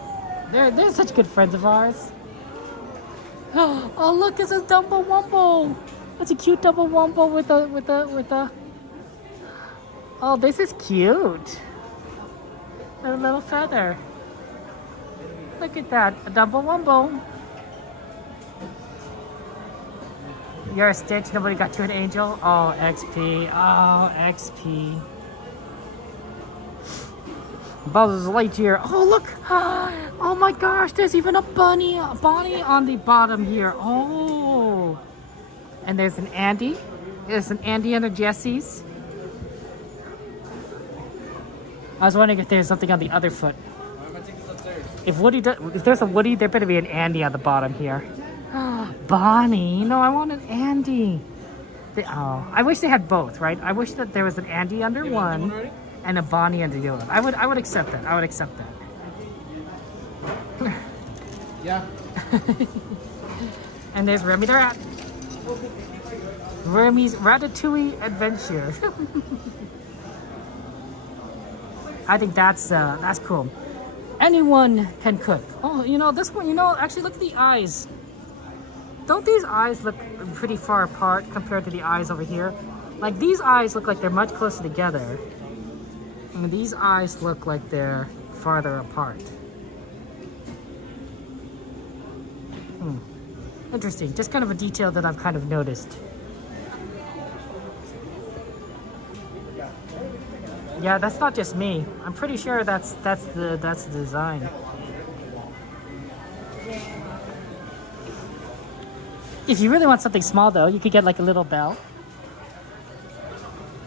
They're such good friends of ours. Oh, look, it's a Dumbo Wumbo. That's a cute Dumbo Wumbo with a. Oh, this is cute. A little feather. Look at that, a Dumbo Wumbo. You're a Stitch. Nobody got you an Angel. Oh, XP. Oh, XP. Buzz Lightyear. Oh, look. Oh my gosh, there's even a bunny on the bottom here. Oh. And there's an Andy. There's an Andy and a Jessie's. I was wondering if there's something on the other foot. If there's a Woody, there better be an Andy on the bottom here. Bonnie. No, I want an Andy. I wish they had both, right? I wish that there was an Andy under one and a Bonnie under the other. I would accept that. I would accept that. Yeah. And there's Remy the Rat. Remy's Ratatouille Adventure. I think that's cool. Anyone can cook. Oh, this one, actually look at the eyes. Don't these eyes look pretty far apart compared to the eyes over here? Like, these eyes look like they're much closer together. And these eyes look like they're farther apart. Interesting. Just kind of a detail that I've kind of noticed. Yeah, that's not just me. I'm pretty sure that's the design. If you really want something small, though, you could get like a little bell.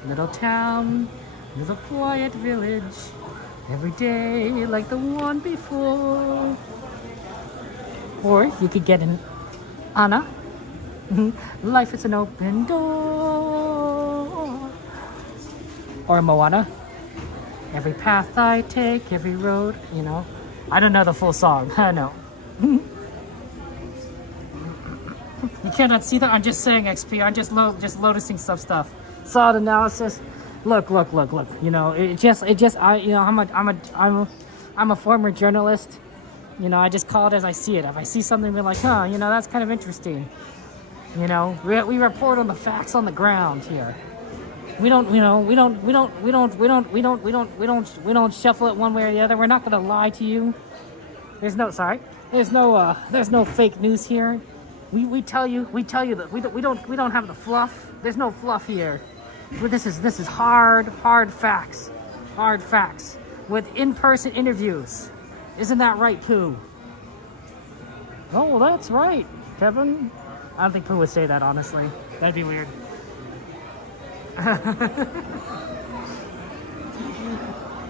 Little town, little quiet village. Every day like the one before. Or you could get an Anna. Life is an open door. Or Moana. Every path I take, every road, I don't know the full song. I know. You cannot see that. I'm just saying, XP. I'm just noticing stuff. Solid analysis. Look. I'm a former journalist. I just call it as I see it. If I see something, we're like, that's kind of interesting. We report on the facts on the ground here. We don't shuffle it one way or the other. We're not gonna lie to you. There's no fake news here. We tell you that we don't have the fluff. There's no fluff here. This is hard facts. Hard facts with in-person interviews. Isn't that right, Pooh? Oh, that's right, Kevin. I don't think Pooh would say that, honestly. That'd be weird.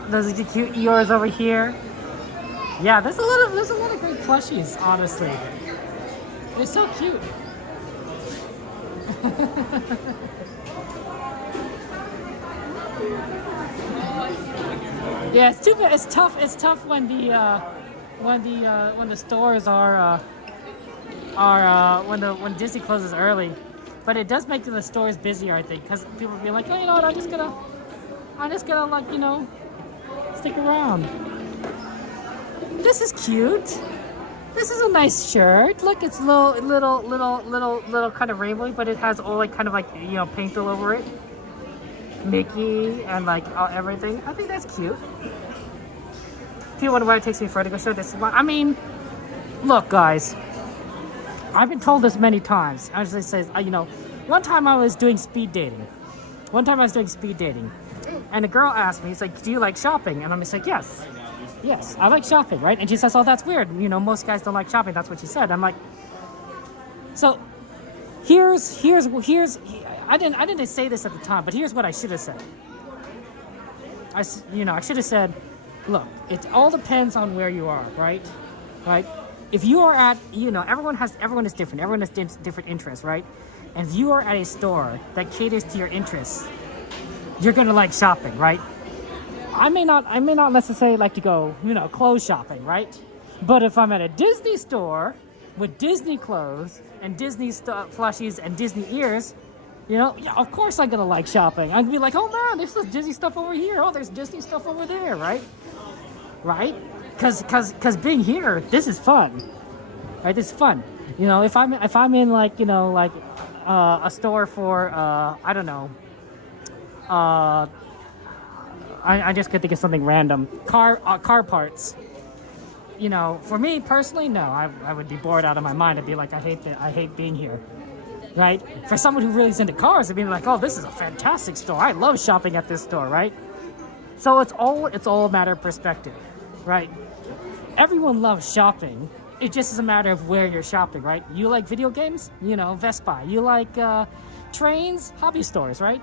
Those are the cute Eeyores over here. Yeah, there's a lot of great plushies, honestly. They're so cute. Yeah, it's too bad. It's tough when the stores are when Disney closes early. But it does make the stores busier, I think, because people will be like, oh, you know what, I'm just gonna like, you know, stick around. This is cute. This is a nice shirt. Look, it's little kind of rainbowy, but it has all like kind of like, you know, paint all over it. Mickey and like everything. I think that's cute. If you wonder why it takes me forever to go show this, I mean, look, guys. I've been told this many times. I just say, you know, one time I was doing speed dating. And a girl asked me, he's like, do you like shopping? And I'm just like, yes. Yes, I like shopping, right? And she says, oh, that's weird. You know, most guys don't like shopping. That's what she said. I'm like, so here's I didn't say this at the time, but here's what I should have said. I should have said, look, it all depends on where you are, right? Right? If you are at, you know, everyone is different. Everyone has different interests, right? And if you are at a store that caters to your interests, you're gonna like shopping, right? I may not necessarily like to go, you know, clothes shopping, right? But if I'm at a Disney store with Disney clothes and Disney plushies and Disney ears, you know, yeah, of course I'm gonna like shopping. I'd be like, oh man, there's this Disney stuff over here. Oh, there's Disney stuff over there, right? Right? Cause being here, this is fun, right? This is fun. You know, if I'm in like, you know, like a store for I don't know, I just could think of something random. Car parts. You know, for me personally, no, I would be bored out of my mind. I'd be like, I hate being here, right? For someone who really is into cars, I'd be like, oh, this is a fantastic store. I love shopping at this store, right? So it's all a matter of perspective, right? Everyone loves shopping. It just is a matter of where you're shopping, right? You like video games? You know, Best Buy. You like trains? Hobby stores, right?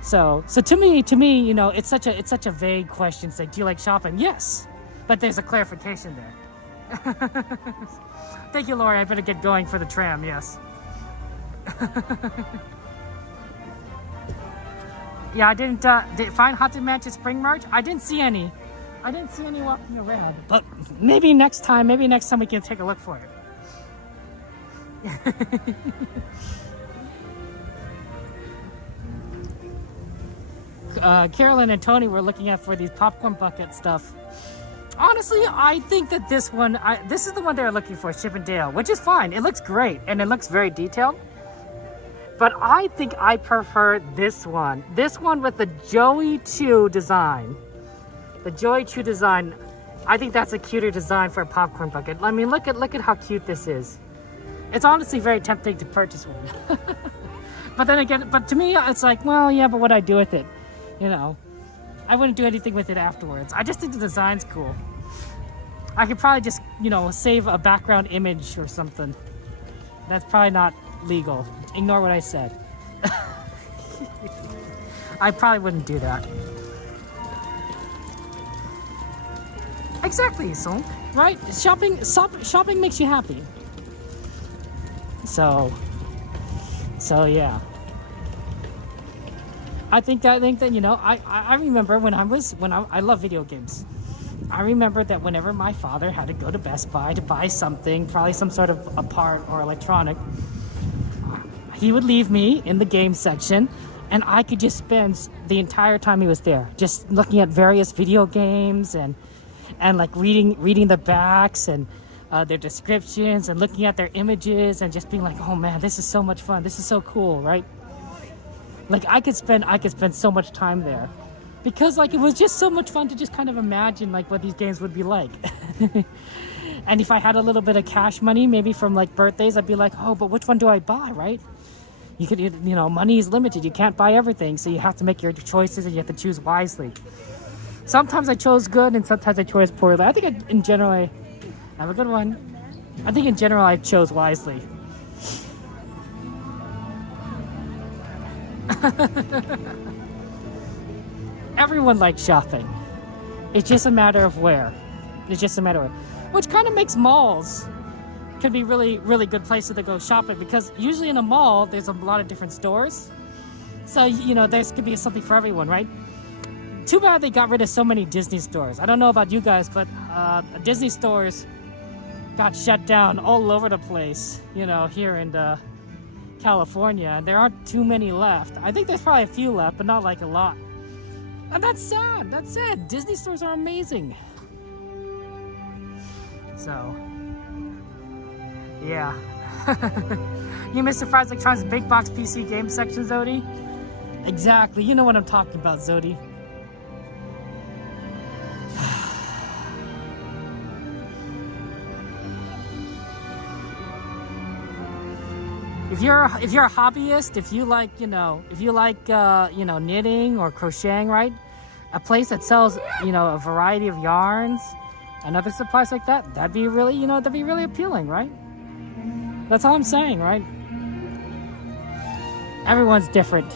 So to me, you know, it's such a vague question. It's like, do you like shopping? Yes, but there's a clarification there. Thank you, Lori. I better get going for the tram. Yes. Yeah, I didn't find Haunted Mansion Spring merch. I didn't see any walking around. But maybe next time we can take a look for it. Carolyn and Tony were looking at for these popcorn bucket stuff. Honestly, I think that this is the one they're looking for, Chip and Dale, which is fine. It looks great and it looks very detailed. But I think I prefer this one. This one with the Joey Chew design. The Joey Chew design, I think that's a cuter design for a popcorn bucket. I mean, look at how cute this is. It's honestly very tempting to purchase one. But to me, it's like, well, yeah, but what I do with it? You know, I wouldn't do anything with it afterwards. I just think the design's cool. I could probably just, you know, save a background image or something. That's probably not legal. Ignore what I said. I probably wouldn't do that. Exactly, so, right? Shopping makes you happy. So yeah. I think that, you know, I remember when I love video games. I remember that whenever my father had to go to Best Buy to buy something, probably some sort of a part or electronic, he would leave me in the game section and I could just spend the entire time he was there just looking at various video games and like reading the backs and their descriptions and looking at their images and just being like, oh man, this is so much fun. This is so cool, right? Like I could spend so much time there because like it was just so much fun to just kind of imagine like what these games would be like. And if I had a little bit of cash money, maybe from like birthdays, I'd be like, oh, but which one do I buy, right? You could, you know, money is limited. You can't buy everything, so you have to make your choices and you have to choose wisely. Sometimes I chose good and sometimes I chose poorly. I think in general, I have a good one. I think in general I chose wisely. Everyone likes shopping. It's just a matter of where. Which kind of makes malls could be really, really good places to go shopping because usually in a mall there's a lot of different stores. So, you know, there could be something for everyone, right? Too bad they got rid of so many Disney stores. I don't know about you guys, but Disney stores got shut down all over the place, you know, here in California, and there aren't too many left. I think there's probably a few left, but not like a lot. And that's sad. That's sad. Disney stores are amazing. So, yeah. You missed Surprise Electronics big box PC game section, Zodi? Exactly. You know what I'm talking about, Zodi. If you're a hobbyist, if you like, knitting or crocheting, right? A place that sells, a variety of yarns and other supplies like that, that'd be really, that'd be really appealing, right? That's all I'm saying, right? Everyone's different.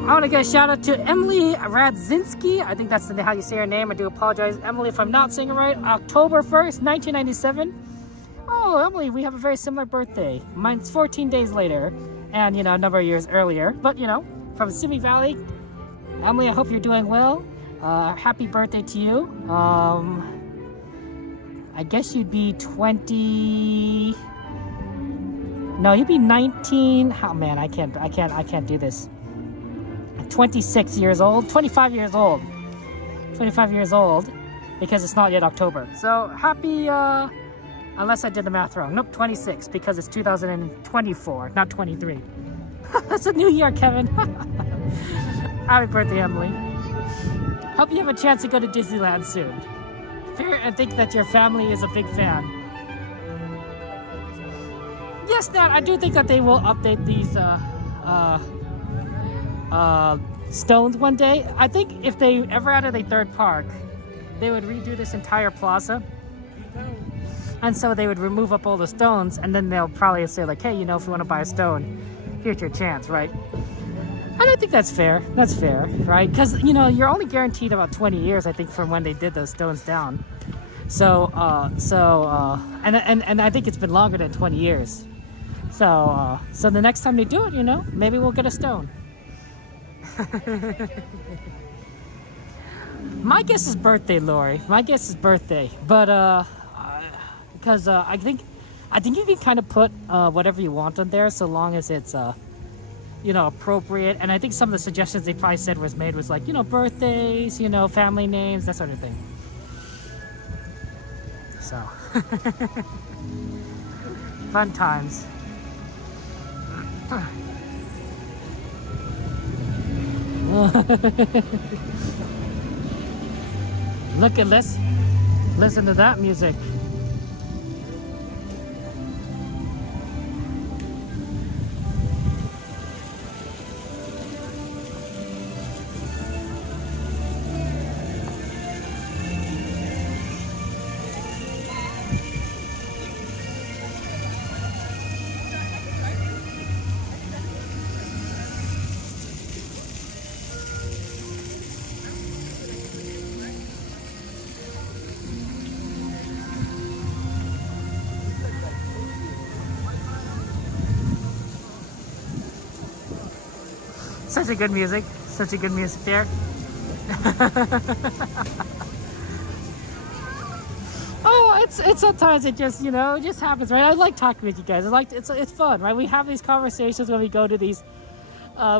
I want to get a shout out to Emily Radzinski. I think that's how you say her name. I do apologize, Emily, if I'm not saying it right. October 1st, 1997. Oh, Emily, we have a very similar birthday. Mine's 14 days later and, a number of years earlier. But, from Simi Valley, Emily, I hope you're doing well. Happy birthday to you. I guess you'd be 20... No, you'd be 19... Oh, man, I can't do this. 26 years old, 25 years old, 25 years old, because it's not yet October. So happy, unless I did the math wrong. Nope, 26, because it's 2024, not 23. That's a new year, Kevin. Happy birthday, Emily. Hope you have a chance to go to Disneyland soon. I think that your family is a big fan. Yes, Nat, I do think that they will update these, stones one day. I think if they ever added a third park, they would redo this entire plaza, and so they would remove up all the stones, and then they'll probably say like, hey, if you want to buy a stone, here's your chance, right? And I think that's fair. That's fair, right? Because you're only guaranteed about 20 years, I think, from when they did those stones down. So and I think it's been longer than 20 years. So the next time they do it, maybe we'll get a stone. My guess is birthday, Lori. My guess is birthday, but because I think you can kind of put whatever you want on there, so long as it's appropriate. And I think some of the suggestions they probably said was like birthdays, family names, that sort of thing. So fun times. Look at this. Listen to that music. Such a good music there. Oh, it's sometimes it just it just happens, right? I like talking with you guys. It's fun, right? We have these conversations when we go to these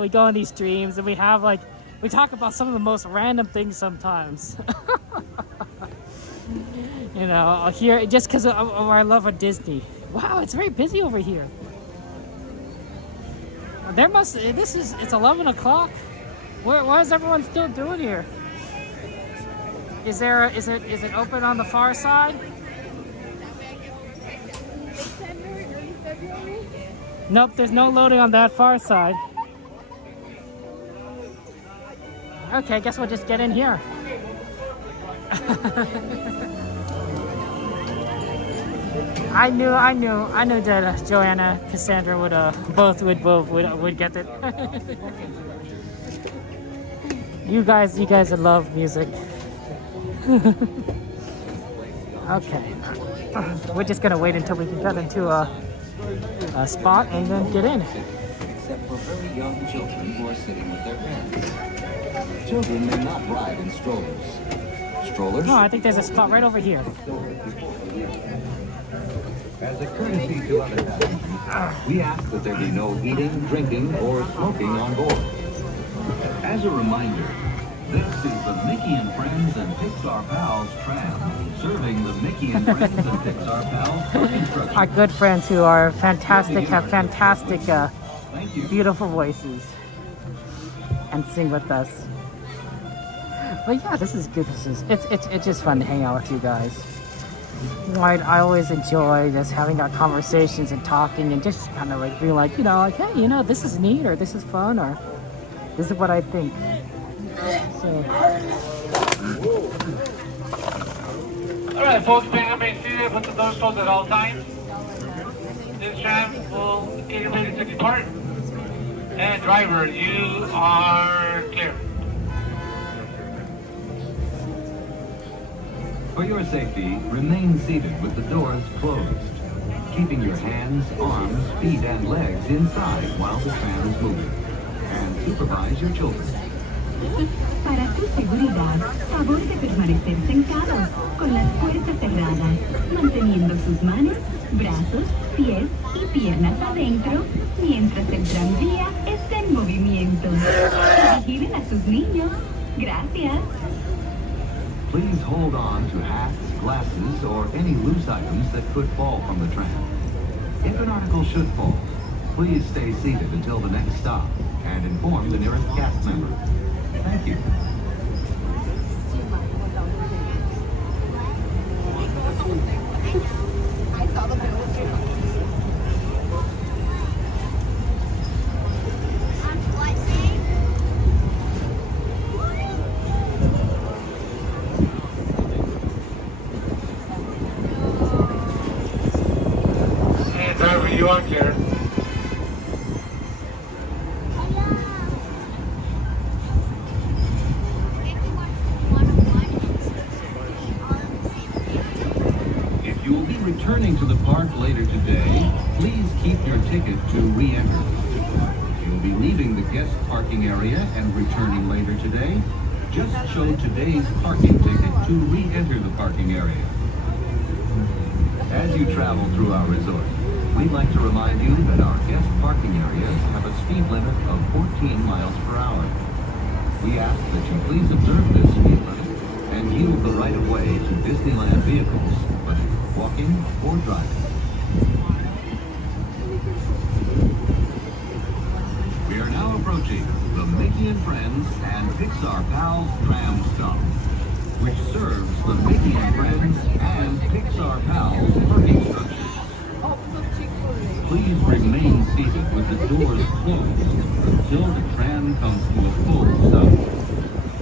we go on these streams, and we talk about some of the most random things sometimes. Here just because of our love of Disney. Wow, it's very busy over here. It's 11 o'clock. What is everyone still doing here? Is it open on the far side? Nope, there's no loading on that far side. Okay, I guess we'll just get in here. I knew that Joanna, Cassandra would get it. You guys love music. Okay, we're just gonna wait until we can get into a spot and then get in. Except for very young children who are sitting with their parents. Children may not ride in strollers. strollers. No, I think there's a spot right over here. As a courtesy to other passengers, we ask that there be no eating, drinking, or smoking on board. As a reminder, this is the Mickey and Friends and Pixar Pals tram, serving the Mickey and Friends and Pixar Pals park instructions. Our good friends who are fantastic, have fantastic, beautiful voices, and sing with us. But yeah, this is good. It's just fun to hang out with you guys. I always enjoy just having our conversations and talking and just kind of like being like, you know, like, hey, you know, this is neat, or this is fun, or this is what I think. So. All right, folks, please remain seated with the doors closed at all times. This tram will get ready to depart. And driver, you are clear. For your safety, remain seated with the doors closed, keeping your hands, arms, feet, and legs inside while the tram is moving. And supervise your children. Para tu seguridad, favor de permanecer sentados, con las puertas cerradas, manteniendo sus manos, brazos, pies y piernas adentro, mientras el tranvía está en movimiento. Vigilen a sus niños. Gracias. Please hold on to hats, glasses, or any loose items that could fall from the tram. If an article should fall, please stay seated until the next stop and inform the nearest cast member. Thank you. I saw the bill too. Hey, driver, you are clear. If you will be returning to the park later today, please keep your ticket to re-enter. If you will be leaving the guest parking area and returning later today, just show today's parking ticket to re-enter the parking area. As you travel through our resort, we'd like to remind you that our guest parking areas have a speed limit of 14 miles per hour. We ask that you please observe this speed limit and yield the right-of-way to Disneyland vehicles, whether walking or driving. We are now approaching the Mickey and Friends and Pixar Pals tram stop, which serves the Mickey and Friends and Pixar Pals parking structure. Please remain seated with the doors closed until the tram comes to a full stop.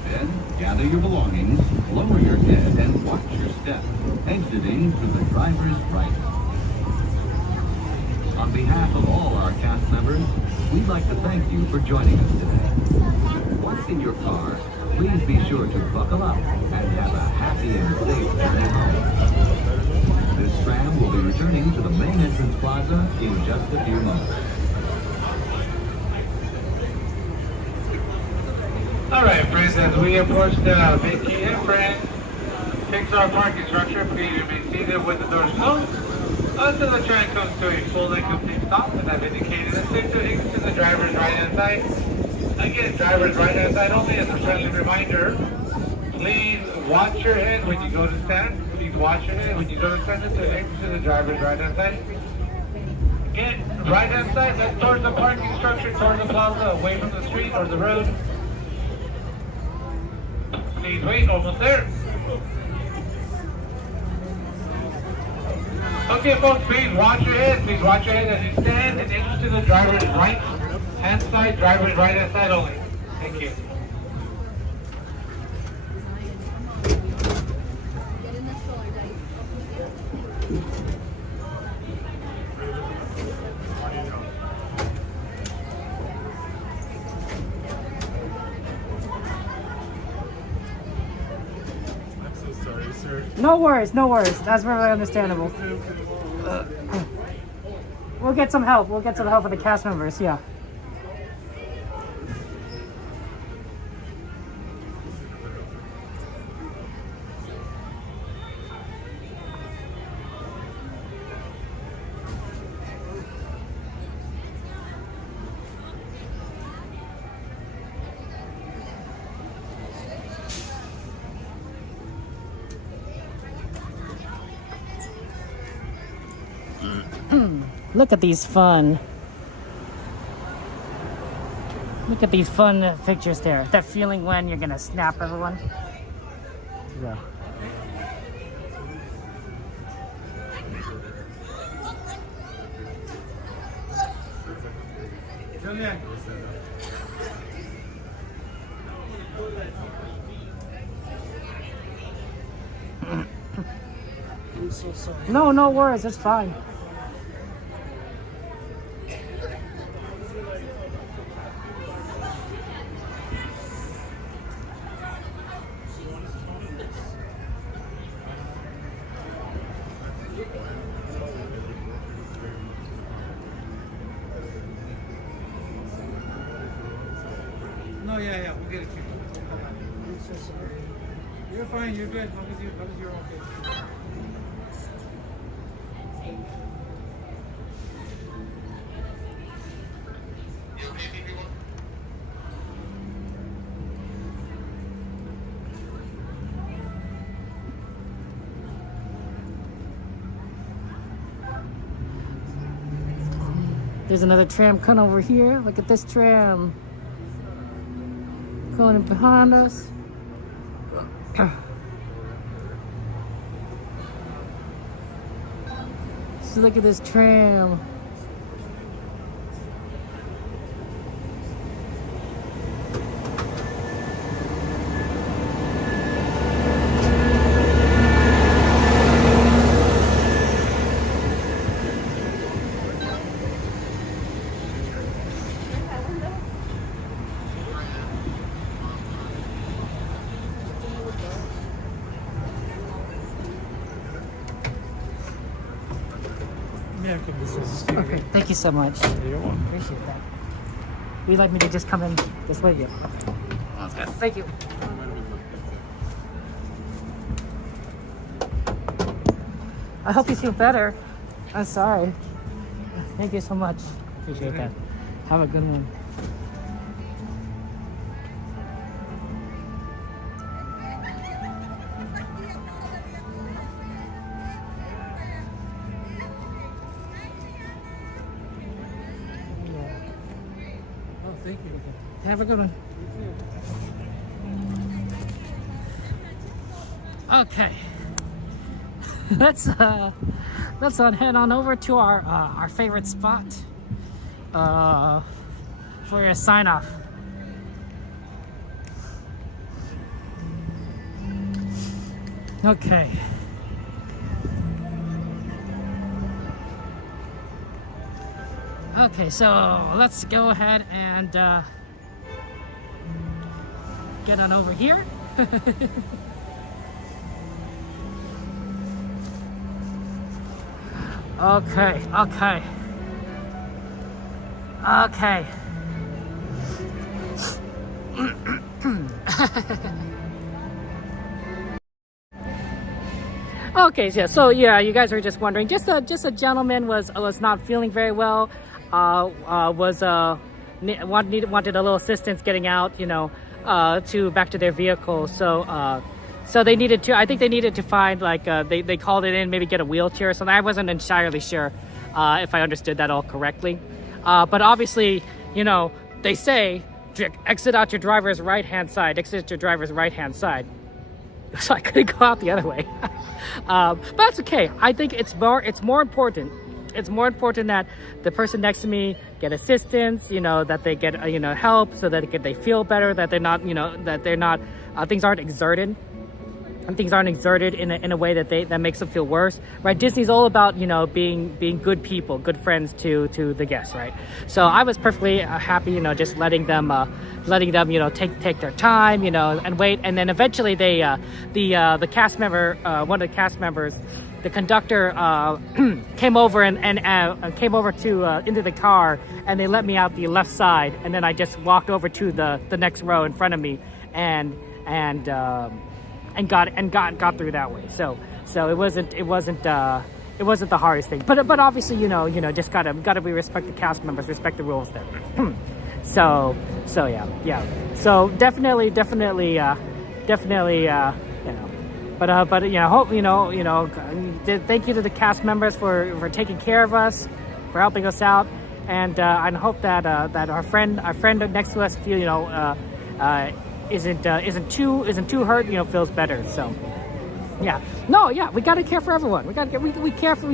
Then, gather your belongings, lower your head, and watch your step, exiting to the driver's right. On behalf of all our cast members, we'd like to thank you for joining us today. Once in your car, please be sure to buckle up and have a happy and safe journey home. This tram will be returning to the main entrance plaza in just a few moments. All right, friends, as we approach the Mickey and Friends Pixar parking structure, please remain seated with the doors closed until the train comes to a full and complete stop, and I've indicated a stick to exit to the driver's right-hand side. Again, driver's right-hand side only as a friendly reminder. Please watch your head when you go to stand. Please watch your head when you go to stand to exit to the driver's right-hand side. Again, right-hand side, that's towards the parking structure, towards the plaza, away from the street or the road. Please wait, almost there. Okay, folks, please watch your head. Please watch your head as you stand and exit to the driver's right-hand side, driver's right-hand side only. Thank you. No worries, no worries. That's very understandable. We'll get some help. We'll get some help with the cast members, yeah. Look at these fun. Look at these fun pictures there. That feeling when you're gonna snap everyone. Yeah. I'm so sorry. No, no worries. It's fine. No, yeah, we'll get it to you. I'm so sorry. You're fine, you're good, as long as you're okay. There's another tram coming over here. Look at this tram. Going behind us. So look at this tram. Okay, thank you so much. You're welcome. Appreciate that. Would you like me to just come in this way? Yeah. That's good. Thank you. I hope you feel better. I'm sorry. Thank you so much. Appreciate that. Have a good one. Oh, thank you. Have a good one. Okay. Let's head on over to our favorite spot for a sign off. Okay. Okay, so let's go ahead and get on over here. Okay. Okay, so yeah, you guys are just wondering. Just a gentleman was not feeling very well. Wanted a little assistance getting out, to back to their vehicle. So they needed to. I think they needed to find they called it in, maybe get a wheelchair or something. I wasn't entirely sure if I understood that all correctly. But obviously, they say exit out your driver's right hand side. Exit your driver's right hand side. So I couldn't go out the other way. But that's okay. I think it's more important. It's more important that the person next to me get assistance, that they get, help so that they feel better, that they're not, things aren't exerted. And things aren't exerted in a way that makes them feel worse, right? Disney's all about, being good people, good friends to the guests, right? So I was perfectly happy, just letting them, take their time, and wait. And then eventually the cast member, one of the cast members, the conductor came over and came over to into the car, and they let me out the left side, and then I just walked over to the next row in front of me, and got through that way. So it wasn't the hardest thing. But obviously, just gotta respect the cast members, respect the rules there. So yeah. So definitely, But you know, hope thank you to the cast members for taking care of us, for helping us out, and hope that our friend next to us isn't too hurt, feels better. So yeah, we gotta care for everyone. We care for,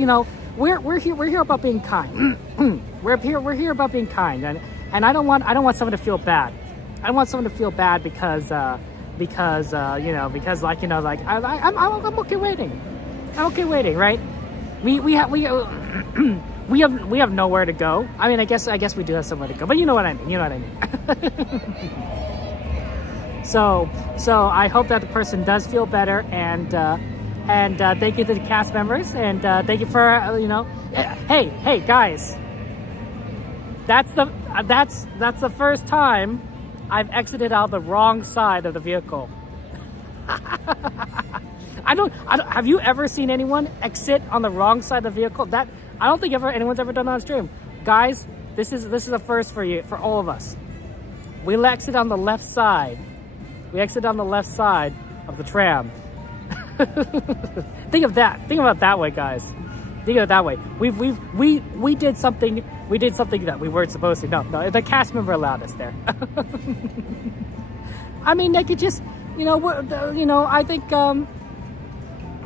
we're here about being kind. we're here about being kind, and I don't want someone to feel bad. I don't want someone to feel bad because I'm okay waiting. I'm okay waiting, right? We have nowhere to go. I mean, I guess we do have somewhere to go, but you know what I mean. So I hope that the person does feel better, and thank you to the cast members, and thank you for hey guys, that's the first time I've exited out the wrong side of the vehicle. I don't have you ever seen anyone exit on the wrong side of the vehicle? That I don't think anyone's ever done on stream. Guys, this is a first for all of us. We exit on the left side. We exit on the left side of the tram. Think about it that way, guys. Think of it that way. We did something that we weren't supposed to. No, the cast member allowed us there. I mean, they could just,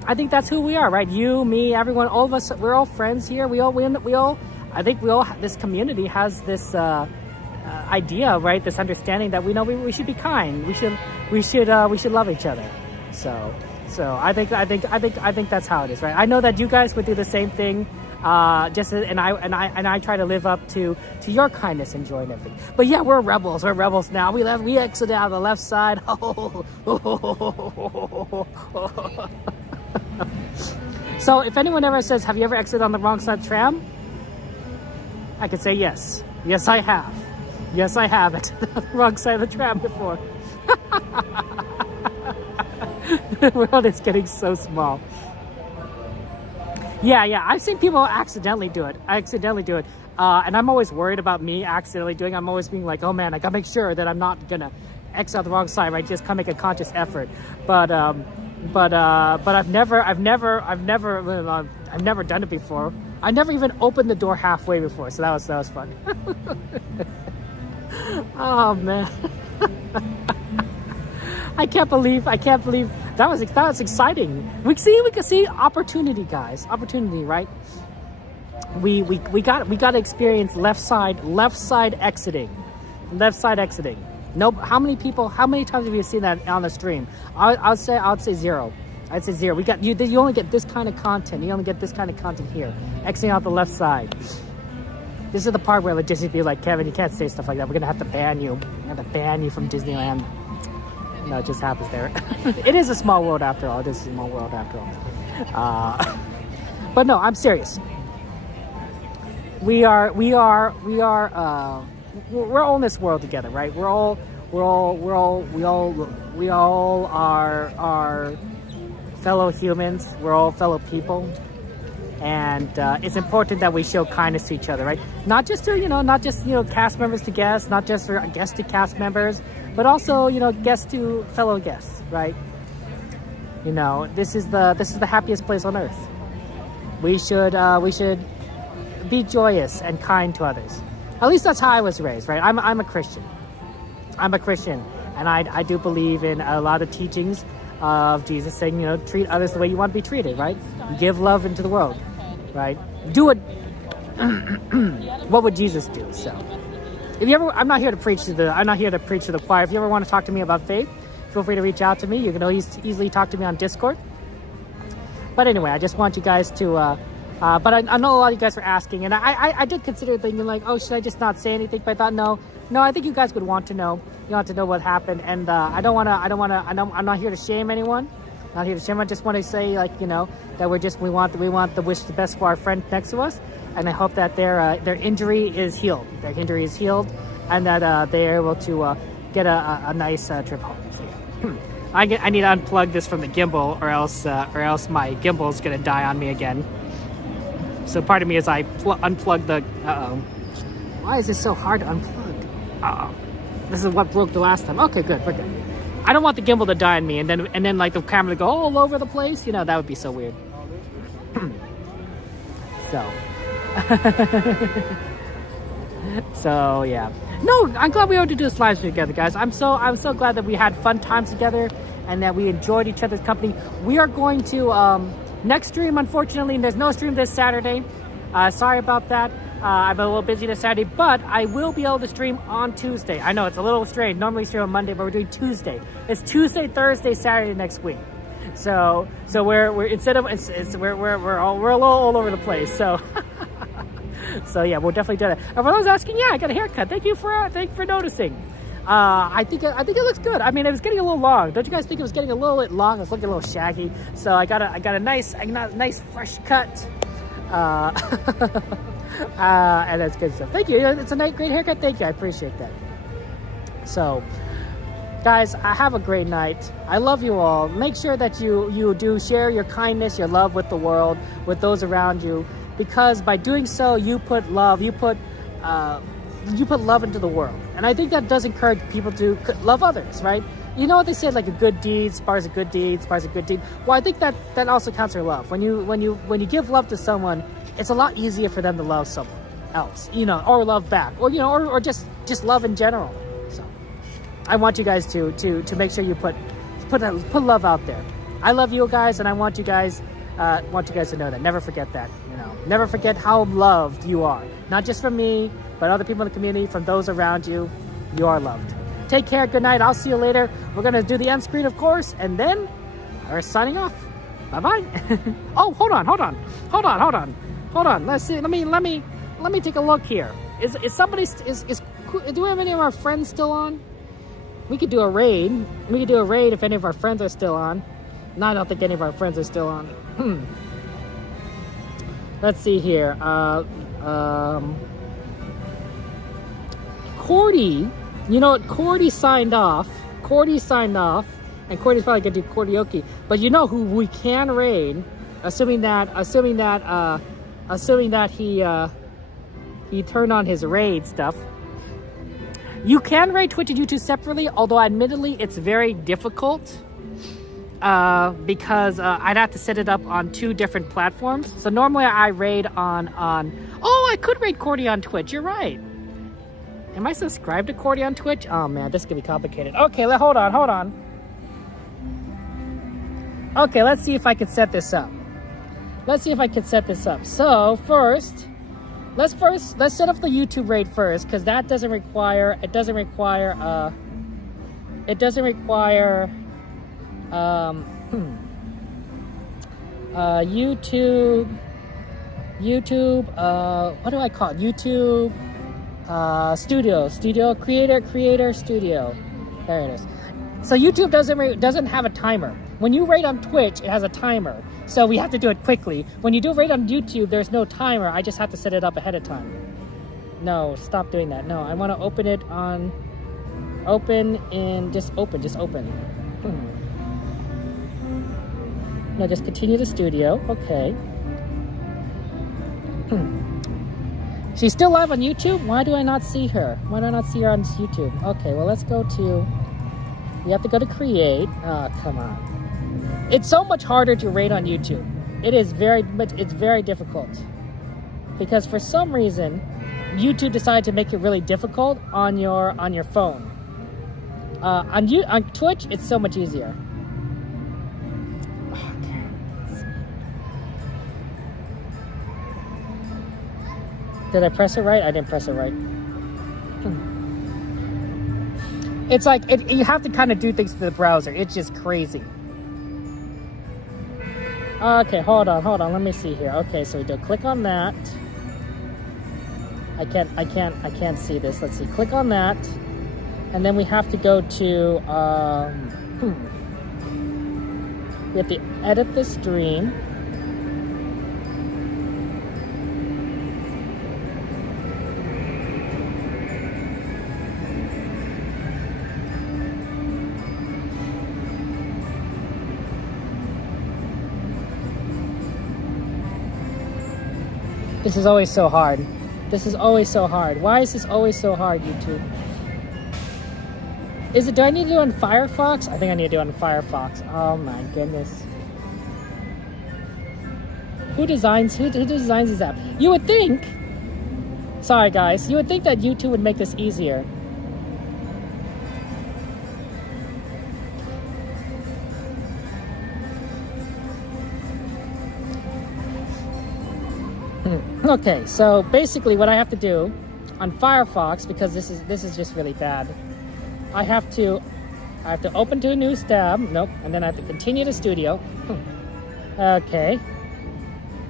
I think that's who we are, right? You, me, everyone, all of us, we're all friends here. This community has this idea, right? This understanding that we should be kind. We should love each other. So I think that's how it is, right? I know that you guys would do the same thing. I try to live up to your kindness and joy and everything. But yeah, we're rebels. We're rebels now. We exited out the left side. So if anyone ever says, have you ever exited on the wrong side of the tram? I could say yes. Yes, I have. Yes, I have exited on the wrong side of the tram before. The world is getting so small. Yeah, I've seen people accidentally do it. And I'm always worried about me accidentally doing it. I'm always being like, oh man, I gotta make sure that I'm not gonna exit out the wrong side, right? Just make a conscious effort. But I've never done it before. I never even opened the door halfway before, so that was fun. Oh man. I can't believe that was exciting. We can see opportunity, guys. Opportunity, right? We got to experience left side exiting. Nope. How many times have you seen that on the stream? I would say zero. I'd say zero. You only get this kind of content. You only get this kind of content here. Exiting out the left side. This is the part where Disney be like, Kevin, you can't say stuff like that. We're gonna have to ban you. We're gonna have to ban you from Disneyland. No, it just happens there. It is a small world after all. But no, I'm serious. We're all in this world together, right? We all are fellow humans. We're all fellow people. And it's important that we show kindness to each other, right? Not just cast members to guests, not just for guests to cast members, but also, guests to fellow guests, right? This is the happiest place on earth. We should be joyous and kind to others. At least that's how I was raised, right? I'm a Christian. And I do believe in a lot of teachings of Jesus saying, treat others the way you want to be treated, right? Give love into the world, right? Do it. What would Jesus do? So, I'm not here to preach to the choir. If you ever want to talk to me about faith, feel free to reach out to me. You can always easily talk to me on Discord. But anyway, I just want you guys to. But I know a lot of you guys were asking, and I did consider thinking like, oh, should I just not say anything? But I thought no, I think you guys would want to know. You want to know what happened, and I'm not here to shame anyone. I just want to say, like, that we want to wish the best for our friend next to us, and I hope that their injury is healed. Their injury is healed, and that they're able to get a nice trip home. So, yeah. I need to unplug this from the gimbal, or else my gimbal is gonna die on me again. So part of me is I unplug the. Why is this so hard to unplug? This is what broke the last time. Okay, good. We're good. I don't want the gimbal to die on me and then like the camera to go all over the place. You know, that would be so weird. So yeah. No, I'm glad we were able to do this live stream together, guys. I'm so glad that we had fun times together and that we enjoyed each other's company. We are going to next stream, unfortunately, there's no stream this Saturday. Sorry about that. I'm a little busy this Saturday, but I will be able to stream on Tuesday. I know it's a little strange. Normally stream on Monday, but we're doing Tuesday. It's Tuesday, Thursday, Saturday next week. So we're instead of we're a little all over the place. So so yeah, we'll definitely do that. And for those asking, yeah, I got a haircut. Thank you for noticing. I think it looks good. I mean, it was getting a little long. Don't you guys think it was getting a little bit long? It was looking a little shaggy. So I got a nice fresh cut. And that's good stuff. Thank you. It's a great haircut. Thank you. I appreciate that. So, guys, have a great night. I love you all. Make sure that you do share your kindness, your love with the world, with those around you, because by doing so, you put love into the world. And I think that does encourage people to love others, right? You know what they said, like a good deed spars a good deed spars a good deed. Well, I think that also counts for love. When you give love to someone, it's a lot easier for them to love someone else, you know, or love back, or you know, or just love in general. So I want you guys to make sure you put love out there. I love you guys, and I want you guys to know that. Never forget that. You know, never forget how loved you are. Not just from me, but other people in the community, from those around you. You are loved. Take care. Good night. I'll see you later. We're gonna do the end screen, of course, and then we're signing off. Bye bye. Oh, hold on. Let's see. Let me take a look here. Do we have any of our friends still on? We could do a raid. If any of our friends are still on. No, I don't think any of our friends are still on. Let's see here. Cordy. You know what? Cordy signed off, and Cordy's probably gonna do karaoke. But you know who we can raid, assuming that he turned on his raid stuff. You can raid Twitch and YouTube separately, although admittedly it's very difficult because I'd have to set it up on 2 different platforms. So normally I raid on. Oh, I could raid Cordy on Twitch. You're right. Am I subscribed to Cordy on Twitch? Oh man, this is gonna be complicated. Okay, hold on. Okay, let's see if I can set this up. So first, let's set up the YouTube raid first, because that doesn't require YouTube, what do I call it? YouTube Studio, Creator Studio. There it is. So YouTube doesn't have a timer. When you raid on Twitch, it has a timer. So we have to do it quickly. When you do raid on YouTube, there's no timer. I just have to set it up ahead of time. No, stop doing that. No, I want to open it on... Just open. No, just continue the studio. Okay. She's still live on YouTube? Why do I not see her? Why do I not see her on YouTube? Okay, well, let's go to... We have to go to create. Oh, come on. It's so much harder to raid on YouTube. It's very difficult. Because for some reason, YouTube decided to make it really difficult on your phone. On Twitch, it's so much easier. Okay. Did I press it right? I didn't press it right. It's like, you have to kind of do things to the browser. It's just crazy. Okay, hold on. Let me see here. Okay, so we do click on that. I can't see this. Let's see. Click on that. And then we have to go to, we have to edit the stream. This is always so hard. Why is this always so hard, YouTube? Do I need to do it on Firefox? I think I need to do it on Firefox. Oh my goodness. Who designs this app? You would think, sorry guys, you would think that YouTube would make this easier. Okay, so basically what I have to do on Firefox, because this is just really bad. I have to open to a new tab. Nope. And then I have to continue to Studio. Okay.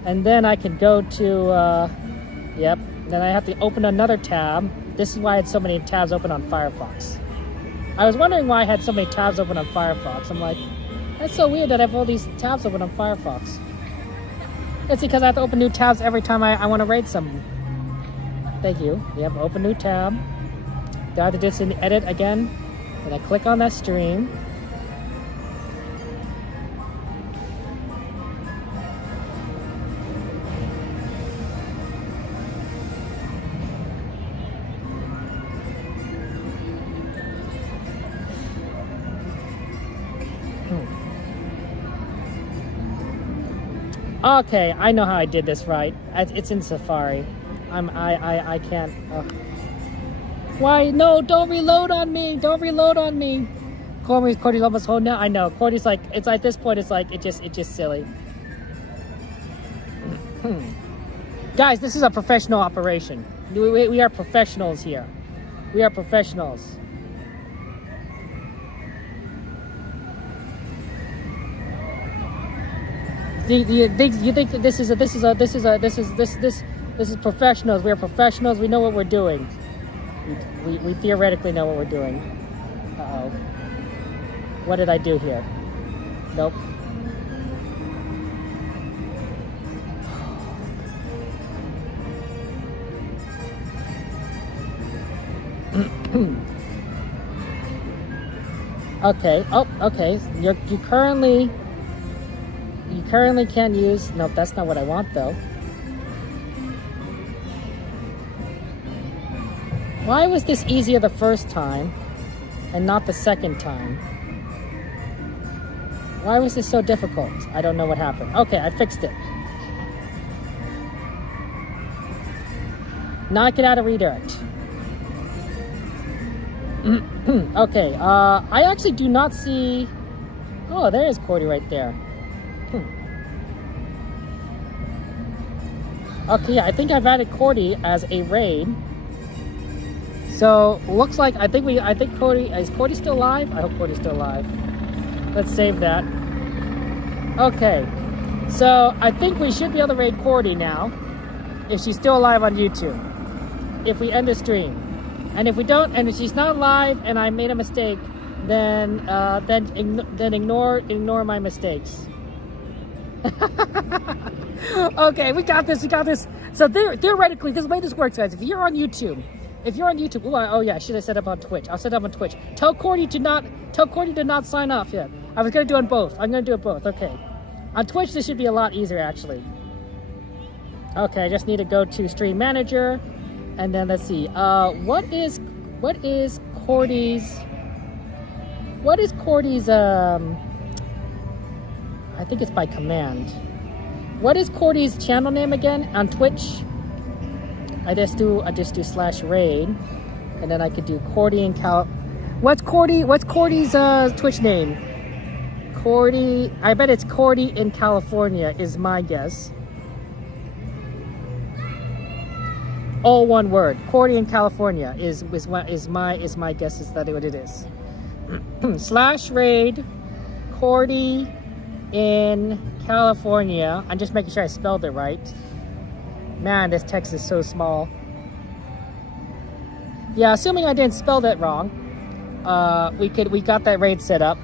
And then I can go to, yep. Then I have to open another tab. This is why I had so many tabs open on Firefox. I was wondering why I had so many tabs open on Firefox. I'm like, that's so weird that I have all these tabs open on Firefox. It's because I have to open new tabs every time I want to rate something. Thank you. Yep, open new tab. Do I have to do this in the edit again? And I click on that stream. Okay, I know how I did this right. It's in Safari. I can't. Why? No, don't reload on me. Don't reload on me. Cody's almost home now. I know. Cody's like, it's at this point, it's like, it's just silly. Guys, this is a professional operation. We are professionals here. We are professionals. You think that this is professionals? We are professionals. We know what we're doing. We theoretically know what we're doing. Uh-oh. What did I do here? Nope. Okay. Oh, okay. You currently can't use. Nope, that's not what I want though. Why was this easier the first time and not the second time? Why was this so difficult? I don't know what happened. Okay, I fixed it. Now I can add a redirect. Okay, I actually do not see... Oh, there is Cordy right there. Okay, yeah, I think I've added Cordy as a raid. So, looks like, I think Cordy, is Cordy still alive? I hope Cordy's still alive. Let's save that. Okay, so I think we should be able to raid Cordy now, if she's still alive on YouTube. If we end the stream. And if we don't, and if she's not alive and I made a mistake, then ignore my mistakes. Okay, we got this. So theoretically, this is the way this works, guys. If you're on YouTube, oh yeah, I should have set up on Twitch. I'll set up on Twitch. Tell Cordy to not sign off yet. I was gonna do it both. I'm gonna do it both. Okay. On Twitch, this should be a lot easier actually. Okay, I just need to go to Stream Manager, and then let's see. What is Cordy's? I think it's by command. What is Cordy's channel name again on Twitch? I just do /raid, and then I could do Cordy in What's Cordy's Twitch name? Cordy. I bet it's Cordy in California is my guess. All one word. Cordy in California is my guess is that what it is. /raid Cordy in California. I'm just making sure I spelled it right. Man, this text is so small. Yeah, assuming I didn't spell that wrong, we got that raid set up.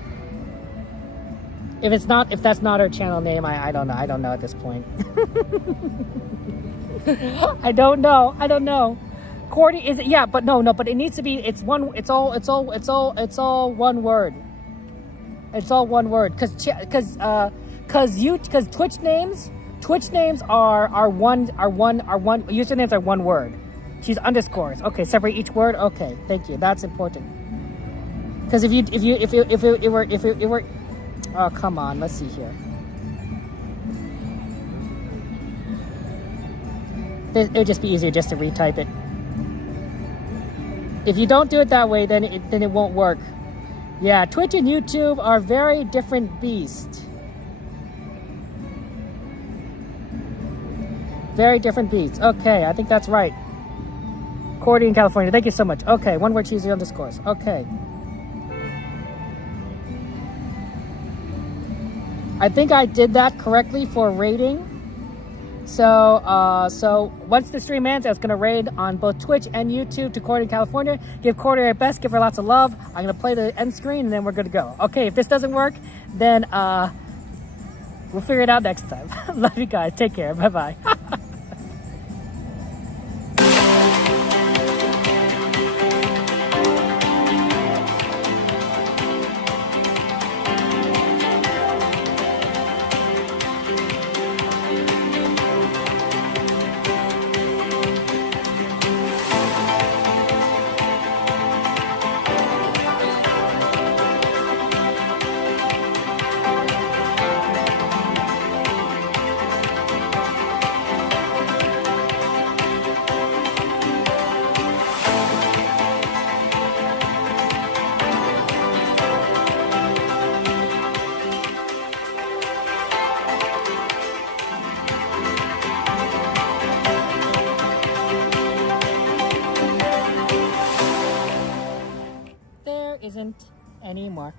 If that's not her channel name, I don't know at this point. I don't know. Cordy is it? Yeah, but but it needs to be. It's all one word. It's all one word. Cause Twitch names are one usernames are one word. She's underscores. Okay, separate each word. Okay, thank you. That's important. Because if it were, oh come on, let's see here. It would just be easier just to retype it. If you don't do it that way, then it won't work. Yeah, Twitch and YouTube are very different beasts. Very different beasts. Okay, I think that's right. Cordy in California, thank you so much. Okay, one word cheesy underscores. Okay. I think I did that correctly for rating. So once the stream ends, I was gonna raid on both Twitch and YouTube to Cordy in California. Give Cordy our best, give her lots of love. I'm gonna play the end screen and then we're good to go. Okay, if this doesn't work, then we'll figure it out next time. Love you guys. Take care. Bye bye. Isn't anymore.